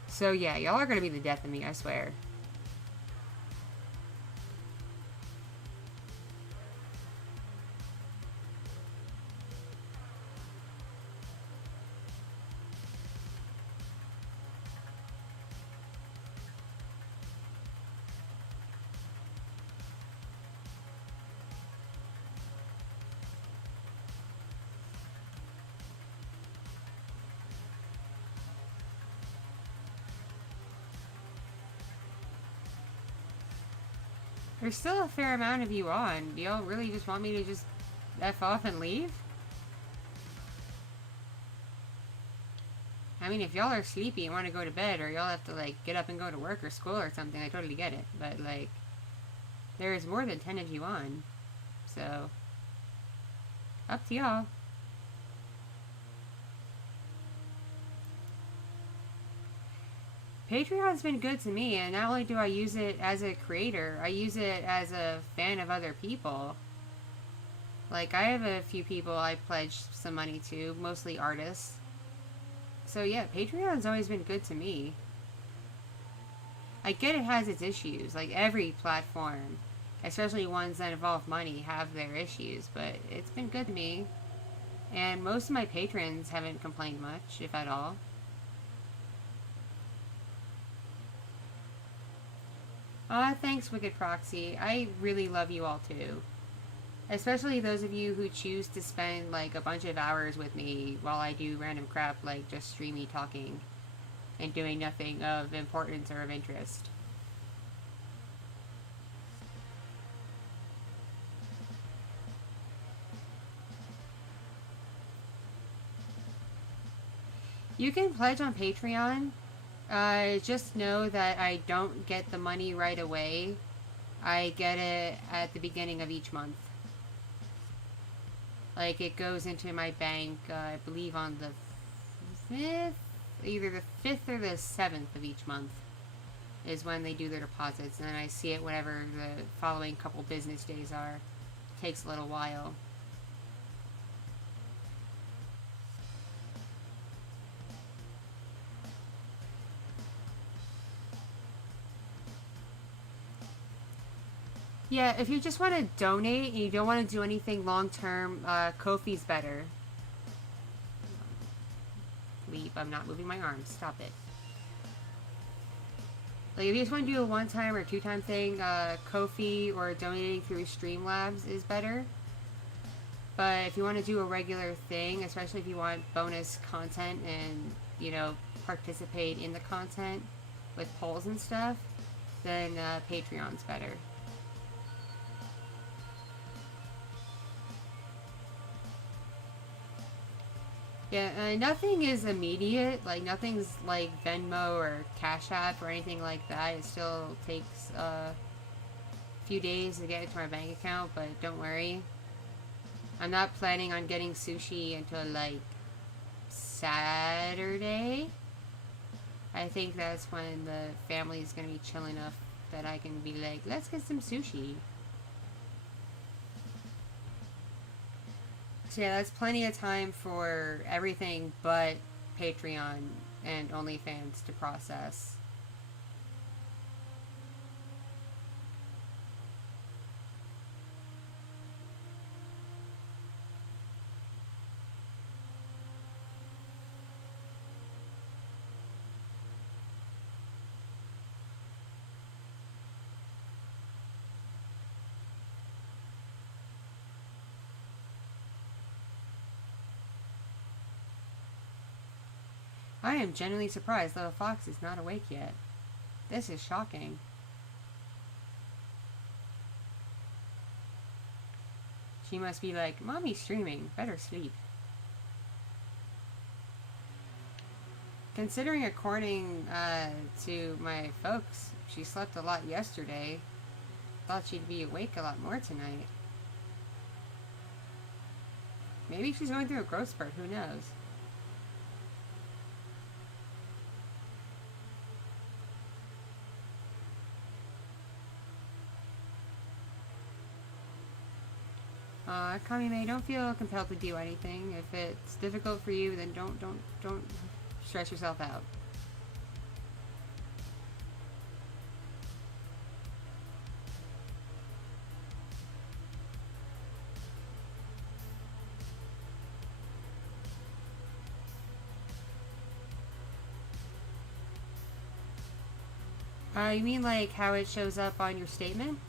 So yeah, y'all are gonna be the death of me, I swear. There's still a fair amount of you on. Do y'all really just want me to just F off and leave? I mean, if y'all are sleepy and want to go to bed, or y'all have to, like, get up and go to work or school or something, I totally get it. But, like, there is more than 10 of you on. So, up to y'all. Patreon's been good to me, and not only do I use it as a creator, I use it as a fan of other people. Like, I have a few people I pledged some money to, mostly artists. So yeah, Patreon's always been good to me. I get it has its issues, like every platform, especially ones that involve money, have their issues, but it's been good to me. And most of my patrons haven't complained much, if at all. Thanks, Wicked Proxy. I really love you all too. Especially those of you who choose to spend like a bunch of hours with me while I do random crap like just streamy talking and doing nothing of importance or of interest. You can pledge on Patreon. Just know that I don't get the money right away. I get it at the beginning of each month. Like, it goes into my bank, I believe on the 5th, either the 5th or the 7th of each month is when they do their deposits. And then I see it whenever the following couple business days are. It takes a little while. Yeah, if you just want to donate and you don't want to do anything long-term, Ko-fi's better. Leap, I'm not moving my arms. Stop it. Like, if you just want to do a one-time or two-time thing, Ko-fi or donating through Streamlabs is better. But if you want to do a regular thing, especially if you want bonus content and, you know, participate in the content with polls and stuff, then Patreon's better. Yeah, nothing is immediate. Like, nothing's like Venmo or Cash App or anything like that. It still takes a few days to get into my bank account, but don't worry. I'm not planning on getting sushi until like Saturday. I think that's when the family is going to be chill enough that I can be like, let's get some sushi. So yeah, that's plenty of time for everything but Patreon and OnlyFans to process. I am genuinely surprised little Fox is not awake yet. This is shocking. She must be like, Mommy's streaming, better sleep. Considering according to my folks, she slept a lot yesterday. Thought she'd be awake a lot more tonight. Maybe she's going through a growth spurt, who knows? Kami May, don't feel compelled to do anything. If it's difficult for you, then don't stress yourself out. You mean like how it shows up on your statement?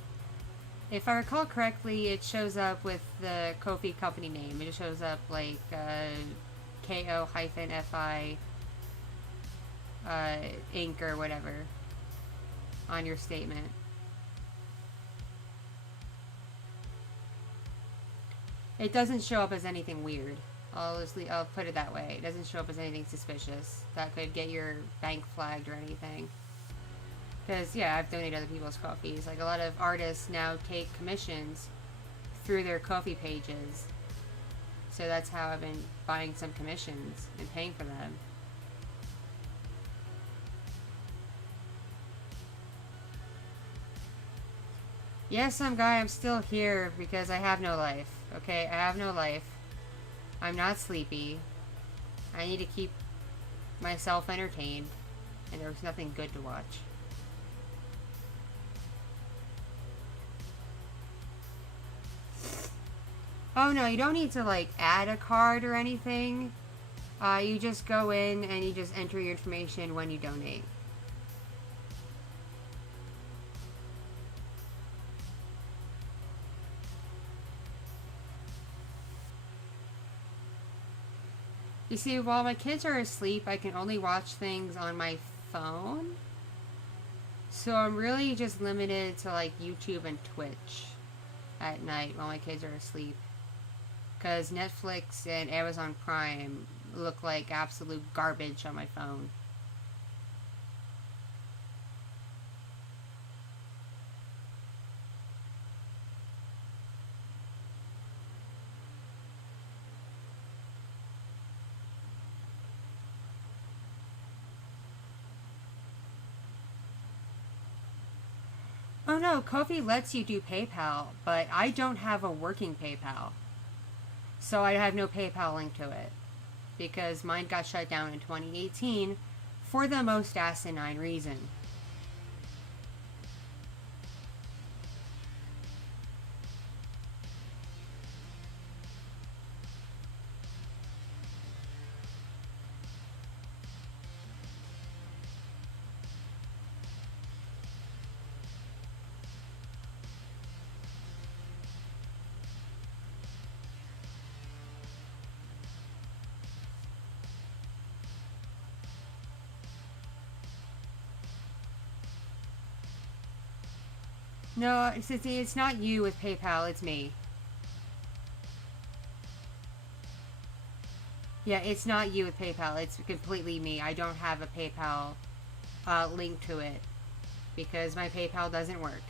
If I recall correctly, it shows up with the Ko-fi company name. It shows up like KO-FI Inc. or whatever on your statement. It doesn't show up as anything weird. I'll put it that way. It doesn't show up as anything suspicious that could get your bank flagged or anything. Because, yeah, I've donated other people's coffees. Like, a lot of artists now take commissions through their Ko-fi pages. So that's how I've been buying some commissions and paying for them. Yes, some guy, I'm still here because I have no life. Okay, I have no life. I'm not sleepy. I need to keep myself entertained. And there's nothing good to watch. Oh no, you don't need to like add a card or anything. You just go in and you just enter your information when you donate. You see, while my kids are asleep, I can only watch things on my phone. So I'm really just limited to like YouTube and Twitch at night while my kids are asleep. Because Netflix and Amazon Prime look like absolute garbage on my phone. Oh no, Ko-fi lets you do PayPal, but I don't have a working PayPal. So I have no PayPal link to it. Because mine got shut down in 2018 for the most asinine reason. No, it's not you with PayPal, it's me. Yeah, it's not you with PayPal, it's completely me. I don't have a PayPal link to it because my PayPal doesn't work.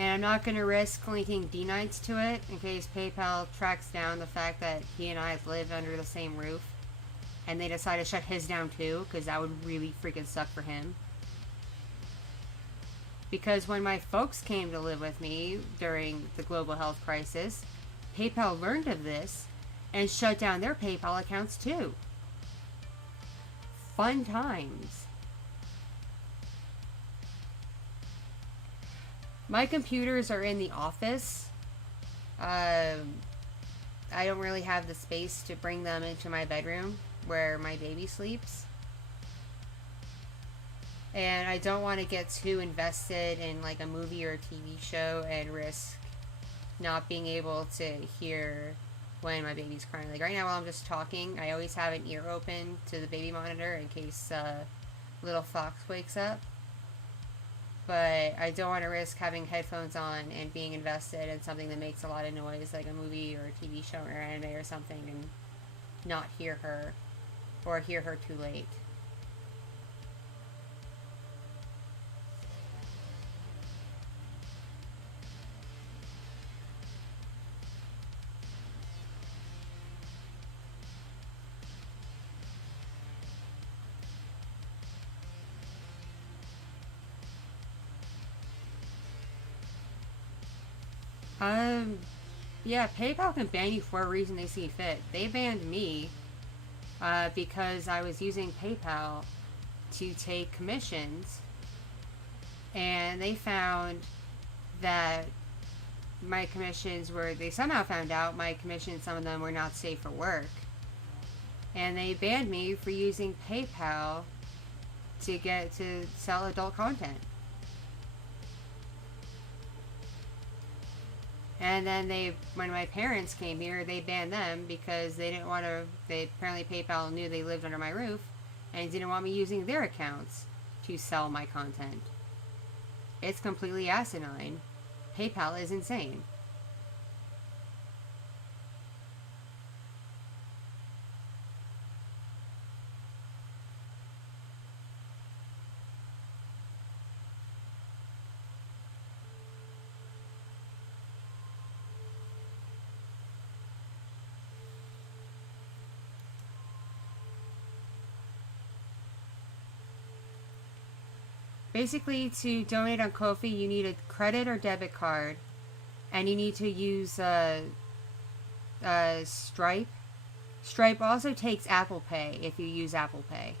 And I'm not going to risk linking D-Nights to it in case PayPal tracks down the fact that he and I live under the same roof. And they decide to shut his down too, because that would really freaking suck for him. Because when my folks came to live with me during the global health crisis, PayPal learned of this and shut down their PayPal accounts too. Fun times. My computers are in the office. I don't really have the space to bring them into my bedroom where my baby sleeps. And I don't want to get too invested in like a movie or a TV show and risk not being able to hear when my baby's crying. Like right now while I'm just talking, I always have an ear open to the baby monitor in case little Fox wakes up. But I don't want to risk having headphones on and being invested in something that makes a lot of noise, like a movie or a TV show or anime or something, and not hear her, or hear her too late. Yeah, PayPal can ban you for a reason they see fit. They banned me because I was using PayPal to take commissions, and they found that my commissions were, they somehow found out my commissions, some of them were not safe for work, and they banned me for using PayPal to sell adult content. And then when my parents came here, they banned them because they didn't want to, apparently PayPal knew they lived under my roof and didn't want me using their accounts to sell my content. It's completely asinine. PayPal is insane. Basically, to donate on Ko-fi, you need a credit or debit card, and you need to use Stripe. Stripe also takes Apple Pay if you use Apple Pay.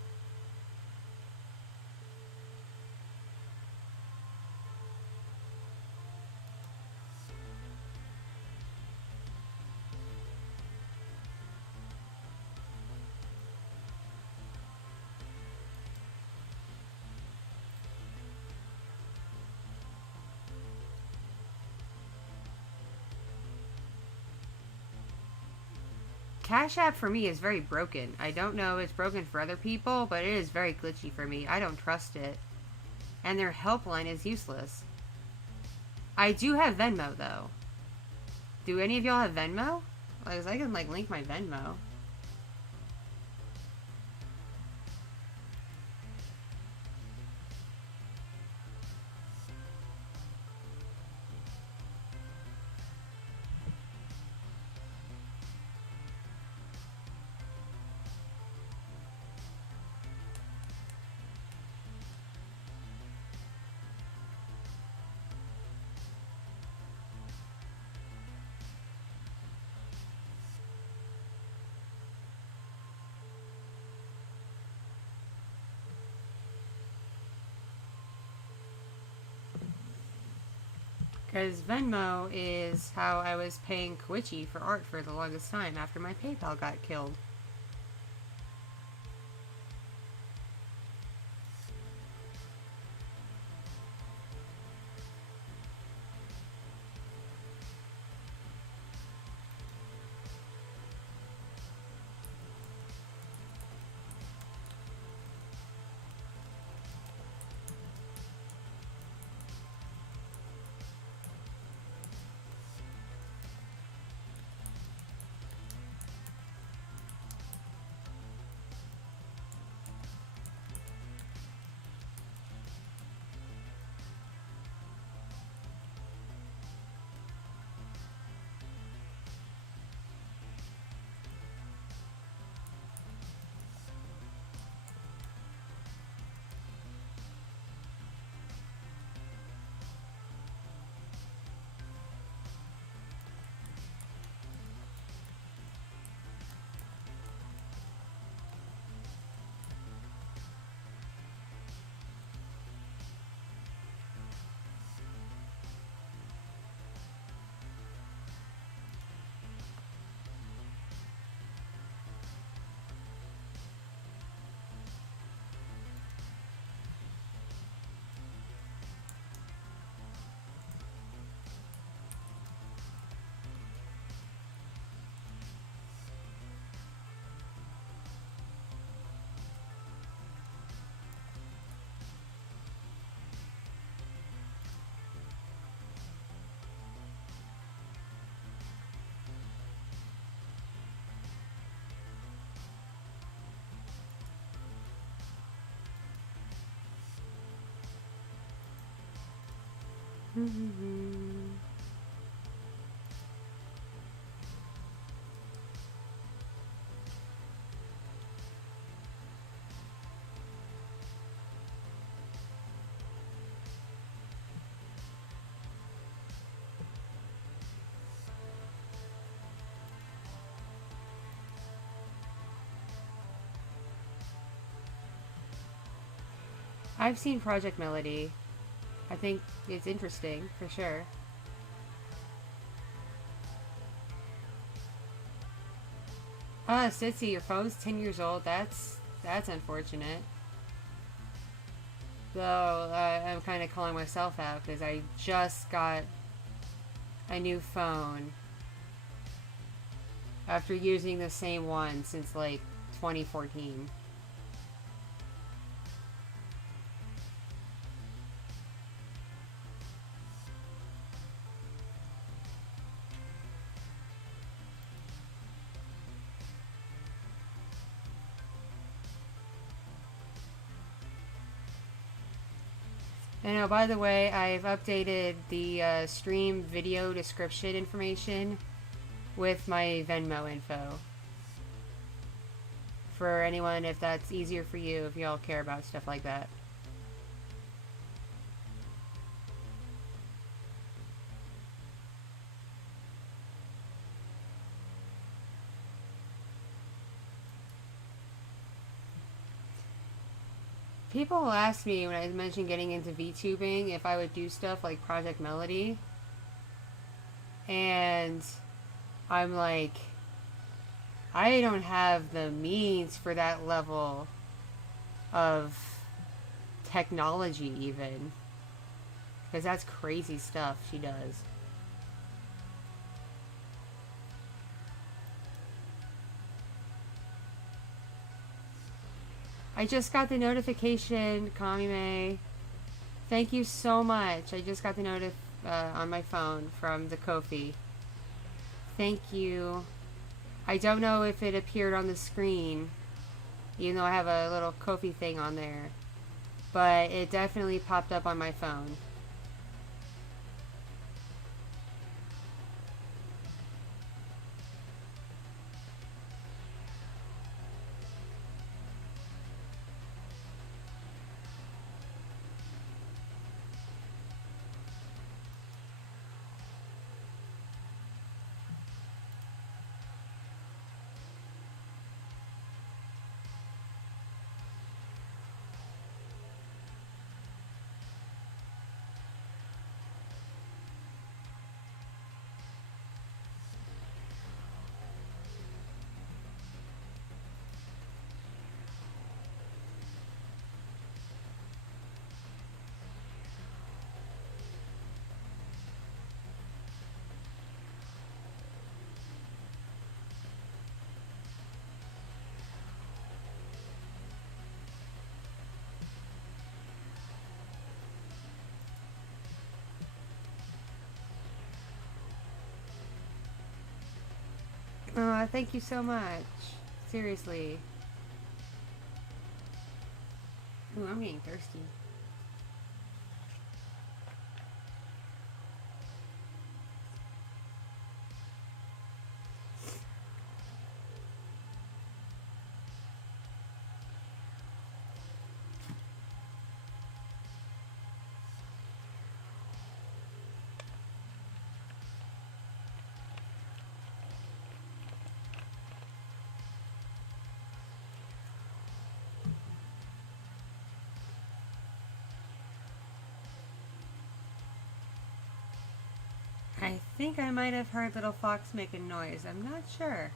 Cash App for me is very broken. I don't know if it's broken for other people, but it is very glitchy for me. I don't trust it. And their helpline is useless. I do have Venmo, though. Do any of y'all have Venmo? Like, I can, link my Venmo. Because Venmo is how I was paying Koichi for art for the longest time after my PayPal got killed. I've seen Project Melody. I think it's interesting, for sure. Sitzy, your phone's 10 years old. That's unfortunate. Though, I'm kind of calling myself out because I just got a new phone after using the same one since, like, 2014. And oh, by the way, I've updated the stream video description information with my Venmo info. For anyone, if that's easier for you, if y'all care about stuff like that. People ask me when I mentioned getting into VTubing if I would do stuff like Project Melody. And I'm like, I don't have the means for that level of technology even. Because that's crazy stuff she does. I just got the notification, Kamime. Thank you so much. I just got the notif on my phone from the Ko-fi. Thank you. I don't know if it appeared on the screen, even though I have a little Ko-fi thing on there. But it definitely popped up on my phone. Thank you so much. Seriously. Ooh, I'm getting thirsty. I think I might have heard Little Fox make a noise. I'm not sure.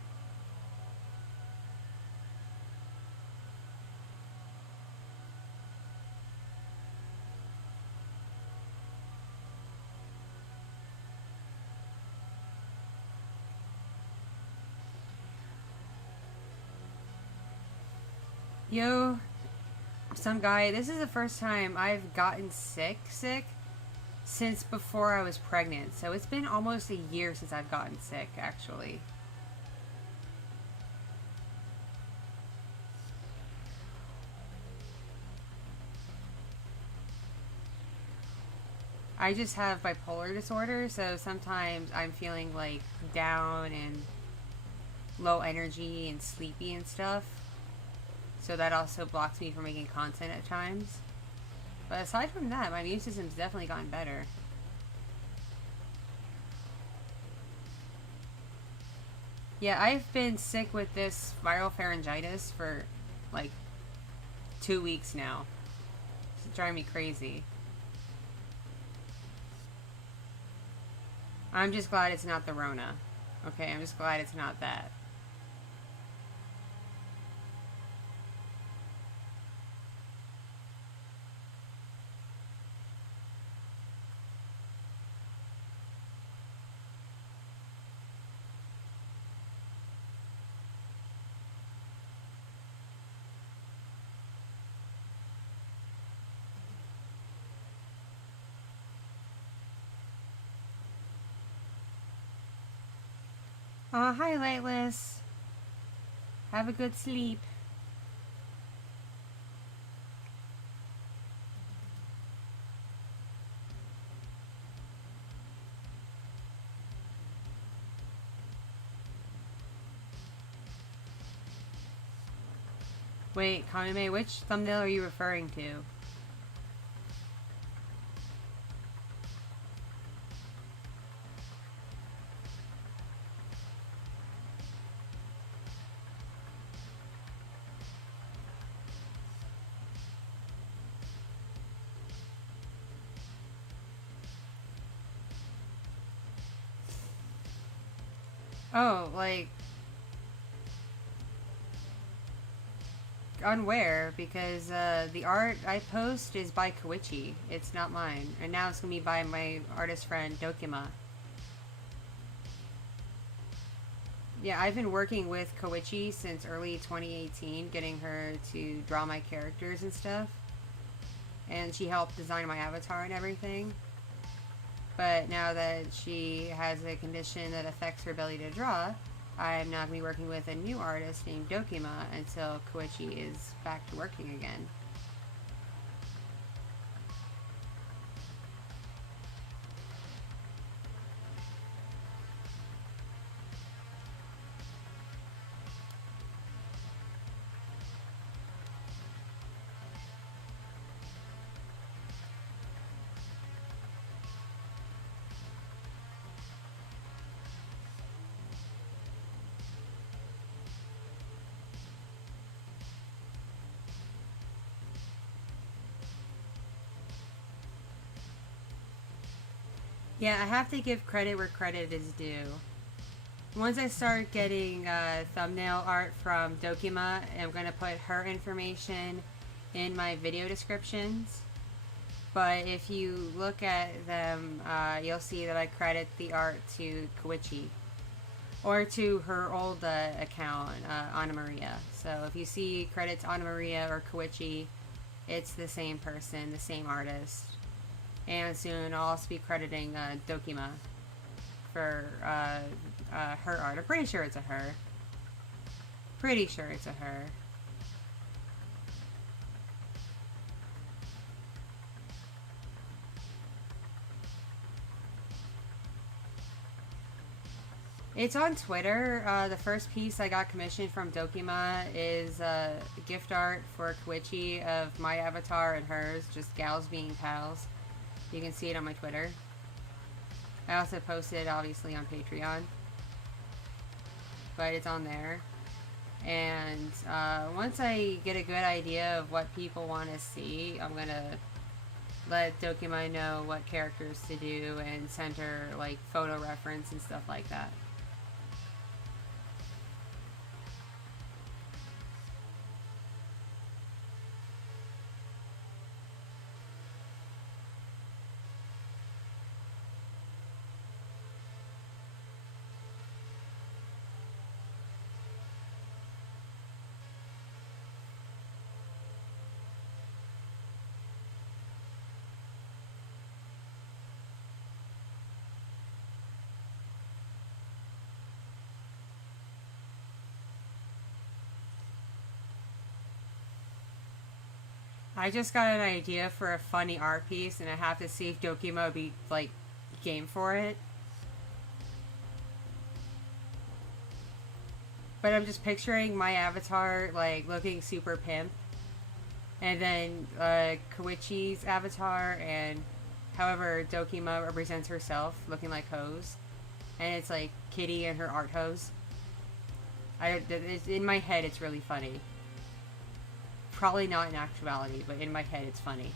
Yo, some guy, this is the first time I've gotten sick since before I was pregnant. So it's been almost a year since I've gotten sick, actually. I just have bipolar disorder, so sometimes I'm feeling like down and low energy and sleepy and stuff. So that also blocks me from making content at times. But aside from that, my immune system's definitely gotten better. Yeah, I've been sick with this viral pharyngitis for like 2 weeks now. It's driving me crazy. I'm just glad it's not the Rona. Okay, I'm just glad it's not that. Hi, Lightless. Have a good sleep. Wait, Kamime, which thumbnail are you referring to? Oh, like... on where? Because the art I post is by Koichi. It's not mine. And now it's going to be by my artist friend, Dokima. Yeah, I've been working with Koichi since early 2018, getting her to draw my characters and stuff. And she helped design my avatar and everything. But now that she has a condition that affects her ability to draw, I'm now going to be working with a new artist named Dokima until Koichi is back to working again. Yeah, I have to give credit where credit is due. Once I start getting thumbnail art from Dokima, I'm going to put her information in my video descriptions. But if you look at them, you'll see that I credit the art to Koichi. Or to her old account, Anna Maria. So if you see credits Anna Maria or Koichi, it's the same person, the same artist. And soon I'll also be crediting Dokima for her art. I'm pretty sure it's a her. Pretty sure it's a her. It's on Twitter. The first piece I got commissioned from Dokima is gift art for Koichi of my avatar and hers, just gals being pals. You can see it on my Twitter. I also posted, obviously, on Patreon. But it's on there. And once I get a good idea of what people want to see, I'm going to let Dokima know what characters to do and send her, like, photo reference and stuff like that. I just got an idea for a funny art piece, and I have to see if Dokima would be, like, game for it. But I'm just picturing my avatar, like, looking super pimp. And then Koichi's avatar, and however Dokima represents herself, looking like hose. And it's, like, Kitti and her art hose. In my head, it's really funny. Probably not in actuality, but in my head, it's funny.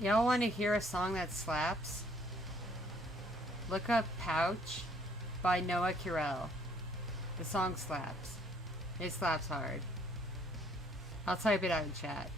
Y'all want to hear a song that slaps? Look up Pouch by Noah Kirel. The song slaps. It slaps hard. I'll type it out in chat.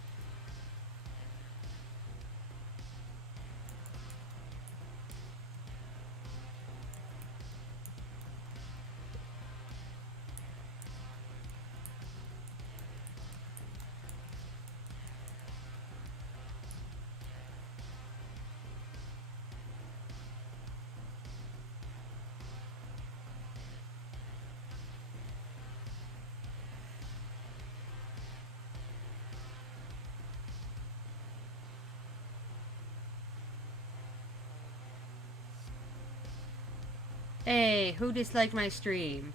Hey, who disliked my stream?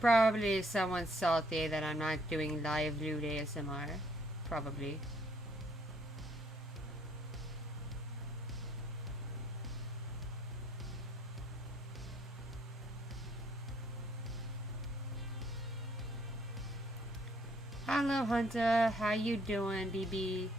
Probably someone salty that I'm not doing live lewd ASMR. Probably. Hello Hunter, how you doing, BB?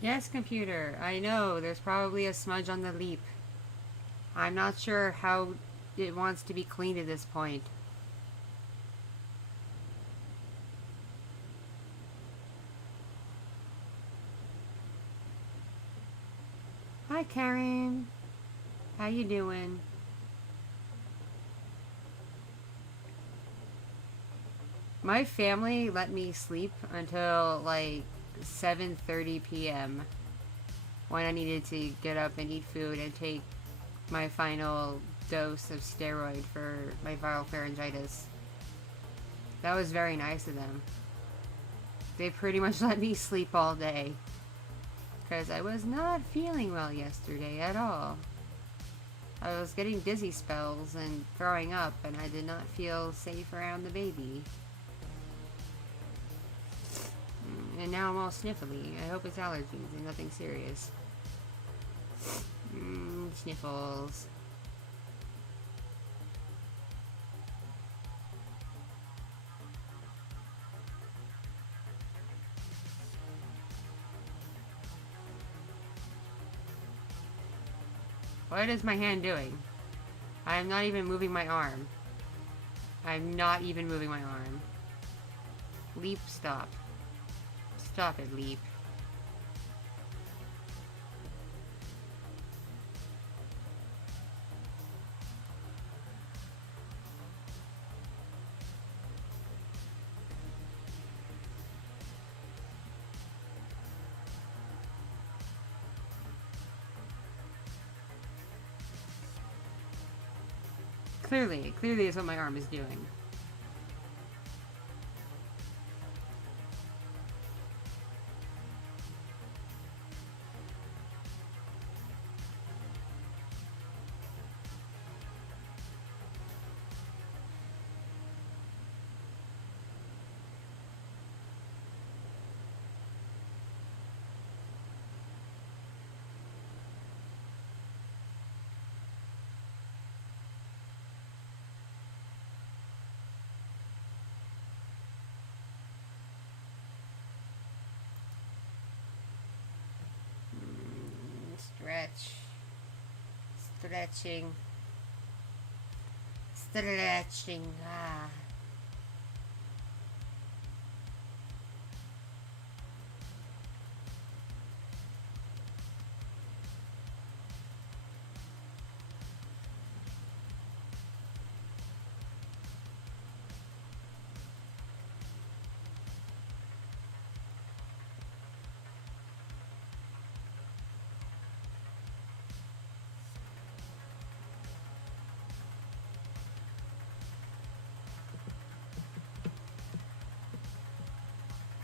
Yes, computer. I know, there's probably a smudge on the leap. I'm not sure how it wants to be cleaned at this point. Hi, Karen. How you doing? My family let me sleep until like 7:30 p.m. when I needed to get up and eat food and take my final dose of steroid for my viral pharyngitis. That was very nice of them. They pretty much let me sleep all day because I was not feeling well yesterday at all. I was getting dizzy spells and throwing up, and I did not feel safe around the baby. And now I'm all sniffly. I hope it's allergies and nothing serious. Sniffles. What is my hand doing? I am not even moving my arm. I'm not even moving my arm. Leap, stop. Stop it, Leap. Clearly is what my arm is doing. Stretching.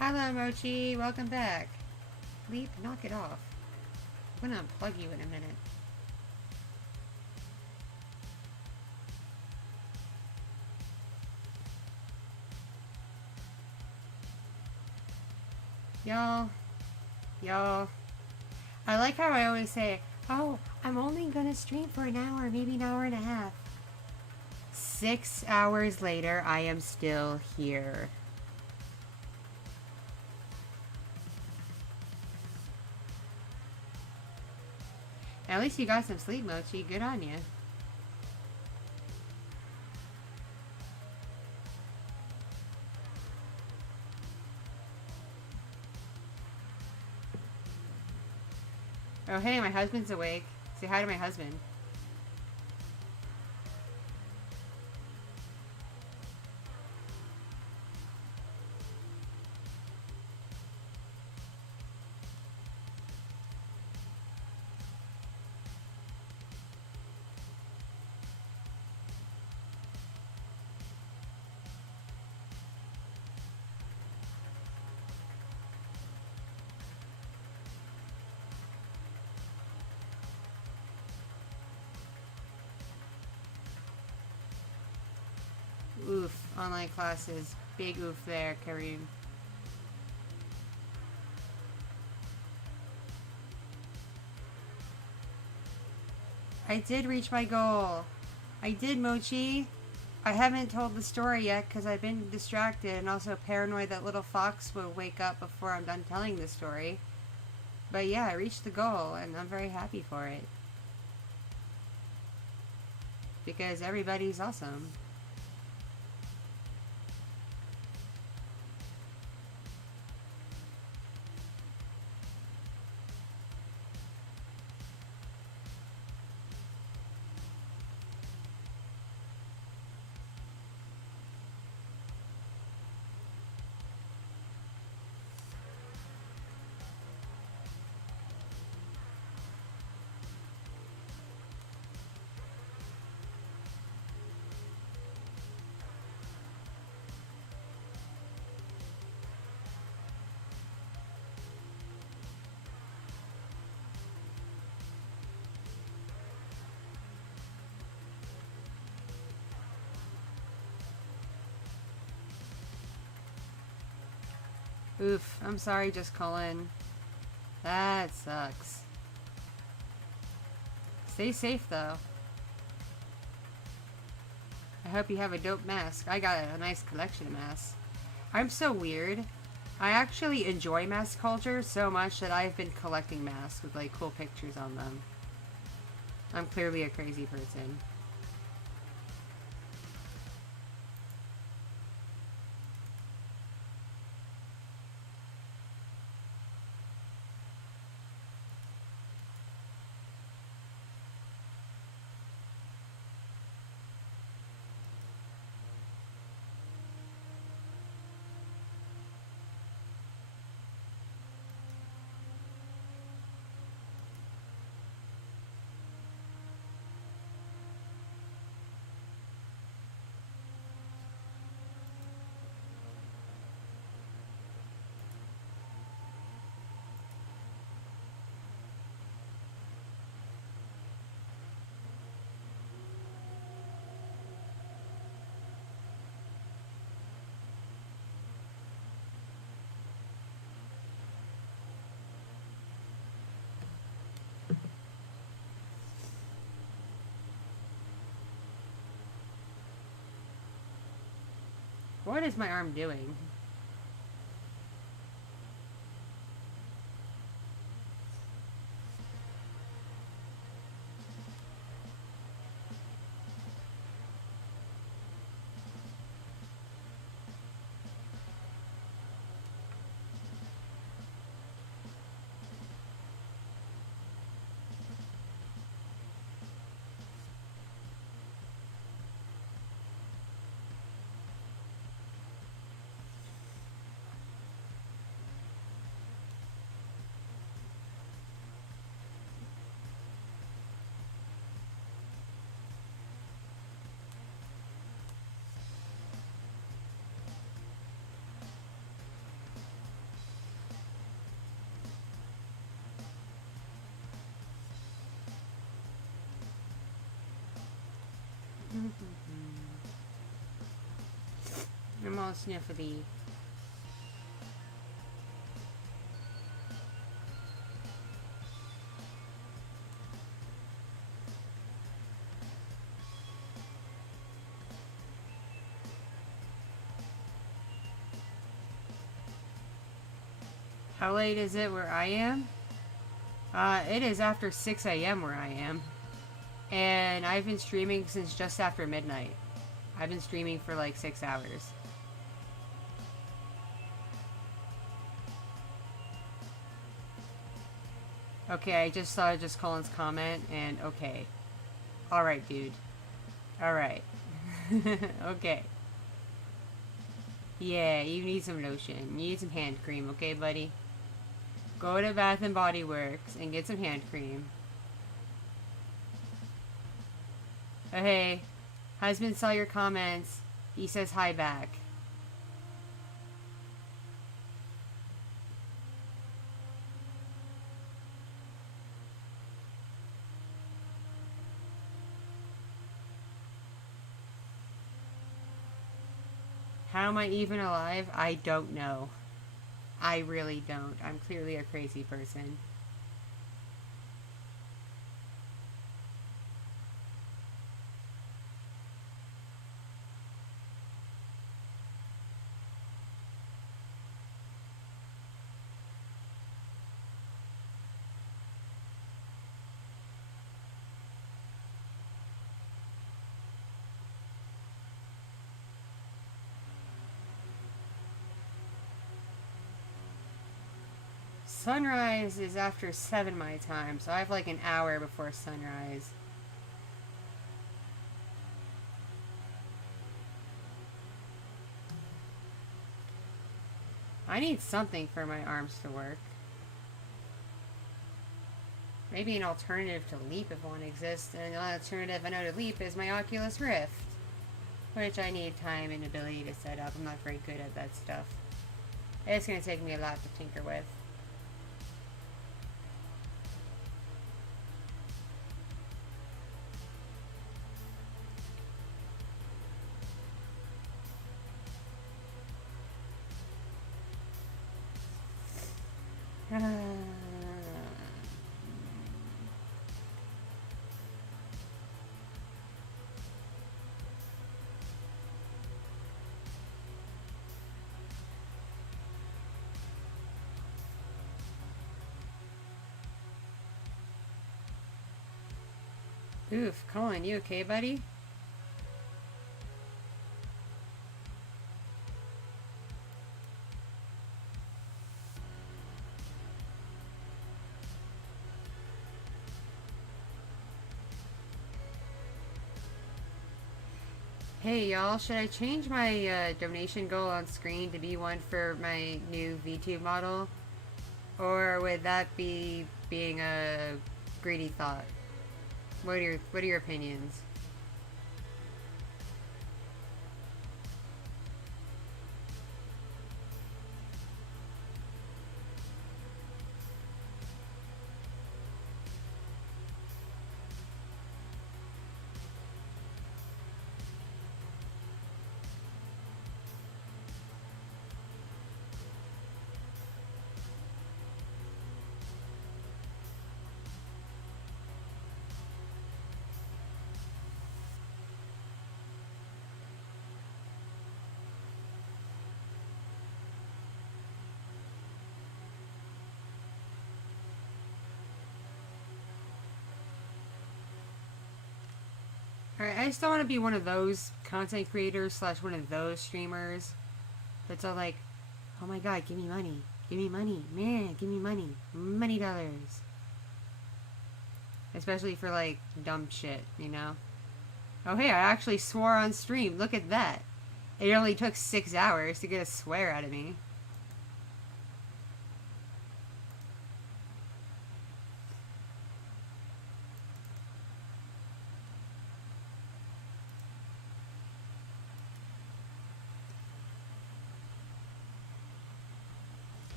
Hello, Mochi. Welcome back. Leap, knock it off. I'm gonna unplug you in a minute. Y'all. I like how I always say, oh, I'm only gonna stream for an hour, maybe an hour and a half. 6 hours later, I am still here. At least you got some sleep, Mochi. Good on you. Oh, hey, my husband's awake. Say hi to my husband. Oof. Online classes. Big oof there, Kareem. I did reach my goal. I did, Mochi. I haven't told the story yet because I've been distracted and also paranoid that little fox will wake up before I'm done telling the story. But yeah, I reached the goal and I'm very happy for it. Because everybody's awesome. Oof, I'm sorry, just Colin. That sucks. Stay safe, though. I hope you have a dope mask. I got a nice collection of masks. I'm so weird. I actually enjoy mask culture so much that I've been collecting masks with, like, cool pictures on them. I'm clearly a crazy person. What is my arm doing? I'm all sniffly. How late is it where I am? It is after 6 a.m. where I am. And I've been streaming since just after midnight. I've been streaming for like 6 hours. Okay, I just saw just Colin's comment, and okay. Alright, dude. Alright. Okay. Yeah, you need some lotion. You need some hand cream, okay, buddy? Go to Bath and Body Works and get some hand cream. Oh, hey. Husband saw your comments. He says hi back. How am I even alive? I don't know. I really don't. I'm clearly a crazy person. Sunrise is after 7 my time, so I have like an hour before sunrise. I need something for my arms to work. Maybe an alternative to Leap if one exists, and the alternative I know to Leap is my Oculus Rift, which I need time and ability to set up. I'm not very good at that stuff. It's going to take me a lot to tinker with. Oof, Colin, you okay, buddy? Hey y'all, should I change my donation goal on screen to be one for my new VTube model? Or would that be being a greedy thought? What are your opinions? Alright, I just don't want to be one of those content creators slash one of those streamers that's all like, oh my god, give me money. Give me money. Man, give me money. Money dollars. Especially for like dumb shit, you know? Oh hey, I actually swore on stream. Look at that. It only took 6 hours to get a swear out of me.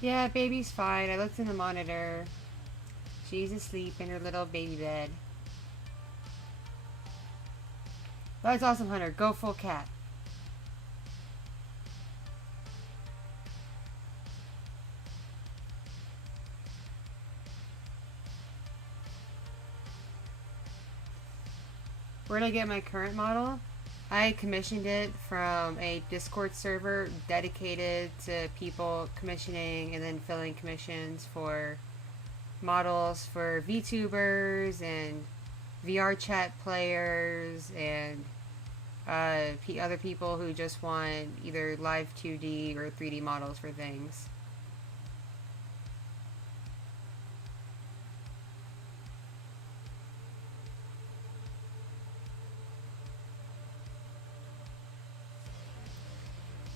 Yeah, baby's fine. I looked in the monitor. She's asleep in her little baby bed. That's awesome, Hunter. Go full cat. Where did I get my current model? I commissioned it from a Discord server dedicated to people commissioning and then filling commissions for models for VTubers and VR chat players and other people who just want either live 2D or 3D models for things.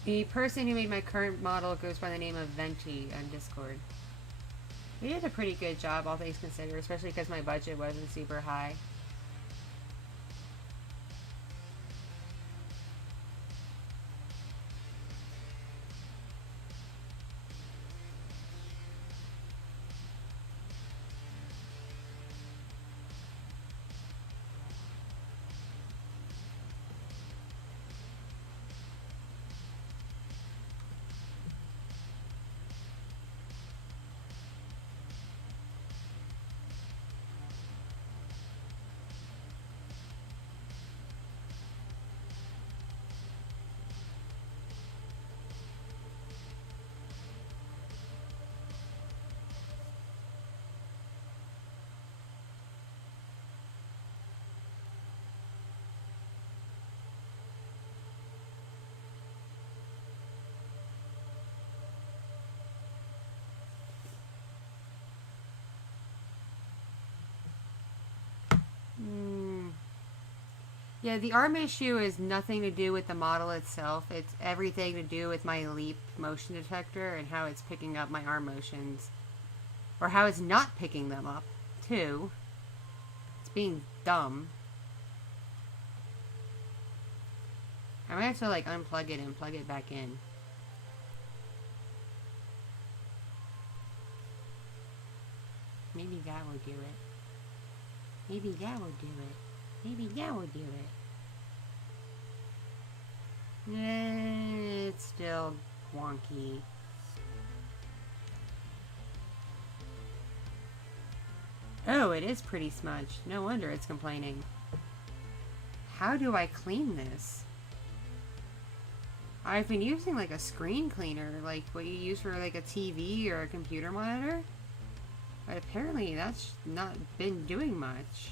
The person who made my current model goes by the name of Venti on Discord. He did a pretty good job, all things considered, especially because my budget wasn't super high. Yeah, the arm issue is nothing to do with the model itself. It's everything to do with my Leap motion detector and how it's picking up my arm motions. Or how it's not picking them up, too. It's being dumb. I might have to, like, unplug it and plug it back in. Maybe that will do it. Maybe that will do it. Maybe that will do it. It's still wonky. Oh, it is pretty smudged. No wonder it's complaining. How do I clean this? I've been using like a screen cleaner, like what you use for like a TV or a computer monitor. But apparently that's not been doing much.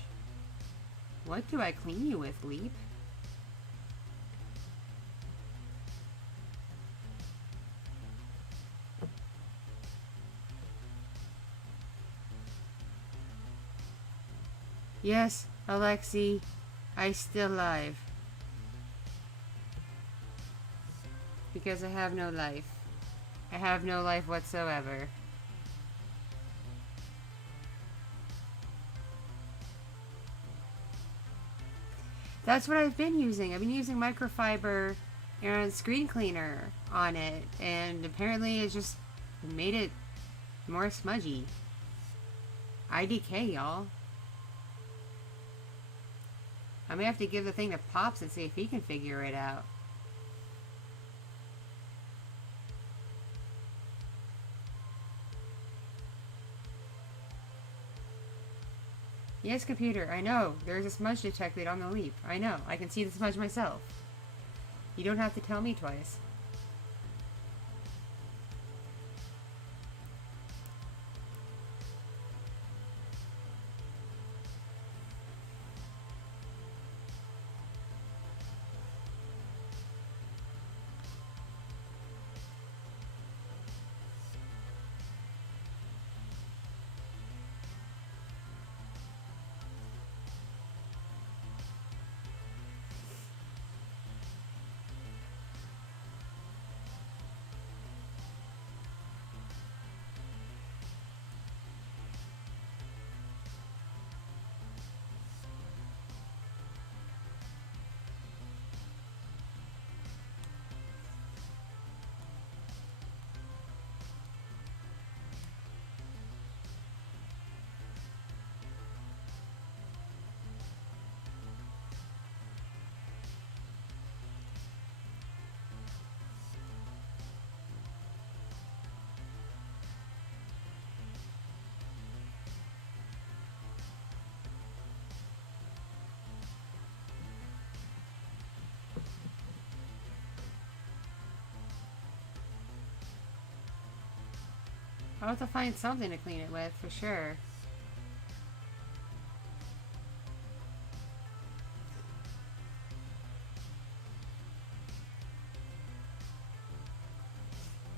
What do I clean you with, Leap? Yes, Alexi, I still live. Because I have no life. I have no life whatsoever. That's what I've been using. I've been using microfiber and screen cleaner on it, and apparently it just made it more smudgy. IDK, y'all. I may have to give the thing to Pops and see if he can figure it out. Yes, computer, I know. There's a smudge detected on the Leap. I know. I can see the smudge myself. You don't have to tell me twice. I'll have to find something to clean it with, for sure.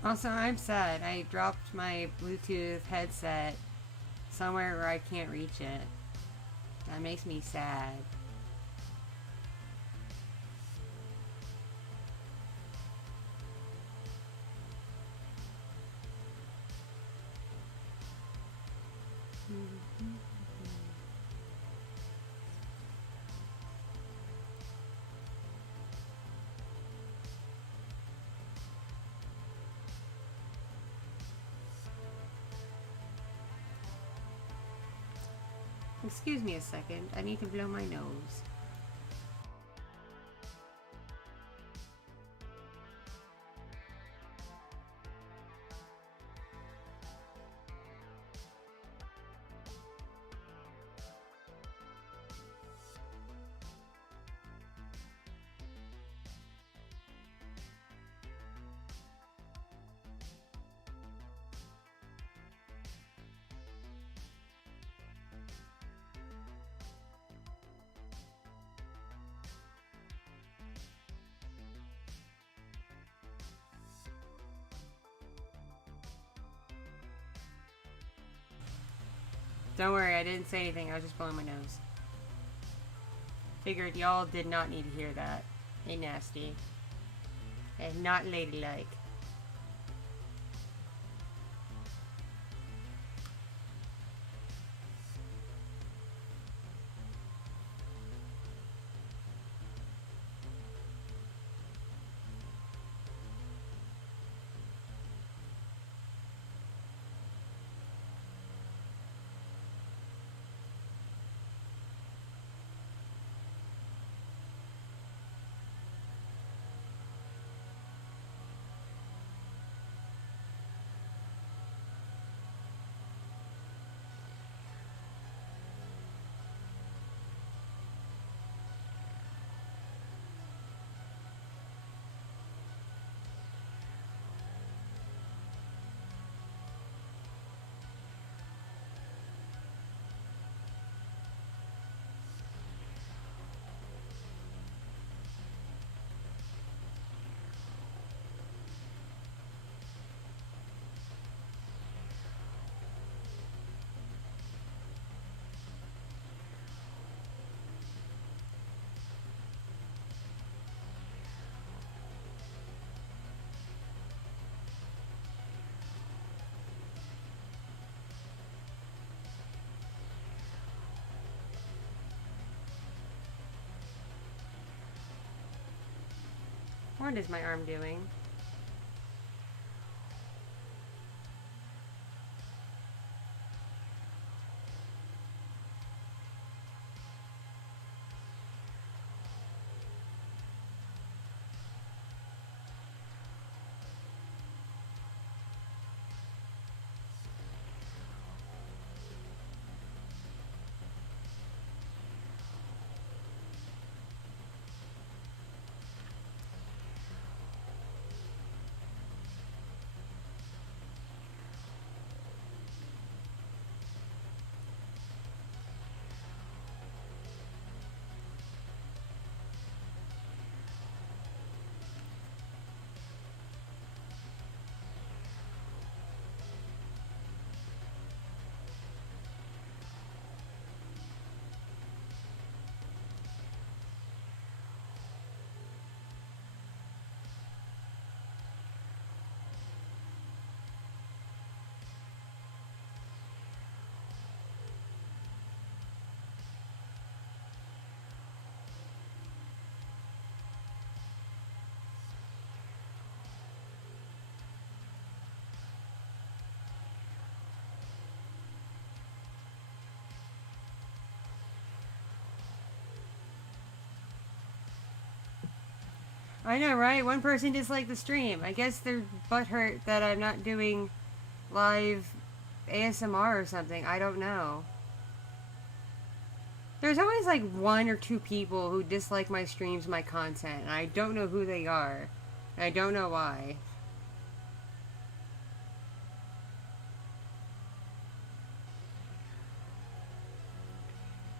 Also, I'm sad. I dropped my Bluetooth headset somewhere where I can't reach it. That makes me sad. Excuse me a second. I need to blow my nose. Don't worry, I didn't say anything. I was just blowing my nose. Figured y'all did not need to hear that. Hey, nasty. And not ladylike. What is my arm doing? I know, right? One person disliked the stream. I guess they're butthurt that I'm not doing live ASMR or something. I don't know. There's always like 1 or 2 people who dislike my streams, my content, and I don't know who they are. And I don't know why.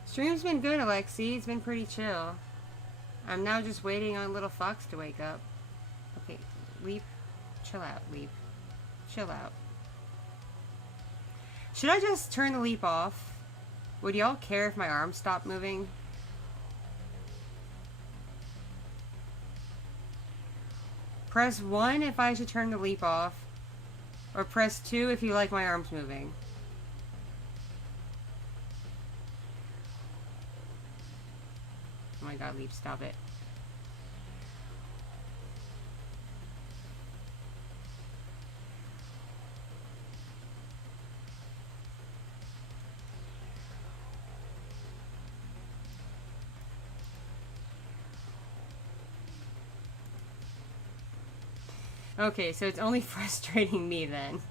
Stream's been good, Alexi. It's been pretty chill. I'm now just waiting on little Fox to wake up. Okay, Leap. Chill out, Leap. Chill out. Should I just turn the Leap off? Would y'all care if my arm stopped moving? Press 1 if I should turn the Leap off. Or press 2 if you like my arms moving. Oh my god, Leap, stop it. Okay, so it's only frustrating me then.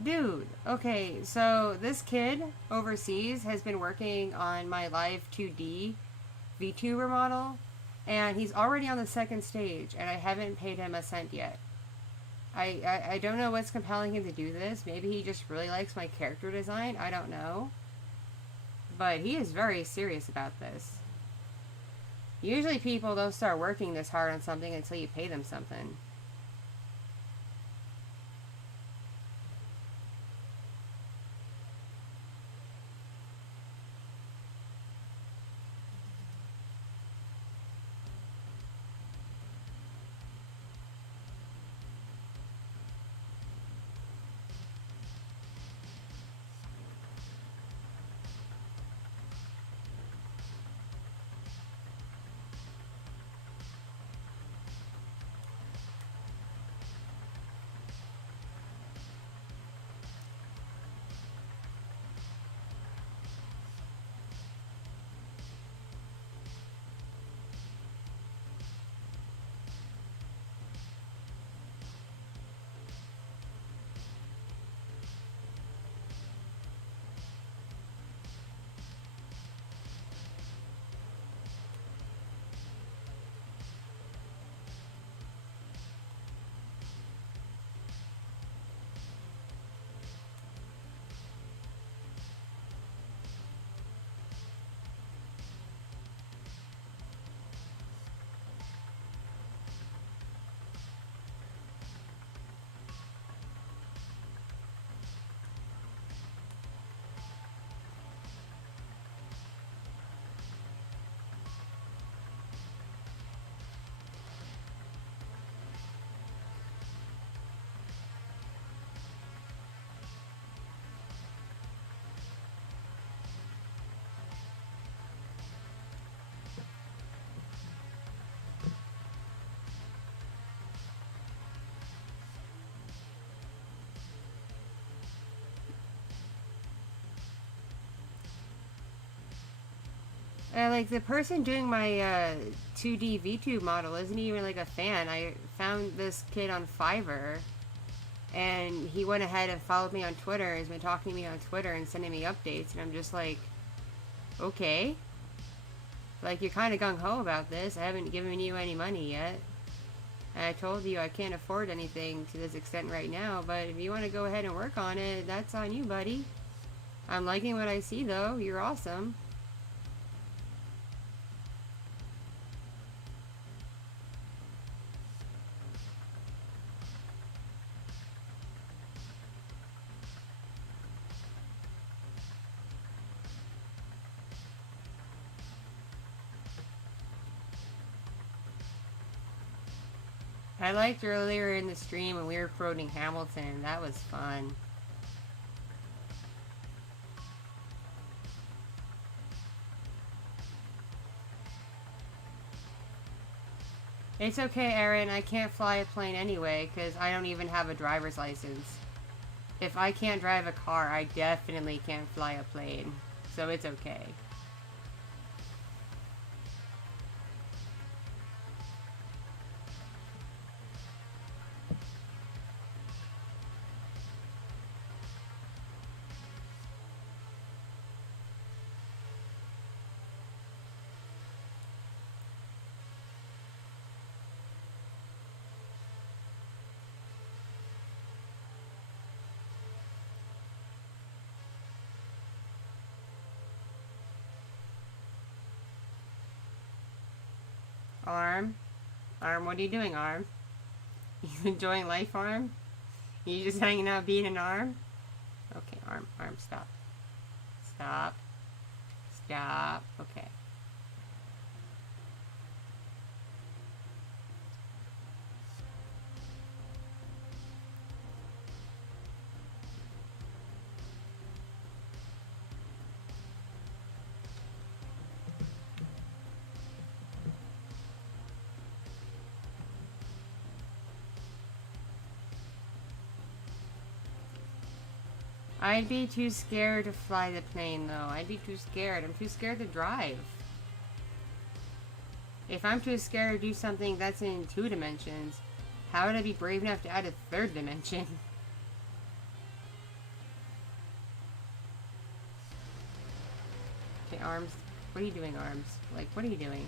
Dude, okay, so this kid overseas has been working on my live 2D VTuber model, and he's already on the 2nd stage, and I haven't paid him a cent yet. I don't know what's compelling him to do this. Maybe he just really likes my character design. I don't know. But he is very serious about this. Usually people don't start working this hard on something until you pay them something. Like, the person doing my 2D VTube model isn't even, like, a fan. I found this kid on Fiverr, and he went ahead and followed me on Twitter, has been talking to me on Twitter and sending me updates, and I'm just like, okay. Like, you're kind of gung-ho about this. I haven't given you any money yet. And I told you I can't afford anything to this extent right now, but if you want to go ahead and work on it, that's on you, buddy. I'm liking what I see, though. You're awesome. I liked earlier in the stream when we were quoting Hamilton. That was fun. It's okay, Aaron. I can't fly a plane anyway, because I don't even have a driver's license. If I can't drive a car, I definitely can't fly a plane. So it's okay. Arm? Arm, what are you doing, Arm? You enjoying life, Arm? You just hanging out being an Arm? Okay, Arm, stop. Stop. Stop. Okay. I'd be too scared to fly the plane, though. I'd be too scared. I'm too scared to drive. If I'm too scared to do something that's in 2 dimensions, how would I be brave enough to add a 3rd dimension? Okay, Arms. What are you doing, Arms? Like, what are you doing?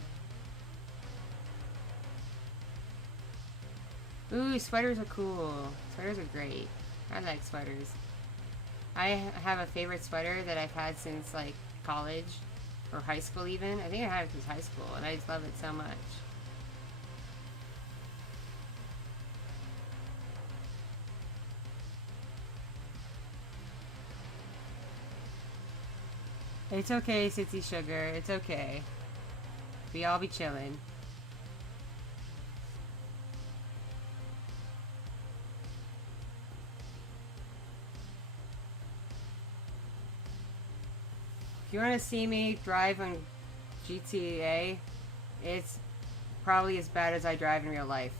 Ooh, sweaters are cool. Sweaters are great. I like sweaters. I have a favorite sweater that I've had since, like, college or high school even. I think I had it since high school, and I just love it so much. It's okay, Sitsy Sugar. It's okay. We all be chillin'. If you want to see me drive on GTA, it's probably as bad as I drive in real life.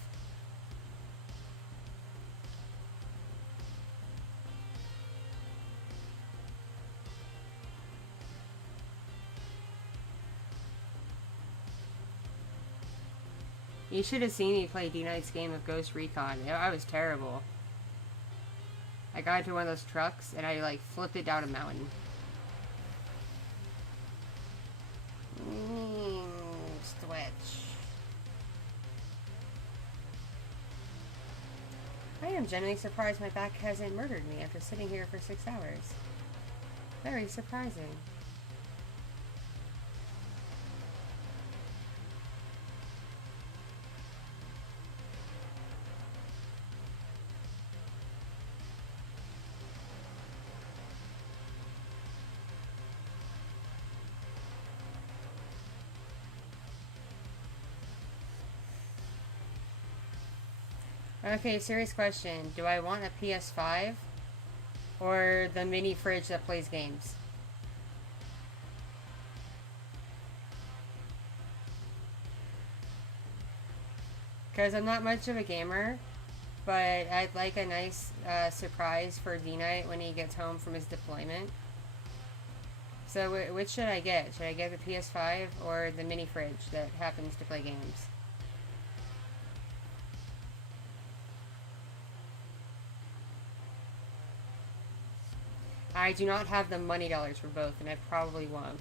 You should have seen me play D-Knight's game of Ghost Recon. I was terrible. I got into one of those trucks and I, like, flipped it down a mountain. Switch. I am genuinely surprised my back hasn't murdered me after sitting here for 6 hours. Very surprising. Okay, serious question. Do I want a PS5 or the mini fridge that plays games? Because I'm not much of a gamer, but I'd like a nice surprise for D-Knight when he gets home from his deployment. So which should I get? Should I get the PS5 or the mini fridge that happens to play games? I do not have the money dollars for both, and I probably won't.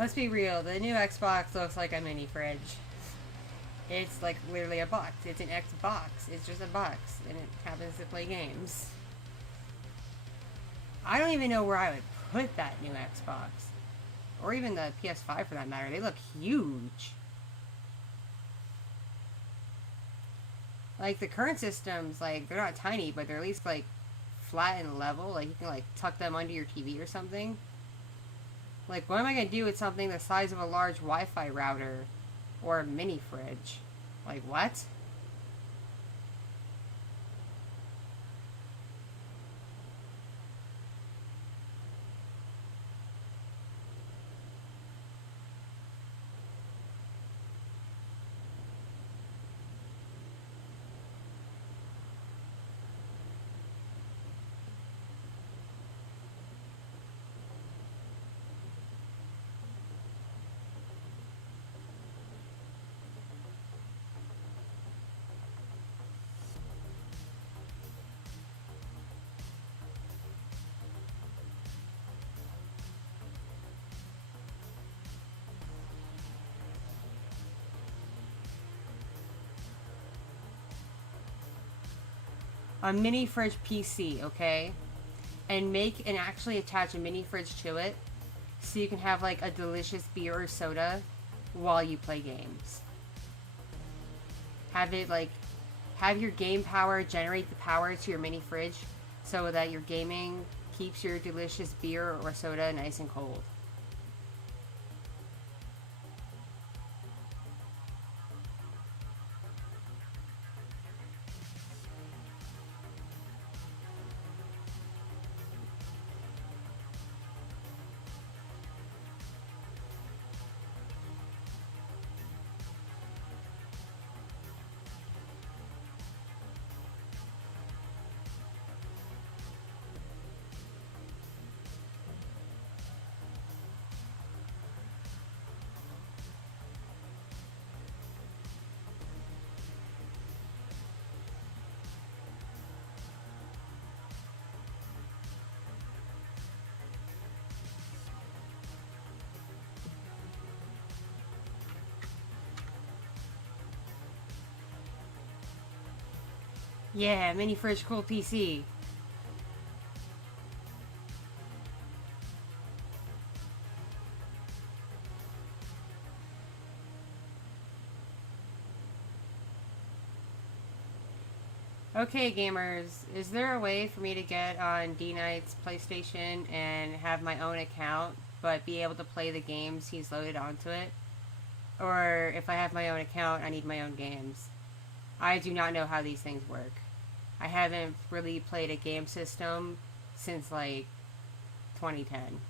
Let's be real, the new Xbox looks like a mini fridge. It's like literally a box. It's an Xbox. It's just a box, and it happens to play games. I don't even know where I would put that new Xbox. Or even the PS5 for that matter. They look huge. Like, the current systems, like, they're not tiny, but they're at least, like, flat and level. Like, you can, like, tuck them under your TV or something. Like, what am I going to do with something the size of a large Wi-Fi router or a mini fridge? Like, what? A mini fridge PC, okay? And make and actually attach a mini fridge to it so you can have like a delicious beer or soda while you play games. Have it like have your game power generate the power to your mini fridge so that your gaming keeps your delicious beer or soda nice and cold. Yeah, mini fridge cool PC. Okay, gamers, is there a way for me to get on D-Knight's PlayStation and have my own account, but be able to play the games he's loaded onto it? Or if I have my own account, I need my own games. I do not know how these things work. I haven't really played a game system since like 2010.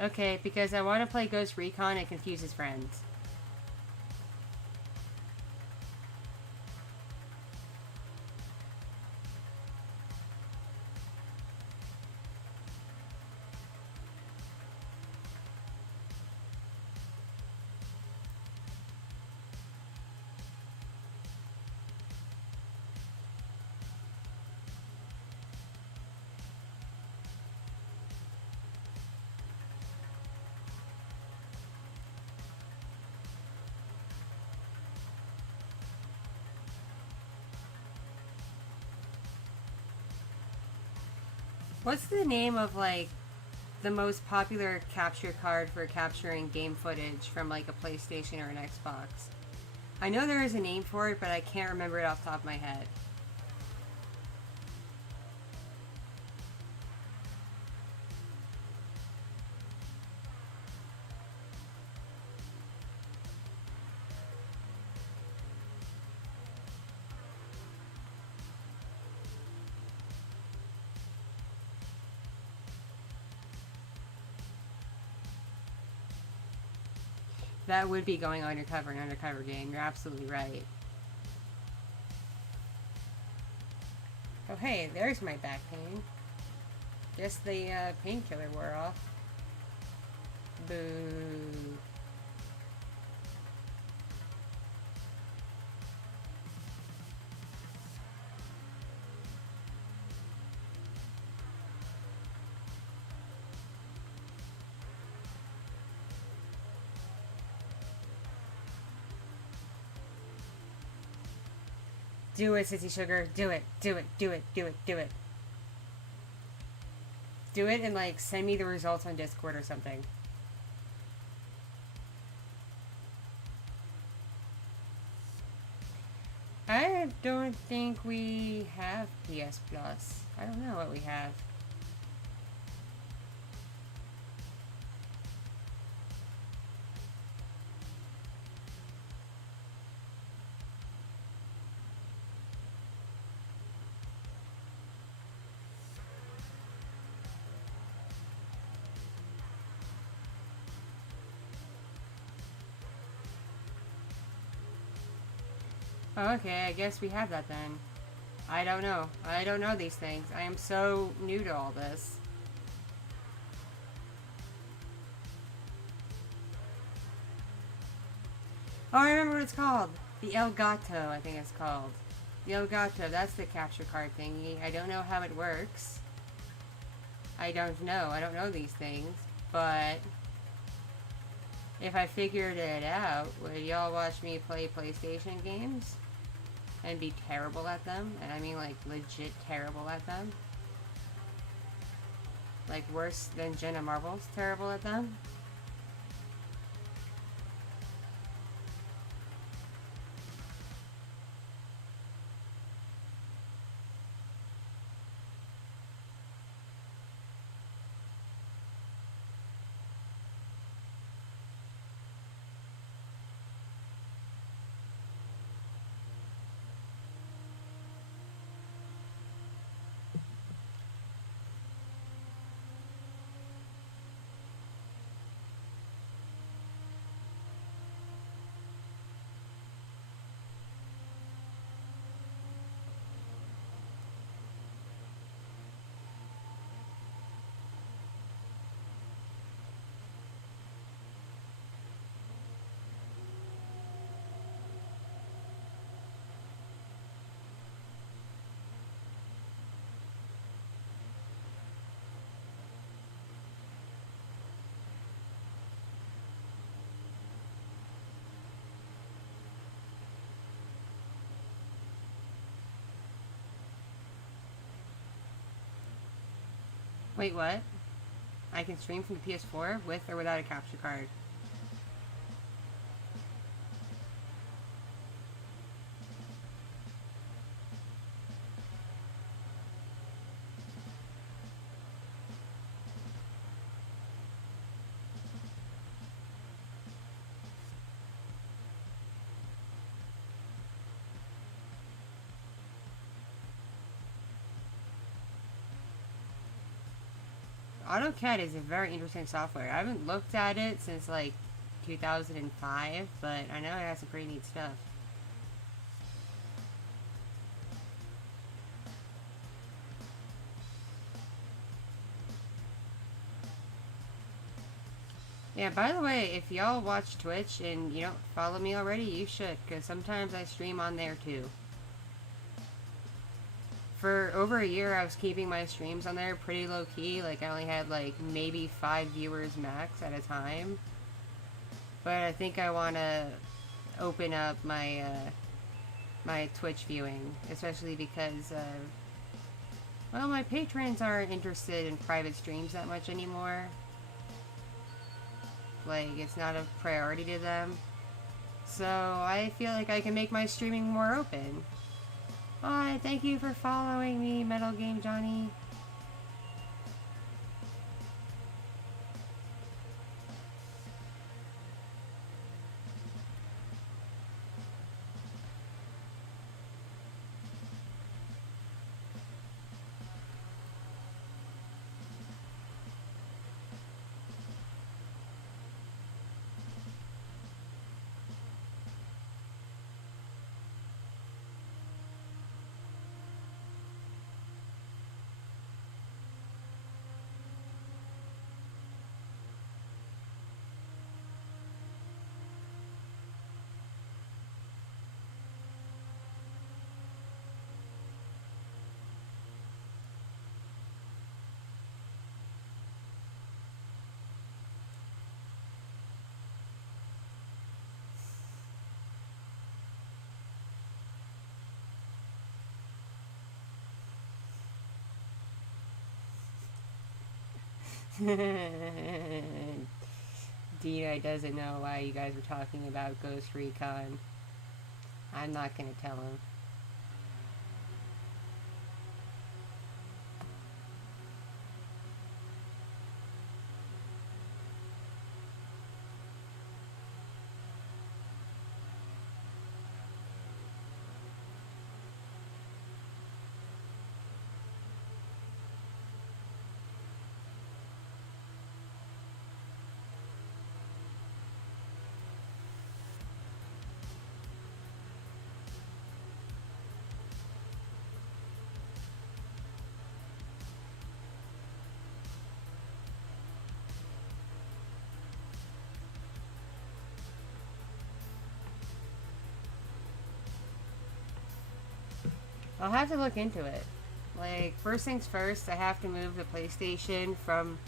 Okay, because I want to play Ghost Recon and confuse his friends. What's the name of, like, the most popular capture card for capturing game footage from, like, a PlayStation or an Xbox? I know there is a name for it, but I can't remember it off the top of my head. That would be going undercover in an undercover game. You're absolutely right. Oh, hey, there's my back pain. Guess the painkiller wore off. Boo. Do it, Sissy Sugar. Do it. Do it. Do it. Do it. Do it. Do it and, like, send me the results on Discord or something. I don't think we have PS Plus. I don't know what we have. Oh, okay, I guess we have that then. I don't know. I don't know these things. I am so new to all this. Oh, I remember what it's called. The El Gato, I think it's called. The El Gato, that's the capture card thingy. I don't know how it works. I don't know. I don't know these things. But if I figured it out, would y'all watch me play PlayStation games? And be terrible at them? And I mean, like, legit terrible at them? Like, worse than Jenna Marbles terrible at them? Wait, what? I can stream from the PS4 with or without a capture card. AutoCAD is a very interesting software. I haven't looked at it since like 2005, but I know it has some pretty neat stuff. Yeah, by the way, if y'all watch Twitch and you don't follow me already, you should, because sometimes I stream on there too. For over a year, I was keeping my streams on there pretty low-key. Like, I only had, like, maybe 5 viewers max at a time. But I think I want to open up my, my Twitch viewing. Especially because Well, my patrons aren't interested in private streams that much anymore. Like, it's not a priority to them. So, I feel like I can make my streaming more open. Hi, thank you for following me, Metal Game Johnny. Dina doesn't know why you guys were talking about Ghost Recon. I'm not gonna tell him. I'll have to look into it. Like, first things first, I have to move the PlayStation from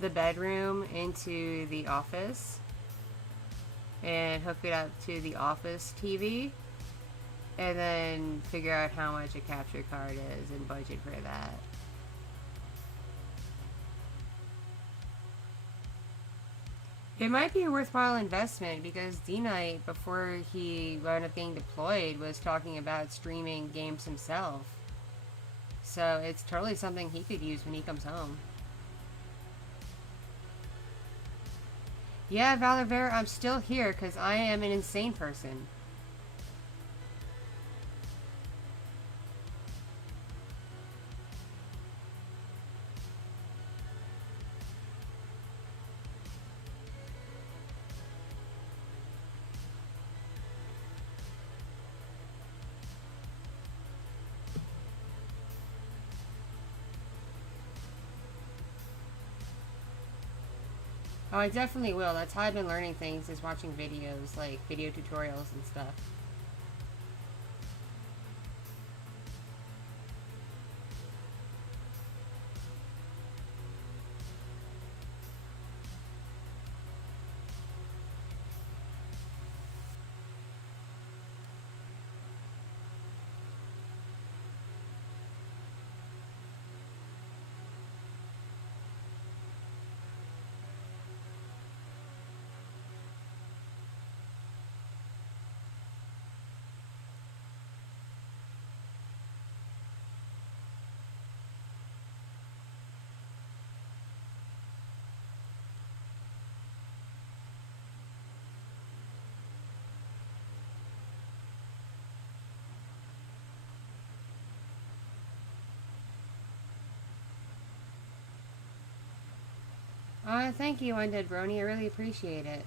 the bedroom into the office and hook it up to the office TV, and then figure out how much a capture card is and budget for that. It might be a worthwhile investment because D-Knight, before he wound up getting deployed, was talking about streaming games himself. So it's totally something he could use when he comes home. Yeah, Valavera, I'm still here because I am an insane person. Oh, I definitely will. That's how I've been learning things, is watching videos, like video tutorials and stuff. Thank you, Undead Brony. I really appreciate it.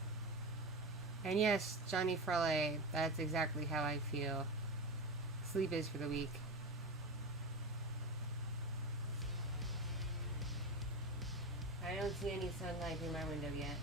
And yes, Johnny Frele, that's exactly how I feel. Sleep is for the weak. I don't see any sunlight through my window yet.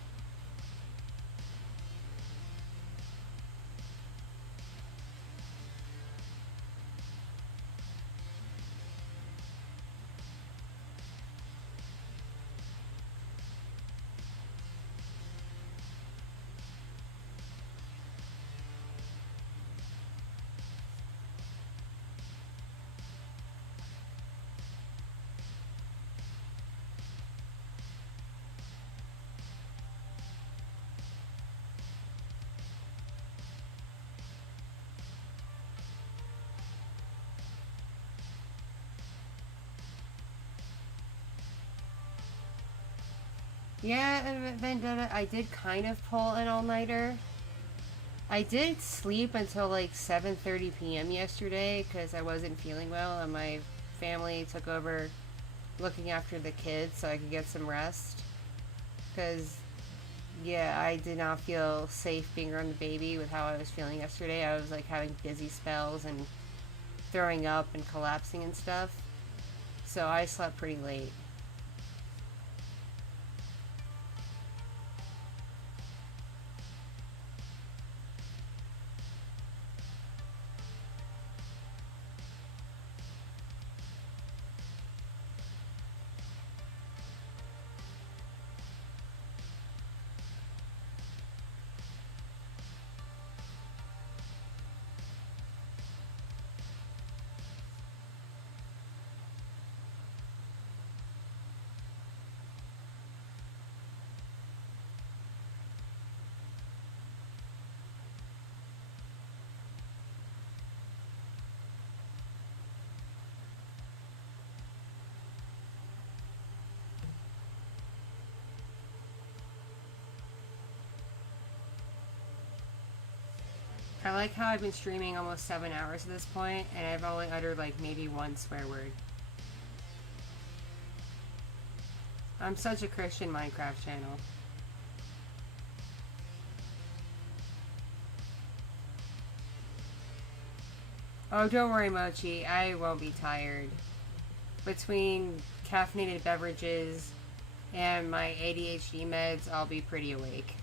Yeah, Vendetta, I did kind of pull an all-nighter. I did sleep until like 7:30 p.m. yesterday because I wasn't feeling well and my family took over looking after the kids so I could get some rest. Because, yeah, I did not feel safe being around the baby with how I was feeling yesterday. I was like having dizzy spells and throwing up and collapsing and stuff. So I slept pretty late. I like how I've been streaming almost 7 hours at this point, and I've only uttered like maybe one swear word. I'm such a Christian Minecraft channel. Oh, don't worry, Mochi. I won't be tired. Between caffeinated beverages and my ADHD meds, I'll be pretty awake.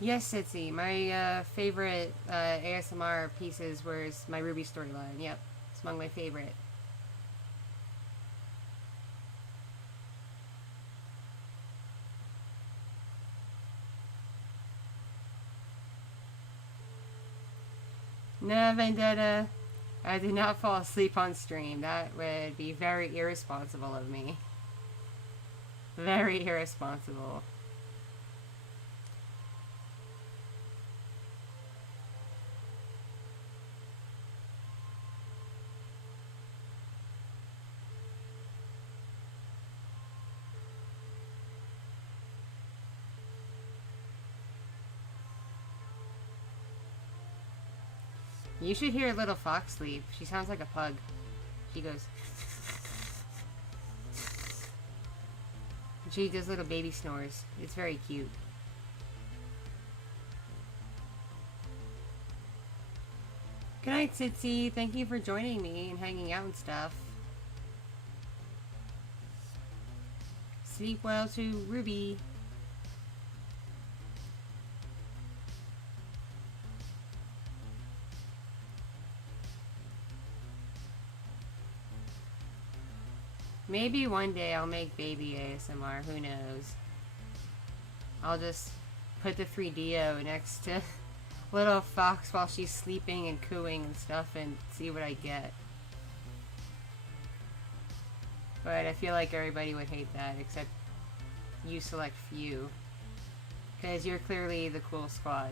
Yes, Sitzy. My favorite ASMR pieces was my Ruby storyline. Yep, it's among my favorite. Nah, Vendetta. I did not fall asleep on stream. That would be very irresponsible of me. Very irresponsible. You should hear little fox sleep. She sounds like a pug. She goes... She does little baby snores. It's very cute. Good night, Sitzy. Thank you for joining me and hanging out and stuff. Sleep well to Ruby. Maybe one day I'll make baby ASMR, who knows. I'll just put the 3DO next to little fox while she's sleeping and cooing and stuff and see what I get. But I feel like everybody would hate that, except you select few. Because you're clearly the cool squad.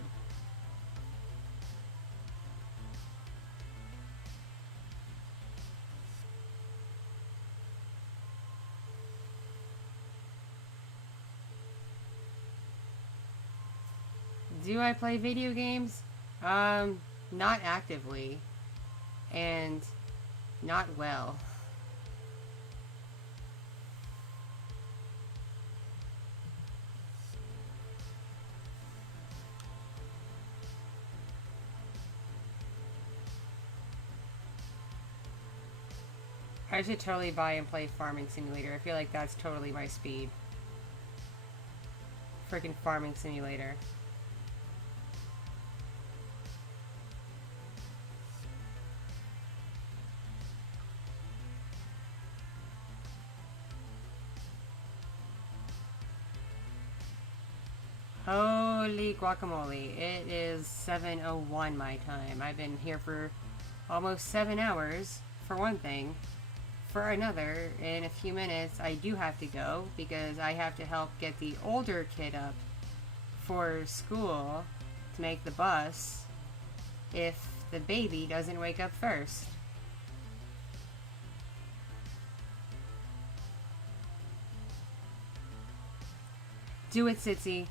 Do I play video games? Not actively. And not well. I should totally buy and play Farming Simulator. I feel like that's totally my speed. Freaking Farming Simulator. Holy guacamole. It is 7:01 my time. I've been here for almost 7 hours, for one thing. For another, in a few minutes, I do have to go because I have to help get the older kid up for school to make the bus if the baby doesn't wake up first. Do it, Sitzy.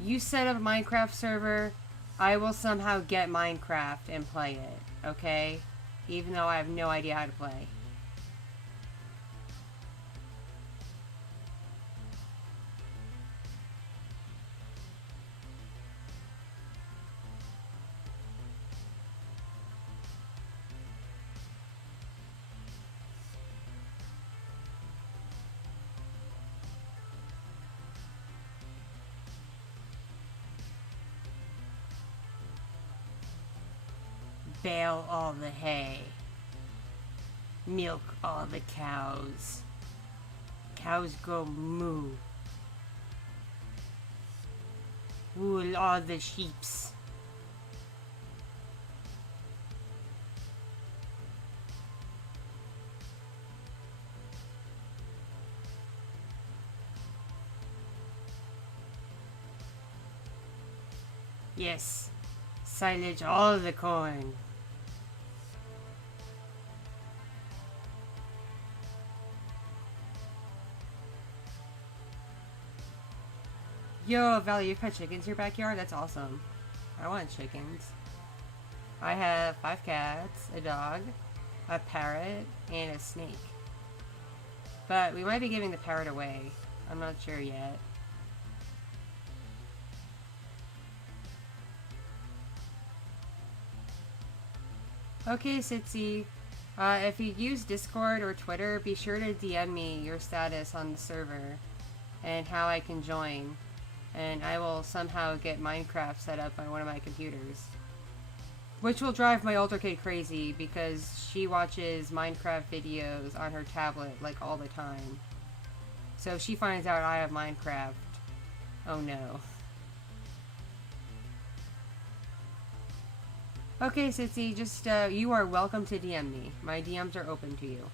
You set up a Minecraft server, I will somehow get Minecraft and play it, okay? Even though I have no idea how to play. Bale all the hay. Milk all the cows. Cows go moo. Wool all the sheeps. Yes, silage all the corn. Yo, Valley, you've pet chickens in your backyard? That's awesome. I want chickens. I have 5 cats, a dog, a parrot, and a snake. But we might be giving the parrot away. I'm not sure yet. Okay, Sitzy. If you use Discord or Twitter, be sure to DM me your status on the server and how I can join. And I will somehow get Minecraft set up on one of my computers. Which will drive my older kid crazy because she watches Minecraft videos on her tablet like all the time. So if she finds out I have Minecraft, oh no. Okay, Sitzy, just, you are welcome to DM me. My DMs are open to you.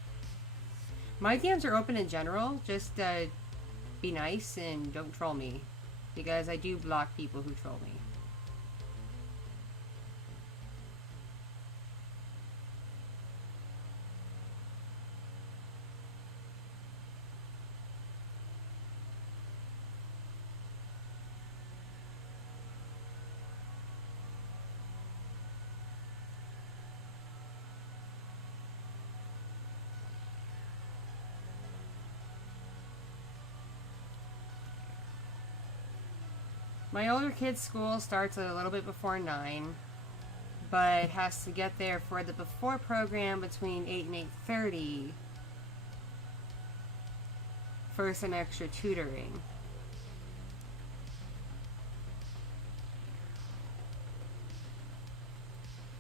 My DMs are open in general, just, be nice and don't troll me. Because I do block people who troll me. My older kid's school starts a little bit before 9, but has to get there for the before program between 8 and 8:30 for some extra tutoring.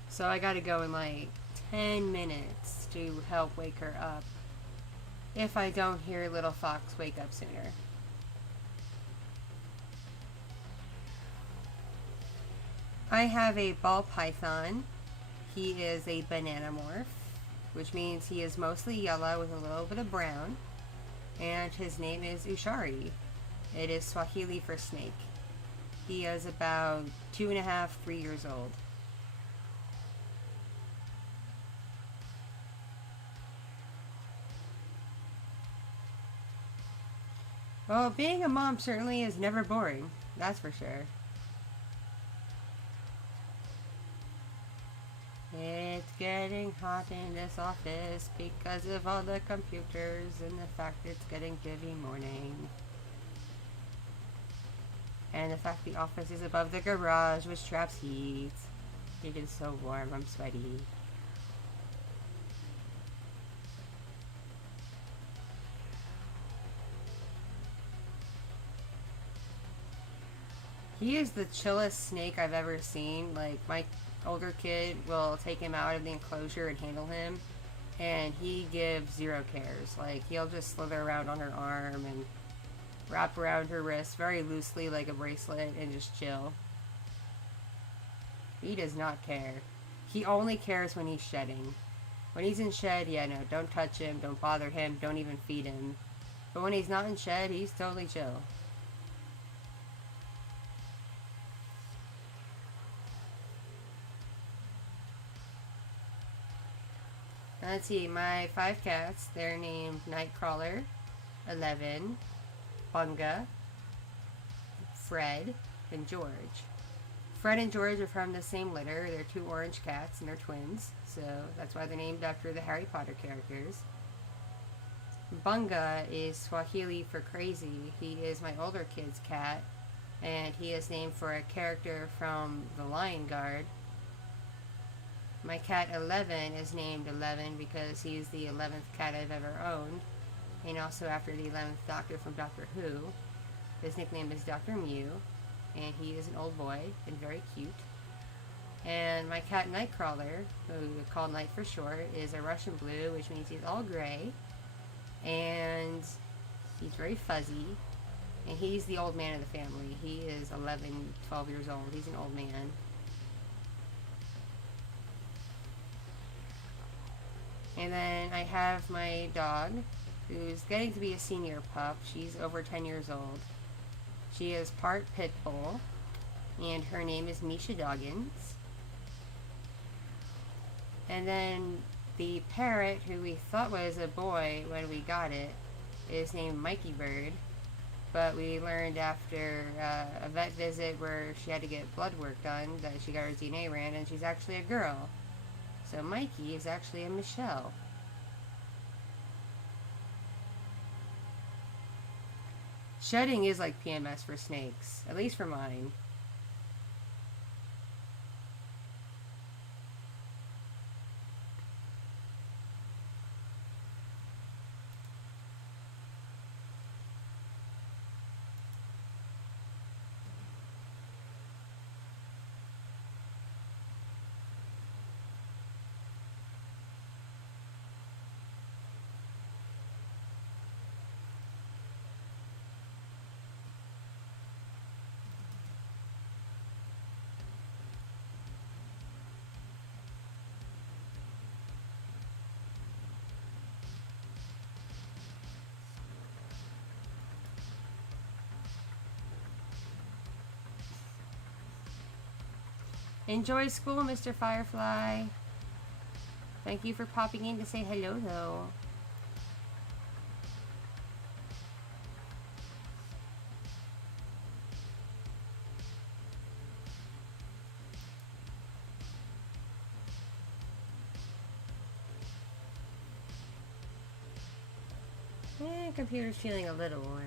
So I gotta go in like 10 minutes to help wake her up if I don't hear Little Fox wake up sooner. I have a ball python. He is a banana morph, which means he is mostly yellow with a little bit of brown. And his name is Ushari. It is Swahili for snake. He is about 2.5, 3 years old. Well, being a mom certainly is never boring. That's for sure. It's getting hot in this office because of all the computers and the fact it's getting to be morning. And the fact the office is above the garage, which traps heat. It is so warm, I'm sweaty. He is the chillest snake I've ever seen. Like, my older kid will take him out of the enclosure and handle him, and he gives zero cares. Like, he'll just slither around on her arm, and wrap around her wrist very loosely like a bracelet and just chill. He does not care. He only cares when he's shedding. When he's in shed, yeah, no, don't touch him, don't bother him, don't even feed him. But when he's not in shed, he's totally chill. Let's see, my 5 cats, they're named Nightcrawler, 11, Bunga, Fred, and George. Fred and George are from the same litter. They're 2 orange cats and they're twins, so that's why they're named after the Harry Potter characters. Bunga is Swahili for crazy. He is my older kid's cat, and he is named for a character from The Lion Guard. My cat 11 is named 11 because he's the 11th cat I've ever owned, and also after the 11th Doctor from Doctor Who. His nickname is Dr. Mew, and he is an old boy and very cute. And my cat Nightcrawler, who we call Night for short, is a Russian blue, which means he's all gray, and he's very fuzzy, and he's the old man of the family. He is 11, 12 years old. He's an old man. And then I have my dog, who's getting to be a senior pup. She's over 10 years old. She is part pit bull, and her name is Misha Doggins. And then the parrot, who we thought was a boy when we got it, is named Mikey Bird. But we learned after a vet visit where she had to get blood work done that she got her DNA ran, and she's actually a girl. So Mikey is actually a Michelle. Shedding is like PMS for snakes, at least for mine. Enjoy school, Mr. Firefly. Thank you for popping in to say hello, though. Computer's feeling a little warm.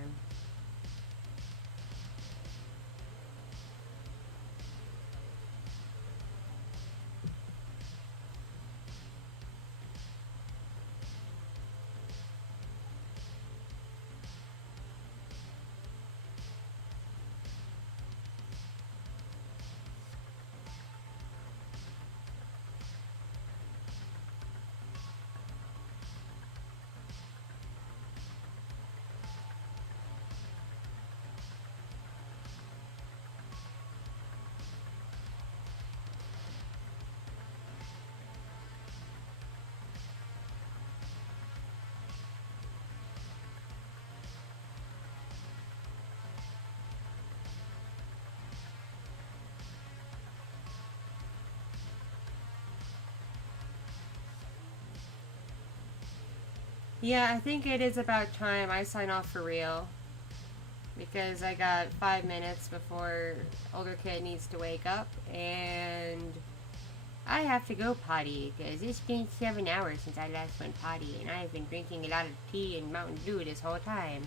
Yeah, I think it is about time I sign off for real. Because I got 5 minutes before older kid needs to wake up, and I have to go potty, because it's been 7 hours since I last went potty, and I've been drinking a lot of tea and Mountain Dew this whole time.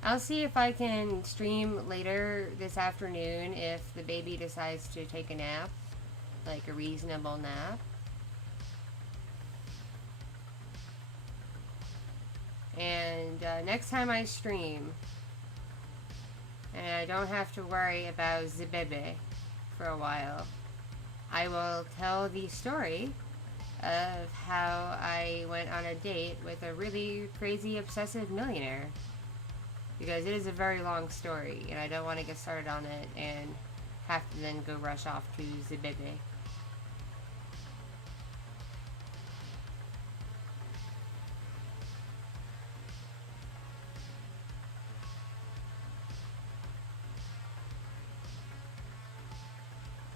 I'll see if I can stream later this afternoon if the baby decides to take a nap, like a reasonable nap. And next time I stream, and I don't have to worry about Zibebe for a while, I will tell the story of how I went on a date with a really crazy obsessive millionaire. Because it is a very long story, and I don't want to get started on it and have to then go rush off to Zibebe.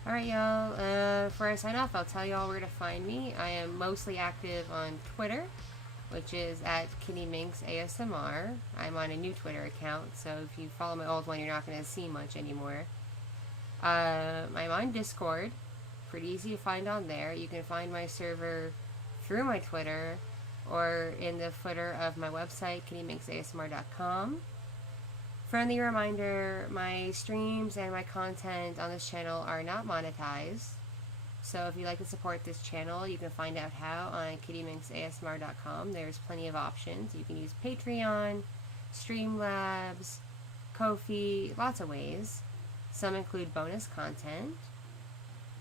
Alright, y'all, before I sign off, I'll tell y'all where to find me. I am mostly active on Twitter, which is at Kitti Minx ASMR. I'm on a new Twitter account, so if you follow my old one, you're not going to see much anymore. I'm on Discord, pretty easy to find on there. You can find my server through my Twitter, or in the footer of my website, kittyminxasmr.com. Friendly reminder, my streams and my content on this channel are not monetized. So if you'd like to support this channel, you can find out how on kittyminxasmr.com. There's plenty of options. You can use Patreon, Streamlabs, Ko-fi, lots of ways. Some include bonus content.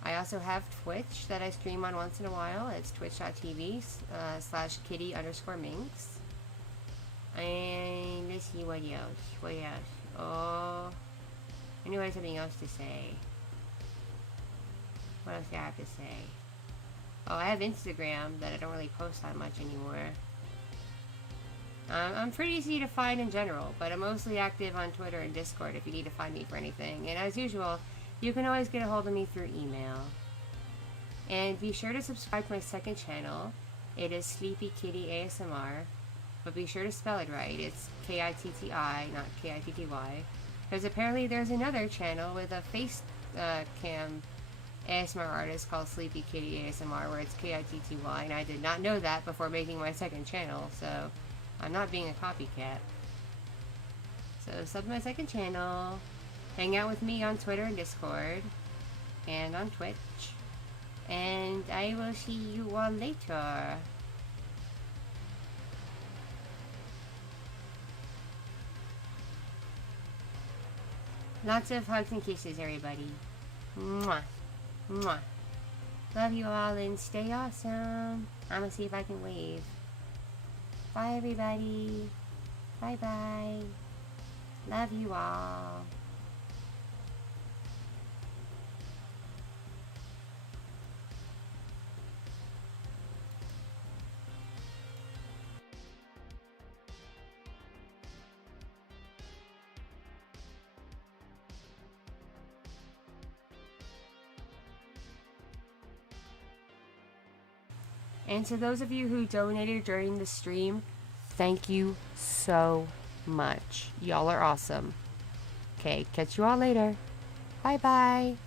I also have Twitch that I stream on once in a while. It's twitch.tv / kitty_minx. And let's see what else. Oh, I knew I had something else to say. What else do I have to say? Oh, I have Instagram that I don't really post on much anymore. I'm pretty easy to find in general, but I'm mostly active on Twitter and Discord if you need to find me for anything. And as usual, you can always get a hold of me through email. And be sure to subscribe to my second channel. It is Sleepy Kitty ASMR. But be sure to spell it right. It's K-I-T-T-I, not K-I-T-T-Y. Because apparently there's another channel with a face cam ASMR artist called Sleepy Kitty ASMR where it's K-I-T-T-Y, and I did not know that before making my second channel, so I'm not being a copycat. So sub to my second channel, hang out with me on Twitter and Discord, and on Twitch, and I will see you all later. Lots of hugs and kisses, everybody. Mwah. Mwah. Love you all and stay awesome. I'm gonna see if I can wave. Bye, everybody. Bye-bye. Love you all. And to those of you who donated during the stream, thank you so much. Y'all are awesome. Okay, catch you all later. Bye-bye.